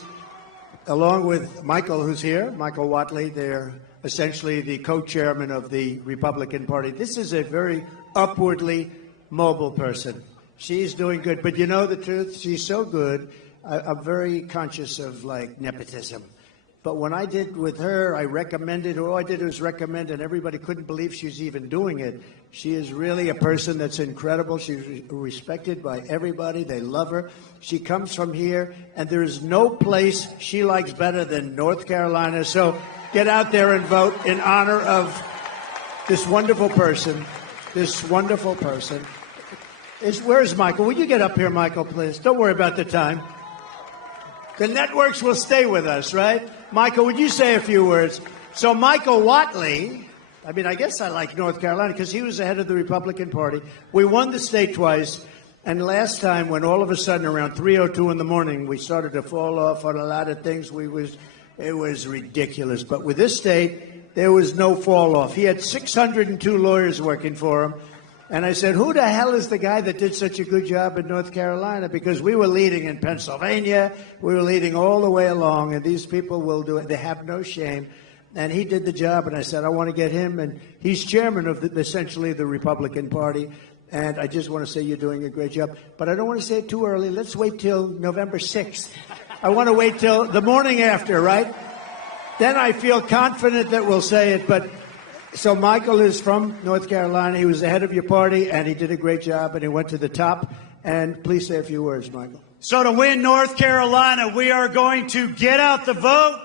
along with Michael, who's here, Michael Whatley, they're essentially the co-chairman of the Republican Party. This is a very upwardly mobile person. She's doing good. But you know the truth? She's so good. I'm very conscious of, like, nepotism. But when I did with her, I recommended, all I did was recommend, and everybody couldn't believe she was even doing it. She is really a person that's incredible. She's respected by everybody. They love her. She comes from here, and there is no place she likes better than North Carolina. So get out there and vote in honor of this wonderful person, Where's Michael? Will you get up here, Michael, please? Don't worry about the time. The networks will stay with us, right? Michael, would you say a few words? So Michael Whatley, I mean, I guess I like North Carolina because he was the head of the Republican Party. We won the state twice. And last time, when all of a sudden around 3:02 in the morning, we started to fall off on a lot of things, it was ridiculous. But with this state, there was no fall off. He had 602 lawyers working for him. And I said, who the hell is the guy that did such a good job in North Carolina? Because we were leading in Pennsylvania. We were leading all the way along. And these people will do it. They have no shame. And he did the job. And I said, I want to get him. And he's chairman of essentially the Republican Party. And I just want to say you're doing a great job. But I don't want to say it too early. Let's wait till November 6th. I want to wait till the morning after, right? Then I feel confident that we'll say it. But So Michael is from North Carolina. He was the head of your party, and he did a great job, and he went to the top. And please say a few words, Michael. So to win North Carolina, we are going to get out the vote.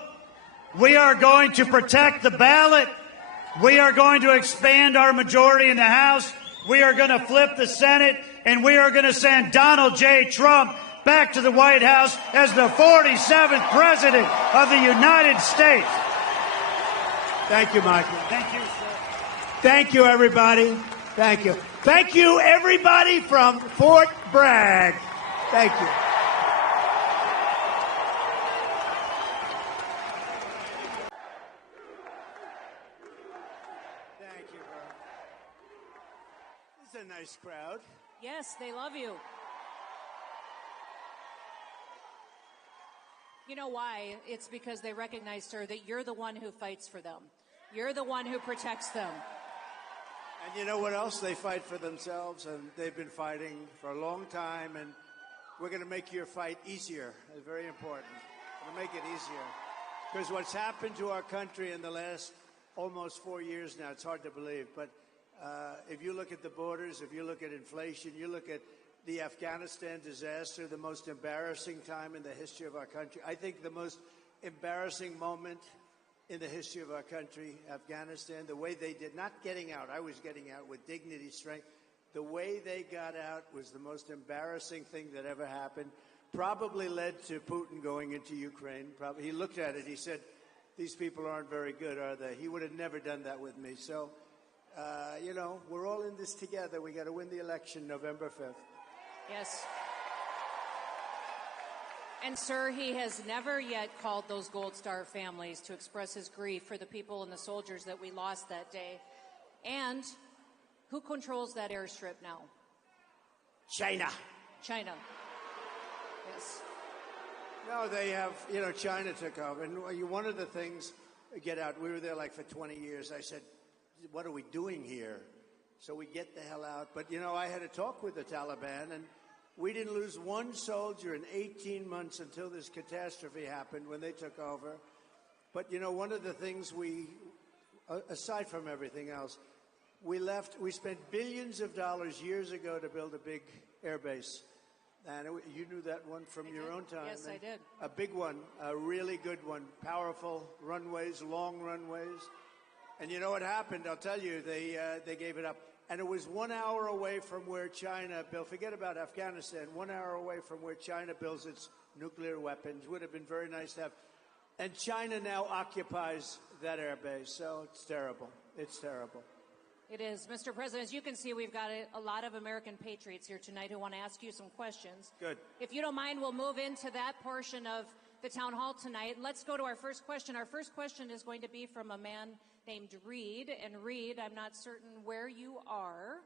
We are going to protect the ballot. We are going to expand our majority in the House. We are going to flip the Senate, and we are going to send Donald J. Trump back to the White House as the 47th president of the United States. Thank you, Michael. Thank you, sir. Thank you, everybody. Thank you. Thank you, everybody from Fort Bragg. Thank you. Thank you, bro. This is a nice crowd. Yes, they love you. You know why? It's because they recognize, sir, that you're the one who fights for them. You're the one who protects them. And you know what else? They fight for themselves, and they've been fighting for a long time, and we're going to make your fight easier. It's very important. We're going to make it easier. Because what's happened to our country in the last almost 4 years now, it's hard to believe, but if you look at the borders, if you look at inflation, you look at the Afghanistan disaster, the most embarrassing time in the history of our country. I think the most embarrassing moment in the history of our country, Afghanistan, the way they did, not getting out, I was getting out with dignity, strength. The way they got out was the most embarrassing thing that ever happened. Probably led to Putin going into Ukraine. Probably, he looked at it, he said, these people aren't very good, are they? He would have never done that with me. So, you know, we're all in this together. We got to win the election November 5th. Yes. And, sir, he has never yet called those Gold Star families to express his grief for the people and the soldiers that we lost that day. And who controls that airstrip now? China. China. Yes. No, they have, you know, China took over. And one of the things, get out, we were there like for 20 years. I said, what are we doing here? So we get the hell out. But, you know, I had a talk with the Taliban, and we didn't lose one soldier in 18 months until this catastrophe happened when they took over. But, you know, one of the things we, aside from everything else, we spent billions of dollars years ago to build a big air base. And you knew that one from your own time. Yes, I did. A big one, a really good one, powerful runways, long runways. And you know what happened? I'll tell you, they gave it up. And it was 1 hour away from where China built, forget about Afghanistan, 1 hour away from where China builds its nuclear weapons. Would have been very nice to have. And China now occupies that air base. So it's terrible. It's terrible. It is. Mr. President, as you can see, we've got a lot of American patriots here tonight who want to ask you some questions. Good. If you don't mind, we'll move into that portion of the town hall tonight. Let's go to our first question. Our first question is going to be from a man named Reed. And Reed, I'm not certain where you are.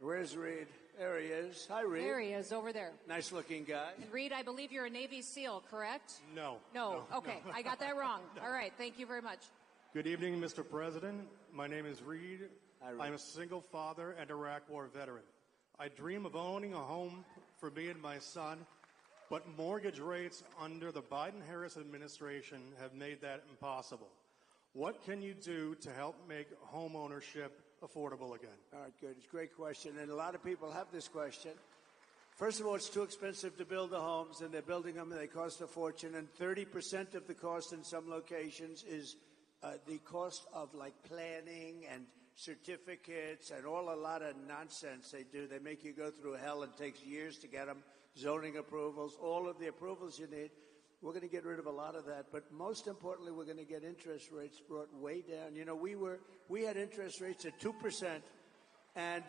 Where's Reed? There he is. Hi, Reed. There he is, over there. Nice-looking guy. And Reed, I believe you're a Navy SEAL, correct? No. No. Okay, I got that wrong. All right, thank you very much. Good evening, Mr. President. My name is Reed. Hi, Reed. I'm a single father and Iraq War veteran. I dream of owning a home for me and my son, but mortgage rates under the Biden-Harris administration have made that impossible. What can you do to help make home ownership affordable again? All right, good. It's a great question, and a lot of people have this question. First of all, it's too expensive to build the homes, and they're building them, and they cost a fortune, and 30% of the cost in some locations is the cost of, like, planning and certificates and a lot of nonsense they do. They make you go through hell. It takes years to get them, zoning approvals, all of the approvals you need. We're going to get rid of a lot of that, but most importantly, we're going to get interest rates brought way down. You know, we had interest rates at 2%, and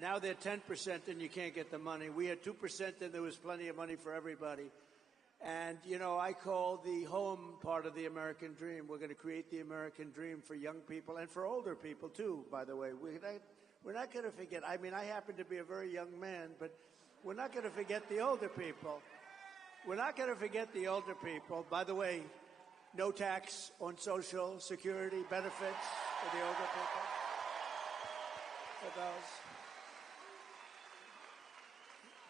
now they're 10%, and you can't get the money. We had 2%, and there was plenty of money for everybody. And, you know, I call the home part of the American dream. We're going to create the American dream for young people and for older people, too, by the way. We're not going to forget. I mean, I happen to be a very young man, but we're not going to forget the older people. We're not going to forget the older people. By the way, no tax on Social Security benefits for the older people. For those.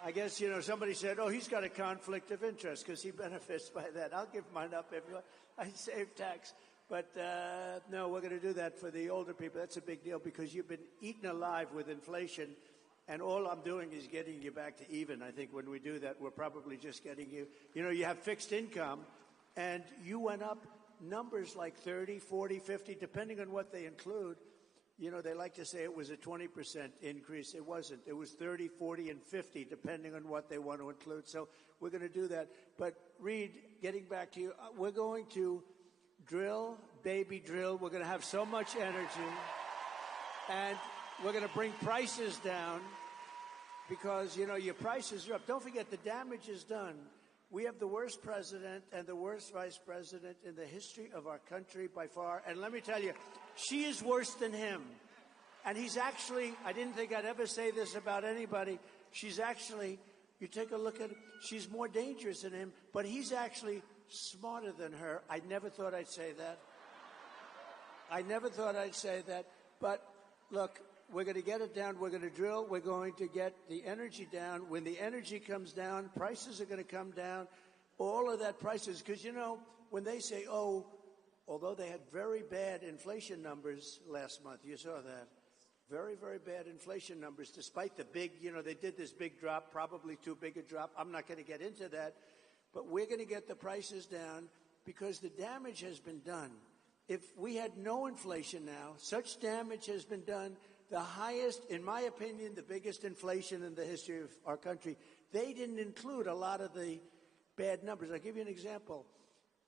I guess, you know, somebody said, oh, he's got a conflict of interest because he benefits by that. I'll give mine up if you want. I save tax. But no, we're going to do that for the older people. That's a big deal because you've been eaten alive with inflation, and all I'm doing is getting you back to even. I think when we do that, we're probably just getting you. You know, you have fixed income, and you went up numbers like 30, 40, 50, depending on what they include. You know, they like to say it was a 20% increase. It wasn't. It was 30, 40, and 50, depending on what they want to include. So we're going to do that. But, Reed, getting back to you, we're going to drill, baby drill. We're going to have so much energy. And we're going to bring prices down because, you know, your prices are up. Don't forget, the damage is done. We have the worst president and the worst vice president in the history of our country by far. And let me tell you, she is worse than him. And he's actually, I didn't think I'd ever say this about anybody. She's actually, you take a look at it, she's more dangerous than him, but he's actually smarter than her. I never thought I'd say that. I never thought I'd say that. But look, we're going to get it down. We're going to drill. We're going to get the energy down. When the energy comes down, prices are going to come down. All of that prices, because, you know, when they say, oh, although they had very bad inflation numbers last month, you saw that. Very, very bad inflation numbers, despite the big, you know, they did this big drop, probably too big a drop. I'm not going to get into that. But we're going to get the prices down because the damage has been done. If we had no inflation now, such damage has been done. The highest, in my opinion, the biggest inflation in the history of our country. They didn't include a lot of the bad numbers. I'll give you an example.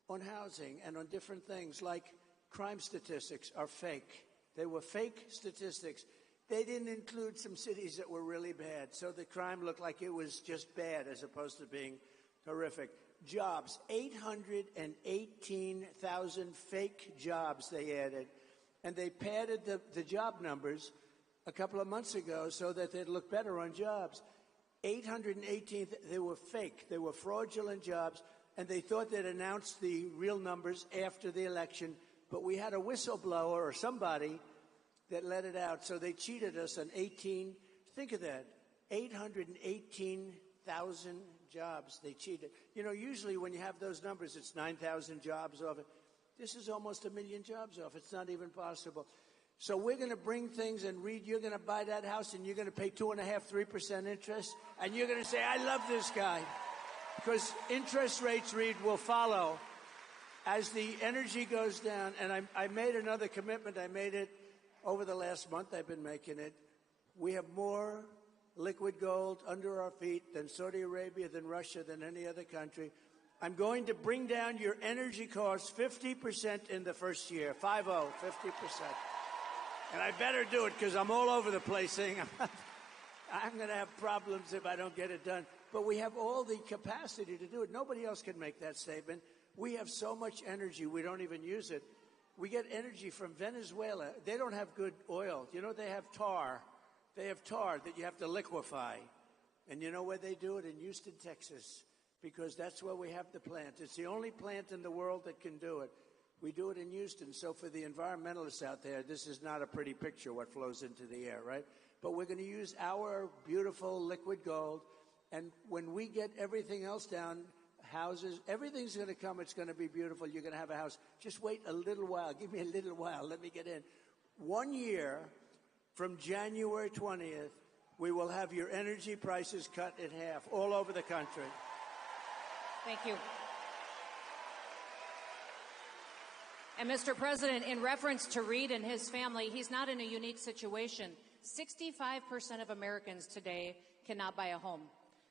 On housing and on different things, like crime statistics are fake. They were fake statistics. They didn't include some cities that were really bad. So the crime looked like it was just bad as opposed to being horrific. Jobs, 818,000 fake jobs they added. And they padded the job numbers a couple of months ago so that they'd look better on jobs. 818, they were fake. They were fraudulent jobs, and they thought they'd announce the real numbers after the election. But we had a whistleblower or somebody that let it out, so they cheated us on 18. Think of that, 818,000 jobs they cheated. You know, usually when you have those numbers, it's 9,000 jobs off it. This is almost 1 million jobs off. It's not even possible. So we're going to bring things, and Reed, you're going to buy that house, and you're going to pay 2.5%, 3% interest, and you're going to say, I love this guy. Because interest rates, Reed, will follow as the energy goes down. And I made another commitment. I made it over the last month. I've been making it. We have more liquid gold under our feet than Saudi Arabia, than Russia, than any other country. I'm going to bring down your energy costs 50% in the first year. 50%. And I better do it because I'm all over the place saying I'm going to have problems if I don't get it done. But we have all the capacity to do it. Nobody else can make that statement. We have so much energy, we don't even use it. We get energy from Venezuela. They don't have good oil. You know, they have tar. They have tar that you have to liquefy. And you know where they do it? In Houston, Texas. Because that's where we have the plant. It's the only plant in the world that can do it. We do it in Houston. So for the environmentalists out there, this is not a pretty picture, what flows into the air, right? But we're going to use our beautiful liquid gold. And when we get everything else down, houses, everything's going to come. It's going to be beautiful. You're going to have a house. Just wait a little while. Give me a little while. Let me get in. 1 year from January 20th, we will have your energy prices cut in half all over the country. Thank you. And Mr. President, in reference to Reed and his family, he's not in a unique situation. 65% of Americans today cannot buy a home.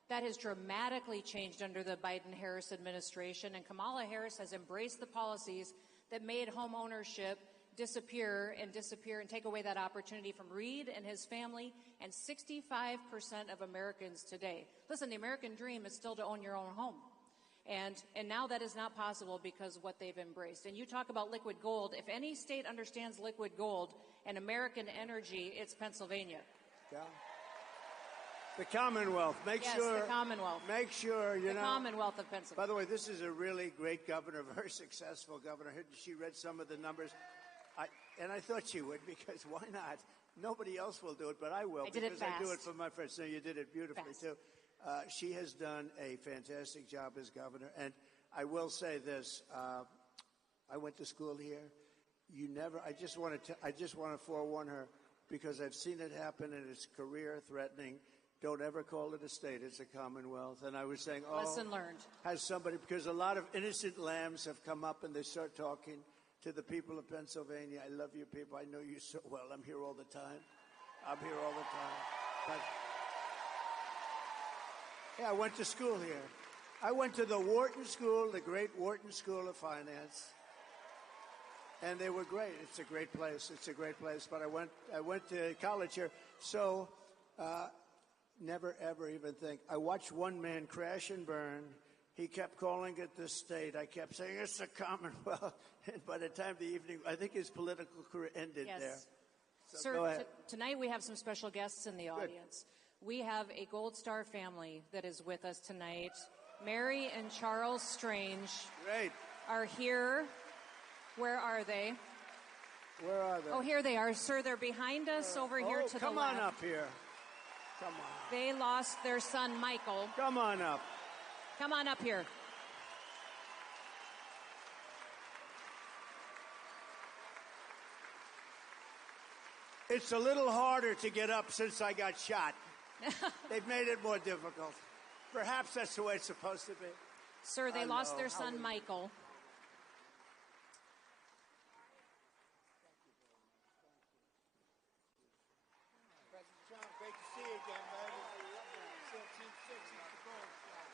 That has dramatically changed under the Biden-Harris administration, and Kamala Harris has embraced the policies that made home ownership disappear and take away that opportunity from Reed and his family and 65% of Americans today. Listen, the American dream is still to own your own home. And now that is not possible because of what they've embraced. And you talk about liquid gold. If any state understands liquid gold and American energy, it's Pennsylvania. Yeah. The Commonwealth. Yes, the Commonwealth. Make sure, you know. The Commonwealth of Pennsylvania. By the way, this is a really great governor, very successful governor. She read some of the numbers. And I thought she would, because why not? Nobody else will do it, but I will. I did it fast. I do it for my friends. So you did it beautifully, too. She has done a fantastic job as governor. And I will say this. I went to school here. You never. I just want to forewarn her because I've seen it happen and it's career threatening. Don't ever call it a state. It's a commonwealth. And I was saying, Lesson learned. Has somebody, because a lot of innocent lambs have come up and they start talking to the people of Pennsylvania. I love you people. I know you so well. I'm here all the time. But yeah, I went to school here. I went to the Wharton School, the great Wharton School of Finance. And they were great. It's a great place. But I went to college here. So, never, ever even think. I watched one man crash and burn. He kept calling it the state. I kept saying, it's a commonwealth. And by the time the evening, I think his political career ended there. So go Sir, ahead. tonight we have some special guests in the audience. We have a Gold Star family that is with us tonight. Mary and Charles Strange are here. Where are they? Where are they? Oh, here they are, sir. They're behind us over here to the left. Come on up here. Come on. They lost their son, Michael. Come on up. Come on up here. It's a little harder to get up since I got shot. They've made it more difficult. Perhaps that's the way it's supposed to be. Sir, they lost their son, Michael. President Trump, great to see you again, baby. Still Team 6 is the gold star.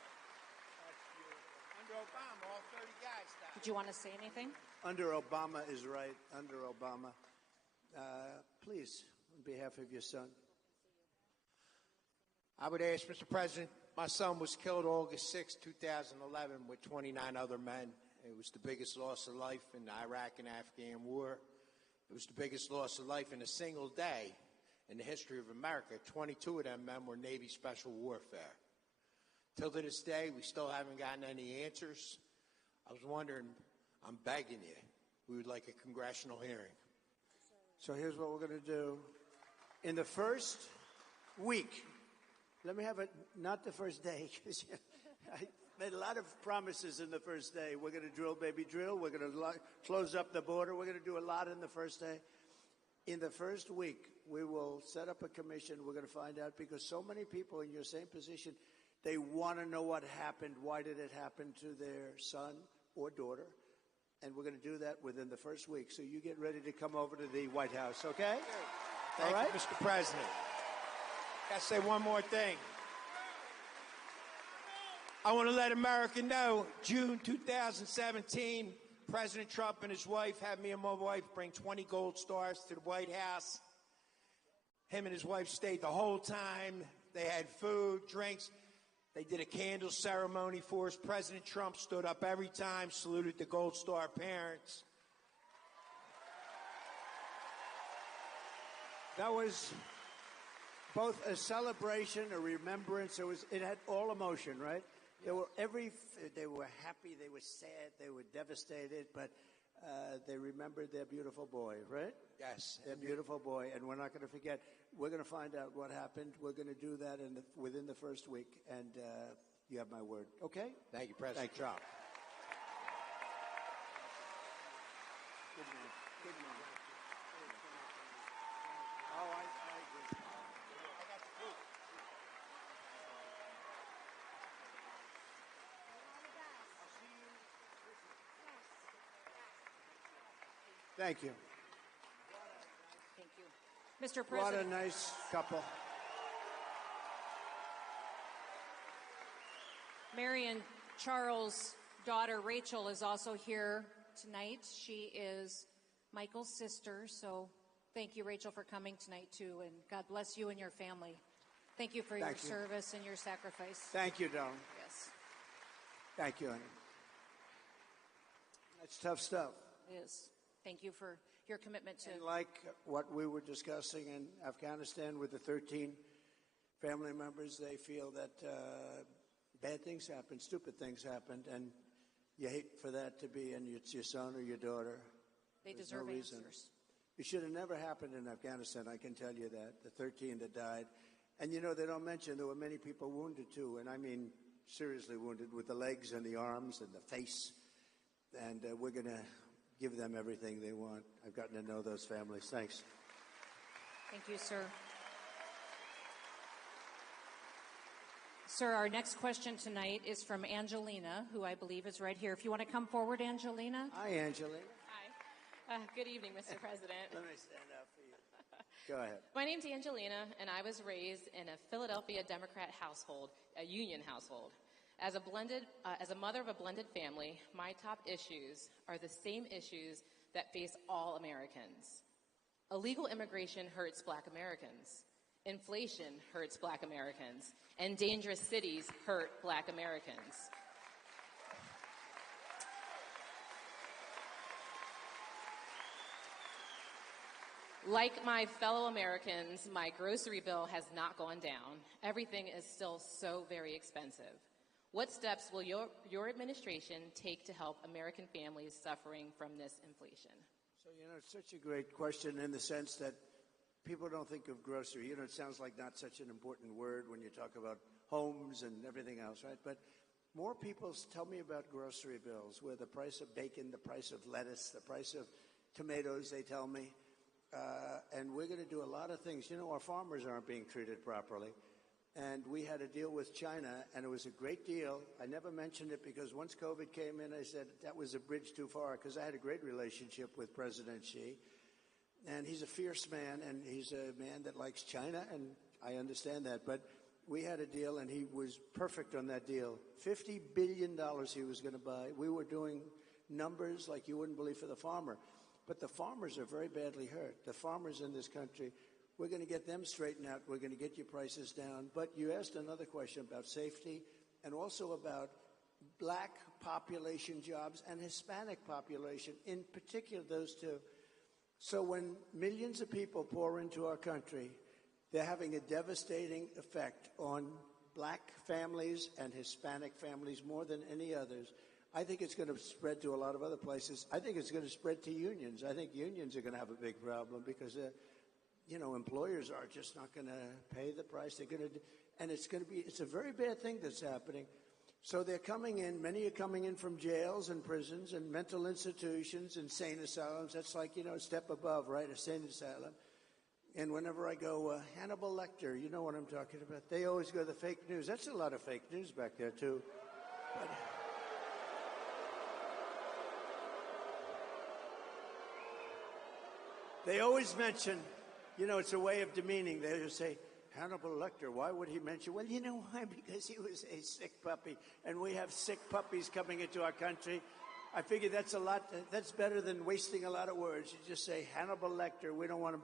That's beautiful. Under Obama, all 30 guys died. Did you want to say anything? Under Obama is right. Under Obama. Please, on behalf of your son. I would ask, Mr. President, my son was killed August 6, 2011 with 29 other men. It was the biggest loss of life in the Iraq and Afghan war. It was the biggest loss of life in a single day in the history of America. 22 of them men were Navy Special Warfare. Till to this day, we still haven't gotten any answers. I was wondering, I'm begging you, we would like a congressional hearing. So here's what we're going to do. In the first week, let me have it, not the first day, because I made a lot of promises in the first day. We're going to drill, baby, drill. We're going to close up the border. We're going to do a lot in the first day. In the first week, we will set up a commission. We're going to find out, because so many people in your same position, they want to know what happened. Why did it happen to their son or daughter? And we're going to do that within the first week. So you get ready to come over to the White House, okay? Thank you, Mr. President. Got to say one more thing. I want to let America know, June 2017, President Trump and his wife had me and my wife bring 20 gold stars to the White House. Him and his wife stayed the whole time. They had food, drinks. They did a candle ceremony for us. President Trump stood up every time, saluted the Gold Star parents. That was both a celebration, a remembrance. It had all emotion, right? They were happy, they were sad, they were devastated, but they remembered their beautiful boy, right? Yes. Their beautiful boy, and we're not going to forget. We're going to find out what happened. We're going to do that within the first week, and you have my word. Okay? Thank you, President Trump. Good man. Good man. Oh, I agree. I got the food. Thank you. Thank you. Mr. President. What a nice couple. Mary and Charles' daughter, Rachel, is also here tonight. She is Michael's sister, so thank you, Rachel, for coming tonight, too, and God bless you and your family. Thank you for your service and your sacrifice. Thank you, Dawn. Yes. Thank you, honey. That's tough stuff. It is. Thank you for your commitment to... And like what we were discussing in Afghanistan with the 13 family members, they feel that bad things happened, stupid things happened, and you hate for that to be, and it's your son or your daughter. They There's deserve no reason. answers. It should have never happened in Afghanistan, I can tell you that, the 13 that died. And, you know, they don't mention there were many people wounded, too, and I mean seriously wounded with the legs and the arms and the face. And we're going to give them everything they want. I've gotten to know those families. Thanks. Thank you, sir. Sir, our next question tonight is from Angelina, who I believe is right here. If you want to come forward, Angelina. Hi, Angelina. Hi. Good evening, Mr. President. Let me stand up for you. Go ahead. My name's Angelina, and I was raised in a Philadelphia Democrat household, a union household. As a mother of a blended family, my top issues are the same issues that face all Americans. Illegal immigration hurts Black Americans. Inflation hurts Black Americans. And dangerous cities hurt Black Americans. Like my fellow Americans, my grocery bill has not gone down. Everything is still so very expensive. What steps will your administration take to help American families suffering from this inflation? So, it's such a great question in the sense that people don't think of grocery. It sounds like not such an important word when you talk about homes and everything else, right? But more people tell me about grocery bills, where the price of bacon, the price of lettuce, the price of tomatoes, they tell me. And we're going to do a lot of things. Our farmers aren't being treated properly. And we had a deal with China, and it was a great deal. I never mentioned it because once COVID came in, I said that was a bridge too far, because I had a great relationship with President Xi. And he's a fierce man, and he's a man that likes China, and I understand that. But we had a deal, and he was perfect on that deal. $50 billion he was going to buy. We were doing numbers like you wouldn't believe for the farmer. But the farmers are very badly hurt. The farmers in this country, we're going to get them straightened out. We're going to get your prices down. But you asked another question about safety and also about Black population jobs and Hispanic population, in particular those two. So when millions of people pour into our country, they're having a devastating effect on Black families and Hispanic families more than any others. I think it's going to spread to a lot of other places. I think it's going to spread to unions. I think unions are going to have a big problem because, employers are just not going to pay the price. They're going to, and it's a very bad thing that's happening. So they're coming in, many are coming in from jails and prisons and mental institutions, insane asylums. That's like, a step above, right? Insane asylum. And whenever I go, Hannibal Lecter, you know what I'm talking about. They always go to the fake news. That's a lot of fake news back there, too. But they always mention, it's a way of demeaning. They just say, Hannibal Lecter, why would he mention? Well, you know why? Because he was a sick puppy, and we have sick puppies coming into our country. I figure that's better than wasting a lot of words. You just say Hannibal Lecter, we don't want him,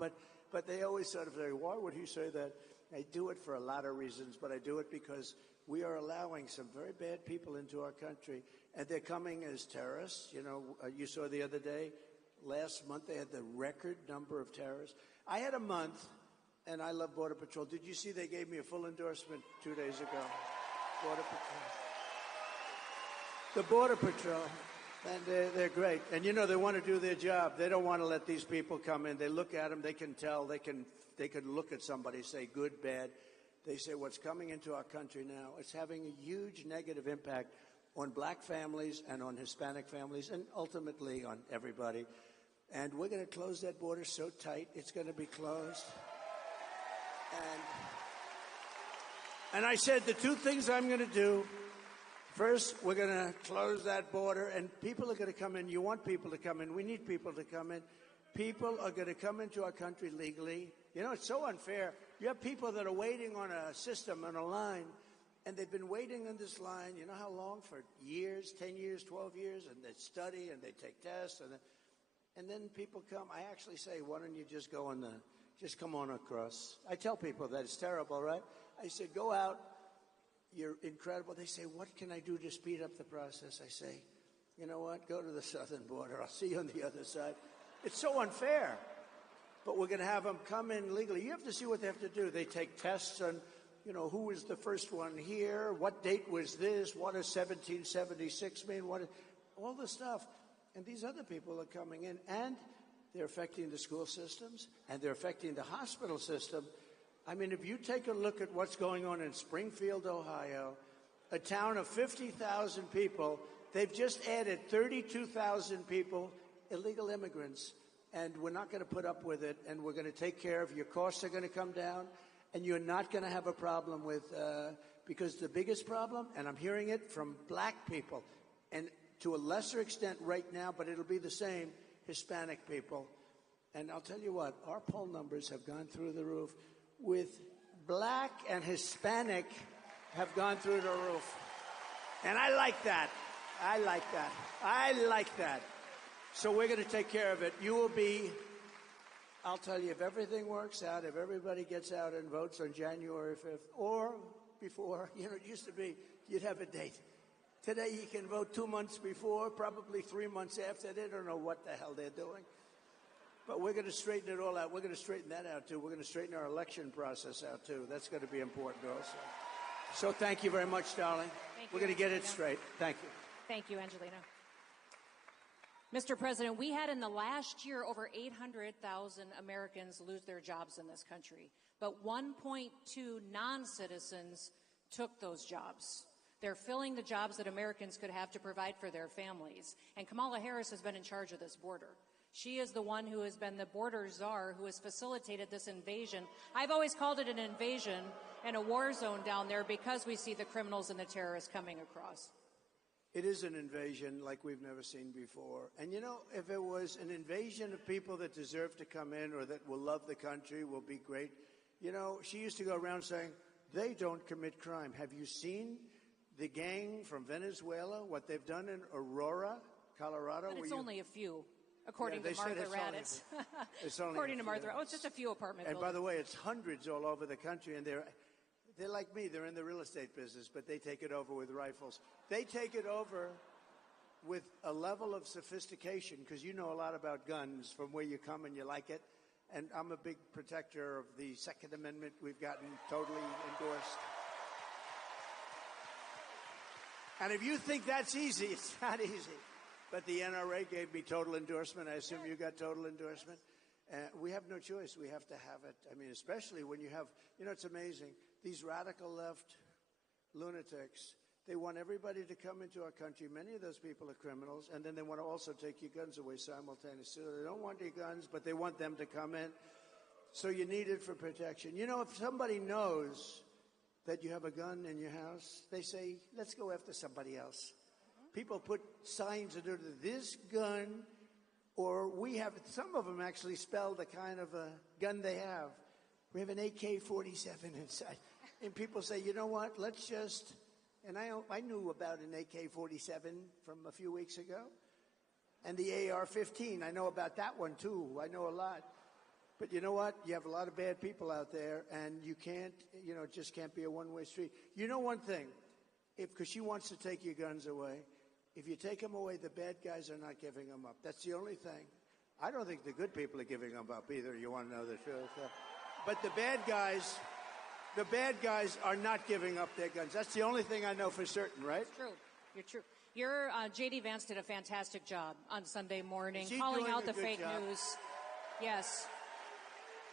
but they always sort of say, why would he say that? I do it for a lot of reasons, but I do it because we are allowing some very bad people into our country, and they're coming as terrorists. You saw the other day, last month, they had the record number of terrorists. I had a month, and I love Border Patrol. Did you see they gave me a full endorsement 2 days ago? Border Patrol. The Border Patrol, and they're great. And they want to do their job. They don't want to let these people come in. They look at them. They can tell. They can look at somebody, say good, bad. They say what's coming into our country now, it's having a huge negative impact on Black families and on Hispanic families and ultimately on everybody. And we're going to close that border so tight, it's going to be closed. And I said the two things I'm going to do. First, we're going to close that border, and people are going to come in. You want people to come in. We need people to come in. People are going to come into our country legally. It's so unfair. You have people that are waiting on a system, on a line, and they've been waiting on this line, you know how long? For years, 10 years, 12 years, and they study and they take tests, and then people come. I actually say, why don't you just just come on across. I tell people that it's terrible, right? I said, go out. You're incredible. They say, what can I do to speed up the process? I say, you know what? Go to the southern border. I'll see you on the other side. It's so unfair. But we're going to have them come in legally. You have to see what they have to do. They take tests on, who was the first one here? What date was this? What does 1776 mean? All the stuff. And these other people are coming in, and they're affecting the school systems, and they're affecting the hospital system. I mean, if you take a look at what's going on in Springfield, Ohio, a town of 50,000 people, they've just added 32,000 people illegal immigrants, and we're not going to put up with it, and we're going to take care of your costs are going to come down, and you're not going to have a problem with, because the biggest problem, and I'm hearing it from black people, and to a lesser extent right now, but it'll be the same, Hispanic people. And I'll tell you what, our poll numbers have gone through the roof. With black and Hispanic have gone through the roof. And I like that. I like that. I like that. So we're going to take care of it. You will be, I'll tell you, if everything works out, if everybody gets out and votes on January 5th or before, you know, it used to be you'd have a date. Today you can vote 2 months before, probably 3 months after. They don't know what the hell they're doing. But we're going to straighten it all out. We're going to straighten that out, too. We're going to straighten our election process out, too. That's going to be important also. So thank you very much, darling. We're going to get it straight. Thank you. Thank you, Angelina. Mr. President, we had in the last year over 800,000 Americans lose their jobs in this country, but 1.2 non-citizens took those jobs. They're filling the jobs that Americans could have to provide for their families. And Kamala Harris has been in charge of this border. She is the one who has been the border czar, who has facilitated this invasion. I've always called it an invasion and a war zone down there because we see the criminals and the terrorists coming across. It is an invasion like we've never seen before. And, you know, if it was an invasion of people that deserve to come in or that will love the country, will be great. You know, she used to go around saying, they don't commit crime. Have you seen the gang from Venezuela, what they've done in Aurora, Colorado? But it's only a few. According to Martha Raddatz. According to Martha, it's just a few apartment buildings. And by the way, it's hundreds all over the country, and they're like me. They're in the real estate business, but they take it over with rifles. They take it over with a level of sophistication, because you know a lot about guns from where you come and you like it. And I'm a big protector of the Second Amendment. We've gotten totally endorsed. And if you think that's easy, it's not easy. But the NRA gave me total endorsement. I assume you got total endorsement. We have no choice. We have to have it. I mean, especially when you have, you know, it's amazing. These radical left lunatics, they want everybody to come into our country. Many of those people are criminals. And then they want to also take your guns away simultaneously. So they don't want your guns, but they want them to come in. So you need it for protection. You know, if somebody knows that you have a gun in your house, they say, let's go after somebody else. People put signs under this gun, or we have, some of them actually spell the kind of a gun they have. We have an AK-47 inside. And people say, you know what, let's just, and I knew about an AK-47 from a few weeks ago. And the AR-15, I know about that one too. I know a lot. But you know what? You have a lot of bad people out there, and you can't, you know, it just can't be a one-way street. You know one thing, because she wants to take your guns away, if you take them away, the bad guys are not giving them up. That's the only thing. I don't think the good people are giving them up either. You want to know the truth? But the bad guys are not giving up their guns. That's the only thing I know for certain, right? It's true. You're true. Your J.D. Vance did a fantastic job on Sunday morning, Is he calling doing out a the good fake job? news. Yes.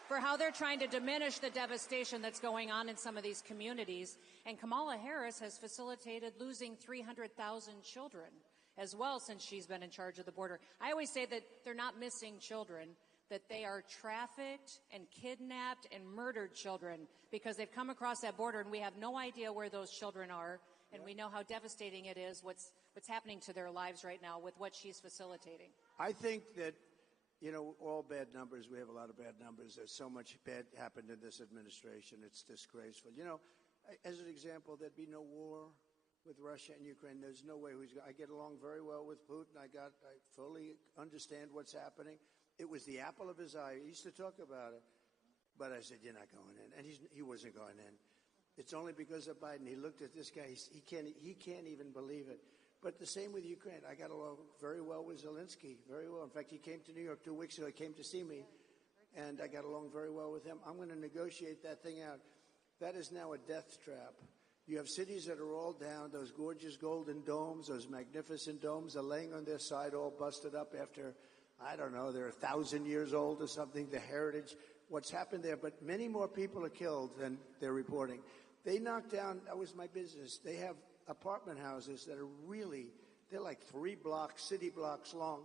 For how they're trying to diminish the devastation that's going on in some of these communities. And Kamala Harris has facilitated losing 300,000 children as well since she's been in charge of the border. I always say that they're not missing children, that they are trafficked and kidnapped and murdered children because they've come across that border and we have no idea where those children are. And we know how devastating it is, what's happening to their lives right now with what she's facilitating. I think that, you know, all bad numbers, we have a lot of bad numbers. There's so much bad happened in this administration. It's disgraceful. You know, as an example, there'd be no war with Russia and Ukraine. There's no way. I get along very well with Putin. I fully understand what's happening. It was the apple of his eye. He used to talk about it. But I said, you're not going in. And he wasn't going in. It's only because of Biden. He looked at this guy. He can't even believe it. But the same with Ukraine. I got along very well with Zelensky, very well. In fact, he came to New York 2 weeks ago. He came to see me, and I got along very well with him. I'm going to negotiate that thing out. That is now a death trap. You have cities that are all down, those gorgeous golden domes, those magnificent domes are laying on their side all busted up after, I don't know, they're 1,000 years old or something, the heritage, what's happened there. But many more people are killed than they're reporting. They knocked down, that was my business, they have apartment houses that are really, they're like 3 blocks, city blocks long.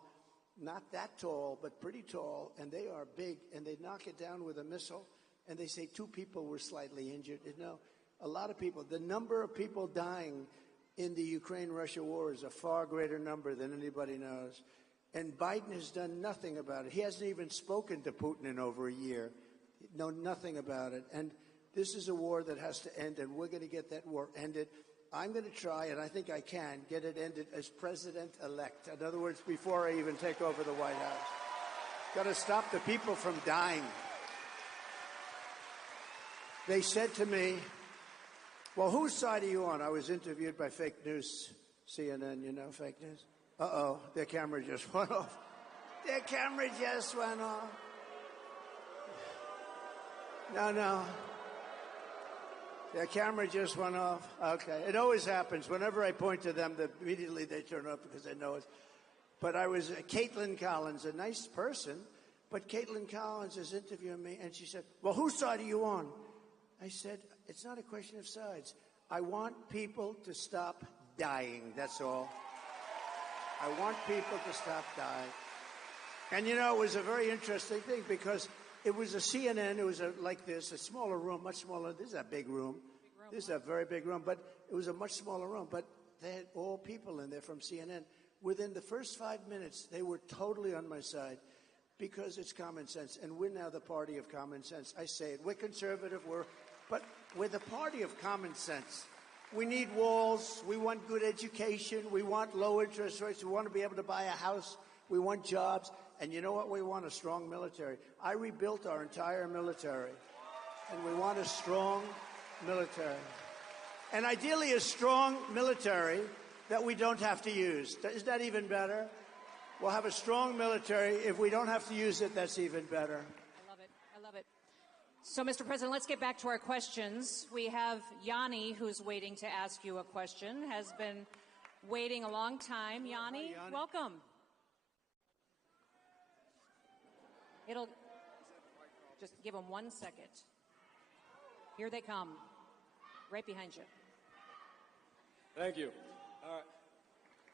not that tall, but pretty tall, and they are big, and they knock it down with a missile, and they say 2 people were slightly injured. You know, a lot of people. The number of people dying in the Ukraine-Russia war is a far greater number than anybody knows. And Biden has done nothing about it. He hasn't even spoken to Putin in over a year. Know nothing about it. And this is a war that has to end, and we're going to get that war ended. I'm going to try, and I think I can, get it ended as president-elect. In other words, before I even take over the White House. Got to stop the people from dying. They said to me, well, whose side are you on? I was interviewed by fake news, CNN, you know, fake news. Uh-oh, their camera just went off. Their camera just went off. No. Their camera just went off. Okay. It always happens. Whenever I point to them, immediately they turn off because they know it. But I was Caitlin Collins, a nice person, but Caitlin Collins is interviewing me, and she said, well, whose side are you on? I said, it's not a question of sides. I want people to stop dying, that's all. I want people to stop dying. And, you know, it was a very interesting thing because it was a CNN, it was like this, a smaller room, much smaller. This is a big room. This is a very big room, but it was a much smaller room. But they had all people in there from CNN. Within the first 5 minutes, they were totally on my side because it's common sense. And we're now the party of common sense. I say it. We're conservative, but we're the party of common sense. We need walls. We want good education. We want low interest rates. We want to be able to buy a house. We want jobs. And you know what? We want a strong military. I rebuilt our entire military. And we want a strong military. And ideally a strong military that we don't have to use. Is that even better? We'll have a strong military. If we don't have to use it, that's even better. I love it. I love it. So, Mr. President, let's get back to our questions. We have Yanni, who's waiting to ask you a question, has been waiting a long time. Yanni, welcome. It'll just give them 1 second. Here they come, right behind you. Thank you.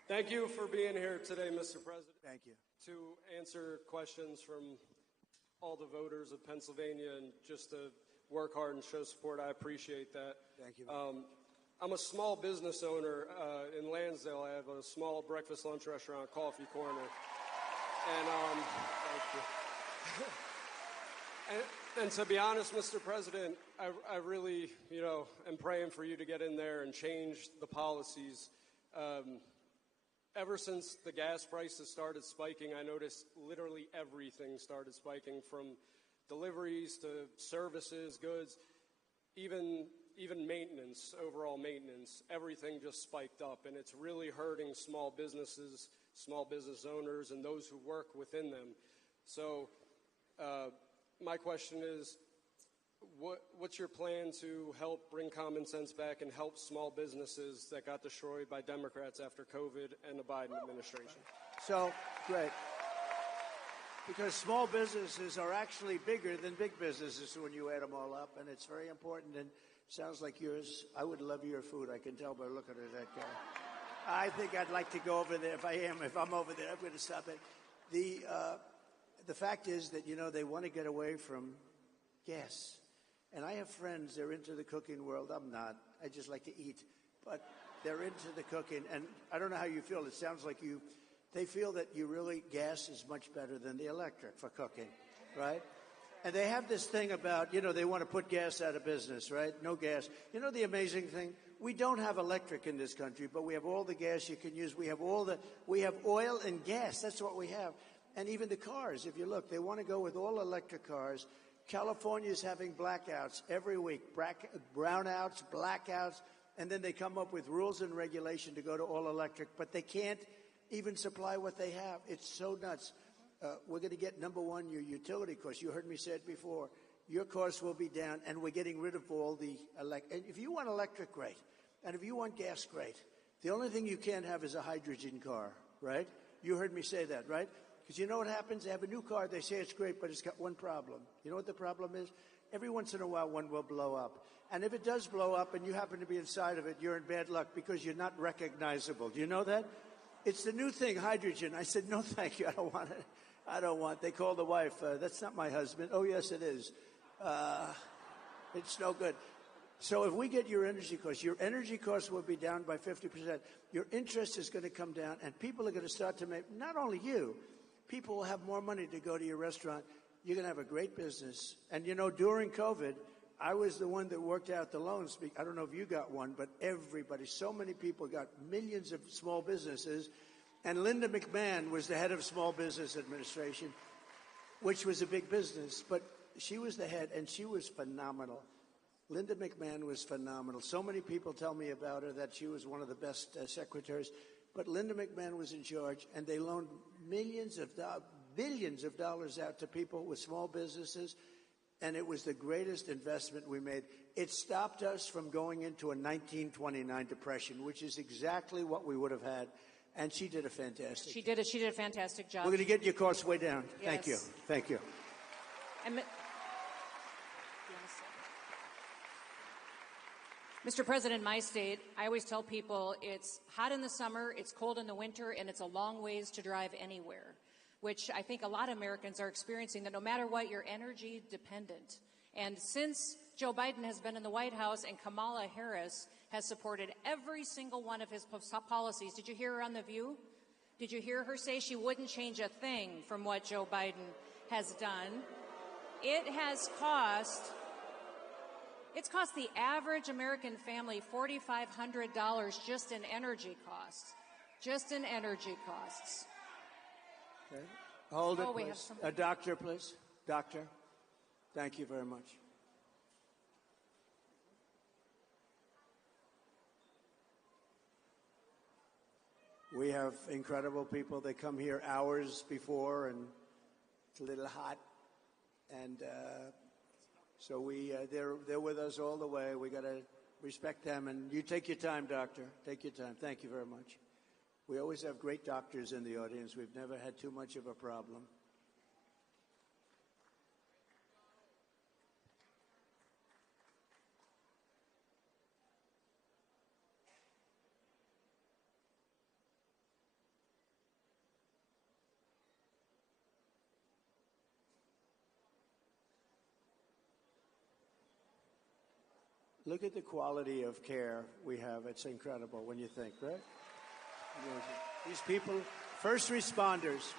Thank you for being here today, Mr. President. Thank you. To answer questions from all the voters of Pennsylvania and just to work hard and show support. I appreciate that. Thank you. I'm a small business owner in Lansdale. I have a small breakfast lunch restaurant, Coffee Corner. And thank you. And to be honest, Mr. President, I really, am praying for you to get in there and change the policies. Ever since the gas prices started spiking, I noticed literally everything started spiking, from deliveries to services, goods, even maintenance, overall maintenance. Everything just spiked up, and it's really hurting small businesses, small business owners, and those who work within them. So my question is, what's your plan to help bring common sense back and help small businesses that got destroyed by Democrats after COVID and the Biden administration? So, great. Because small businesses are actually bigger than big businesses when you add them all up, and it's very important. And sounds like yours. I would love your food. I can tell by looking at that guy. I think I'd like to go over there. If I'm over there, I'm going to stop it. The fact is that, they want to get away from gas. And I have friends, they're into the cooking world. I'm not. I just like to eat. But they're into the cooking. And I don't know how you feel. It sounds like they feel that gas is much better than the electric for cooking, right? And they have this thing about, they want to put gas out of business, right? No gas. The amazing thing? We don't have electric in this country, but we have all the gas you can use. We have oil and gas. That's what we have. And even the cars, if you look, they want to go with all electric cars. California is having blackouts every week, brownouts, blackouts, and then they come up with rules and regulation to go to all electric, but they can't even supply what they have. It's so nuts. We're going to get, number one, your utility costs. You heard me say it before. Your costs will be down, and we're getting rid of all the and if you want electric, great. And if you want gas, great. The only thing you can't have is a hydrogen car, right? You heard me say that, right? Because you know what happens? They have a new car, they say it's great, but it's got one problem. You know what the problem is? Every once in a while, one will blow up. And if it does blow up and you happen to be inside of it, you're in bad luck because you're not recognizable. Do you know that? It's the new thing, hydrogen. I said, no, thank you. I don't want it. I don't want. They called the wife. That's not my husband. Oh, yes, it is. It's no good. So if we get your energy costs will be down by 50%. Your interest is going to come down, and people are going to start to make, not only you, people will have more money to go to your restaurant. You're going to have a great business. And, you know, during COVID, I was the one that worked out the loans. I don't know if you got one, but everybody, so many people got millions of small businesses. And Linda McMahon was the head of Small Business Administration, which was a big business. But she was the head, and she was phenomenal. Linda McMahon was phenomenal. So many people tell me about her that she was one of the best secretaries. But Linda McMahon was in charge, and they loaned billions of dollars out to people with small businesses, and it was the greatest investment we made. It stopped us from going into a 1929 depression, which is exactly what we would have had. And she did a fantastic. She did a fantastic job. We're going to get your costs way down. Yes. Thank you. Thank you. And, Mr. President, my state, I always tell people it's hot in the summer, it's cold in the winter, and it's a long ways to drive anywhere, which I think a lot of Americans are experiencing, that no matter what, you're energy dependent. And since Joe Biden has been in the White House and Kamala Harris has supported every single one of his policies, did you hear her on The View? Did you hear her say she wouldn't change a thing from what Joe Biden has done? It's cost the average American family $4,500 just in energy costs. Just in energy costs. Okay. Hold it, we have please. some. A doctor, please. Doctor. Thank you very much. We have incredible people. They come here hours before, and it's a little hot. And so they're with us all the way. We got to respect them. And you take your time, doctor. Take your time. Thank you very much. We always have great doctors in the audience. We've never had too much of a problem. Look at the quality of care we have. It's incredible when you think, right? These people, first responders.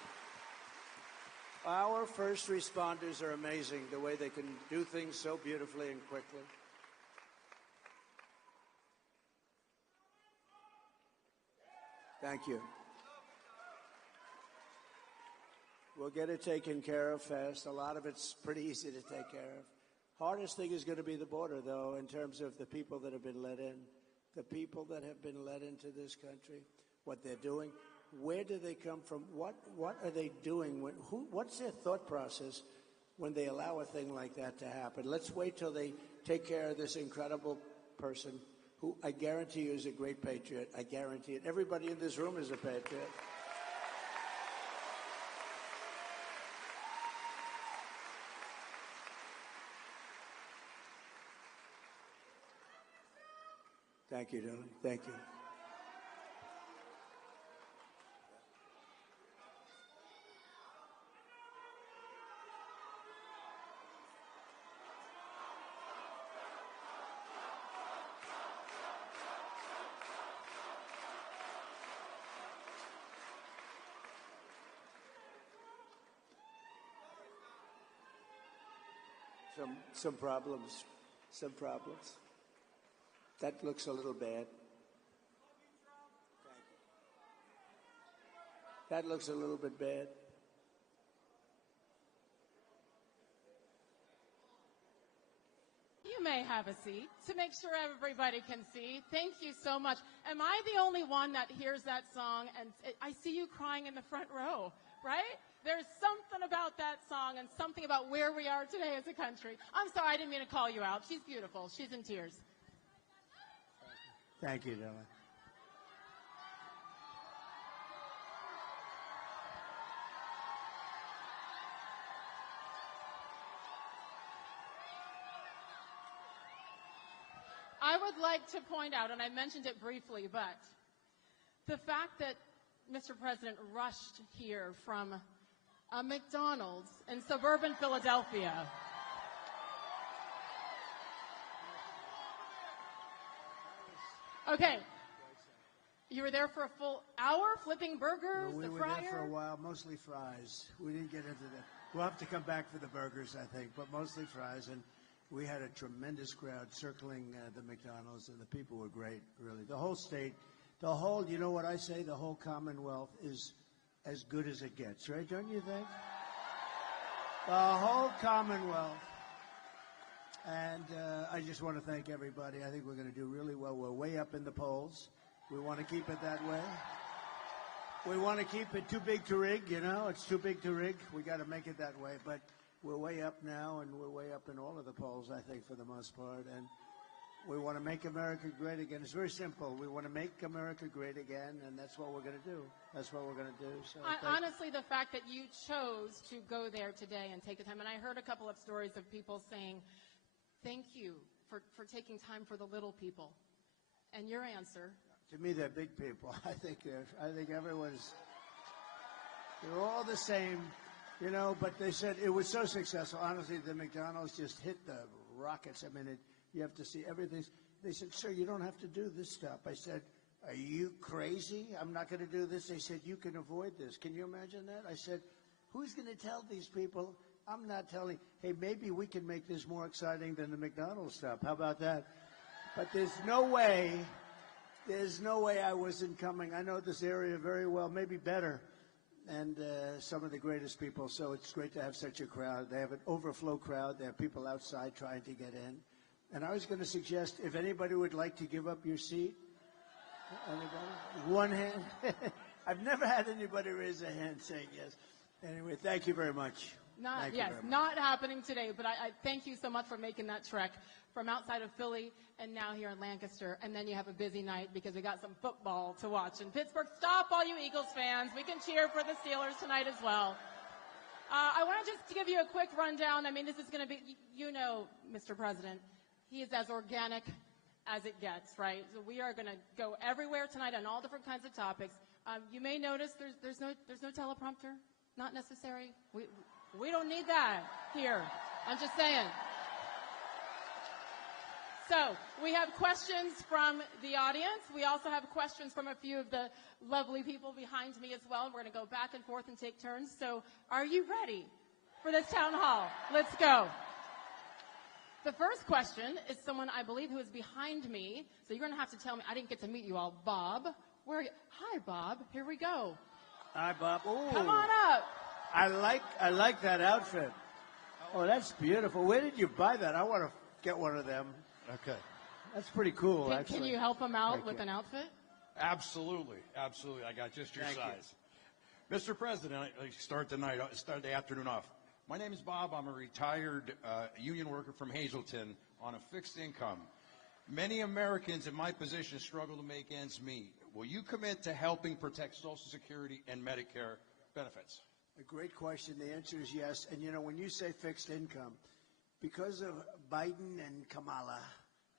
Our first responders are amazing, the way they can do things so beautifully and quickly. Thank you. We'll get it taken care of fast. A lot of it's pretty easy to take care of. Hardest thing is going to be the border, though, in terms of the people that have been let in. The people that have been let into this country, what they're doing, where do they come from, what are they doing, what's their thought process when they allow a thing like that to happen? Let's wait till they take care of this incredible person who I guarantee you is a great patriot. I guarantee it. Everybody in this room is a patriot. Thank you, darling. Thank you. Some problems. Some problems. That looks a little bad. That looks a little bit bad. You may have a seat to make sure everybody can see. Thank you so much. Am I the only one that hears that song? And I see you crying in the front row, right? There's something about that song and something about where we are today as a country. I'm sorry, I didn't mean to call you out. She's beautiful. She's in tears. Thank you, darling. I would like to point out, and I mentioned it briefly, but the fact that Mr. President rushed here from a McDonald's in suburban Philadelphia. Okay. You were there for a full hour flipping burgers, We the were fryer? there for a while, mostly fries. We didn't get into that. We'll have to come back for the burgers, I think, but mostly fries. And we had a tremendous crowd circling the McDonald's, and the people were great, really. The whole state, you know what I say, the whole Commonwealth is as good as it gets, right? Don't you think? The whole Commonwealth. And I just want to thank everybody. I think we're going to do really well. We're way up in the polls. We want to keep it that way. We want to keep it too big to rig, you know. It's too big to rig. We got to make it that way. But we're way up now, and we're way up in all of the polls, I think, for the most part. And we want to make America great again. It's very simple. We want to make America great again, and that's what we're going to do. That's what we're going to do. So Honestly, the fact that you chose to go there today and take the time, and I heard a couple of stories of people saying, thank you for taking time for the little people. And your answer? To me, they're big people. I think they're all the same, you know, but they said it was so successful. Honestly, the McDonald's just hit the rockets. I mean, you have to see everything. They said, sir, you don't have to do this stuff. I said, are you crazy? I'm not going to do this. They said, you can avoid this. Can you imagine that? I said, who's going to tell these people? I'm not telling. Hey, maybe we can make this more exciting than the McDonald's stuff. How about that? But there's no way I wasn't coming. I know this area very well, maybe better, and some of the greatest people. So it's great to have such a crowd. They have an overflow crowd. They have people outside trying to get in. And I was going to suggest, if anybody would like to give up your seat, anybody? One hand. I've never had anybody raise a hand saying yes. Anyway, thank you very much. Not happening today, but I thank you so much for making that trek from outside of Philly and now here in Lancaster. And then you have a busy night because we got some football to watch in Pittsburgh. Stop, all you Eagles fans. We can cheer for the Steelers tonight as well. I want to just give you a quick rundown. I mean, this is going to be, you know, Mr. President, he is as organic as it gets, right? So we are going to go everywhere tonight on all different kinds of topics. You may notice there's no teleprompter. Not necessary. We don't need that here. I'm just saying. So we have questions from the audience. We also have questions from a few of the lovely people behind me as well. We're going to go back and forth and take turns. So are you ready for this town hall? Let's go. The first question is someone I believe who is behind me. So you're going to have to tell me. I didn't get to meet you all. Bob, where are you? Hi, Bob. Here we go. Hi, Bob. Ooh. Come on up. I like that outfit. Oh, that's beautiful. Where did you buy that? I want to get one of them. Okay. That's pretty cool, actually. Can you help him out with an outfit? Absolutely. Absolutely. I got just your size. Mr. President, I start the afternoon off. My name is Bob. I'm a retired union worker from Hazleton on a fixed income. Many Americans in my position struggle to make ends meet. Will you commit to helping protect Social Security and Medicare benefits? A great question. The answer is yes. And, you know, when you say fixed income, because of Biden and Kamala,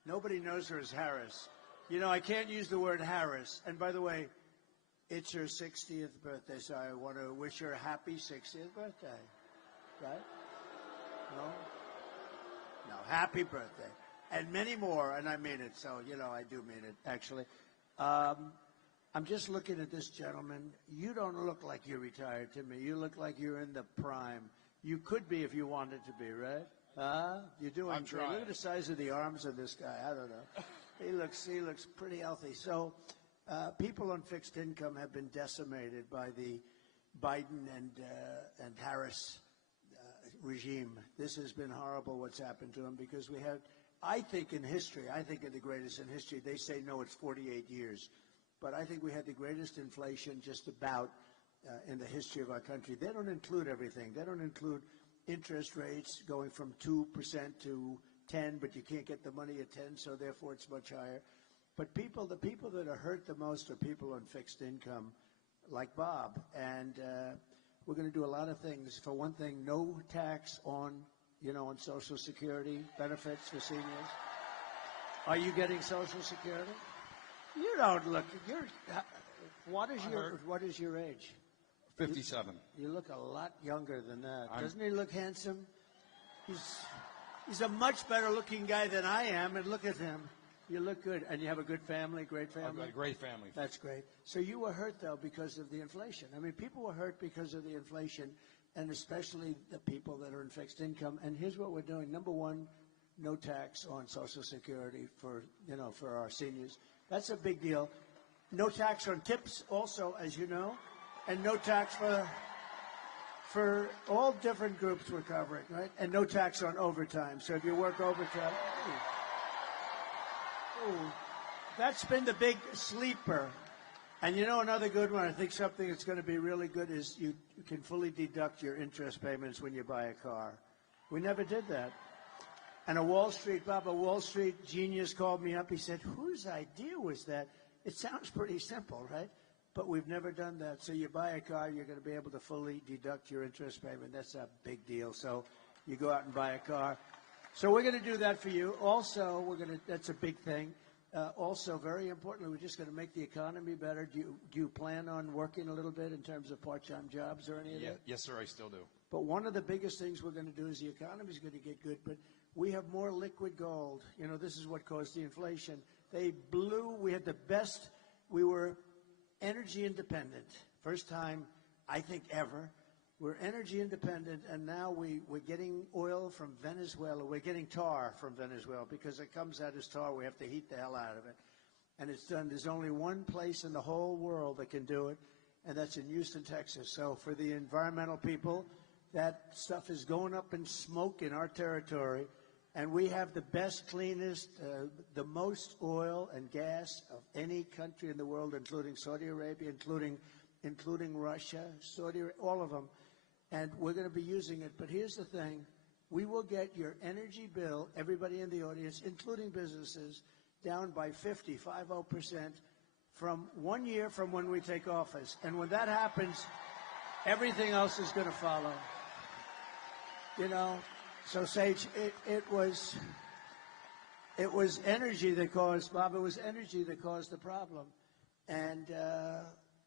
nobody knows her as Harris. You know, I can't use the word Harris. And, by the way, it's her 60th birthday, so I want to wish her a happy 60th birthday. Right? No? No, happy birthday. And many more, and I mean it. So, you know, I do mean it, actually. I'm just looking at this gentleman. You don't look like you're retired to me. You look like you're in the prime. You could be if you wanted to be, right? You're doing I'm great. trying. Look at the size of the arms of this guy. I don't know. He looks pretty healthy. So people on fixed income have been decimated by the Biden and Harris regime. This has been horrible what's happened to them because we have, I think in history, I think of the greatest in history. They say, no, it's 48 years. But I think we had the greatest inflation just about in the history of our country. They don't include everything. They don't include interest rates going from 2% to 10, but you can't get the money at 10, so therefore it's much higher. But the people that are hurt the most are people on fixed income, like Bob. And we're going to do a lot of things. For one thing, no tax on Social Security benefits for seniors. Are you getting Social Security? You don't look. What is your age? 57. You look a lot younger than that. Doesn't he look handsome? He's a much better looking guy than I am, and look at him. You look good, and you have a good family, great family. I've got a great family. That's great. So you were hurt, though, because of the inflation. I mean, people were hurt because of the inflation, and especially the people that are in fixed income. And here's what we're doing. Number one, no tax on Social Security for our seniors. That's a big deal. No tax on tips also, as you know, and no tax for all different groups we're covering, right? And no tax on overtime. So if you work overtime, that's been the big sleeper. And you know another good one, I think something that's going to be really good is you can fully deduct your interest payments when you buy a car. We never did that. And a Wall Street genius called me up. He said, whose idea was that? It sounds pretty simple, right? But we've never done that. So you buy a car, you're going to be able to fully deduct your interest payment. That's a big deal. So you go out and buy a car. So we're going to do that for you. Also, that's a big thing. Also, very importantly, we're just going to make the economy better. Do you plan on working a little bit in terms of part-time jobs or any of that? Yes, sir, I still do. But one of the biggest things we're going to do is the economy is going to get good, but we have more liquid gold. You know, this is what caused the inflation. We had the best, we were energy independent. First time, I think, ever. We're energy independent, and now we're getting oil from Venezuela. We're getting tar from Venezuela because it comes out as tar. We have to heat the hell out of it. And it's done. There's only one place in the whole world that can do it, and that's in Houston, Texas. So for the environmental people, that stuff is going up in smoke in our territory, and we have the best, cleanest, the most oil and gas of any country in the world, including Saudi Arabia, including Russia, all of them. And we're going to be using it. But here's the thing. We will get your energy bill, everybody in the audience, including businesses, down by 50% from 1 year from when we take office. And when that happens, everything else is going to follow. You know, so Sage, it was energy that caused, Bob, it was energy that caused the problem. And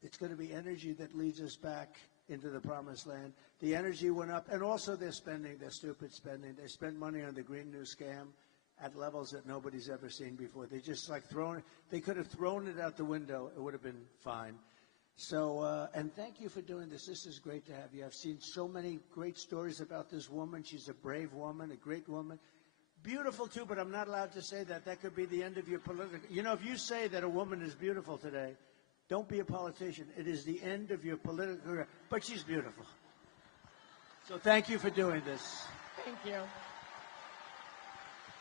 it's going to be energy that leads us back into the promised land. The energy went up, and also their spending, their stupid spending. They spent money on the Green New Scam at levels that nobody's ever seen before. They just they could have thrown it out the window. It would have been fine. So, and thank you for doing this. This is great to have you. I've seen so many great stories about this woman. She's a brave woman, a great woman. Beautiful, too, but I'm not allowed to say that. That could be the end of your political... You know, if you say that a woman is beautiful today, don't be a politician. It is the end of your political career. But she's beautiful. So thank you for doing this. Thank you.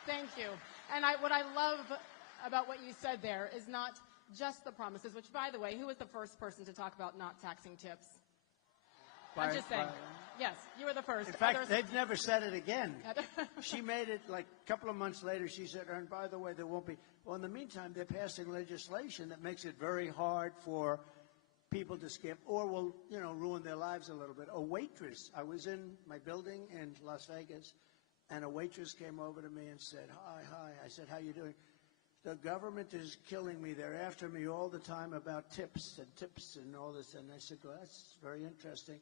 Thank you. And what I love about what you said there is not just the promises, which, by the way, who was the first person to talk about not taxing tips? I'm just saying. Yes, you were the first. In fact, they've never said it again. She made it like a couple of months later. She said, and by the way, there won't be. Well, in the meantime, they're passing legislation that makes it very hard for people to skip or will, ruin their lives a little bit. A waitress, I was in my building in Las Vegas, and a waitress came over to me and said, hi. I said, how you doing? The government is killing me. They're after me all the time about tips and all this. And I said, well, that's very interesting.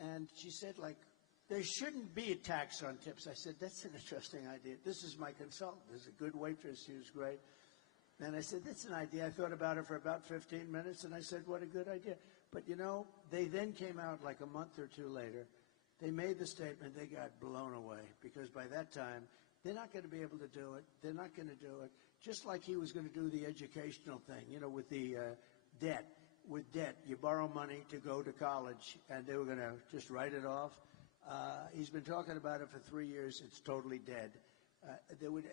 And she said, there shouldn't be a tax on tips. I said, that's an interesting idea. This is my consultant. There's a good waitress. She was great. And I said, that's an idea. I thought about it for about 15 minutes, and I said, what a good idea. But, they then came out like a month or two later. They made the statement. They got blown away because by that time, they're not going to be able to do it. They're not going to do it. Just like he was going to do the educational thing, with the debt. With debt, you borrow money to go to college, and they were going to just write it off. He's been talking about it for 3 years. It's totally dead.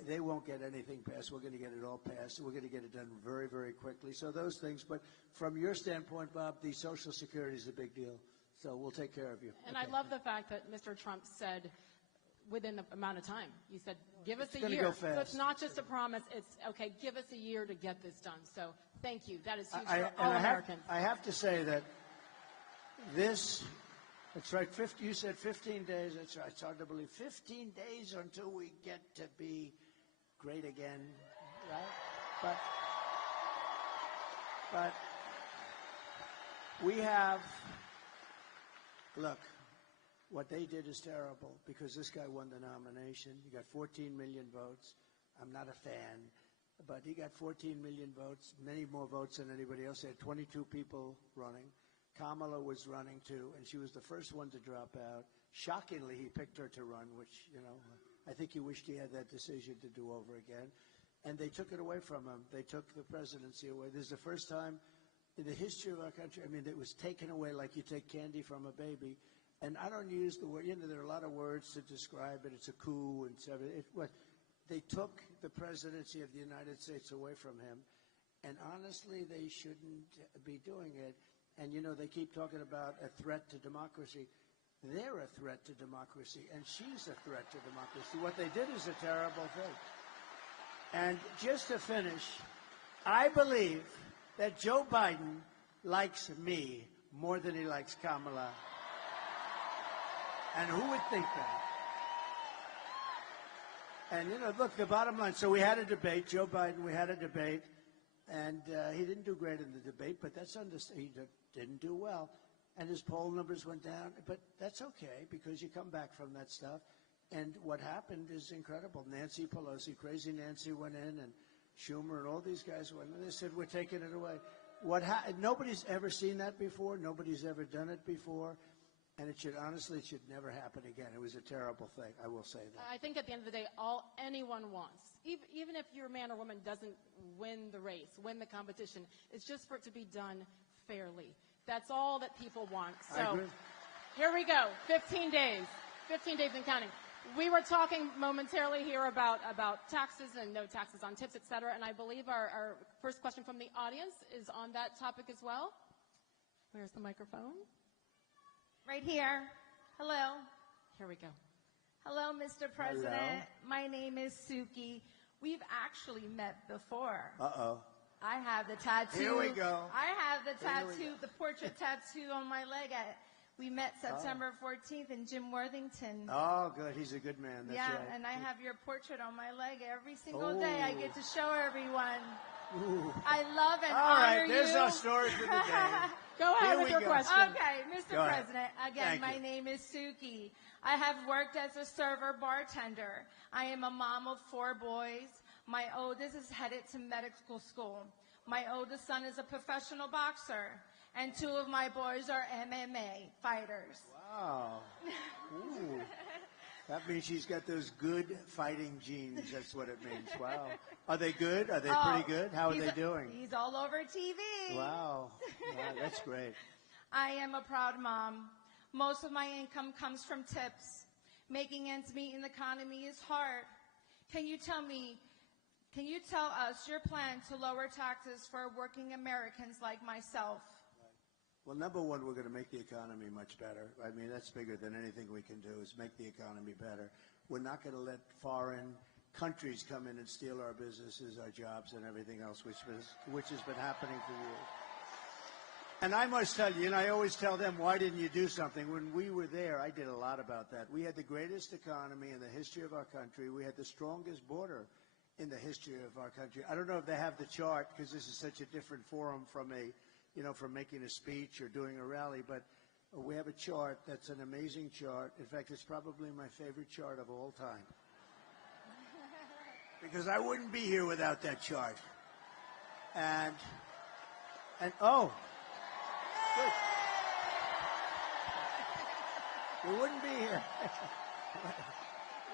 They won't get anything passed. We're going to get it all passed. We're going to get it done very, very quickly. So those things. But from your standpoint, Bob, the Social Security is a big deal. So we'll take care of you. And I love the fact that Mr. Trump said within the amount of time. You said, give us a year. Go fast. So it's not just a promise. It's, okay, give us a year to get this done. So thank you. That is huge for all Americans. I have to say that that's right, you said 15 days. That's right. It's hard to believe. 15 days until we get to be great again, right? But We have, look, what they did is terrible because this guy won the nomination. He got 14 million votes. I'm not a fan, but he got 14 million votes, many more votes than anybody else. They had 22 people running. Kamala was running too, and she was the first one to drop out. Shockingly, he picked her to run, which, you know, I think he wished he had that decision to do over again. And they took it away from him. They took the presidency away. This is the first time in the history of our country, I mean, it was taken away like you take candy from a baby. And I don't use the word, you know, there are a lot of words to describe it. It's a coup and so what. They took the presidency of the United States away from him. And honestly, they shouldn't be doing it. And, you know, they keep talking about a threat to democracy. They're a threat to democracy, and she's a threat to democracy. What they did is a terrible thing. And just to finish, I believe that Joe Biden likes me more than he likes Kamala. And who would think that? And, you know, look, the bottom line, so we had a debate, Joe Biden, we had a debate, and he didn't do great in the debate, but that's he didn't do well. And his poll numbers went down, but that's okay because you come back from that stuff. And what happened is incredible. Nancy Pelosi, crazy Nancy, went in, and Schumer and all these guys went in. They said, we're taking it away. Nobody's ever seen that before. Nobody's ever done it before. And it should never happen again. It was a terrible thing. I will say that. I think at the end of the day, all anyone wants, even if your man or woman doesn't win the race, win the competition, it's just for it to be done fairly. That's all that people want. So I agree. Here we go. 15 days. 15 days and counting. We were talking momentarily here about taxes and no taxes on tips, et cetera. And I believe our first question from the audience is on that topic as well. Where's the microphone? Right here. Hello. Here we go. Hello, Mr. President. Hello. My name is Suki. We've actually met before. Uh-oh. I have the tattoo. Here we go. I have the tattoo, the portrait tattoo on my leg. We met September 14th in Jim Worthington. Oh, good. He's a good man. That's yeah, right. and I have your portrait on my leg every single day. I get to show everyone. Ooh. I love and All honor right, there's you. our story for the day. Go ahead with your question. Okay, Mr. Go ahead. President, again, Thank my you. name is Suki. I have worked as a server bartender. I am a mom of 4 boys. My oldest is headed to medical school. My oldest son is a professional boxer, and 2 of my boys are MMA fighters. Wow. Ooh. That means she's got those good fighting genes. That's what it means. Wow. Are they good? Are they pretty good? How are they doing? He's all over TV. Wow. Wow. That's great. I am a proud mom. Most of my income comes from tips. Making ends meet in the economy is hard. Can you tell us your plan to lower taxes for working Americans like myself? Well, number one, we're going to make the economy much better. I mean, that's bigger than anything we can do is make the economy better. We're not going to let foreign countries come in and steal our businesses, our jobs, and everything else, which has been happening for years. And I must tell you, and I always tell them, why didn't you do something? When we were there, I did a lot about that. We had the greatest economy in the history of our country. We had the strongest border in the history of our country. I don't know if they have the chart because this is such a different forum from from making a speech or doing a rally, but we have a chart that's an amazing chart. In fact, it's probably my favorite chart of all time. Because I wouldn't be here without that chart. And oh, good. We wouldn't be here.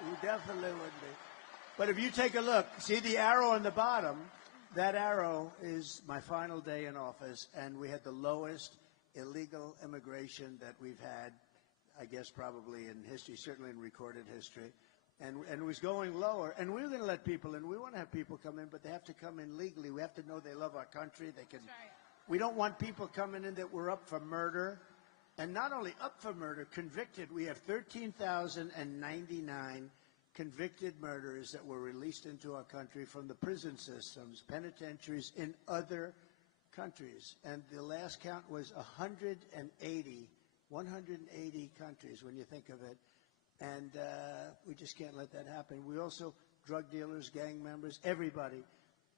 We definitely wouldn't be. But if you take a look, see the arrow on the bottom? That arrow is my final day in office, and we had the lowest illegal immigration that we've had, I guess, probably in history, certainly in recorded history. And it was going lower. And we were going to let people in. We want to have people come in, but they have to come in legally. We have to know they love our country. They can. We don't want people coming in that were up for murder. And not only up for murder, convicted. We have 13,099 convicted murderers that were released into our country from the prison systems, penitentiaries in other countries. And the last count was 180 countries when you think of it. And we just can't let that happen. We also, drug dealers, gang members, everybody.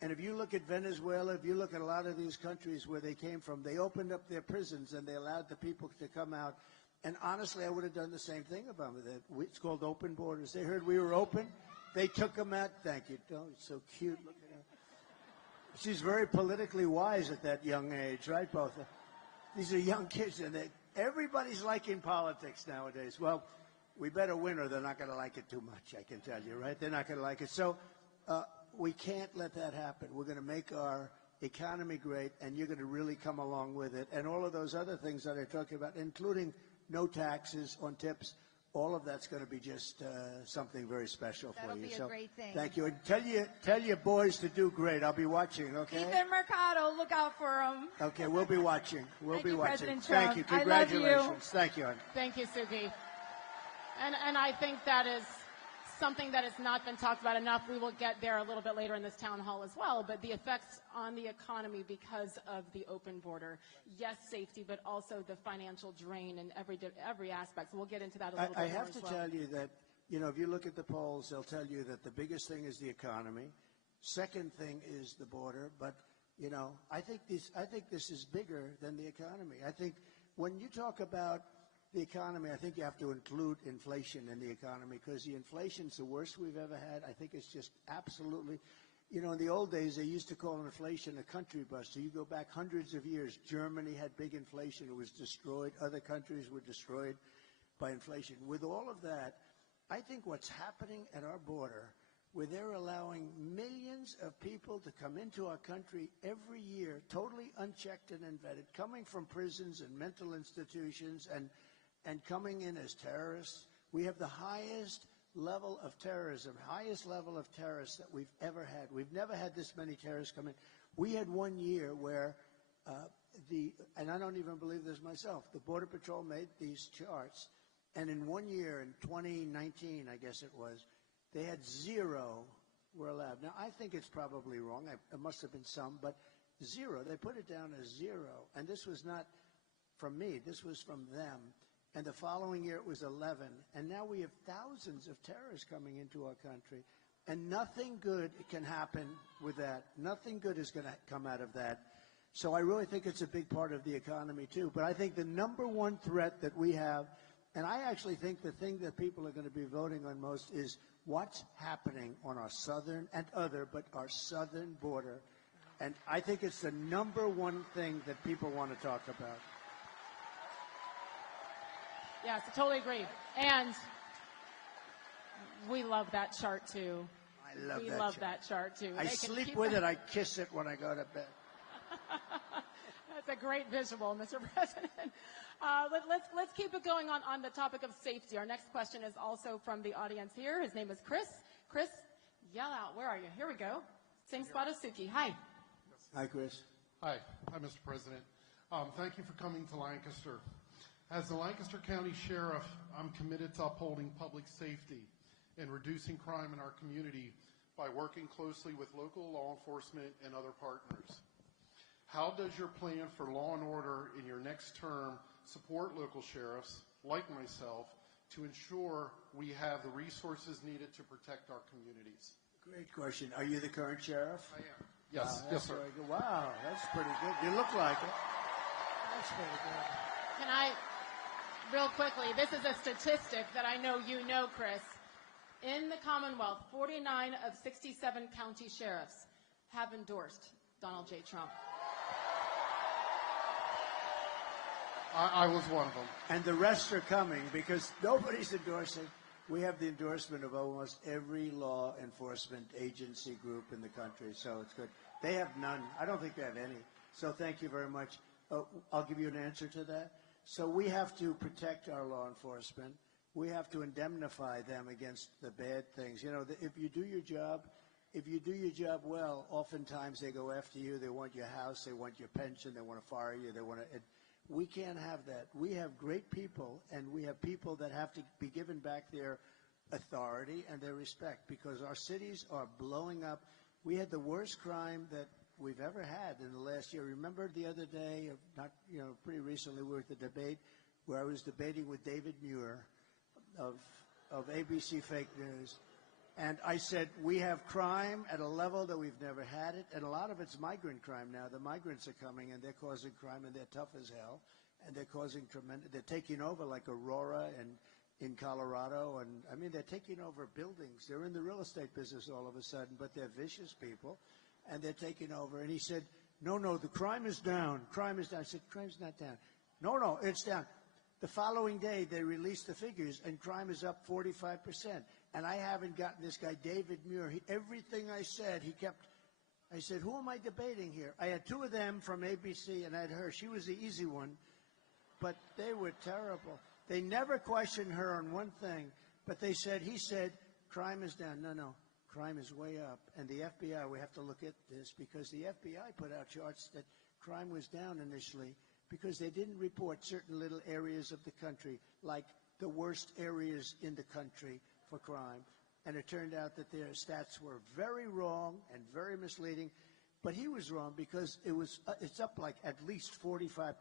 And if you look at Venezuela, if you look at a lot of these countries where they came from, they opened up their prisons and they allowed the people to come out. And honestly, I would have done the same thing about it. It's called open borders. They heard we were open. They took them out. Thank you. Oh, it's so cute. Look at her. She's very politically wise at that young age, right, both? These are young kids, and everybody's liking politics nowadays. Well, we better win or they're not going to like it too much, I can tell you, right? They're not going to like it. So we can't let that happen. We're going to make our economy great, and you're going to really come along with it. And all of those other things that I talked about, including no taxes on tips, all of that's going to be just something very special for you. That'll be a great thing. Thank you. And tell your boys to do great. I'll be watching, okay? Ethan Mercado, look out for him. Okay, we'll be watching. We'll be watching. President Trump. Thank you. I love Congratulations. you. Thank you, hon. Thank you, Suki. And I think that is something that has not been talked about enough. We will get there a little bit later in this town hall as well, but the effects on the economy because of the open border. Yes, safety, but also the financial drain in every aspect. So we'll get into that a little bit more as well. I have to tell you that, if you look at the polls, they'll tell you that the biggest thing is the economy. Second thing is the border, but, I think this is bigger than the economy. I think when you talk about the economy, I think you have to include inflation in the economy because the inflation's the worst we've ever had. I think it's just absolutely, in the old days, they used to call inflation a country buster. You go back hundreds of years, Germany had big inflation. It was destroyed. Other countries were destroyed by inflation. With all of that, I think what's happening at our border, where they're allowing millions of people to come into our country every year, totally unchecked and unvetted, coming from prisons and mental institutions and coming in as terrorists. We have the highest level of terrorism, highest level of terrorists that we've ever had. We've never had this many terrorists come in. We had 1 year where and I don't even believe this myself, the Border Patrol made these charts, and in 1 year, in 2019, I guess it was, they had 0 were allowed. Now, I think it's probably wrong. It must have been some, but 0. They put it down as 0. And this was not from me. This was from them. And the following year it was 11. And now we have thousands of terrorists coming into our country. And nothing good can happen with that. Nothing good is going to come out of that. So I really think it's a big part of the economy, too. But I think the number one threat that we have, and I actually think the thing that people are going to be voting on most is what's happening on our southern and our southern border. And I think it's the number one thing that people want to talk about. Yes, I totally agree. And we love that chart, too. I love that chart, too. I sleep with it. I kiss it when I go to bed. That's a great visual, Mr. President. Let's keep it going on the topic of safety. Our next question is also from the audience here. His name is Chris. Chris, yell out. Where are you? Here we go. Same spot as Suki. Hi. Hi, Chris. Hi, Mr. President. Thank you for coming to Lancaster. As the Lancaster County Sheriff, I'm committed to upholding public safety and reducing crime in our community by working closely with local law enforcement and other partners. How does your plan for law and order in your next term support local sheriffs, like myself, to ensure we have the resources needed to protect our communities? Great question. Are you the current sheriff? I am. Yes, yes, sir. Wow, that's pretty good. You look like it. That's pretty good. Can I, real quickly, this is a statistic that I know you know, Chris. In the Commonwealth, 49 of 67 county sheriffs have endorsed Donald J. Trump. I was one of them. And the rest are coming because nobody's endorsing. We have the endorsement of almost every law enforcement agency group in the country, so it's good. They have none. I don't think they have any. So thank you very much. I'll give you an answer to that. So we have to protect our law enforcement. We have to indemnify them against the bad things. You know, if you do your job well, oftentimes they go after you. They want your house. They want your pension. They want to fire you. They want to. We can't have that. We have great people, and we have people that have to be given back their authority and their respect because our cities are blowing up. We had the worst crime that we've ever had in the last year. Remember the other day, pretty recently, we were at the debate where I was debating with David Muir of ABC Fake News, And I said, we have crime at a level that we've never had it, and a lot of it's migrant crime now. The migrants are coming, and they're causing crime, and they're tough as hell, and they're causing tremendous, they're taking over like Aurora and in Colorado, and I mean, they're taking over buildings. They're in the real estate business all of a sudden, but they're vicious people, and they're taking over. And he said, no, the crime is down. Crime is down. I said, crime's not down. No, it's down. The following day, they released the figures, and crime is up 45%. And I haven't gotten this guy, David Muir. Everything I said, he kept, I said, who am I debating here? I had two of them from ABC, and I had her. She was the easy one, but they were terrible. They never questioned her on one thing, but he said, crime is down. No, crime is way up. And the FBI, we have to look at this, because the FBI put out charts that crime was down initially because they didn't report certain little areas of the country, like the worst areas in the country for crime. And it turned out that their stats were very wrong and very misleading. But he was wrong, because it's up like at least 45%.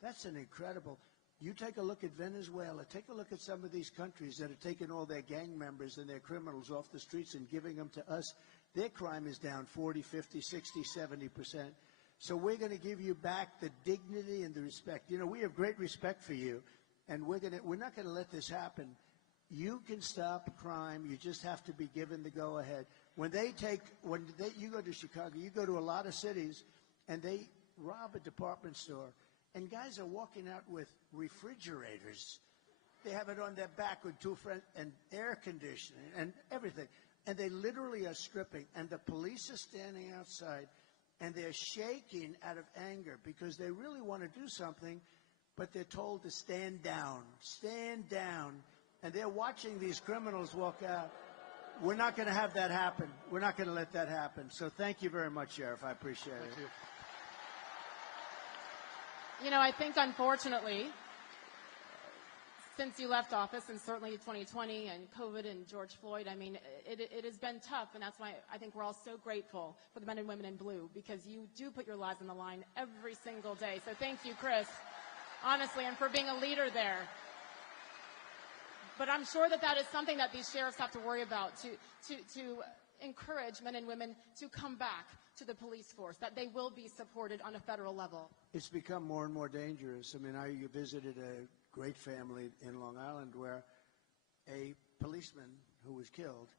That's an incredible. You take a look at Venezuela, take a look at some of these countries that are taking all their gang members and their criminals off the streets and giving them to us. Their crime is down 40, 50, 60, 70%. So we're going to give you back the dignity and the respect. You know, we have great respect for you, and we're not going to let this happen. You can stop crime. You just have to be given the go-ahead. You go to Chicago, you go to a lot of cities, and they rob a department store, and guys are walking out with refrigerators. They have it on their back with two friends, and air conditioning and everything. And they literally are stripping, and the police are standing outside, and they're shaking out of anger because they really want to do something, but they're told to stand down, and they're watching these criminals walk out. We're not going to have that happen. We're not going to let that happen. So thank you very much, Sheriff. I appreciate it. Thank you. You know, I think, unfortunately, since you left office, and certainly 2020 and COVID and George Floyd, I mean, it has been tough, and that's why I think we're all so grateful for the men and women in blue, because you do put your lives on the line every single day. So thank you, Chris, honestly, and for being a leader there. But I'm sure that is something that these sheriffs have to worry about, to encourage men and women to come back to the police force, that they will be supported on a federal level. It's become more and more dangerous. I mean, I visited a great family in Long Island where a policeman who was killed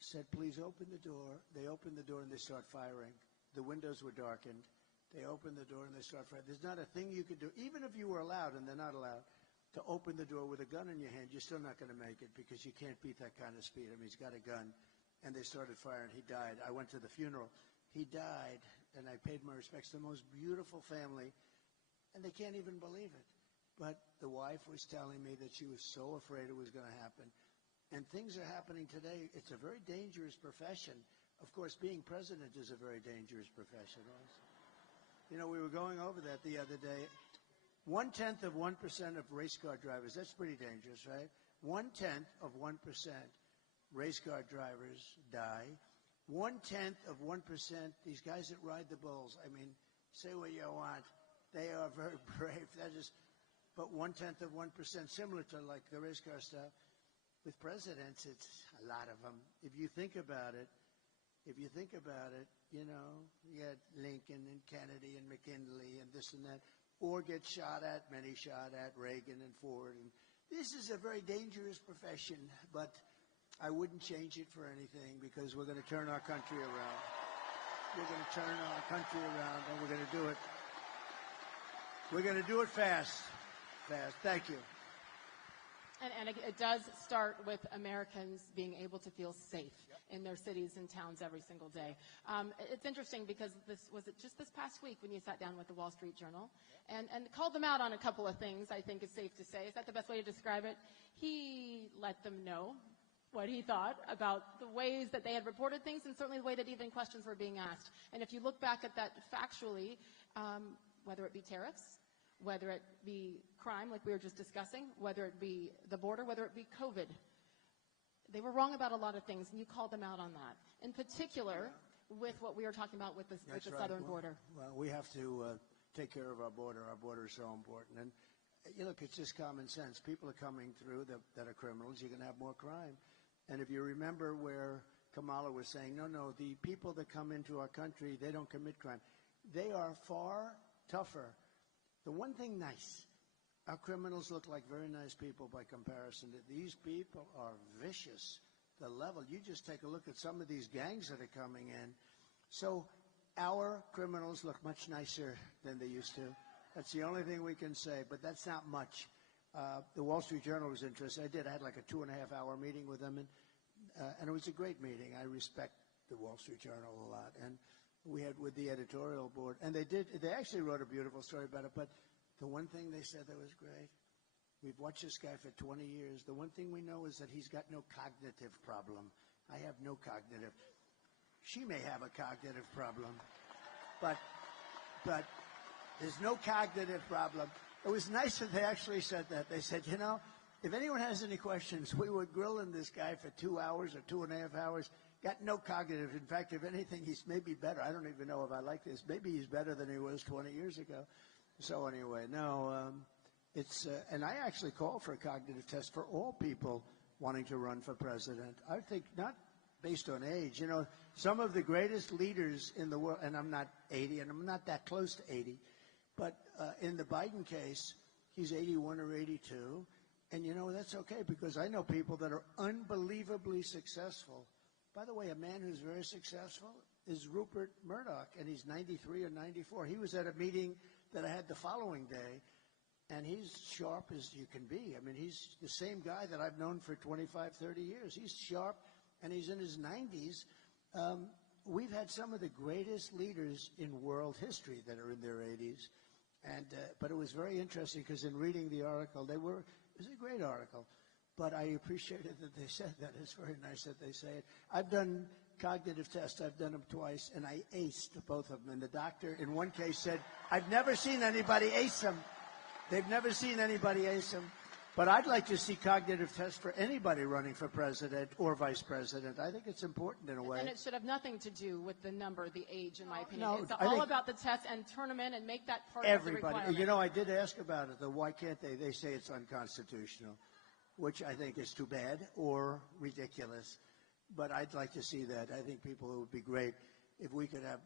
said, please open the door. They opened the door and they start firing. The windows were darkened. They opened the door and they start firing. There's not a thing you could do, even if you were allowed, and they're not allowed, to open the door with a gun in your hand. You're still not going to make it, because you can't beat that kind of speed. I mean, he's got a gun. And they started firing. He died. I went to the funeral. He died, and I paid my respects to the most beautiful family, and they can't even believe it. But the wife was telling me that she was so afraid it was going to happen. And things are happening today. It's a very dangerous profession. Of course, being president is a very dangerous profession also. You know, we were going over that the other day. 1/10 of 1% of race car drivers, that's pretty dangerous, right? 1/10 of 1% race car drivers die. 1/10 of 1%, these guys that ride the bulls, I mean, say what you want, they are very brave. But 1/10 of 1%, similar to like the race car stuff. With presidents, it's a lot of them. If you think about it, you know, you had Lincoln and Kennedy and McKinley and this and that, or get shot at, many shot at, Reagan and Ford. And this is a very dangerous profession, but I wouldn't change it for anything, because we're going to turn our country around. We're going to turn our country around, and we're going to do it. We're going to do it fast. Thank you. And it does start with Americans being able to feel safe in their cities and towns every single day. It's interesting, because was it just this past week when you sat down with the Wall Street Journal and called them out on a couple of things, I think is safe to say. Is that the best way to describe it? He let them know what he thought about the ways that they had reported things, and certainly the way that even questions were being asked. And if you look back at that factually, whether it be tariffs, whether it be crime, like we were just discussing, whether it be the border, whether it be COVID, they were wrong about a lot of things, and you called them out on that. In particular, with what we were talking about with the southern border. Well, we have to take care of our border. Our border is so important. And you look, it's just common sense. People are coming through that are criminals. You're going to have more crime. And if you remember where Kamala was saying, no, the people that come into our country, they don't commit crime. They are far tougher. The one thing nice, our criminals look like very nice people by comparison. These people are vicious. The level, you just take a look at some of these gangs that are coming in. So our criminals look much nicer than they used to. That's the only thing we can say, but that's not much. The Wall Street Journal was interested. I had like a 2.5-hour meeting with them, and it was a great meeting. I respect the Wall Street Journal a lot. And we had with the editorial board, and they actually wrote a beautiful story about it, but the one thing they said that was great, we've watched this guy for 20 years. The one thing we know is that he's got no cognitive problem. I have no cognitive. She may have a cognitive problem, but there's no cognitive problem. It was nice that they actually said that. They said, if anyone has any questions, we were grilling this guy for 2 hours or 2.5 hours. Got no cognitive. In fact, if anything, he's maybe better. I don't even know if I like this. Maybe he's better than he was 20 years ago. So anyway, no, and I actually call for a cognitive test for all people wanting to run for president. I think not based on age. Some of the greatest leaders in the world, and I'm not 80, and I'm not that close to 80, but in the Biden case, he's 81 or 82. And that's okay, because I know people that are unbelievably successful. By the way, a man who's very successful is Rupert Murdoch, and he's 93 or 94. He was at a meeting that I had the following day, and he's sharp as you can be. I mean, he's the same guy that I've known for 25, 30 years. He's sharp, and he's in his 90s. We've had some of the greatest leaders in world history that are in their 80s, but it was very interesting because in reading the article, it was a great article, but I appreciated that they said that. It's very nice that they say it. I've done cognitive tests. I've done them twice, and I aced both of them. And the doctor, in one case, said, I've never seen anybody ace them. They've never seen anybody ace them. But I'd like to see cognitive tests for anybody running for president or vice president. I think it's important in a way. And it should have nothing to do with the number, the age, in my opinion. No, it's I all think about the test and turn them in and make that part everybody. of the requirement. I did ask about it, though. Why can't they? They say it's unconstitutional, which I think is too bad or ridiculous. But I'd like to see that. I think it would be great if we could have,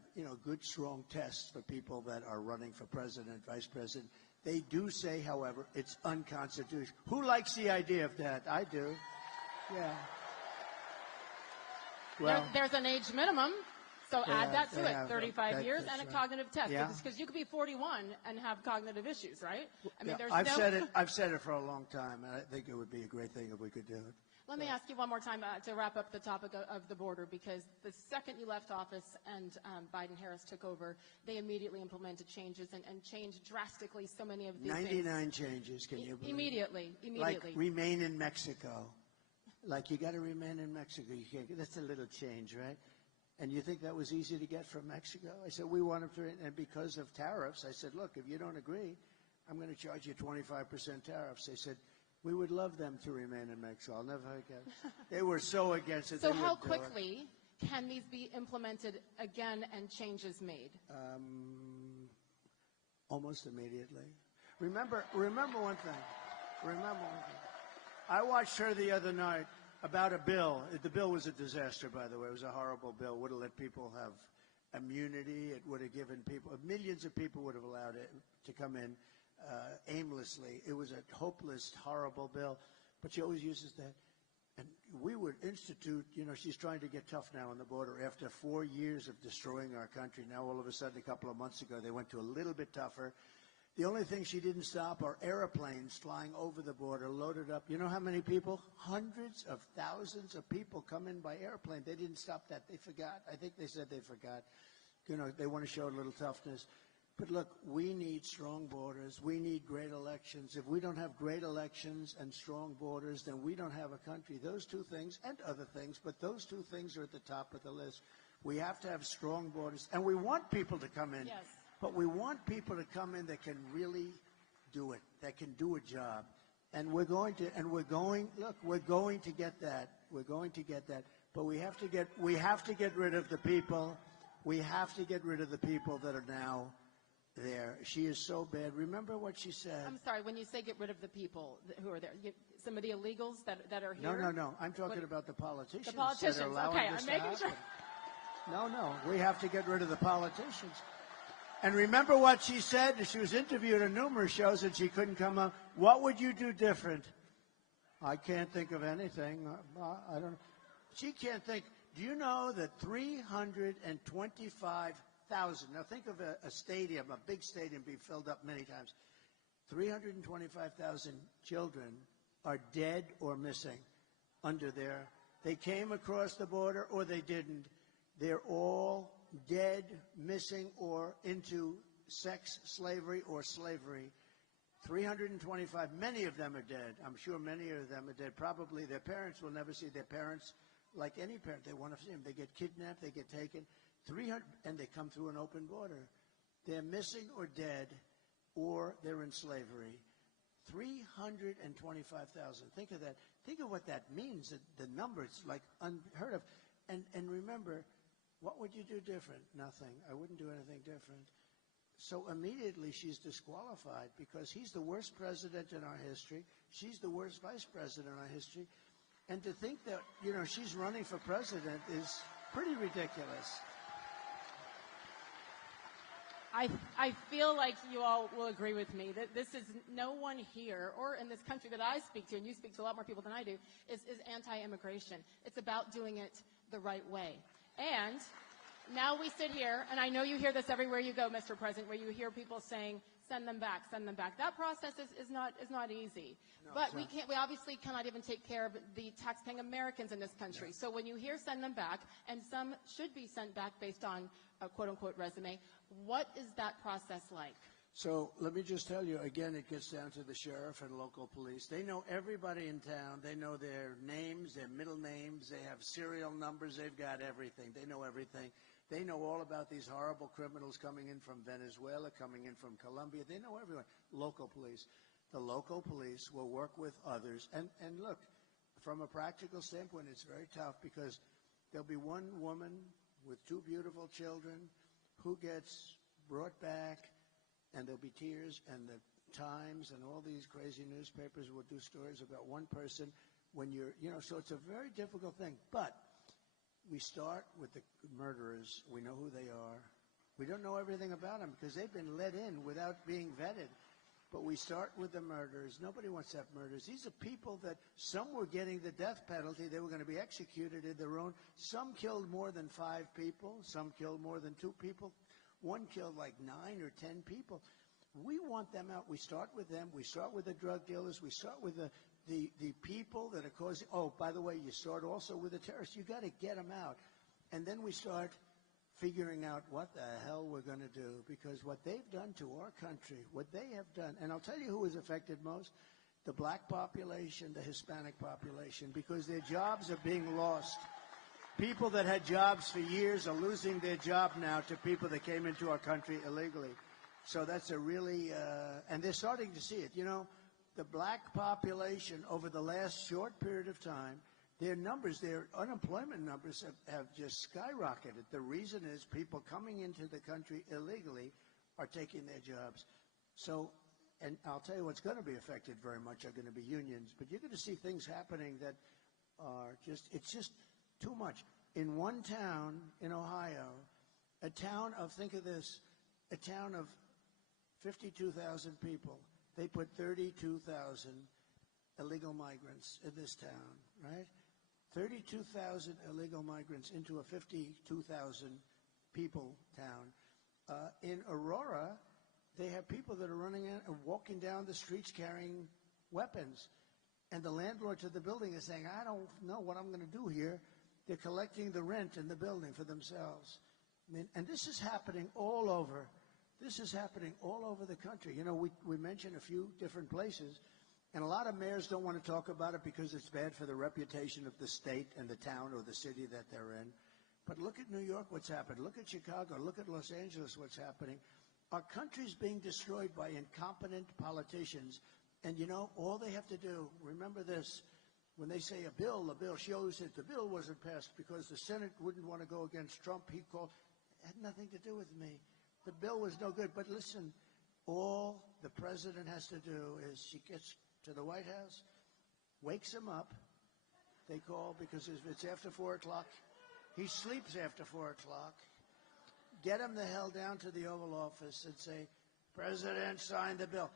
good, strong tests for people that are running for president, vice president. They do say, however, it's unconstitutional. Who likes the idea of that? I do. Yeah. Well, there's an age minimum, so add that to it, 35 years, and a right. cognitive test. Yeah. Because you could be 41 and have cognitive issues, right? I mean, I've said it for a long time, and I think it would be a great thing if we could do it. Let me ask you one more time to wrap up the topic of the border, because the second you left office and Biden-Harris took over, they immediately implemented changes and changed drastically so many of these 99 things. changes, can you believe? Immediately. Like remain in Mexico. Like you got to remain in Mexico. You can't. That's a little change, right? And you think that was easy to get from Mexico? I said, we want to, and because of tariffs, I said, look, if you don't agree, I'm going to charge you 25% tariffs. They said, we would love them to remain in Mexico. I'll never forget. They were so against it. So how quickly can these be implemented again and changes made? Almost immediately. Remember one thing. I watched her the other night about a bill. The bill was a disaster, by the way. It was a horrible bill. Would have let people have immunity. It would have given people, millions of people would have allowed it to come in aimlessly. It was a hopeless, horrible bill. But she always uses that. And we would institute, she's trying to get tough now on the border. After 4 years of destroying our country, now all of a sudden, a couple of months ago, they went to a little bit tougher. The only thing she didn't stop are airplanes flying over the border, loaded up. You know how many people? Hundreds of thousands of people come in by airplane. They didn't stop that. They forgot. I think they said they forgot. They want to show a little toughness. But look, we need strong borders. We need great elections. If we don't have great elections and strong borders, then we don't have a country. Those two things, and other things, but those two things are at the top of the list. We have to have strong borders. And we want people to come in. Yes. But we want people to come in that can really do it, that can do a job. And we're going to get that. We're going to get that. But we have to get rid of the people. We have to get rid of the people that are now there. She is so bad. Remember what she said? I'm sorry, when you say get rid of the people who are there, some of the illegals that are here? No. I'm talking about the politicians. The politicians, that are allowing okay, this I'm to making happen. sure. No. We have to get rid of the politicians. And remember what she said? She was interviewed on numerous shows and she couldn't come up. What would you do different? I can't think of anything. I don't know. She can't think. Do you know that 325,000, now think of a stadium, a big stadium being filled up many times. 325,000 children are dead or missing under there. They came across the border or they didn't. They're all dead, missing, or into sex slavery or slavery. 325, many of them are dead. I'm sure many of them are dead. Probably their parents will never see their parents. Like any parent, they want to see them. They get kidnapped, they get taken. 300, and they come through an open border. They're missing or dead, or they're in slavery. 325,000. Think of that. Think of what that means. The numbers, like unheard of. And remember, what would you do different? Nothing. I wouldn't do anything different. So immediately she's disqualified because he's the worst president in our history. She's the worst vice president in our history. And to think that, she's running for president is pretty ridiculous. I feel like you all will agree with me that this is no one here or in this country that I speak to, and you speak to a lot more people than I do, is anti-immigration. It's about doing it the right way. And now we sit here, and I know you hear this everywhere you go, Mr. President, where you hear people saying, send them back, send them back. That process is not easy. No, but we obviously cannot even take care of the taxpaying Americans in this country. Yeah. So when you hear send them back, and some should be sent back based on a quote-unquote resume, what is that process like? So let me just tell you, again, it gets down to the sheriff and local police. They know everybody in town. They know their names, their middle names. They have serial numbers. They've got everything. They know everything. They know all about these horrible criminals coming in from Venezuela, coming in from Colombia. They know everyone. Local police. The local police will work with others. And look, from a practical standpoint, it's very tough because there'll be one woman with two beautiful children who gets brought back, and there'll be tears, and the Times and all these crazy newspapers will do stories about one person when so it's a very difficult thing. But we start with the murderers. We know who they are. We don't know everything about them because they've been let in without being vetted. But we start with the murderers. Nobody wants to have murders. These are people that some were getting the death penalty. They were going to be executed in their own. Some killed more than 5 people. Some killed more than 2 people. One killed like 9 or 10 people. We want them out. We start with them. We start with the drug dealers. We start with the people that are causing. Oh, by the way, you start also with the terrorists. You got to get them out. And then we start figuring out what the hell we're going to do, because what they've done to our country, what they have done, and I'll tell you who is affected most, the black population, the Hispanic population, because their jobs are being lost. People that had jobs for years are losing their job now to people that came into our country illegally. So that's a really, and they're starting to see it. The black population over the last short period of time, their unemployment numbers have just skyrocketed. The reason is people coming into the country illegally are taking their jobs. So, and I'll tell you what's going to be affected very much are going to be unions. But you're going to see things happening that are it's just too much. In one town in Ohio, a town of 52,000 people, they put 32,000 illegal migrants in this town, right? 32,000 illegal migrants into a 52,000 people town. In Aurora, they have people that are running out and walking down the streets carrying weapons. And the landlords of the building is saying, I don't know what I'm going to do here. They're collecting the rent in the building for themselves. And this is happening all over. This is happening all over the country. We mentioned a few different places. And a lot of mayors don't want to talk about it because it's bad for the reputation of the state and the town or the city that they're in. But look at New York, what's happened. Look at Chicago. Look at Los Angeles, what's happening. Our country's being destroyed by incompetent politicians. And, all they have to do, remember this, when they say a bill, she always said the bill wasn't passed because the Senate wouldn't want to go against Trump. He called. It had nothing to do with me. The bill was no good. But listen, all the president has to do is she gets to the White House, wakes him up. They call because if it's after 4 o'clock, he sleeps after 4 o'clock. Get him the hell down to the Oval Office and say, President, sign the bill.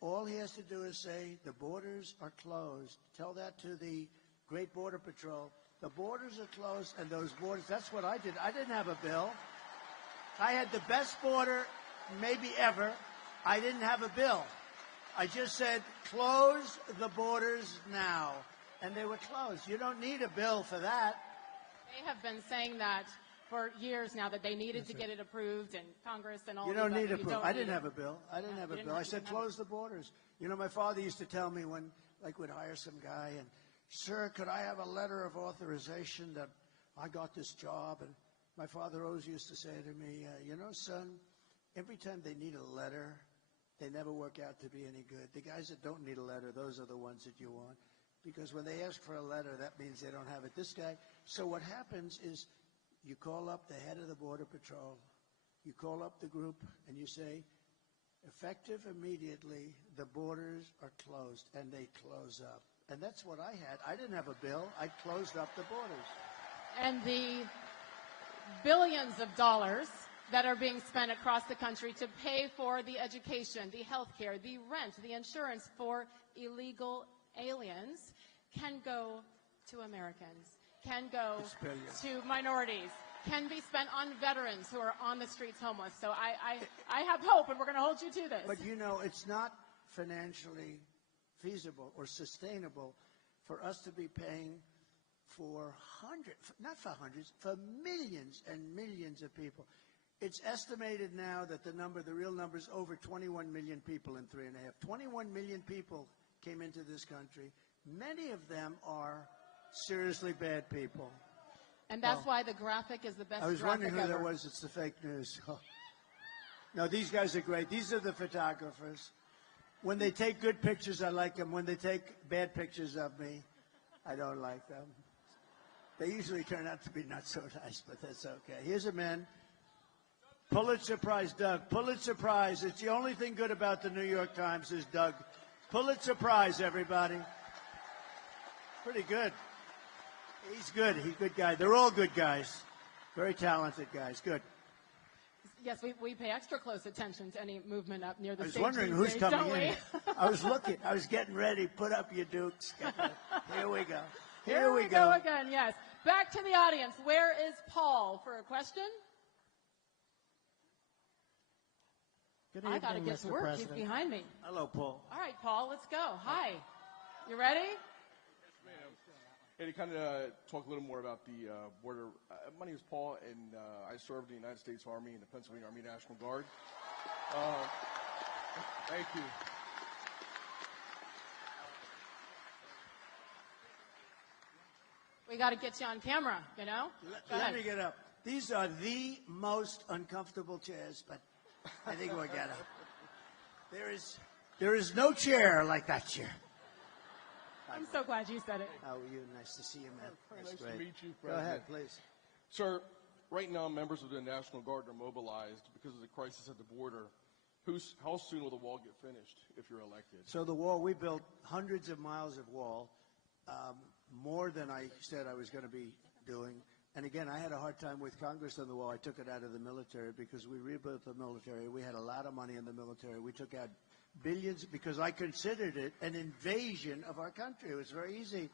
All he has to do is say, the borders are closed. Tell that to the Great Border Patrol. The borders are closed, and those borders, that's what I did. I didn't have a bill. I had the best border maybe ever. I didn't have a bill. I just said, close the borders now. And they were closed. You don't need a bill for that. They have been saying that for years now, that they needed to get it approved in Congress and all You that. don't need a bill. I didn't have a bill. I didn't have a bill. I said, close the borders. You know, my father used to tell me when, like, we'd hire some guy and, sir, could I have a letter of authorization that I got this job? And my father always used to say to me, you know, son, every time they need a letter, they never work out to be any good. The guys that don't need a letter, those are the ones that you want. Because when they ask for a letter, that means they don't have it. This guy, so what happens is you call up the head of the Border Patrol, you call up the group, and you say, effective immediately, the borders are closed, and they close up. And that's what I had. I didn't have a bill. I closed up the borders. And the billions of dollars that are being spent across the country to pay for the education, the health care, the rent, the insurance for illegal aliens can go to Americans, can go to minorities, can be spent on veterans who are on the streets homeless. So I have hope, and we're going to hold you to this. But, you know, it's not financially feasible or sustainable for us to be paying for not for hundreds, for millions and millions of people. It's estimated now that the real number is over 21 million people in 3.5. 21 million people came into this country. Many of them are seriously bad people. And that's why the graphic is the best I was graphic wondering who ever. that was. It's the fake news. No, these guys are great. These are the photographers. When they take good pictures, I like them. When they take bad pictures of me, I don't like them. They usually turn out to be not so nice, but that's okay. Here's a man. Pulitzer Prize, Doug. Pulitzer Prize. It's the only thing good about the New York Times is Doug. Pulitzer Prize, everybody. Pretty good. He's good. He's a good guy. They're all good guys. Very talented guys. Good. Yes, we pay extra close attention to any movement up near the I was stage wondering these who's days, coming don't in. we? I was looking. I was getting ready. Put up your dukes. Here we go. Here we go again, yes. Back to the audience. Where is Paul for a question? Good I evening, got to get to Mr. work. President. He's behind me. Hello, Paul. All right, Paul, let's go. Hi. You ready? Hey, to kind of talk a little more about the border. My name is Paul, and I served in the United States Army and the Pennsylvania Army National Guard. Thank you. We got to get you on camera, you know? Let me get up. These are the most uncomfortable chairs, but I think we'll get up. There is no chair like that chair. I'm so glad you said it. How are you? Nice to see you, man. That's Nice great. to meet you, Go President. ahead, please. Sir, right now members of the National Guard are mobilized because of the crisis at the border. How soon will the wall get finished if you're elected? So the wall, we built hundreds of miles of wall, more than I said I was going to be doing. And again, I had a hard time with Congress on the wall. I took it out of the military because we rebuilt the military. We had a lot of money in the military. We took out billions because I considered it an invasion of our country. It was very easy.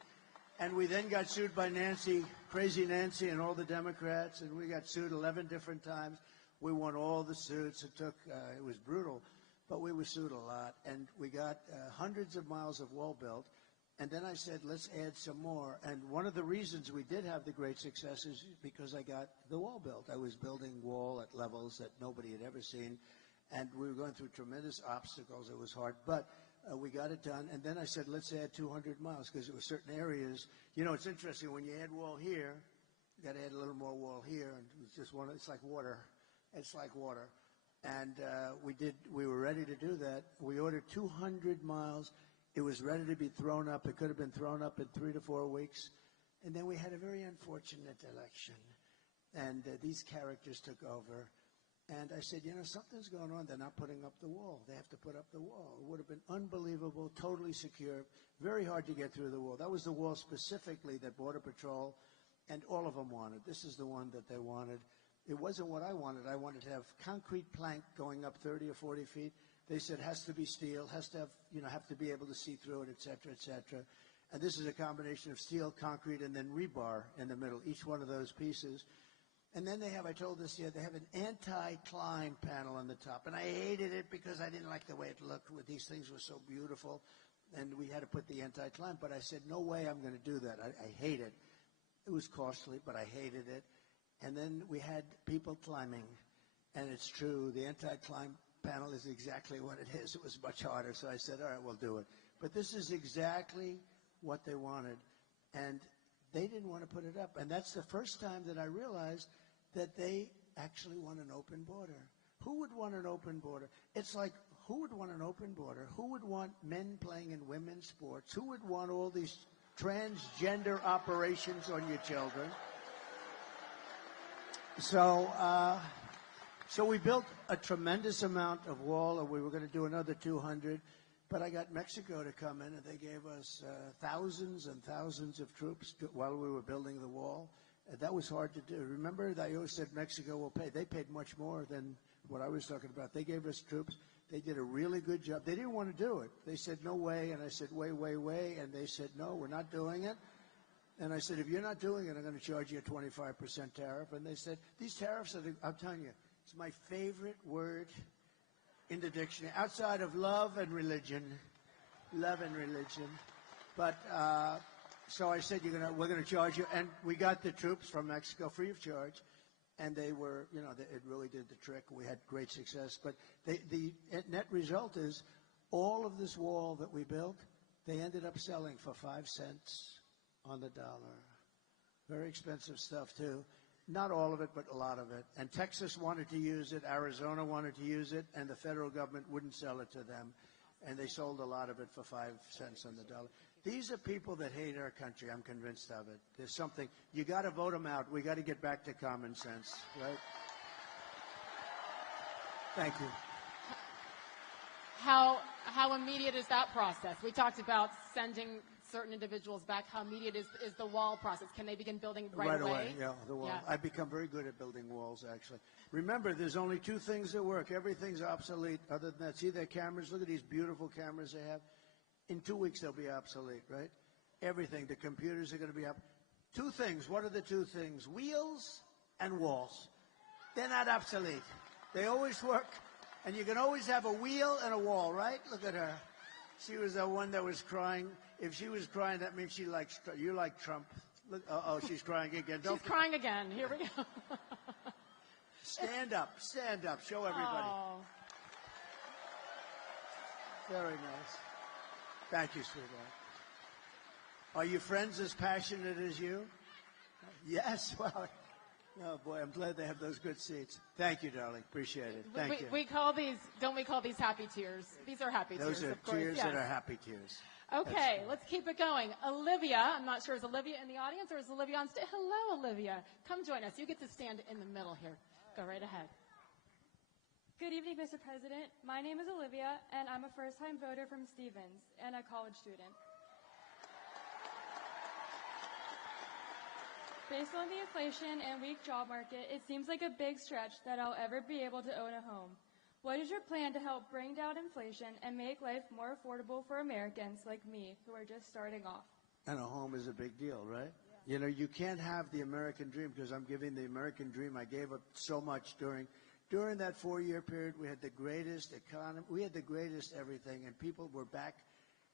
And we then got sued by Nancy, crazy Nancy, and all the Democrats, and we got sued 11 different times. We won all the suits. It was brutal, but we were sued a lot. And we got hundreds of miles of wall built. And then I said, let's add some more. And one of the reasons we did have the great success is because I got the wall built. I was building wall at levels that nobody had ever seen. And we were going through tremendous obstacles. It was hard, but we got it done. And then I said, let's add 200 miles because there were certain areas. You know, it's interesting. When you add wall here, you got to add a little more wall here. And it's just it's like water. It's like water. And we were ready to do that. We ordered 200 miles. It was ready to be thrown up. It could have been thrown up in 3 to 4 weeks. And then we had a very unfortunate election. And these characters took over. And I said, something's going on. They're not putting up the wall. They have to put up the wall. It would have been unbelievable, totally secure, very hard to get through the wall. That was the wall specifically that Border Patrol and all of them wanted. This is the one that they wanted. It wasn't what I wanted. I wanted to have concrete plank going up 30 or 40 feet. They said has to be steel, has to have, have to be able to see through it, et cetera, et cetera. And this is a combination of steel, concrete, and then rebar in the middle, each one of those pieces. And then they have, I told this year, they have an anti-climb panel on the top. And I hated it because I didn't like the way it looked. These things were so beautiful. And we had to put the anti-climb. But I said, no way I'm going to do that. I hate it. It was costly, but I hated it. And then we had people climbing. And it's true, the anti-climb panel is exactly what it is. It was much harder. So I said, all right, we'll do it. But this is exactly what they wanted. And they didn't want to put it up. And that's the first time that I realized that they actually want an open border. Who would want an open border? It's like, who would want an open border? Who would want men playing in women's sports? Who would want all these transgender operations on your children? So we built a tremendous amount of wall, and we were going to do another 200. But I got Mexico to come in, and they gave us thousands and thousands of troops while we were building the wall. That was hard to do. Remember, I always said Mexico will pay. They paid much more than what I was talking about. They gave us troops. They did a really good job. They didn't want to do it. They said, no way. And I said, way. And they said, no, we're not doing it. And I said, if you're not doing it, I'm going to charge you a 25% tariff. And they said, these tariffs are, I'm telling you, it's my favorite word in the dictionary, outside of love and religion. But so I said, we're going to charge you. And we got the troops from Mexico free of charge. And they were, it really did the trick. We had great success. But the net result is all of this wall that we built, they ended up selling for 5 cents on the dollar. Very expensive stuff, too. Not all of it, but a lot of it. And Texas wanted to use it, Arizona wanted to use it, and the federal government wouldn't sell it to them. And they sold a lot of it for 5 cents on the dollar. These are people that hate our country. I'm convinced of it. There's something. You got to vote them out. We got to get back to common sense, right? Thank you. How immediate is that process? We talked about sending certain individuals back. How immediate is the wall process? Can they begin building right away? Yeah, the wall. Yeah. I've become very good at building walls, actually. Remember, there's only 2 things that work. Everything's obsolete other than that. See their cameras? Look at these beautiful cameras they have. In 2 weeks, they'll be obsolete, right? Everything. The computers are going to be up. 2 things. What are the 2 things? Wheels and walls. They're not obsolete. They always work. And you can always have a wheel and a wall, right? Look at her. She was the one that was crying. If she was crying, that means she likes, you like Trump. Look, she's crying again. She's crying again. Here we go. Stand up. Show everybody. Oh. Very nice. Thank you, sweetheart. Are your friends as passionate as you? Yes. Well, oh boy, I'm glad they have those good seats. Thank you, darling. Appreciate it. Thank you. We call these, don't we call these happy tears? These are happy Those tears, are of course. tears Yes. that are happy tears. Okay, let's keep it going. Olivia, I'm not sure, is Olivia in the audience or is Olivia on stage? Hello, Olivia. Come join us. You get to stand in the middle here. Go right ahead. Good evening, Mr. President. My name is Olivia, and I'm a first-time voter from Stevens and a college student. Based on the inflation and weak job market, it seems like a big stretch that I'll ever be able to own a home. What is your plan to help bring down inflation and make life more affordable for Americans like me who are just starting off? And a home is a big deal, right? Yeah. You can't have the American dream because I'm giving the American dream. I gave up so much during that 4-year period. We had the greatest economy. We had the greatest everything, and people were back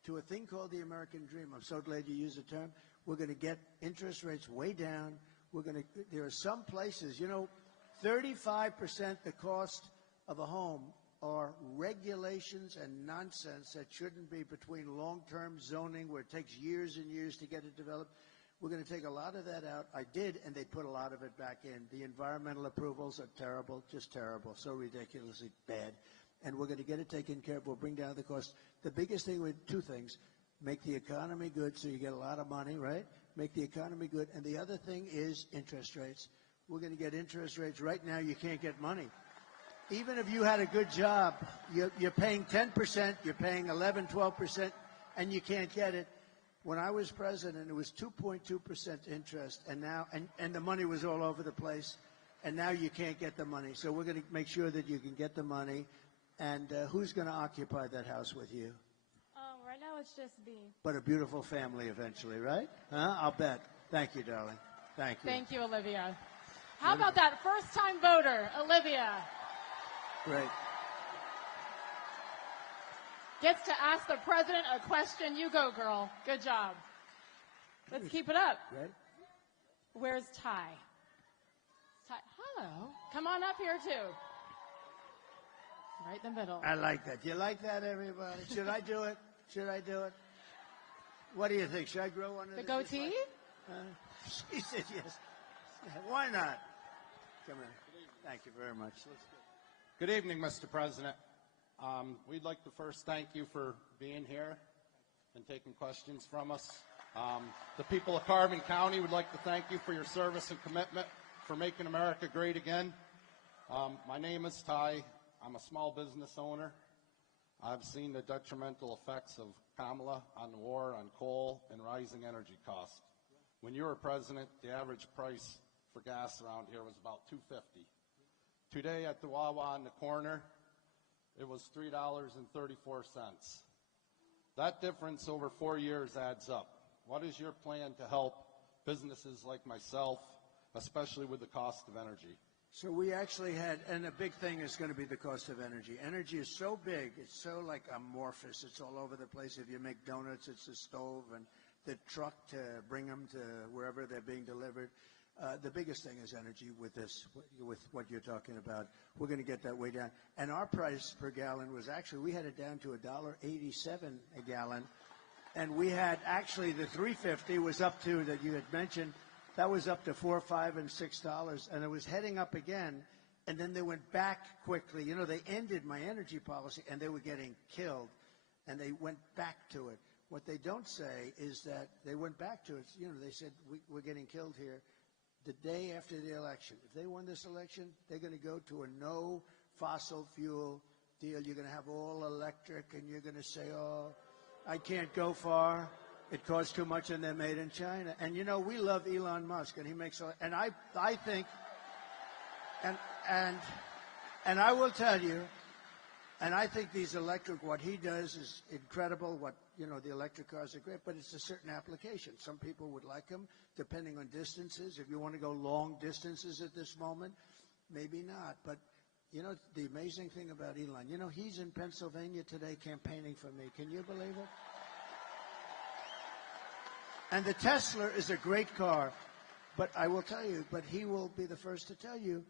to a thing called the American dream. I'm so glad you used the term. We're going to get interest rates way down. There are some places, 35% the cost of a home are regulations and nonsense that shouldn't be, between long-term zoning where it takes years and years to get it developed. We're going to take a lot of that out. I did, and they put a lot of it back in. The environmental approvals are terrible, just terrible, so ridiculously bad. And we're going to get it taken care of. We'll bring down the cost. The biggest thing with 2 things: make the economy good so you get a lot of money, right? Make the economy good. And the other thing is interest rates. We're going to get interest rates. Right now, you can't get money. even if you had a good job, you're paying 10%, you're paying 11, 12%, and you can't get it. When I was president, it was 2.2% interest, and now, and the money was all over the place, and now you can't get the money. So we're going to make sure that you can get the money. And who's going to occupy that house with you? Right now it's just me. But a beautiful family eventually, right? Huh? I'll bet. Thank you, darling. Thank you. Thank you, Olivia. How about that first-time voter, Olivia? Great. Gets to ask the president a question. You go, girl. Good job. Let's keep it up. Right. Where's Ty? Ty, hello. Come on up here, too. Right in the middle. I like that. You like that, everybody? Should I do it? Should I do it? What do you think? Should I grow one of the goatee? She said yes. Why not? Come here. Thank you very much. Let's go. Good evening, Mr. President. We'd like to first thank you for being here and taking questions from us. The people of Carbon County would like to thank you for your service and commitment for making America great again. My name is Ty. I'm a small business owner. I've seen the detrimental effects of Kamala on the war on coal and rising energy costs. When you were president, the average price for gas around here was about $2.50. Today at the Wawa in the corner, it was $3.34. That difference over 4 years adds up. What is your plan to help businesses like myself, especially with the cost of energy? So we actually had, and a big thing is going to be the cost of energy. Energy is so big, it's so like amorphous. It's all over the place. If you make donuts, it's the stove and the truck to bring them to wherever they're being delivered. The biggest thing is energy with this, with what you're talking about. We're going to get that way down. And our price per gallon was actually, we had it down to $1.87 a gallon. And we had actually the $3.50 was up to, that you had mentioned, that was up to $4, $5, and $6, and it was heading up again, and then they went back quickly. You know, they ended my energy policy, and they were getting killed, and they went back to it. What they don't say is that they went back to it. You know, they said, we're getting killed here the day after the election. If they won this election, they're going to go to a no fossil fuel deal. You're going to have all electric, and you're going to say, oh, I can't go far. It costs too much, and they're made in China. And, you know, we love Elon Musk, and he makes a, and I think, and I will tell you, and I think these electric, what he does is incredible. What, you know, the electric cars are great, but it's a certain application. Some people would like them, depending on distances. If you want to go long distances at this moment, maybe not. But, you know, the amazing thing about Elon, you know, he's in Pennsylvania today campaigning for me. Can you believe it? And the Tesla is a great car, but I will tell you, but he will be the first to tell you,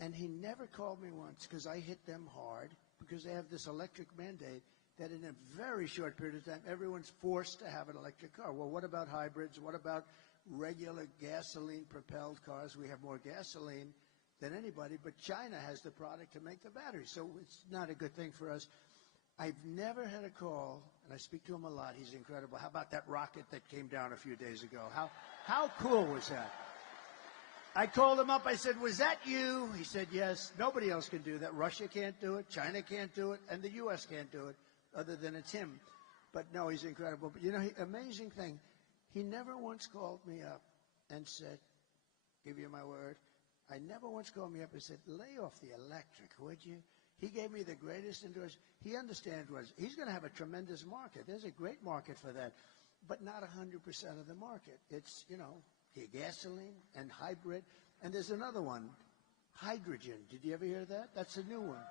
and he never called me once because I hit them hard because they have this electric mandate that in a very short period of time, everyone's forced to have an electric car. Well, what about hybrids? What about regular gasoline-propelled cars? We have more gasoline than anybody, but China has the product to make the batteries, so it's not a good thing for us. I've never had a call, and I speak to him a lot. He's incredible. How about that rocket that came down a few days ago? How cool was that? I called him up. I said, was that you? He said, yes. Nobody else can do that. Russia can't do it. China can't do it. And the U.S. can't do it, other than it's him. But, no, he's incredible. But, you know, amazing thing, he never once called me up and said, give you my word, I never once called me up and said, lay off the electric, would you? He gave me the greatest endorsement. He understands what he's going to have a tremendous market. There's a great market for that, but not 100% of the market. It's, you know, gasoline and hybrid. And there's another one, hydrogen. Did you ever hear that? That's a new one.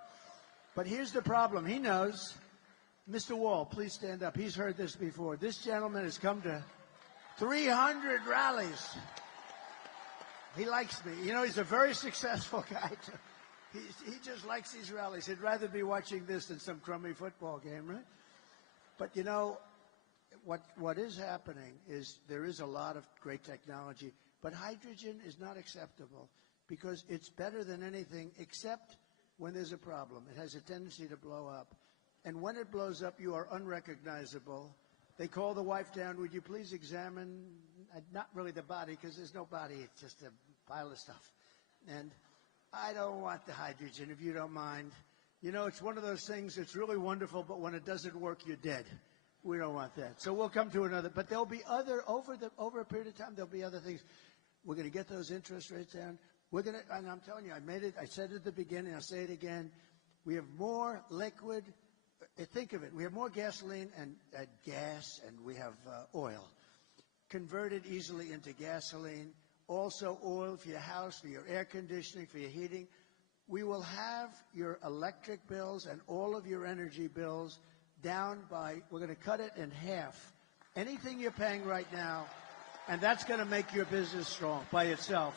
But here's the problem. He knows. Mr. Wall, please stand up. He's heard this before. This gentleman has come to 300 rallies. He likes me. You know, he's a very successful guy, too. He just likes these rallies. He'd rather be watching this than some crummy football game, right? But, you know, what is happening is there is a lot of great technology, but hydrogen is not acceptable because it's better than anything except when there's a problem. It has a tendency to blow up. And when it blows up, you are unrecognizable. They call the wife down, would you please examine, not really the body because there's no body, it's just a pile of stuff. And I don't want the hydrogen, if you don't mind. You know, it's one of those things, it's really wonderful, but when it doesn't work, you're dead. We don't want that. So we'll come to another, but there'll be other, over a period of time, there'll be other things. We're going to get those interest rates down. We're going to, and I'm telling you, I said it at the beginning, I'll say it again. We have more liquid, think of it, we have more gasoline and gas, and we have oil converted easily into gasoline. Also oil for your house, for your air conditioning, for your heating. We will have your electric bills and all of your energy bills down by, we're going to cut it in half. Anything you're paying right now, and that's going to make your business strong by itself.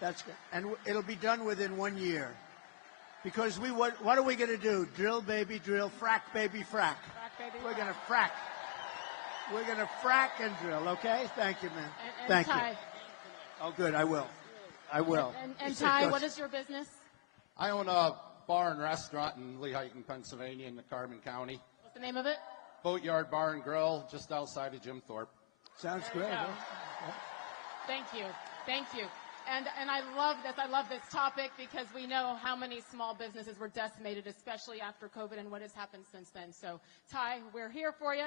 That's good. And it'll be done within 1 year. Because what are we going to do? Drill, baby, drill. Frack, baby, frack. We're going to frack. We're going to frack and drill, okay? Thank you, man. Thank you. Oh, good. I will. And Ty, what is your business? I own a bar and restaurant in Lehighton, Pennsylvania, in the Carbon County. What's the name of it? Boatyard Bar and Grill, just outside of Jim Thorpe. Sounds great. Huh? Thank you. And I love this. I love this topic because we know how many small businesses were decimated, especially after COVID and what has happened since then. So, Ty, we're here for you.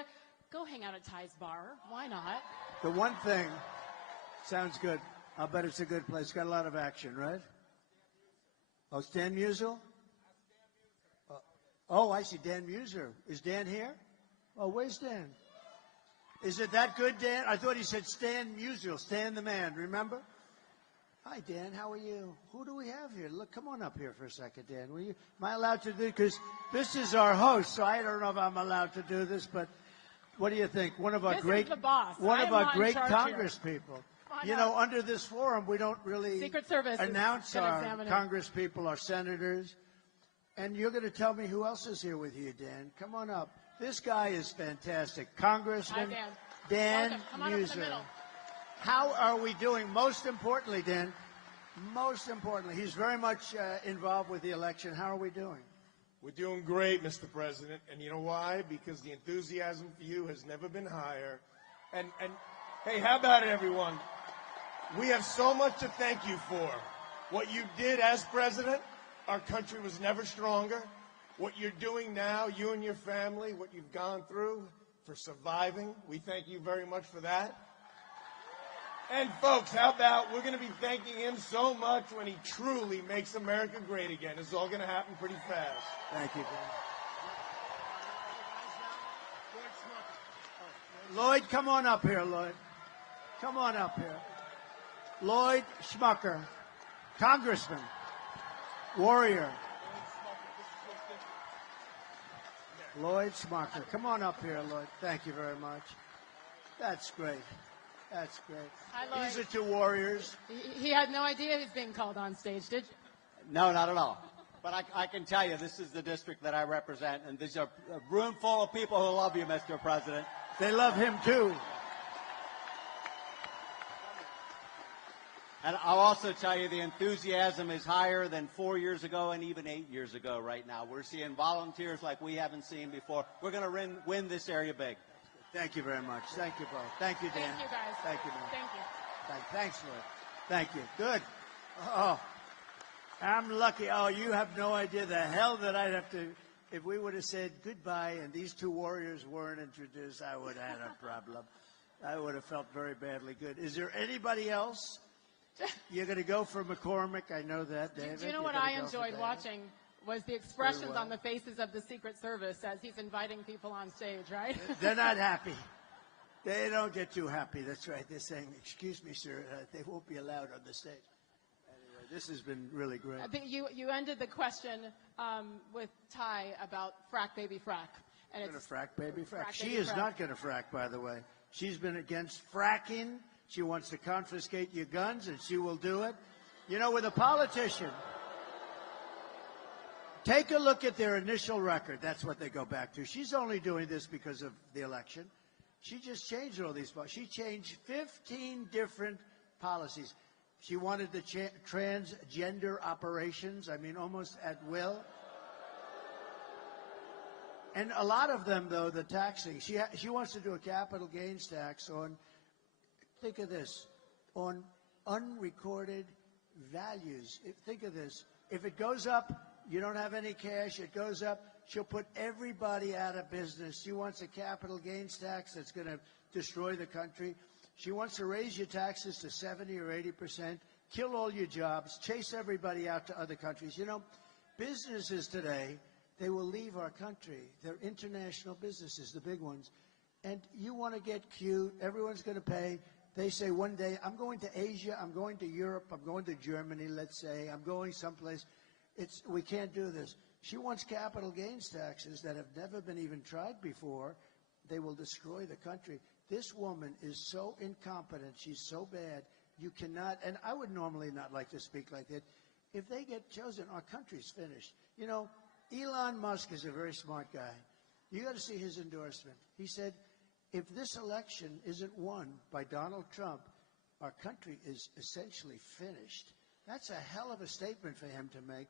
Go hang out at Ty's bar. Why not? The one thing, sounds good. I'll bet it's a good place. It's got a lot of action, right? Oh, Stan Musial? Oh, I see Dan Muser. Is Dan here? Oh, where's Dan? Is it that good, Dan? I thought he said Stan Musial, Stan the man, remember? Hi, Dan, how are you? Who do we have here? Look, come on up here for a second, Dan. Am I allowed to do, because this is our host, so I don't know if I'm allowed to do this, but what do you think? One of our this great, is the boss. one of our great Congress here. people. You know, under this forum, we don't really Secret Service announce our Congress people, our senators. And you're going to tell me who else is here with you, Dan. Come on up. This guy is fantastic. Congressman Dan Muser. How are we doing? Most importantly, Dan, he's very much involved with the election. How are we doing? We're doing great, Mr. President. And you know why? Because the enthusiasm for you has never been higher. And hey, how about it, everyone? We have so much to thank you for. What you did as president, our country was never stronger. What you're doing now, you and your family, what you've gone through for surviving, we thank you very much for that. And folks, how about we're going to be thanking him so much when he truly makes America great again. It's all going to happen pretty fast. Thank you, Dan. Lloyd, come on up here, Lloyd. Come on up here. Lloyd Schmucker, Congressman, warrior. Lloyd Schmucker, come on up here, Lloyd. Thank you very much. That's great. That's great. Hi, Lloyd. These are two warriors. He had no idea he was being called on stage, did you? No, not at all. But I can tell you, this is the district that I represent, and these are a room full of people who love you, Mr. President. They love him, too. And I'll also tell you the enthusiasm is higher than 4 years ago and even 8 years ago right now. We're seeing volunteers like we haven't seen before. We're going to win this area big. Thank you very much. Thank you both. Thank you, Dan. Thank you, guys. Thank you, man. Thank you. Thanks, Lloyd. Thank you. Good. Oh, I'm lucky. Oh, you have no idea the hell that I'd have to, if we would have said goodbye and these two warriors weren't introduced, I would have had a problem. I would have felt very badly good. Is there anybody else? You're going to go for McCormick. I know that, David. Do you know what I enjoyed watching was the expressions on the faces of the Secret Service as he's inviting people on stage, right? They're not happy. They don't get too happy. That's right. They're saying, excuse me, sir, they won't be allowed on the stage. Anyway, this has been really great. I think you ended the question with Ty about frack, baby, frack. And Going to frack, baby, frack. She is not going to frack, by the way. She's been against fracking. She wants to confiscate your guns, and she will do it. You know, with a politician, take a look at their initial record. That's what they go back to. She's only doing this because of the election. She just changed all these. She changed 15 different policies. She wanted the transgender operations, I mean, almost at will. And a lot of them, though, the taxing. She wants to do a capital gains tax on, think of this, on unrecorded values. Think of this. If it goes up, you don't have any cash, it goes up, she'll put everybody out of business. She wants a capital gains tax that's going to destroy the country. She wants to raise your taxes to 70 or 80%, kill all your jobs, chase everybody out to other countries. You know, businesses today, they will leave our country. They're international businesses, the big ones. And you want to get cute, everyone's going to pay. They say one day, I'm going to Asia, I'm going to Europe, I'm going to Germany, let's say, I'm going someplace. We can't do this. She wants capital gains taxes that have never been even tried before. They will destroy the country. This woman is so incompetent, she's so bad, you cannot, and I would normally not like to speak like that. If they get chosen, our country's finished. You know, Elon Musk is a very smart guy. You got to see his endorsement. He said, if this election isn't won by Donald Trump, our country is essentially finished. That's a hell of a statement for him to make.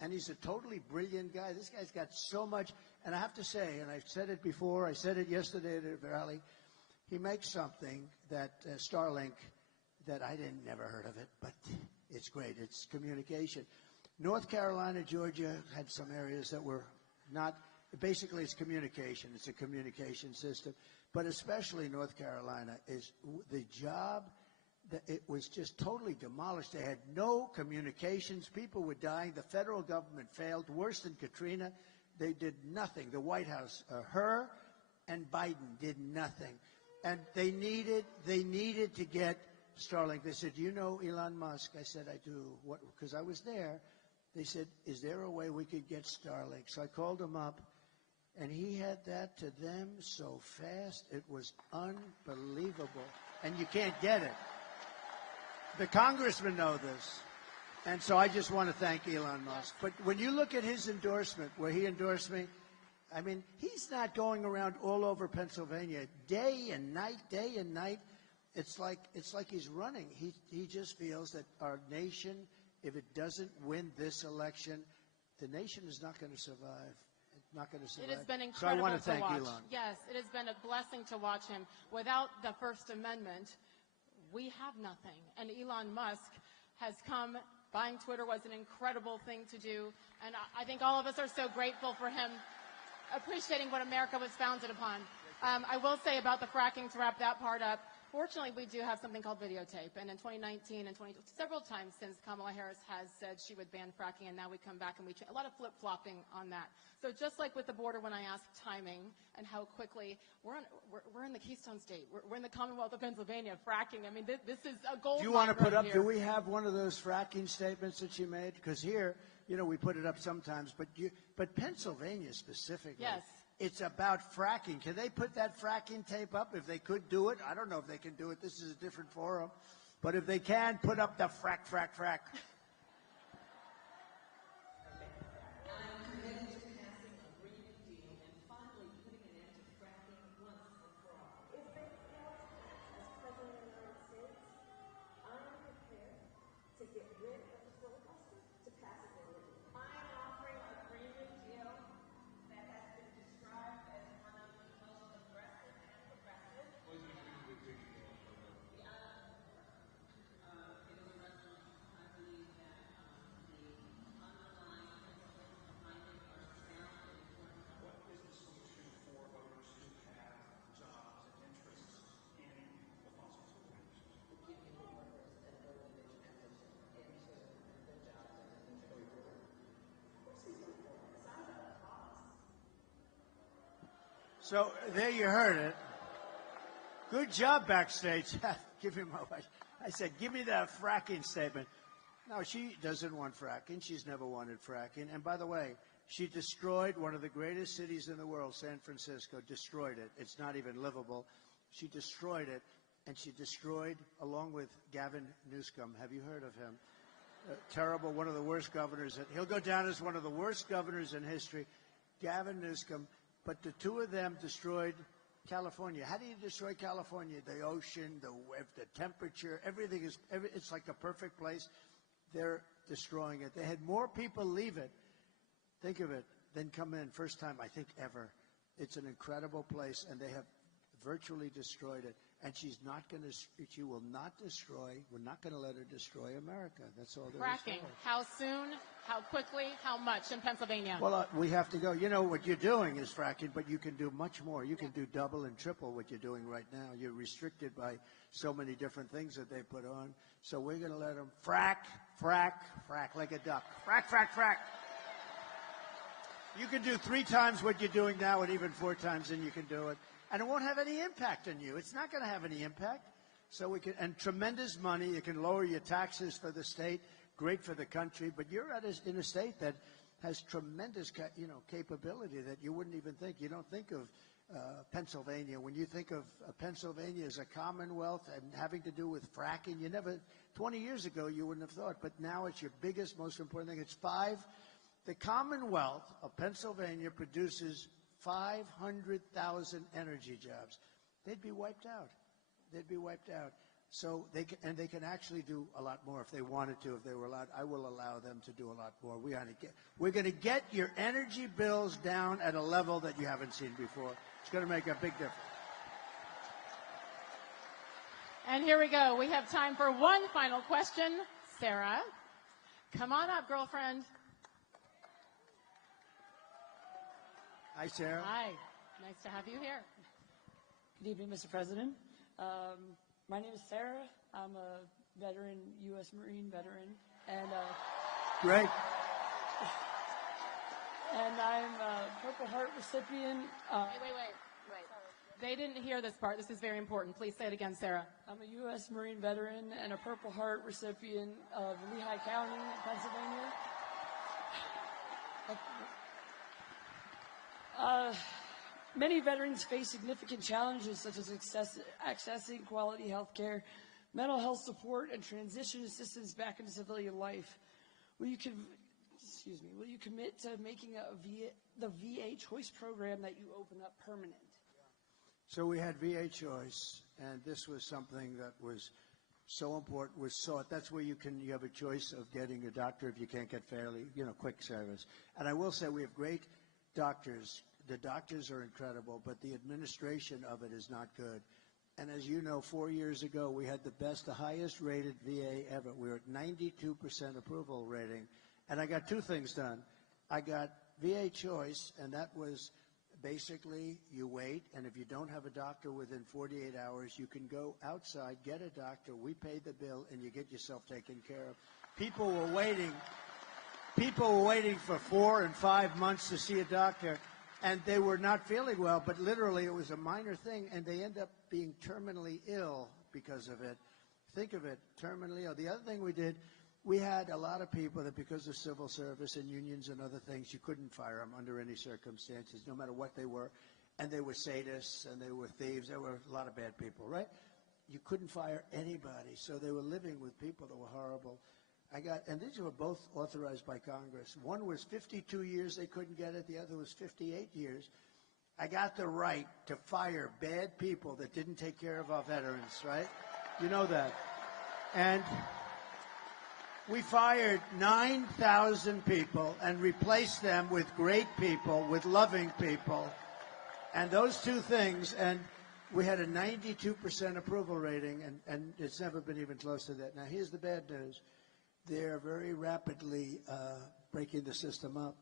And he's a totally brilliant guy. This guy's got so much. And I have to say, and I've said it before, I said it yesterday at a rally, he makes something that Starlink, that I didn't never heard of it, but it's great. It's communication. North Carolina, Georgia had some areas that were not, basically it's communication. It's a communication system. But especially North Carolina is the job that it was just totally demolished. They had no communications. People were dying. The federal government failed. Worse than Katrina. They did nothing. The White House, her and Biden did nothing. And they needed to get Starlink. They said, do you know Elon Musk? I said, I do. What? Because I was there. They said, is there a way we could get Starlink? So I called him up, and he had that to them so fast. It was unbelievable. And you can't get it. The congressmen know this. And so I just want to thank Elon Musk. But when you look at his endorsement, where he endorsed me, I mean, he's not going around all over Pennsylvania day and night. It's like he's running. He just feels that our nation, if it doesn't win this election, the nation is not going to survive. It's not going to survive. It has been so I incredible want to thank watch. Elon. Yes, it has been a blessing to watch him. Without the First Amendment, we have nothing. And Elon Musk has come. Buying Twitter was an incredible thing to do. And I think all of us are so grateful for him appreciating what America was founded upon. I will say about the fracking, to wrap that part up, fortunately, we do have something called videotape. And in 2019 and several times since Kamala Harris has said she would ban fracking, and now we come back and a lot of flip-flopping on that. So just like with the border, when I asked timing and how quickly, we're in the Keystone State. We're in the Commonwealth of Pennsylvania, fracking. I mean, this is a gold Do you want to put right up, here. do we have one of those fracking statements that she made? Because here, you know, we put it up sometimes, but Pennsylvania specifically. Yes. It's about fracking. Can they put that fracking tape up if they could do it? I don't know if they can do it. This is a different forum. But if they can, put up the frack. So there you heard it. Good job backstage. Give him I said, give me that fracking statement. No, she doesn't want fracking. She's never wanted fracking. And by the way, she destroyed one of the greatest cities in the world, San Francisco, destroyed it. It's not even livable. She destroyed it, and she destroyed, along with Gavin Newsom. Have you heard of him? Terrible, one of the worst governors. He'll go down as one of the worst governors in history. Gavin Newsom. But the two of them destroyed California. How do you destroy California? The ocean, the temperature, everything is, it's like a perfect place. They're destroying it. They had more people leave it, think of it, than come in. First time, I think, ever. It's an incredible place, and they have virtually destroyed it. and she will not destroy, we're not going to let her destroy America. That's all there is to Fracking. it. How soon? How quickly? How much in Pennsylvania? Well, we have to go. You know, what you're doing is fracking, but you can do much more. You can do double and triple what you're doing right now. You're restricted by so many different things that they put on. So we're going to let them frack, like a duck. Frack. You can do 3 times what you're doing now and even 4 times, and you can do it. And it won't have any impact on you. It's not going to have any impact. So we can, and tremendous money. You can lower your taxes for the state. Great for the country. But you're in a state that has tremendous, capability that you wouldn't even think. You don't think of Pennsylvania. When you think of Pennsylvania as a commonwealth and having to do with fracking, 20 years ago, you wouldn't have thought. But now it's your biggest, most important thing. It's 5. The Commonwealth of Pennsylvania produces 500,000 energy jobs. They'd be wiped out. So they can actually do a lot more if they wanted to, if they were allowed. I will allow them to do a lot more. We're going to get your energy bills down at a level that you haven't seen before. It's going to make a big difference. And here we go. We have time for one final question. Sarah, come on up, girlfriend. Hi, Sarah. Hi. Nice to have you here. Good evening, Mr. President. My name is Sarah. I'm a veteran, U.S. Marine veteran, and great. And I'm a Purple Heart recipient. Wait. They didn't hear this part. This is very important. Please say it again, Sarah. I'm a U.S. Marine veteran and a Purple Heart recipient of Lehigh County, Pennsylvania. Many veterans face significant challenges such as accessing quality health care, mental health support, and transition assistance back into civilian life. Will you commit to making the VA Choice program that you open up permanent? So we had VA Choice, and this was something that was so important, was sought. That's where you have a choice of getting a doctor if you can't get fairly, quick service. And I will say we have great doctors. The doctors are incredible, but the administration of it is not good. And as you know, 4 years ago, we had the highest rated VA ever. We were at 92% approval rating. And I got 2 things done. I got VA Choice, and that was basically you wait, and if you don't have a doctor within 48 hours, you can go outside, get a doctor, we pay the bill, and you get yourself taken care of. People were waiting for 4 and 5 months to see a doctor. And they were not feeling well, but literally it was a minor thing, and they end up being terminally ill because of it. Think of it, terminally ill. The other thing we did, we had a lot of people that because of civil service and unions and other things, you couldn't fire them under any circumstances, no matter what they were. And they were sadists, and they were thieves. There were a lot of bad people, right? You couldn't fire anybody, so they were living with people that were horrible. And these were both authorized by Congress. One was 52 years, they couldn't get it. The other was 58 years. I got the right to fire bad people that didn't take care of our veterans, right? You know that. And we fired 9,000 people and replaced them with great people, with loving people. And those 2 things, and we had a 92% approval rating, and it's never been even close to that. Now, here's the bad news. They're very rapidly breaking the system up.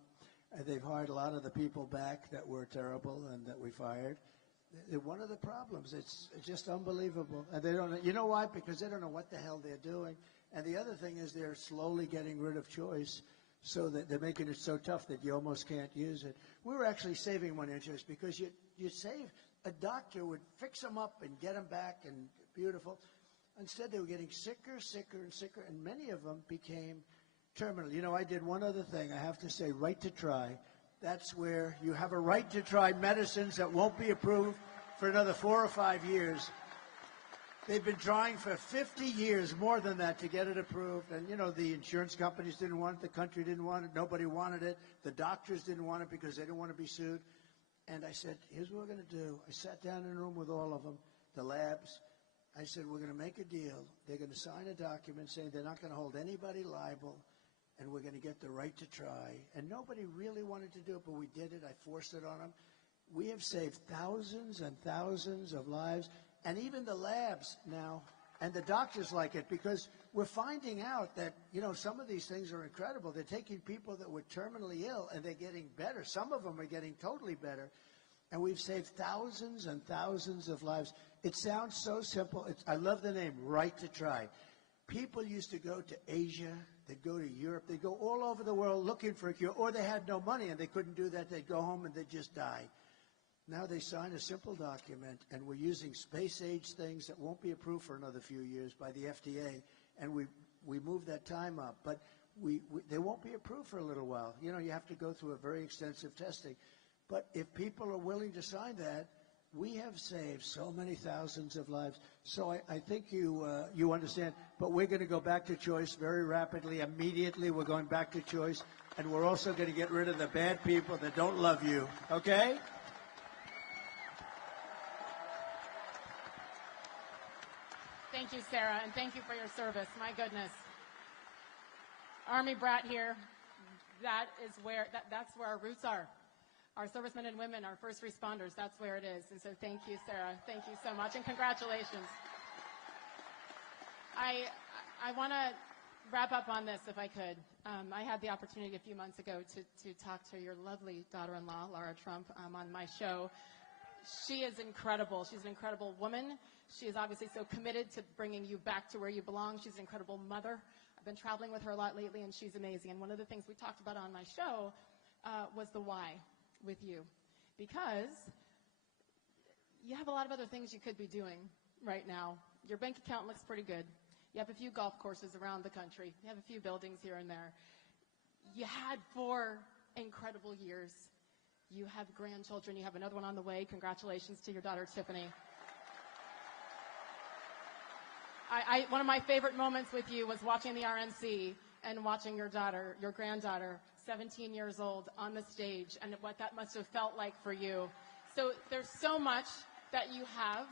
They've hired a lot of the people back that were terrible and that we fired. One of the problems, it's just unbelievable. And they don't, you know why? Because they don't know what the hell they're doing. And the other thing is they're slowly getting rid of choice, so that they're making it so tough that you almost can't use it. We were actually saving money on choice because you save, a doctor would fix them up and get them back and beautiful. Instead, they were getting sicker, and many of them became terminal. I did one other thing. I have to say, right to try. That's where you have a right to try medicines that won't be approved for another 4 or 5 years. They've been trying for 50 years, more than that, to get it approved. And, the insurance companies didn't want it. The country didn't want it. Nobody wanted it. The doctors didn't want it because they didn't want to be sued. And I said, here's what we're going to do. I sat down in a room with all of them, the labs. I said, we're going to make a deal. They're going to sign a document saying they're not going to hold anybody liable, and we're going to get the right to try. And nobody really wanted to do it, but we did it. I forced it on them. We have saved thousands and thousands of lives, and even the labs now and the doctors like it, because we're finding out that, some of these things are incredible. They're taking people that were terminally ill and they're getting better. Some of them are getting totally better. And we've saved thousands and thousands of lives. It sounds so simple. I love the name, Right to Try. People used to go to Asia, they'd go to Europe, they'd go all over the world looking for a cure, or they had no money and they couldn't do that. They'd go home and they'd just die. Now they sign a simple document, and we're using space-age things that won't be approved for another few years by the FDA, and we moved that time up. But they won't be approved for a little while. You have to go through a very extensive testing. But if people are willing to sign that, we have saved so many thousands of lives. So I think you understand. But we're going to go back to choice very rapidly. Immediately, we're going back to choice. And we're also going to get rid of the bad people that don't love you. Okay? Thank you, Sarah, and thank you for your service. My goodness. Army brat here. That's where our roots are. Our servicemen and women, our first responders, that's where it is. And so thank you, Sarah. Thank you so much, and congratulations. I want to wrap up on this, if I could. I had the opportunity a few months ago to talk to your lovely daughter-in-law, Laura Trump, on my show. She is incredible. She's an incredible woman. She is obviously so committed to bringing you back to where you belong. She's an incredible mother. I've been traveling with her a lot lately, and she's amazing. And one of the things we talked about on my show was the why with you, because you have a lot of other things you could be doing right now. Your bank account looks pretty good. You have a few golf courses around the country. You have a few buildings here and there. You had 4 incredible years. You have grandchildren. You have another one on the way. Congratulations to your daughter, Tiffany. One of my favorite moments with you was watching the RNC and watching your granddaughter, 17 years old, on the stage, and what that must have felt like for you. So there's so much that you have,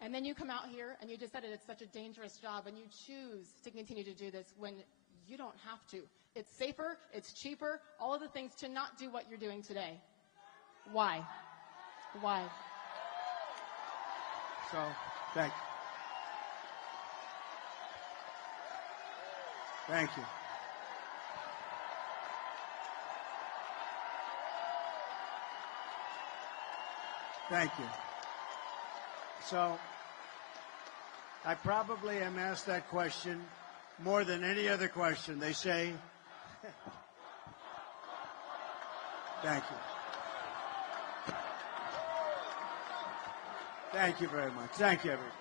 and then you come out here and you just said it's such a dangerous job, and you choose to continue to do this when you don't have to. It's safer, it's cheaper, all of the things to not do what you're doing today. Why? Why? So, thank you. Thank you. Thank you. So, I probably am asked that question more than any other question. They say, thank you. Thank you very much. Thank you, everyone.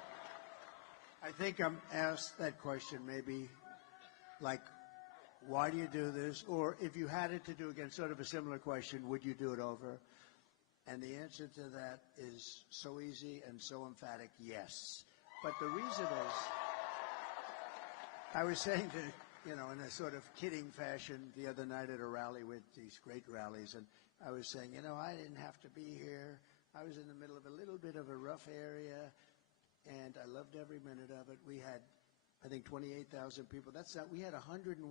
I think I'm asked that question maybe like, why do you do this? Or if you had it to do again, sort of a similar question, would you do it over? And the answer to that is so easy and so emphatic, yes. But the reason is, I was saying to, in a sort of kidding fashion the other night at a rally with these great rallies, and I was saying, I didn't have to be here. I was in the middle of a little bit of a rough area, and I loved every minute of it. We had, I think, 28,000 people. We had 101,000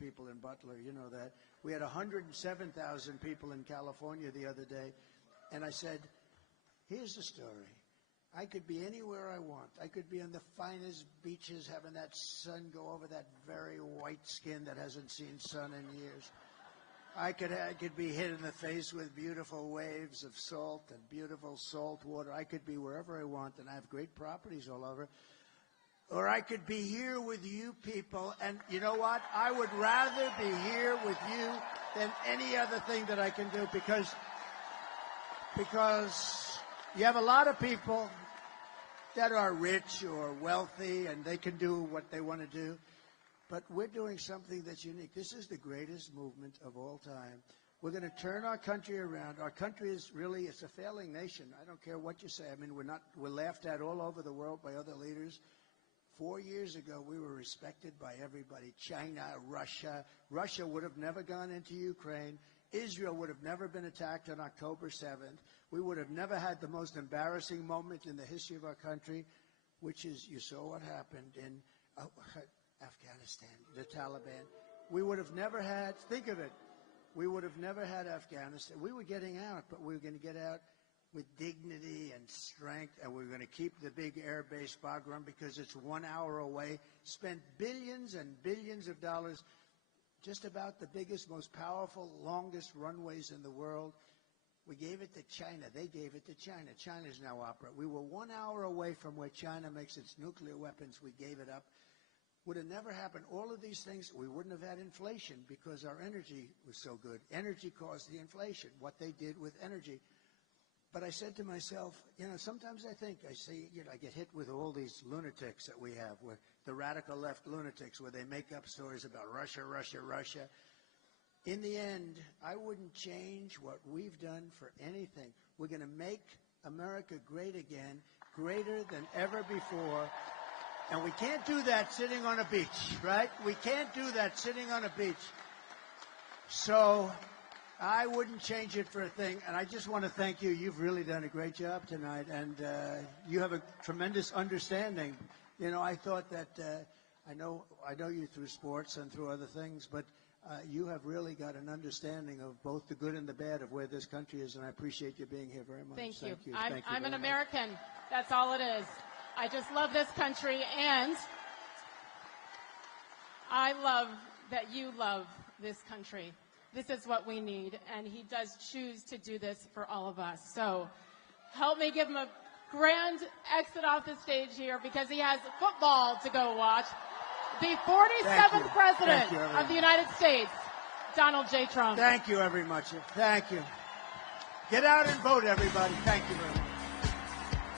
people in Butler, you know that. We had 107,000 people in California the other day. And I said, here's the story. I could be anywhere I want. I could be on the finest beaches having that sun go over that very white skin that hasn't seen sun in years. I could be hit in the face with beautiful waves of salt and beautiful salt water. I could be wherever I want, and I have great properties all over. Or I could be here with you people, and you know what? I would rather be here with you than any other thing that I can do, because you have a lot of people that are rich or wealthy, and they can do what they want to do. But we're doing something that's unique. This is the greatest movement of all time. We're going to turn our country around. Our country is really, it's a failing nation. I don't care what you say. I mean, we're laughed at all over the world by other leaders. 4 years ago, we were respected by everybody. China, Russia. Russia would have never gone into Ukraine. Israel would have never been attacked on October 7th. We would have never had the most embarrassing moment in the history of our country, which is, you saw what happened in Afghanistan, the Taliban. We would have never had, think of it, we would have never had Afghanistan. We were getting out, but we were going to get out with dignity and strength, and we're going to keep the big air base Bagram because it's 1 hour away. Spent billions and billions of dollars, just about the biggest, most powerful, longest runways in the world. We gave it to China. They gave it to China. China's now operating. We were 1 hour away from where China makes its nuclear weapons. We gave it up. Would have never happened. All of these things, we wouldn't have had inflation because our energy was so good. Energy caused the inflation, what they did with energy. But I said to myself, sometimes I get hit with all these lunatics that we have, where the radical left lunatics, where they make up stories about Russia, Russia, Russia. In the end, I wouldn't change what we've done for anything. We're going to make America great again, greater than ever before. And we can't do that sitting on a beach, right? We can't do that sitting on a beach. So I wouldn't change it for a thing. And I just want to thank you. You've really done a great job tonight. And you have a tremendous understanding. I thought that I know you through sports and through other things, but you have really got an understanding of both the good and the bad of where this country is. And I appreciate you being here very much. Thank you. Thank you I'm an very much. American. That's all it is. I just love this country, and I love that you love this country. This is what we need, and he does choose to do this for all of us. So help me give him a grand exit off the stage here because he has football to go watch. The 47th President of the United States, Donald J. Trump. Thank you very much. Thank you. Get out and vote, everybody. Thank you very much.